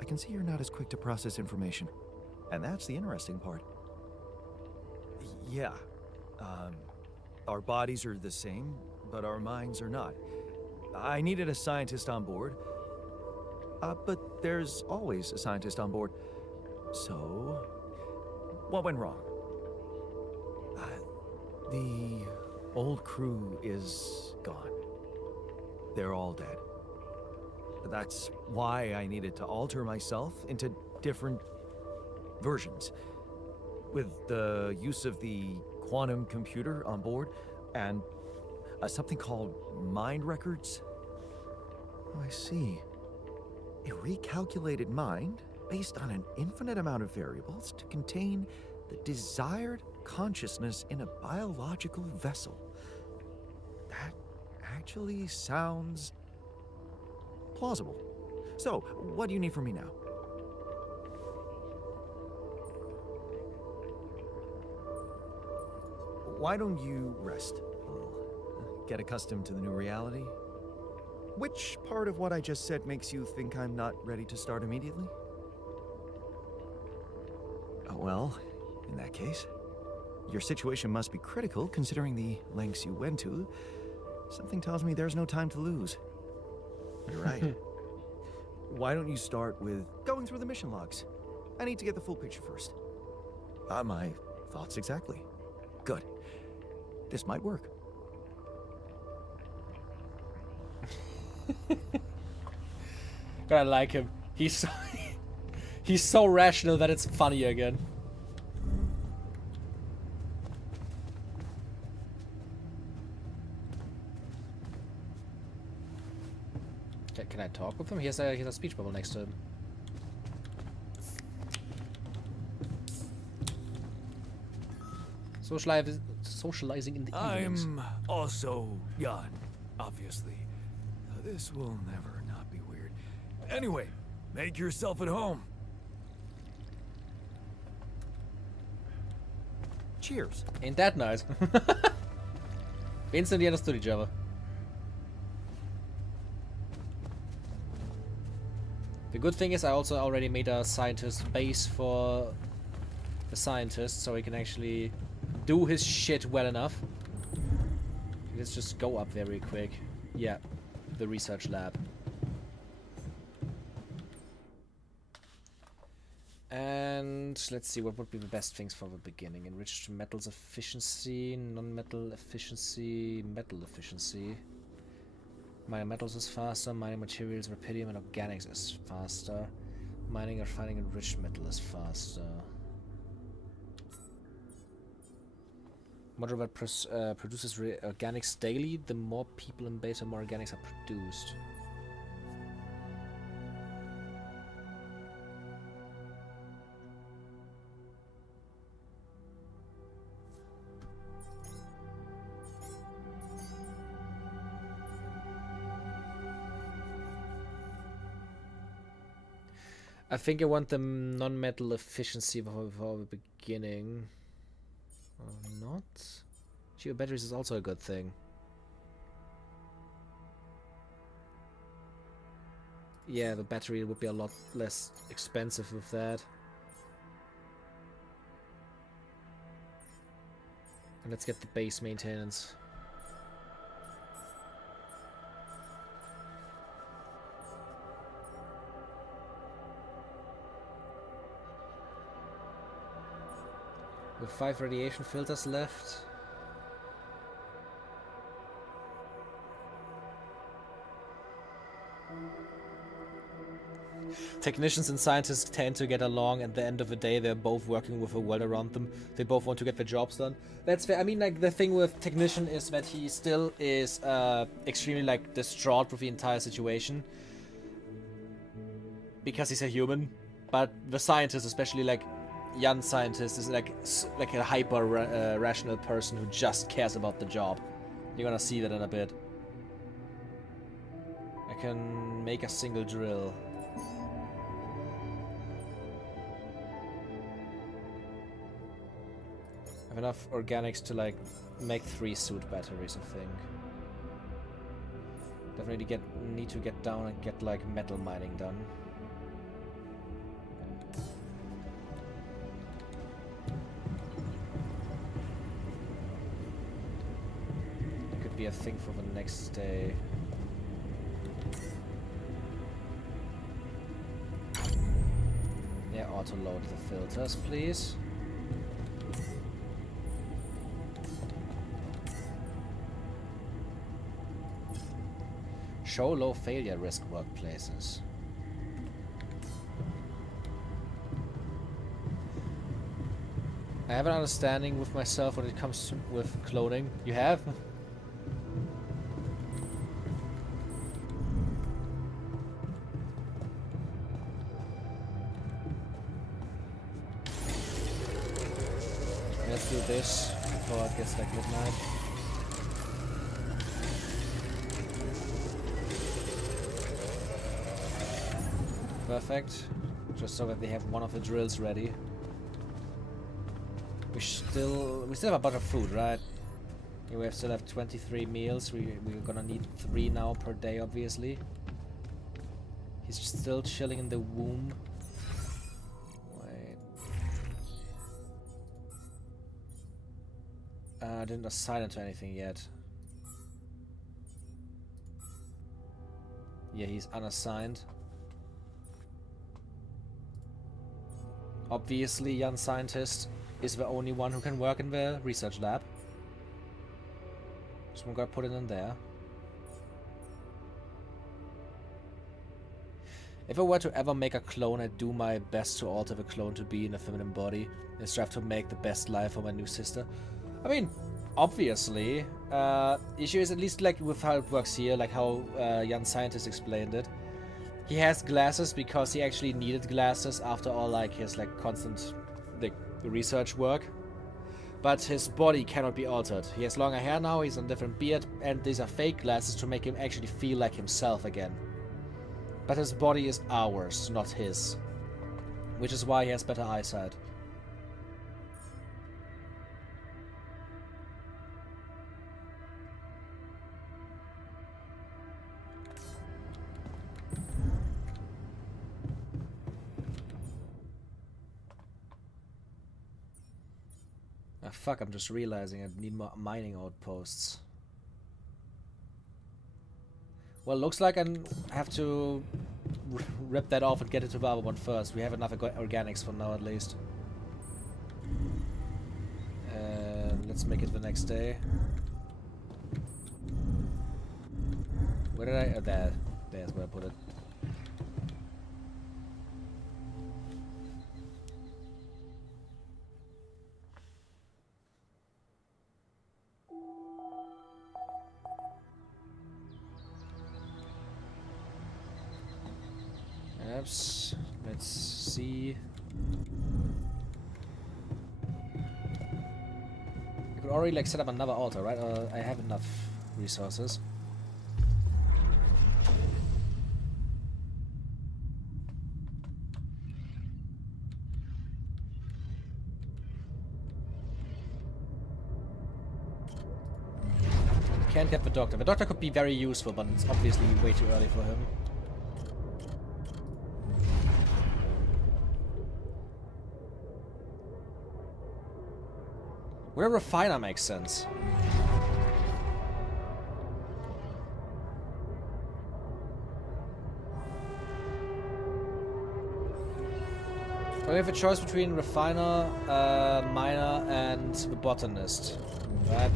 I can see you're not as quick to process information. And that's the interesting part. Yeah. Our bodies are the same, but our minds are not. I needed a scientist on board. But there's always a scientist on board. So, what went wrong? The old crew is gone. They're all dead. That's why I needed to alter myself into different versions. With the use of the quantum computer on board and something called mind records. Oh, I see. A recalculated mind based on an infinite amount of variables to contain the desired consciousness in a biological vessel. That actually sounds plausible. So, what do you need from me now? Why don't you rest a little? Get accustomed to the new reality? Which part of what I just said makes you think I'm not ready to start immediately? Well, in that case, your situation must be critical considering the lengths you went to. Something tells me there's no time to lose. You're right. Why don't you start with going through the mission logs? I need to get the full picture first. My thoughts exactly. Good. This might work. God, I like him. He's so rational that it's funny again. Can I talk with him? He has a speech bubble next to him. Socializing in the evenings. I'm also Jan, obviously. This will never not be weird. Anyway, make yourself at home. Cheers. Ain't that nice? We instantly understood each other. The good thing is I also already made a scientist base for the scientist, so he can actually do his shit well enough. Let's just go up very quick. Yeah, the research lab. And let's see, what would be the best things for the beginning? Enriched metals efficiency, non-metal efficiency, metal efficiency. Mining metals is faster, mining materials, Rapidium, and organics is faster. Mining or finding enriched metal is faster. Module that produces organics daily. The more people in base, the more organics are produced. I think I want the non-metal efficiency for the beginning. Or not? Geo batteries is also a good thing. Yeah, the battery would be a lot less expensive with that. And let's get the base maintenance. With 5 radiation filters left. technicians and scientists tend to get along. At the end of the day, they're both working with a world around them. They both want to get their jobs done. That's fair. I mean, like, the thing with technician is that he still is extremely, like, distraught with the entire situation. Because he's a human. But the scientist, especially, like, young scientist, is like a hyper rational person who just cares about the job. You're gonna see that in a bit. I can make a single drill. I have enough organics to like make 3 suit batteries, I think. Definitely need to get down and get like metal mining done. It could be a thing for the next day. Yeah, auto load the filters, please. Show low failure risk workplaces. I have an understanding with myself when it comes to with cloning. You have? Let's do this before it gets like midnight. Perfect. Just so that they have one of the drills ready. We still have a bunch of food, right? Yeah, we still have 23 meals. We're gonna need 3 now per day, obviously. He's still chilling in the womb. Wait. I didn't assign it to anything yet. Yeah, he's unassigned. Obviously, young scientist is the only one who can work in the research lab. So we're gonna put it in there. If I were to ever make a clone, I'd do my best to alter the clone to be in a feminine body and strive to make the best life for my new sister. I mean, obviously, issue is at least like with how it works here, like how young scientist explained it. He has glasses because he actually needed glasses after all like his like constant like research work. But his body cannot be altered. He has longer hair now, he's on a different beard, and these are fake glasses to make him actually feel like himself again. But his body is ours, not his. Which is why he has better eyesight. Fuck, I'm just realizing I need more mining outposts. Well, looks like I have to rip that off and get it to the other one first. We have enough organics for now, at least. Let's make it the next day. Where did I... there. There's where I put it. Let's see. I could already like set up another altar, right? I have enough resources. Can't get the doctor. The doctor could be very useful, but it's obviously way too early for him. Where a refiner makes sense. We have a choice between refiner, miner, and the botanist, right?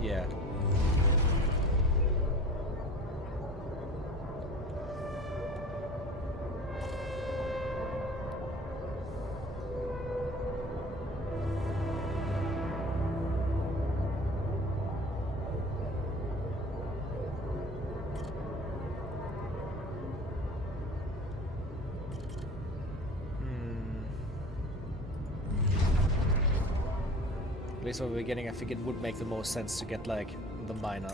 Yeah. At least from the beginning, I think it would make the most sense to get, like, the miner.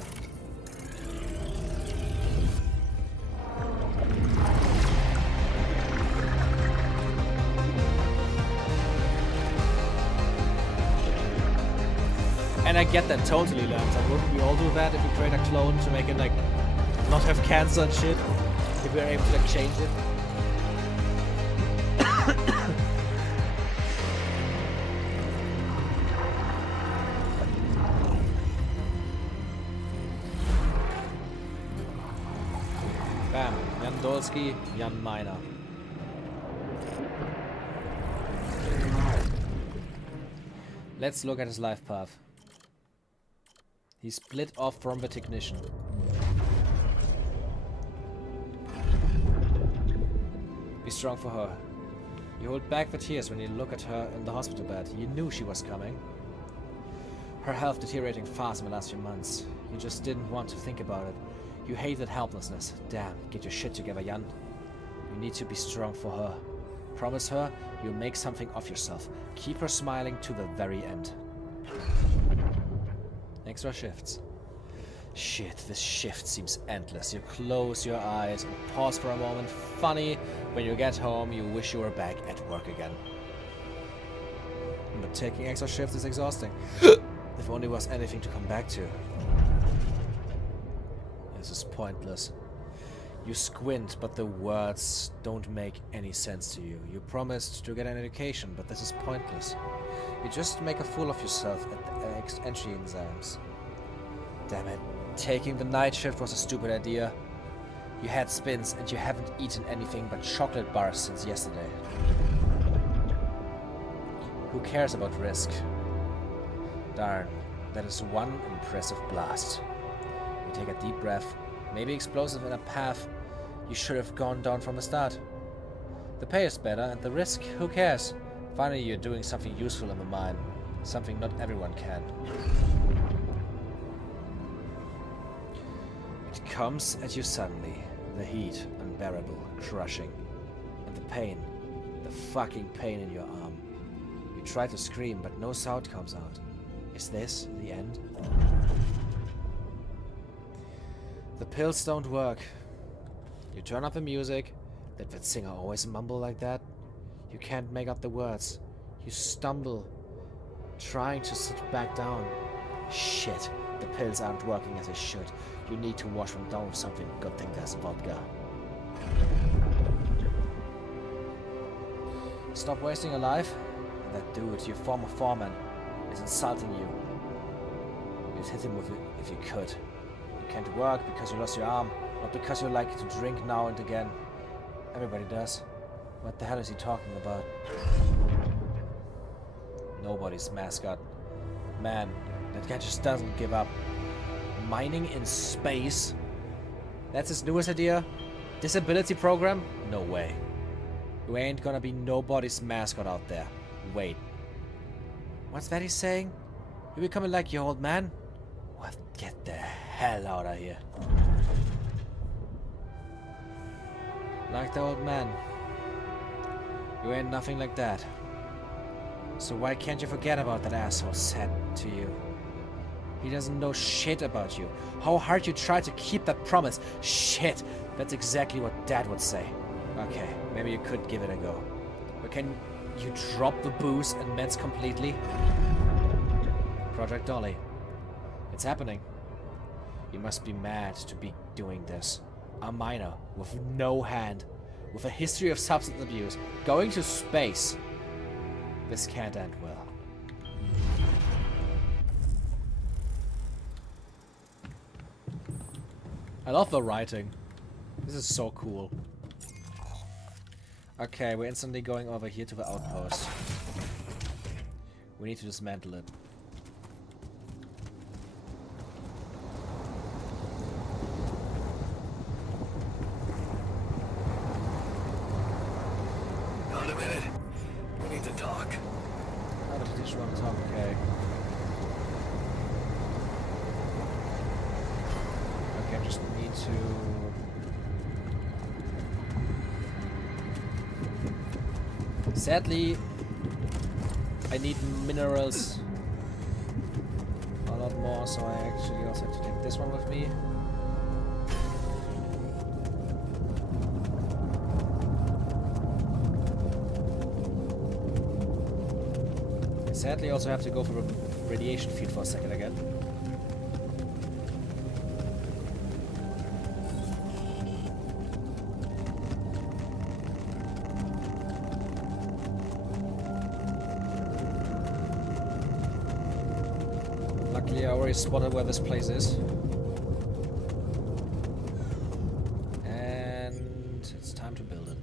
And I get that totally, Lance. Like, wouldn't we all do that if we create a clone to make it, like, not have cancer and shit? If we are able to, like, change it? Bam. Jan Dolsky, Jan Miner. Let's look at his life path. He split off from the technician. Be strong for her. You hold back the tears when you look at her in the hospital bed. You knew she was coming. Her health deteriorating fast in the last few months. You just didn't want to think about it. You hated helplessness. Damn, get your shit together, Jan. You need to be strong for her. Promise her you'll make something of yourself. Keep her smiling to the very end. Extra shifts. Shit, this shift seems endless. You close your eyes and pause for a moment. Funny, when you get home, you wish you were back at work again. But taking extra shifts is exhausting. If only there was anything to come back to. This is pointless. You squint, but the words don't make any sense to you. You promised to get an education, but this is pointless. You just make a fool of yourself at the entry exams. Damn it. Taking the night shift was a stupid idea. You had spins and you haven't eaten anything but chocolate bars since yesterday. Who cares about risk? Darn, that is one impressive blast. You take a deep breath, maybe explosive in a path you should have gone down from the start. The pay is better and the risk, who cares? Finally you're doing something useful in the mine. Something not everyone can. It comes at you suddenly. The heat, unbearable, crushing. And the pain. The fucking pain in your arm. You try to scream, but no sound comes out. Is this the end? The pills don't work. You turn up the music. Did that singer always mumble like that? You can't make out the words. You stumble, trying to sit back down. Shit, the pills aren't working as they should. You need to wash them down with something. Good thing there's vodka. Stop wasting your life? That dude, your former foreman, is insulting you. You'd hit him with it if you could. You can't work because you lost your arm, not because you like to drink now and again. Everybody does. What the hell is he talking about? Nobody's mascot. Man, that guy just doesn't give up. Mining in space? That's his newest idea? Disability program? No way. You ain't gonna be nobody's mascot out there. Wait. What's that he's saying? You becoming like your old man? What? Get the hell out of here. Like the old man. You ain't nothing like that. So why can't you forget about that asshole said to you? He doesn't know shit about you. How hard you tried to keep that promise. Shit, that's exactly what Dad would say. Okay, maybe you could give it a go. But can you drop the booze and meds completely? Project Dolly. It's happening. You must be mad to be doing this. A miner with no hand, with a history of substance abuse, going to space. This can't end well. I love the writing. This is so cool. Okay, we're instantly going over here to the outpost. We need to dismantle it. Hold a minute. We need to talk. Oh, the petition want to talk, okay. Okay, I just need to... Sadly, I need minerals lot more, so I actually also have to take this one with me. Sadly, I also have to go for a radiation field for a second again. Luckily, I already spotted where this place is. And it's time to build it.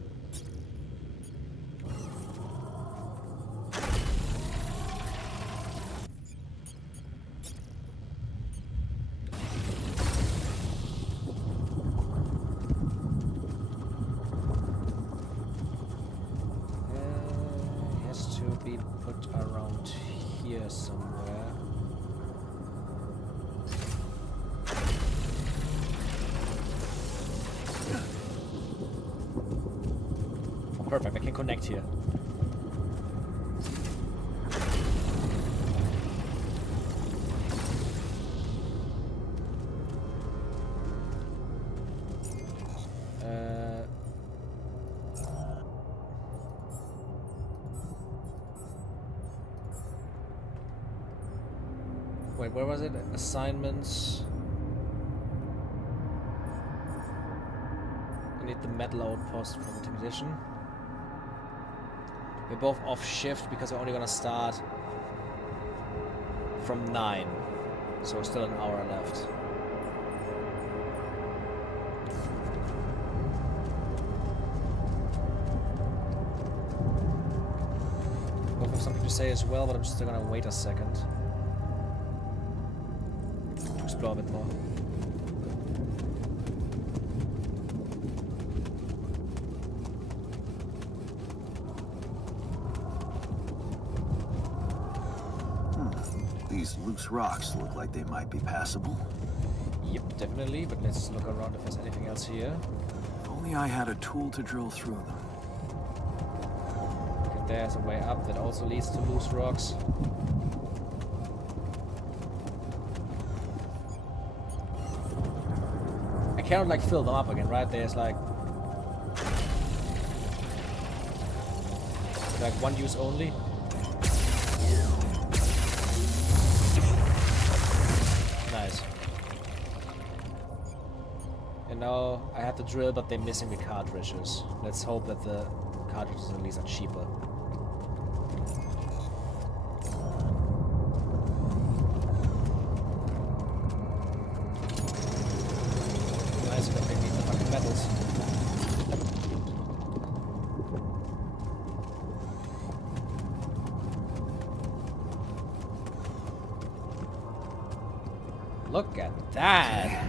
Somewhere. Oh, perfect, I can connect here. Wait, where was it? Assignments. I need the metal outpost from Intimidation. We're both off shift because we're only gonna start from 9. So still an hour left. Both have something to say as well, but I'm still gonna wait a second. Explore a bit more. These loose rocks look like they might be passable. Yep, definitely, but let's look around if there's anything else here. If only I had a tool to drill through them. Okay, there's a way up that also leads to loose rocks. I cannot like fill them up again, right? There's like one use only. Nice. And now I have to drill, but they're missing the cartridges. Let's hope that the cartridges at least are cheaper. Nice that they need the fucking metals. Look at that!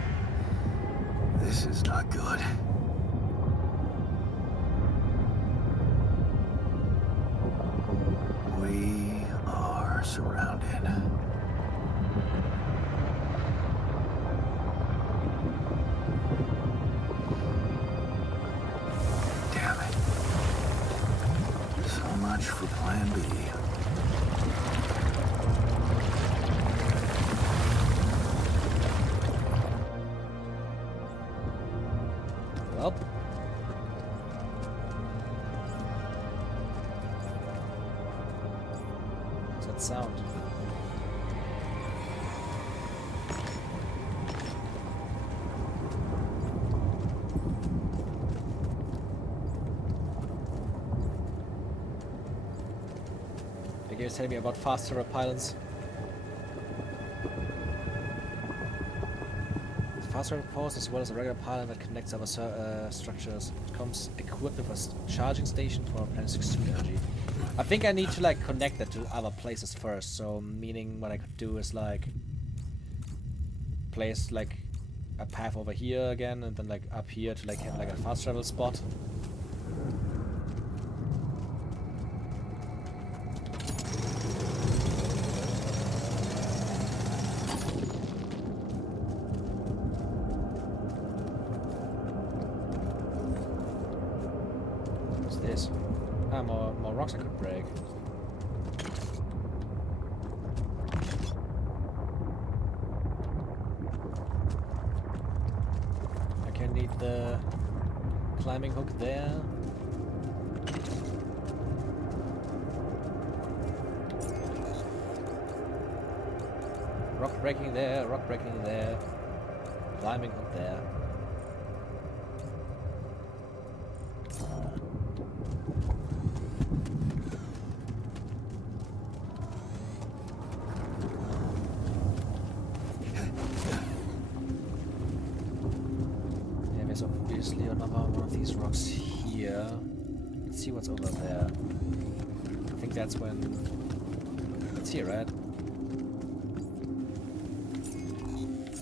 This is not good. We are surrounded. Damn it. So much for Plan B. Well. What's that sound? The game is telling me about faster repellents. Faster repulse as well as a regular pylon that connects other structures. It comes equipped with a charging station for replenishing suit energy. I think I need to like connect that to other places first. So meaning what I could do is like place like a path over here again, and then like up here to like have like a fast travel spot. This. Ah, more rocks I could break. the climbing hook there. Rock breaking there, rock breaking there. Climbing hook there. Yeah, there's obviously another one of these rocks here. Let's see what's over there. I think that's when... It's here, right?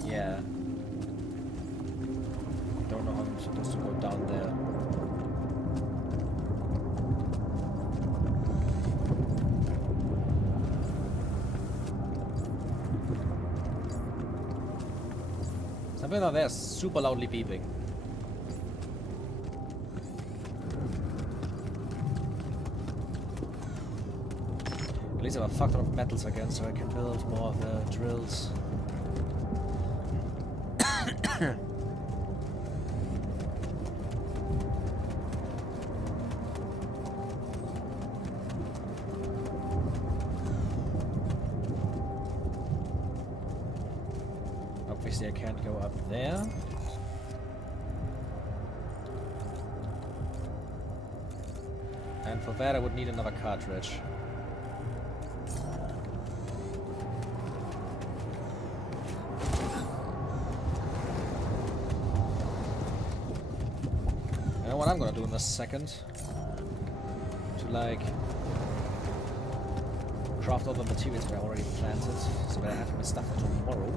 Yeah. Don't know how I'm supposed to go down there. Something out there is super loudly beeping. At least I have a fuck ton of metals again, so I can build more of the drills. Obviously I can't go up there. And for that I would need another cartridge. I know what I'm gonna do in a second. To like craft all the materials that I already planted, so that I have my stuff for tomorrow.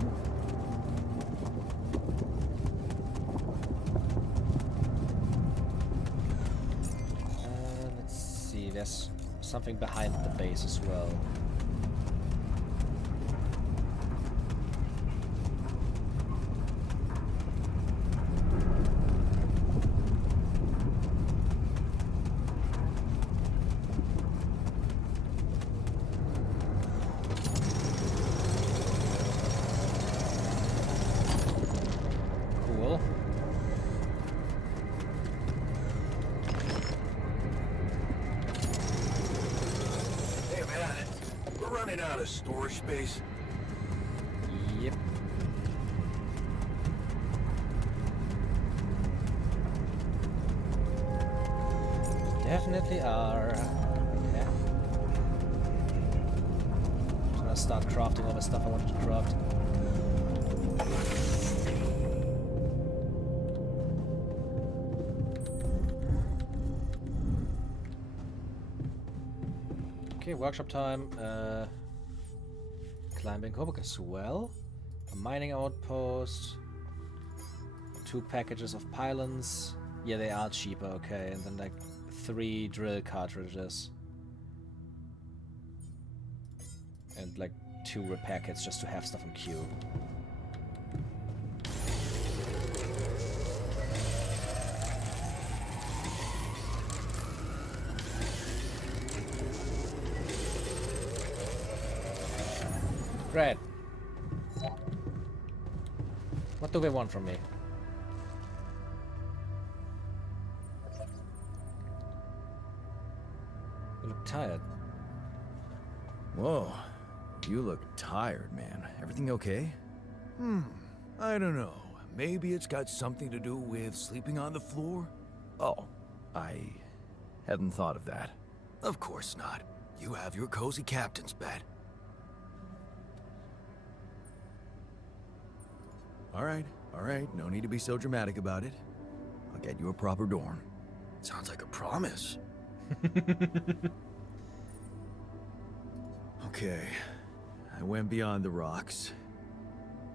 Let's see, there's something behind the base as well. Out of storage space. Yep. Definitely are. Okay. I'm gonna start crafting all the stuff I wanted to craft. Okay, workshop time. Climbing hook as well. A mining outpost. 2 packages of pylons. Yeah, they are cheaper, okay. And then like 3 drill cartridges. And like 2 repair kits just to have stuff in queue. Great. What do they want from me? You look tired. Whoa. You look tired, man. Everything okay? I don't know. Maybe it's got something to do with sleeping on the floor? Oh, I hadn't thought of that. Of course not. You have your cozy captain's bed. All right. No need to be so dramatic about it. I'll get you a proper dorm. Sounds like a promise. Okay. I went beyond the rocks.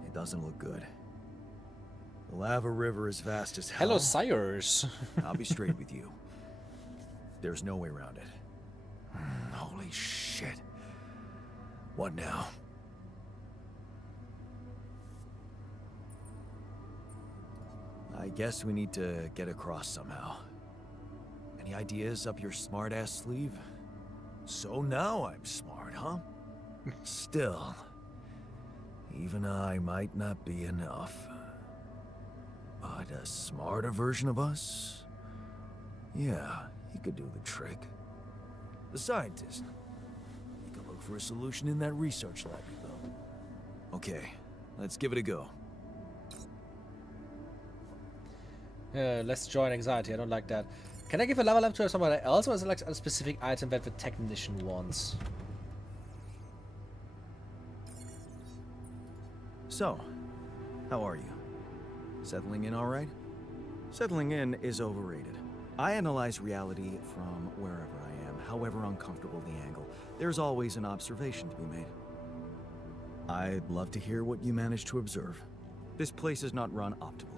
It doesn't look good. The lava river is vast as hell. Hello, sires. I'll be straight with you. There's no way around it. Holy shit. What now? I guess we need to get across somehow. Any ideas up your smart-ass sleeve? So now I'm smart, huh? Still, even I might not be enough. But a smarter version of us? Yeah, he could do the trick. The scientist. He could look for a solution in that research lab you built. Okay, let's give it a go. Let's join anxiety. I don't like that. Can I give a lava lamp to somebody else, or is it like a specific item that the technician wants? So, how are you? Settling in all right? Settling in is overrated. I analyze reality from wherever I am, however uncomfortable the angle. There's always an observation to be made. I'd love to hear what you managed to observe. This place is not run optimally.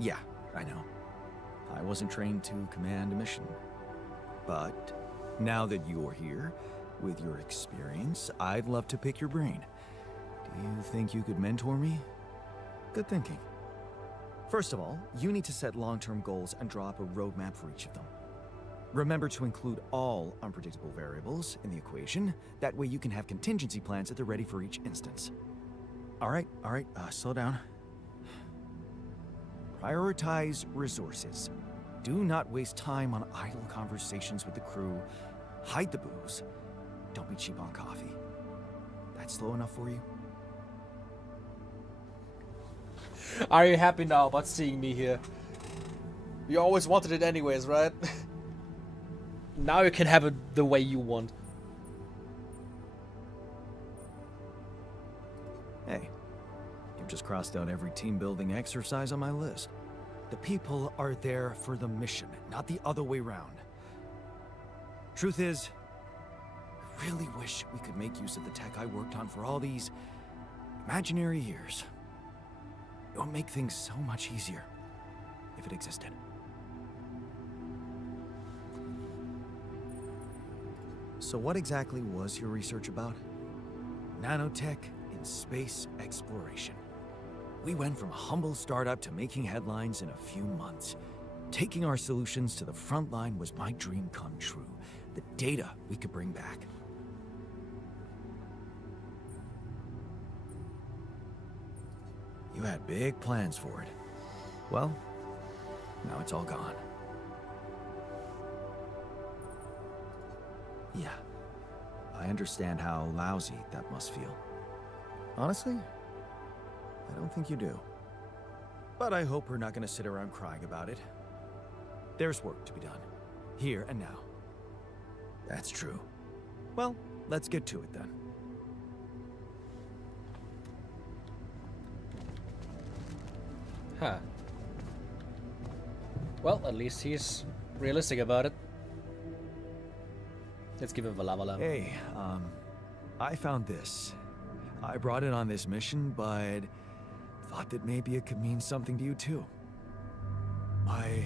Yeah, I know. I wasn't trained to command a mission. But now that you're here, with your experience, I'd love to pick your brain. Do you think you could mentor me? Good thinking. First of all, you need to set long-term goals and draw up a roadmap for each of them. Remember to include all unpredictable variables in the equation. That way you can have contingency plans at the ready for each instance. All right, slow down. Prioritize resources. Do not waste time on idle conversations with the crew. Hide the booze. Don't be cheap on coffee. That's slow enough for you? Are you happy now about seeing me here? You always wanted it anyways, right? Now you can have it the way you want. Hey, you've just crossed out every team-building exercise on my list. The people are there for the mission, not the other way round. Truth is, I really wish we could make use of the tech I worked on for all these imaginary years. It would make things so much easier if it existed. So what exactly was your research about? Nanotech in space exploration. We went from a humble startup to making headlines in a few months. Taking our solutions to the front line was my dream come true. The data we could bring back. You had big plans for it. Well, now it's all gone. Yeah, I understand how lousy that must feel. Honestly, I don't think you do. But I hope we're not gonna sit around crying about it. There's work to be done, here and now. That's true. Well, let's get to it then. Huh. Well, at least he's realistic about it. Let's give him the lava lamp. Hey, I found this. I brought it on this mission, but thought that maybe it could mean something to you too. My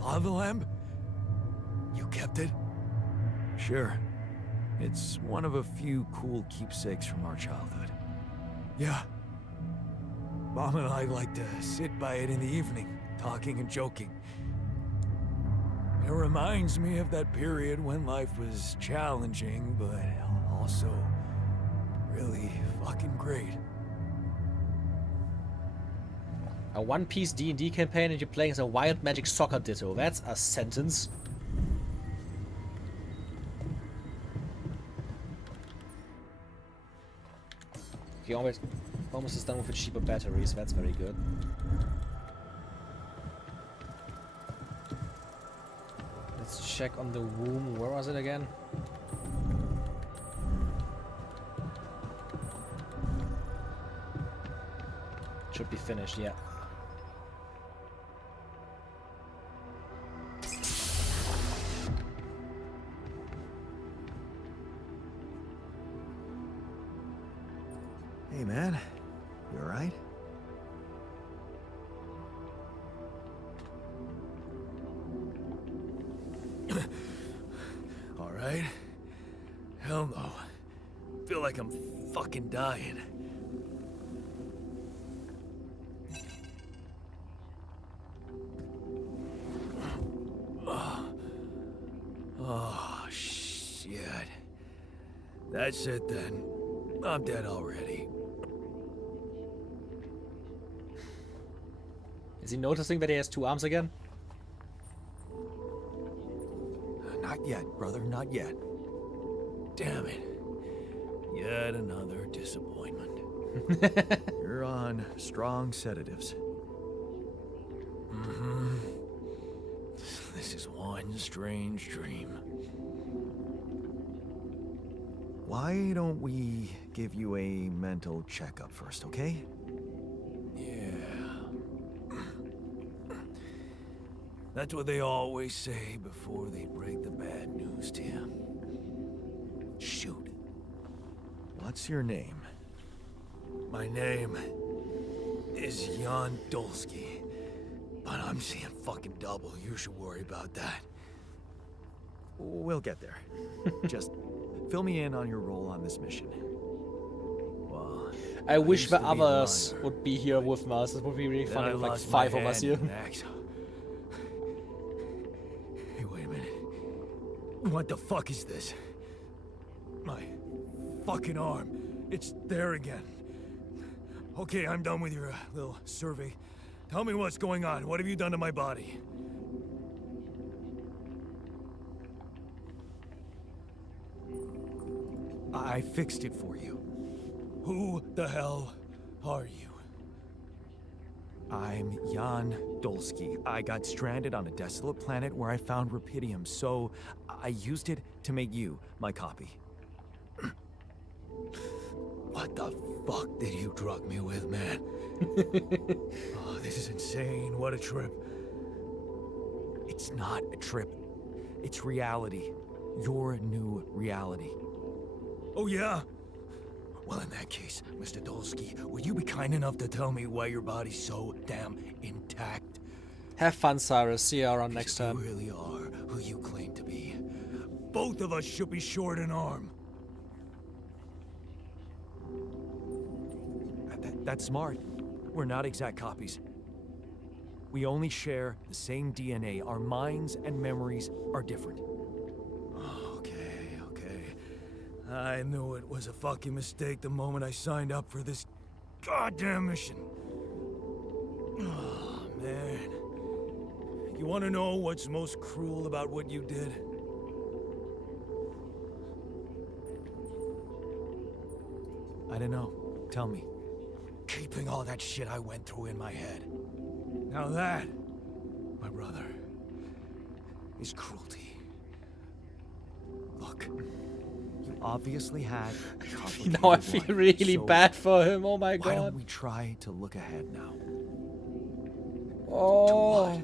lava lamp? You kept it? Sure. It's one of a few cool keepsakes from our childhood. Yeah. Mom and I like to sit by it in the evening, talking and joking. It reminds me of that period when life was challenging, but also really fucking great. A one-piece D&D campaign and you're playing as a wild magic soccer ditto. That's a sentence. He almost is done with the cheaper batteries. That's very good. Let's check on the womb. Where was it again? Should be finished, yeah. Hey man, you alright? Alright? Hell no. Feel like I'm fucking dying. Oh, shit. That's it then. I'm dead already. Is he noticing that he has 2 arms again? Not yet, brother, not yet. Damn it. Yet another disappointment. You're on strong sedatives. Mm-hmm. This is one strange dream. Why don't we give you a mental checkup first, okay? Yeah. That's what they always say before they break the bad news to you. Shoot. What's your name? My name is Jan Dolsky. But I'm seeing fucking double. You should worry about that. We'll get there. Just fill me in on your role on this mission. Well, I wish the others would be here with us. It would be really funny with like 5 of us here. Hey, wait a minute. What the fuck is this? My fucking arm. It's there again. Okay, I'm done with your little survey. Tell me what's going on. What have you done to my body? I fixed it for you. Who the hell are you? I'm Jan Dolsky. I got stranded on a desolate planet where I found Rapidium, so I used it to make you my copy. What the fuck did you drug me with, man? Oh, this is insane. What a trip. It's not a trip. It's reality. Your new reality. Oh, yeah? Well, in that case, Mr. Dolsky, would you be kind enough to tell me why your body's so damn intact? Have fun, Cyrus. See you around next time. You really are who you claim to be. Both of us should be short an arm. That's smart. We're not exact copies. We only share the same DNA. Our minds and memories are different. Okay. I knew it was a fucking mistake the moment I signed up for this goddamn mission. Oh, man. You want to know what's most cruel about what you did? I don't know. Tell me. Keeping all that shit I went through in my head. Now that, my brother, is cruelty. Look, you obviously had a complicated Now I feel really so bad for him. Oh my why god. don't we try to look ahead now? Oh.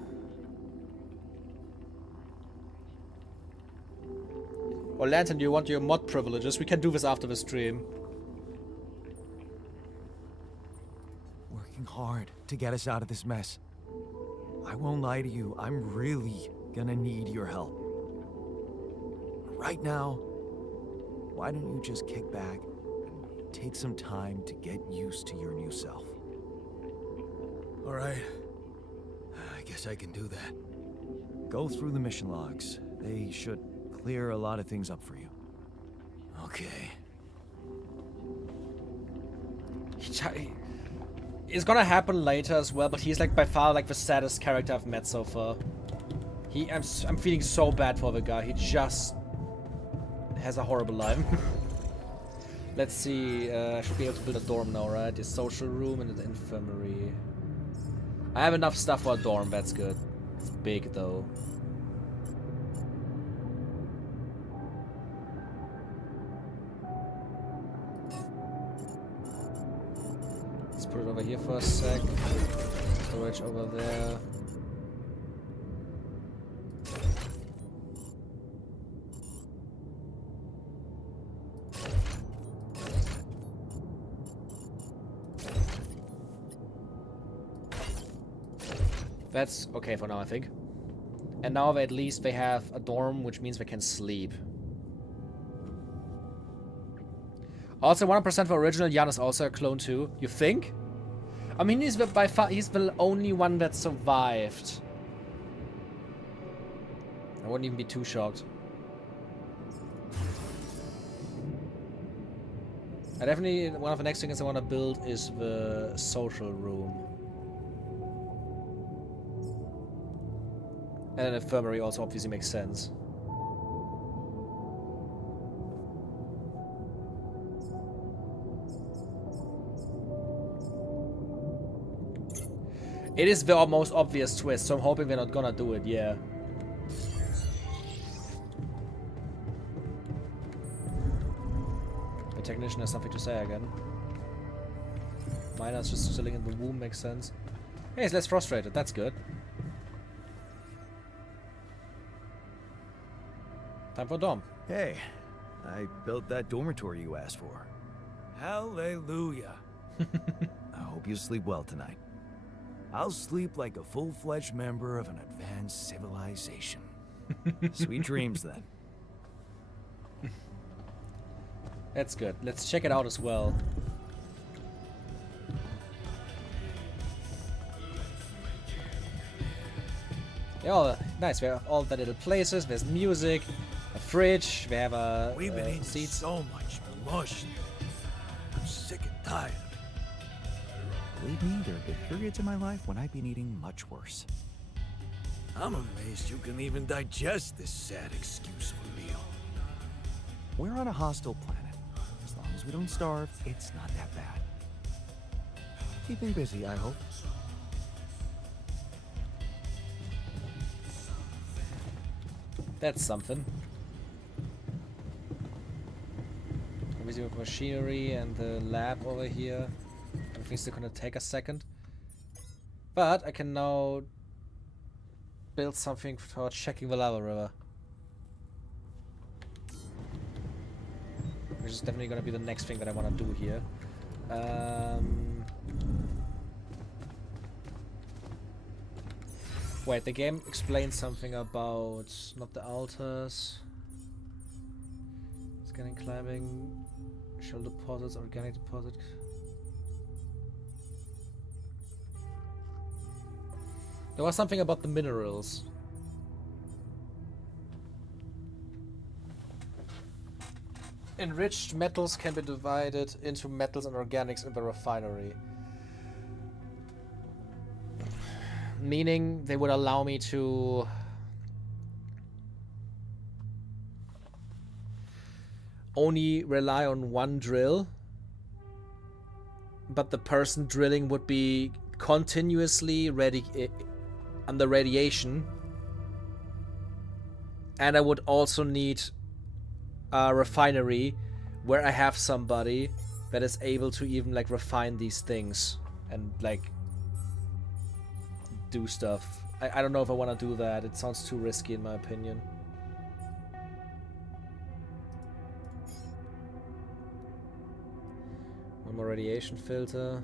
Or Lantern, do you want your mod privileges? We can do this after the stream. Working hard to get us out of this mess. I won't lie to you, I'm really gonna need your help. Right now, why don't you just kick back and take some time to get used to your new self? All right. I guess I can do that. Go through the mission logs. They should clear a lot of things up for you. Okay. It's gonna happen later as well, but he's like by far like the saddest character I've met so far. I'm feeling so bad for the guy. He just has a horrible life. Let's see. I should be able to build a dorm now, right? The social room and the infirmary. I have enough stuff for a dorm. That's good. It's big though. Let's put it over here for a sec. Storage over there. That's okay for now, I think. And now at least they have a dorm, which means they can sleep. Also, 100% for original Jan is also a clone too. You think? I mean, he's by far he's the only one that survived. I wouldn't even be too shocked. I definitely, one of the next things I want to build is the social room. And an infirmary also obviously makes sense. It is the most obvious twist, so I'm hoping they're not gonna do it, yeah. The technician has something to say again. Miner's just chilling in the womb makes sense. Hey, he's less frustrated, that's good. Time for Dom. Hey, I built that dormitory you asked for. Hallelujah. I hope you sleep well tonight. I'll sleep like a full-fledged member of an advanced civilization. Sweet dreams, then. That's good. Let's check it out as well. Yeah, all nice. We have all the little places. There's music, a fridge. We have a We've been eating seats. so much mush. I'm sick and tired of it. Believe me, there have been periods in my life when I've been eating much worse. I'm amazed you can even digest this sad excuse for a meal. We're on a hostile planet. As long as we don't starve, it's not that bad. Keeping busy, I hope. That's something. Obviously with machinery and the lab over here. Everything's still gonna take a second. But I can now build something for checking the lava river. Which is definitely gonna be the next thing that I wanna do here. Wait, the game explains something about not the altars. Scanning, climbing, shell deposits, organic deposit. There was something about the minerals. Enriched metals can be divided into metals and organics in the refinery. Meaning they would allow me to only rely on one drill, but the person drilling would be continuously under radiation, and I would also need a refinery where I have somebody that is able to even like refine these things and like do stuff. I don't know if I want to do that. It sounds too risky in my opinion. One more radiation filter.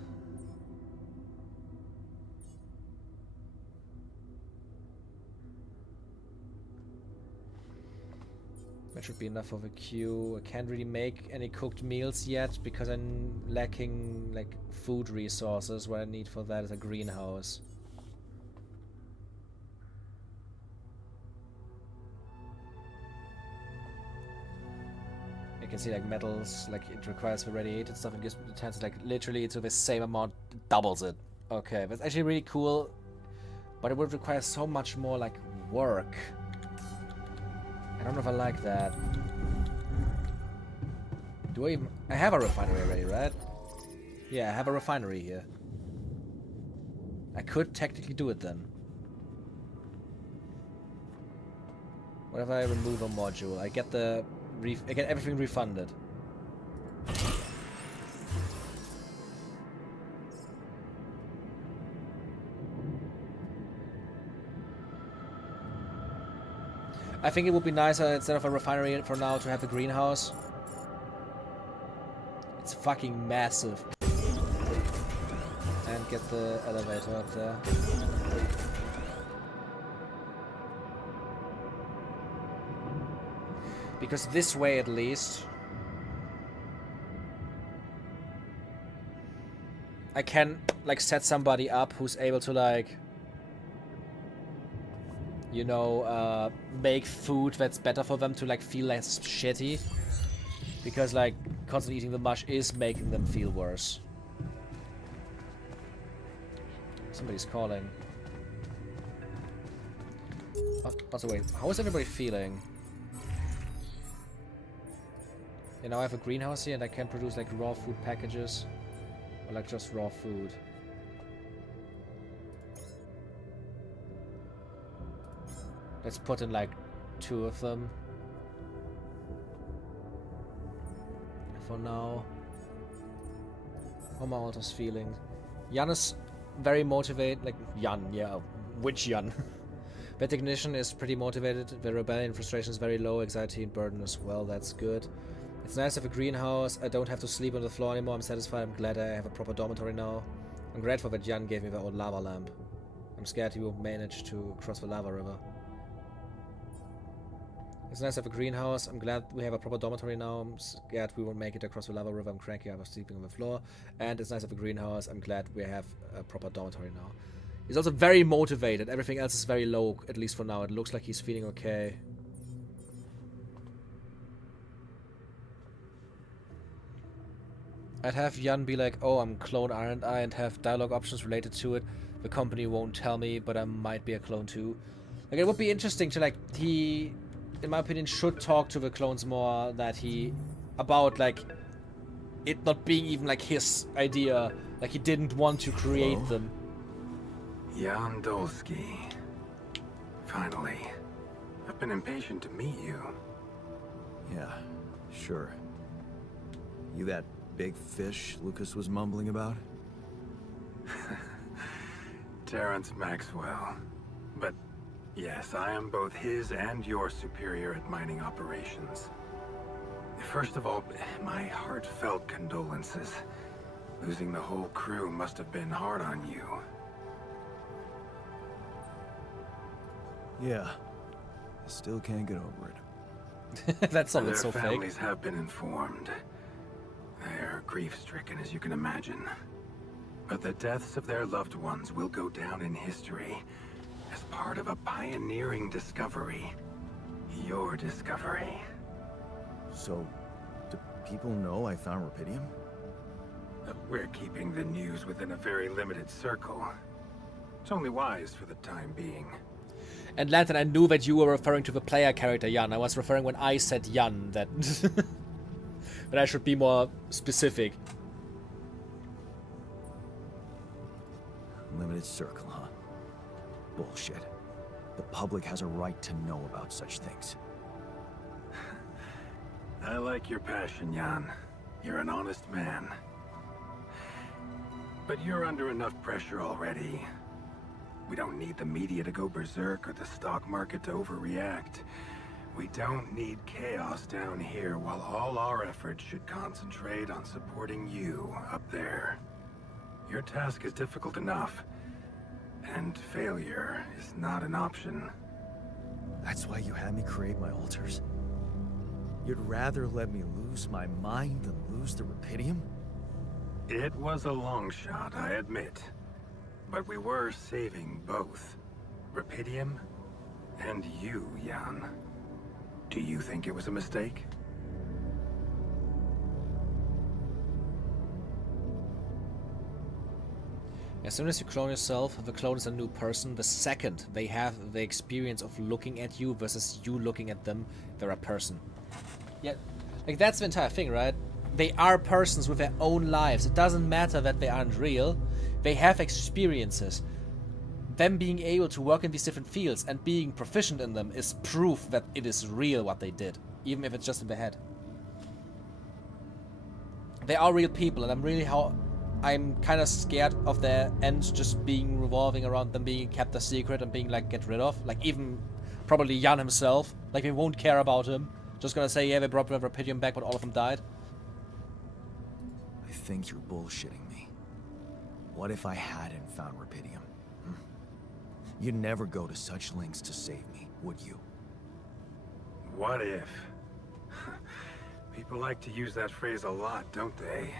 That should be enough of a queue. I can't really make any cooked meals yet because I'm lacking like food resources. What I need for that is a greenhouse. You can see like metals, like it requires the radiated stuff and gives the chance like literally to the same amount, doubles it. Okay, that's actually really cool, but it would require so much more like work. I don't know if I like that. Do I even... I have a refinery already, right? Yeah, I have a refinery here. I could technically do it then. What if I remove a module? I get the... I get everything refunded. I think it would be nicer instead of a refinery for now to have a greenhouse. It's fucking massive. And get the elevator up there. Because this way at least I can like set somebody up who's able to like, you know, make food that's better for them to like feel less shitty. Because like constantly eating the mush is making them feel worse. Somebody's calling. Also, wait, how is everybody feeling? Yeah, now I have a greenhouse here and I can produce like raw food packages. Or like just raw food. Let's put in like 2 of them. For now. How are my alters feeling? Jan is very motivated. Like, Jan, yeah. Which Jan? Bad Ignition is pretty motivated. The rebellion frustration is very low. Anxiety and burden as well. That's good. It's nice to have a greenhouse. I don't have to sleep on the floor anymore. I'm satisfied. I'm glad I have a proper dormitory now. I'm grateful that Jan gave me the old lava lamp. I'm scared he won't manage to cross the lava river. It's nice to have a greenhouse. I'm glad we have a proper dormitory now. I'm scared we won't make it across the lava river. I'm cranky. I was sleeping on the floor. And it's nice to have a greenhouse. I'm glad we have a proper dormitory now. He's also very motivated. Everything else is very low, at least for now. It looks like he's feeling okay. I'd have Jan be like, oh, I'm clone, aren't I? And have dialogue options related to it. The company won't tell me, but I might be a clone too. Like, it would be interesting to, like, he, in my opinion, should talk to the clones more that he, about, like, it not being even, like, his idea. Like, he didn't want to create them. Jan Dolsky. Finally. I've been impatient to meet you. Yeah, sure. You that big fish Lucas was mumbling about? Terrence Maxwell. But yes, I am both his and your superior at mining operations. First of all, my heartfelt condolences. Losing the whole crew must have been hard on you. Yeah. I still can't get over it. That sounded so their fake. families have been informed. They're grief-stricken, as you can imagine. But the deaths of their loved ones will go down in history as part of a pioneering discovery. Your discovery. So, do people know I found Rapidium? We're keeping the news within a very limited circle. It's only wise for the time being. And Lantern, I knew that you were referring to the player character Jan. I was referring when I said Jan, that but I should be more specific. Limited circle, huh? Bullshit. The public has a right to know about such things. I like your passion, Jan. You're an honest man. But you're under enough pressure already. We don't need the media to go berserk or the stock market to overreact. We don't need chaos down here while all our efforts should concentrate on supporting you up there. Your task is difficult enough, and failure is not an option. That's why you had me create my altars? You'd rather let me lose my mind than lose the Rapidium? It was a long shot, I admit. But we were saving both. Rapidium and you, Jan. Do you think it was a mistake? As soon as you clone yourself, the clone is a new person. The second they have the experience of looking at you versus you looking at them, they're a person. Yeah, like that's the entire thing, right? They are persons with their own lives. It doesn't matter that they aren't real. They have experiences. Them being able to work in these different fields and being proficient in them is proof that it is real what they did, even if it's just in their head. They are real people, and I'm kind of scared of their end just being revolving around them being kept a secret and being like get rid of. Like even probably Jan himself. Like they won't care about him. Just gonna say, yeah, they brought Rapidium back, but all of them died. I think you're bullshitting me. What if I hadn't found Rapidium? You'd never go to such lengths to save me, would you? What if? People like to use that phrase a lot, don't they?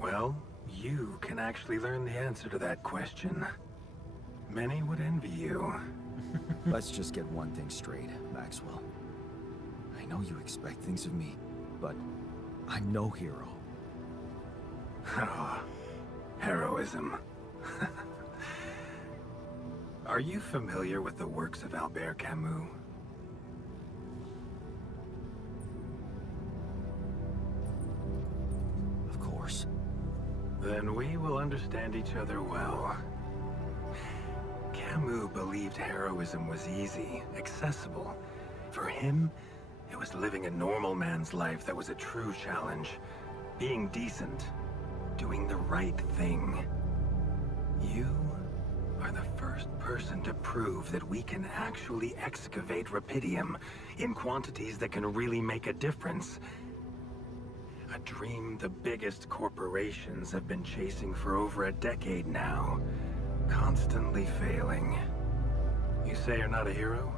Well, you can actually learn the answer to that question. Many would envy you. Let's just get one thing straight, Maxwell. I know you expect things of me, but I'm no hero. Oh, heroism. Are you familiar with the works of Albert Camus? Of course. Then we will understand each other well. Camus believed heroism was easy, accessible. For him, it was living a normal man's life that was a true challenge. Being decent. Doing the right thing. You are the first person to prove that we can actually excavate Rapidium in quantities that can really make a difference. A dream the biggest corporations have been chasing for over a decade now, constantly failing. You say you're not a hero?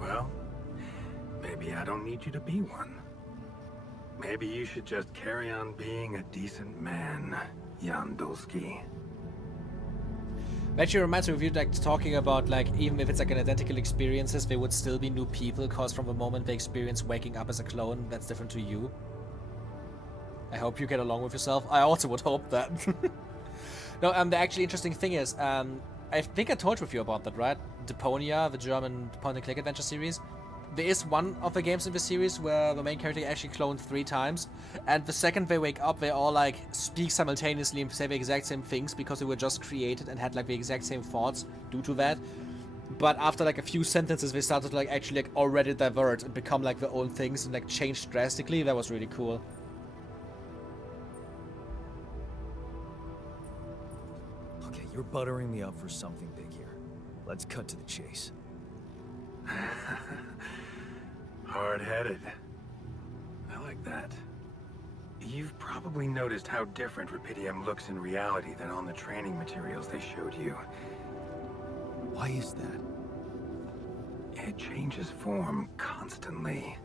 Well, maybe I don't need you to be one. Maybe you should just carry on being a decent man, Jan Dulski. Actually reminds me of you like talking about like even if it's like an identical experiences, there would still be new people because from the moment they experience waking up as a clone, that's different to you. I hope you get along with yourself. I also would hope that. No, the actually interesting thing is, I think I told you about that, right? Deponia, the German point-and-click adventure series. There is one of the games in the series where the main character actually cloned 3 times, and the second they wake up, they all like speak simultaneously and say the exact same things because they were just created and had like the exact same thoughts due to that. But after like a few sentences, they started to like actually like already divert and become like their own things and like changed drastically. That was really cool. Okay, you're buttering me up for something big here. Let's cut to the chase. Hard-headed. I like that. You've probably noticed how different Rapidium looks in reality than on the training materials they showed you. Why is that? It changes form constantly.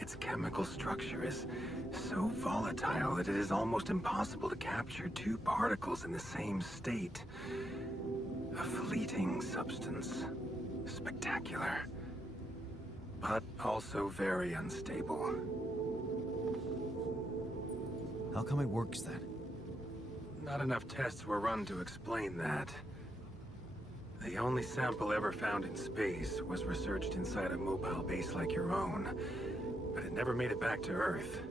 Its chemical structure is so volatile that it is almost impossible to capture 2 particles in the same state. A fleeting substance. Spectacular. But also very unstable. How come it works then? Not enough tests were run to explain that. The only sample ever found in space was researched inside a mobile base like your own, but it never made it back to Earth.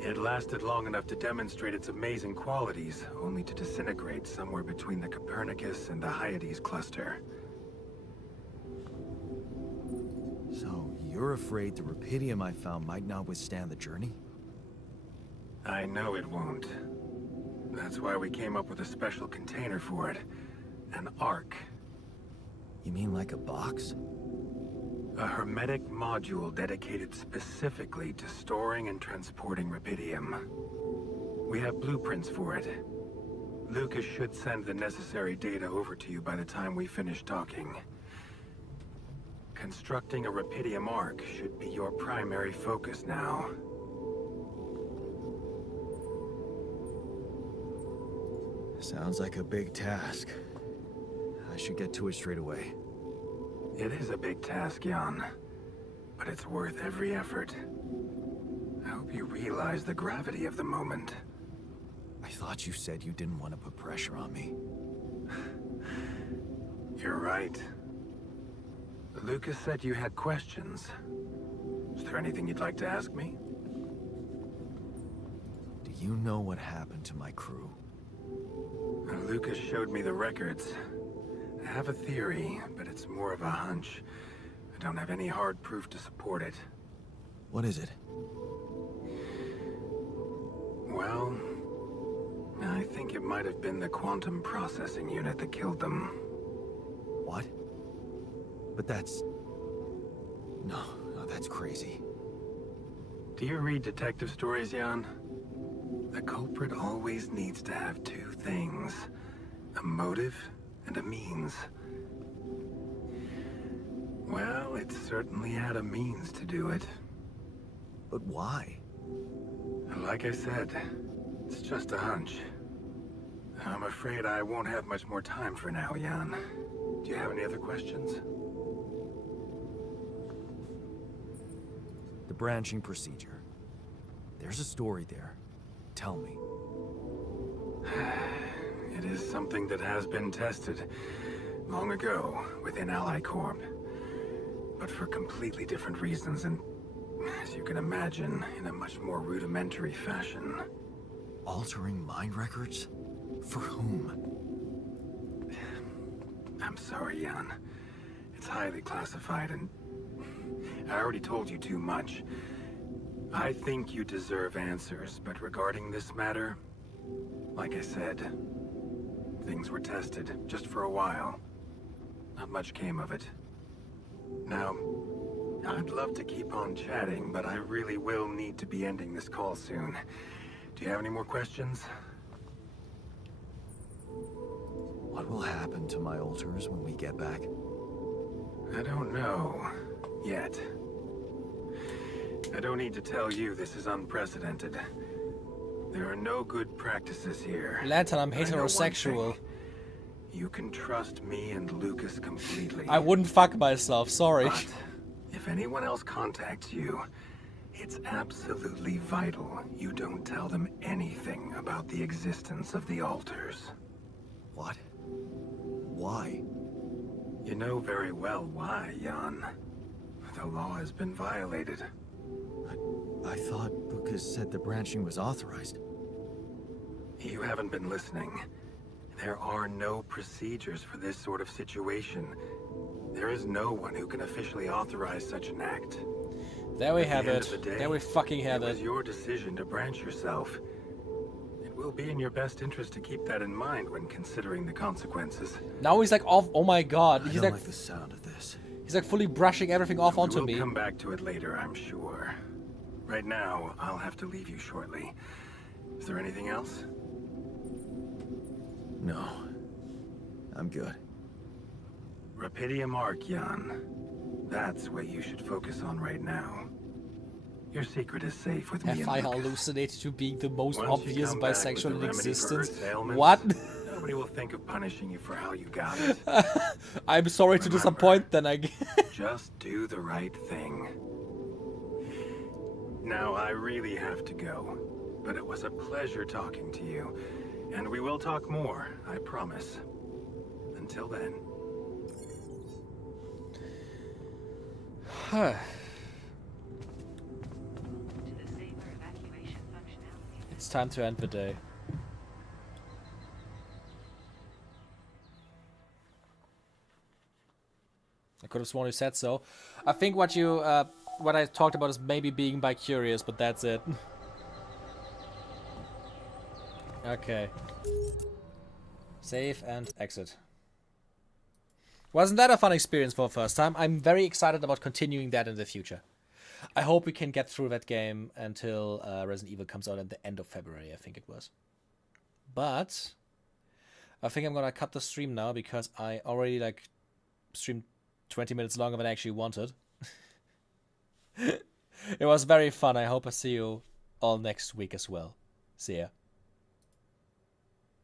It lasted long enough to demonstrate its amazing qualities, only to disintegrate somewhere between the Copernicus and the Hyades cluster. So, you're afraid the Rapidium I found might not withstand the journey? I know it won't. That's why we came up with a special container for it. An Ark. You mean like a box? A hermetic module dedicated specifically to storing and transporting Rapidium. We have blueprints for it. Lucas should send the necessary data over to you by the time we finish talking. Constructing a Rapidium Ark should be your primary focus now. Sounds like a big task. I should get to it straight away. It is a big task, Jan. But it's worth every effort. I hope you realize the gravity of the moment. I thought you said you didn't want to put pressure on me. You're right. Lucas said you had questions. Is there anything you'd like to ask me? Do you know what happened to my crew? Lucas showed me the records. I have a theory, but it's more of a hunch. I don't have any hard proof to support it. What is it? Well, I think it might have been the quantum processing unit that killed them. What? But that's... No, that's crazy. Do you read detective stories, Jan? The culprit always needs to have 2 things. A motive and a means. Well, it certainly had a means to do it. But why? Like I said, it's just a hunch. I'm afraid I won't have much more time for now, Jan. Do you have any other questions? The branching procedure. There's a story there. Tell me. It is something that has been tested long ago within Ally Corp. But for completely different reasons and, as you can imagine, in a much more rudimentary fashion. Altering mind records? For whom? I'm sorry, Jan. It's highly classified and I already told you too much. I think you deserve answers, but regarding this matter, like I said, things were tested just for a while. Not much came of it. Now, I'd love to keep on chatting, but I really will need to be ending this call soon. Do you have any more questions? What will happen to my alters when we get back? I don't know. Yet. I don't need to tell you this is unprecedented. There are no good practices here. Lantern, I'm I know one heterosexual. thing. You can trust me and Lucas completely. I wouldn't fuck myself, sorry. But if anyone else contacts you, it's absolutely vital you don't tell them anything about the existence of the alters. What? Why? You know very well why, Jan. The law has been violated. I thought Lucas said the branching was authorized. You haven't been listening. There are no procedures for this sort of situation. There is no one who can officially authorize such an act. There we At the have end it. of the day, There we fucking have it it. was your decision to branch yourself. It will be in your best interest to keep that in mind when considering the consequences. Now he's like off. Oh my god. I He's don't like like the sound of this. he's like fully brushing everything off onto We'll me. come back to it later, I'm sure. Right now, I'll have to leave you shortly. Is there anything else? No. I'm good. Rapidium Arc, Jan. That's what you should focus on right now. Your secret is safe with me Have and I Lucas. hallucinated to being the most Once you obvious come back with a bisexual in remedy for existence? Earth's ailments, What? Nobody will think of punishing you for how you got it. I'm sorry to Remember, disappoint then I Just do the right thing. Now, I really have to go, but it was a pleasure talking to you, and we will talk more, I promise. Until then. It's time to end the day. I could have sworn you said so. I think what you what I talked about is maybe being bi-curious, but that's it. Okay. Save and exit. Wasn't that a fun experience for the first time? I'm very excited about continuing that in the future. I hope we can get through that game until Resident Evil comes out at the end of February, I think it was. But I think I'm gonna cut the stream now because I already like streamed 20 minutes longer than I actually wanted. It was very fun. I hope I see you all next week as well. See ya.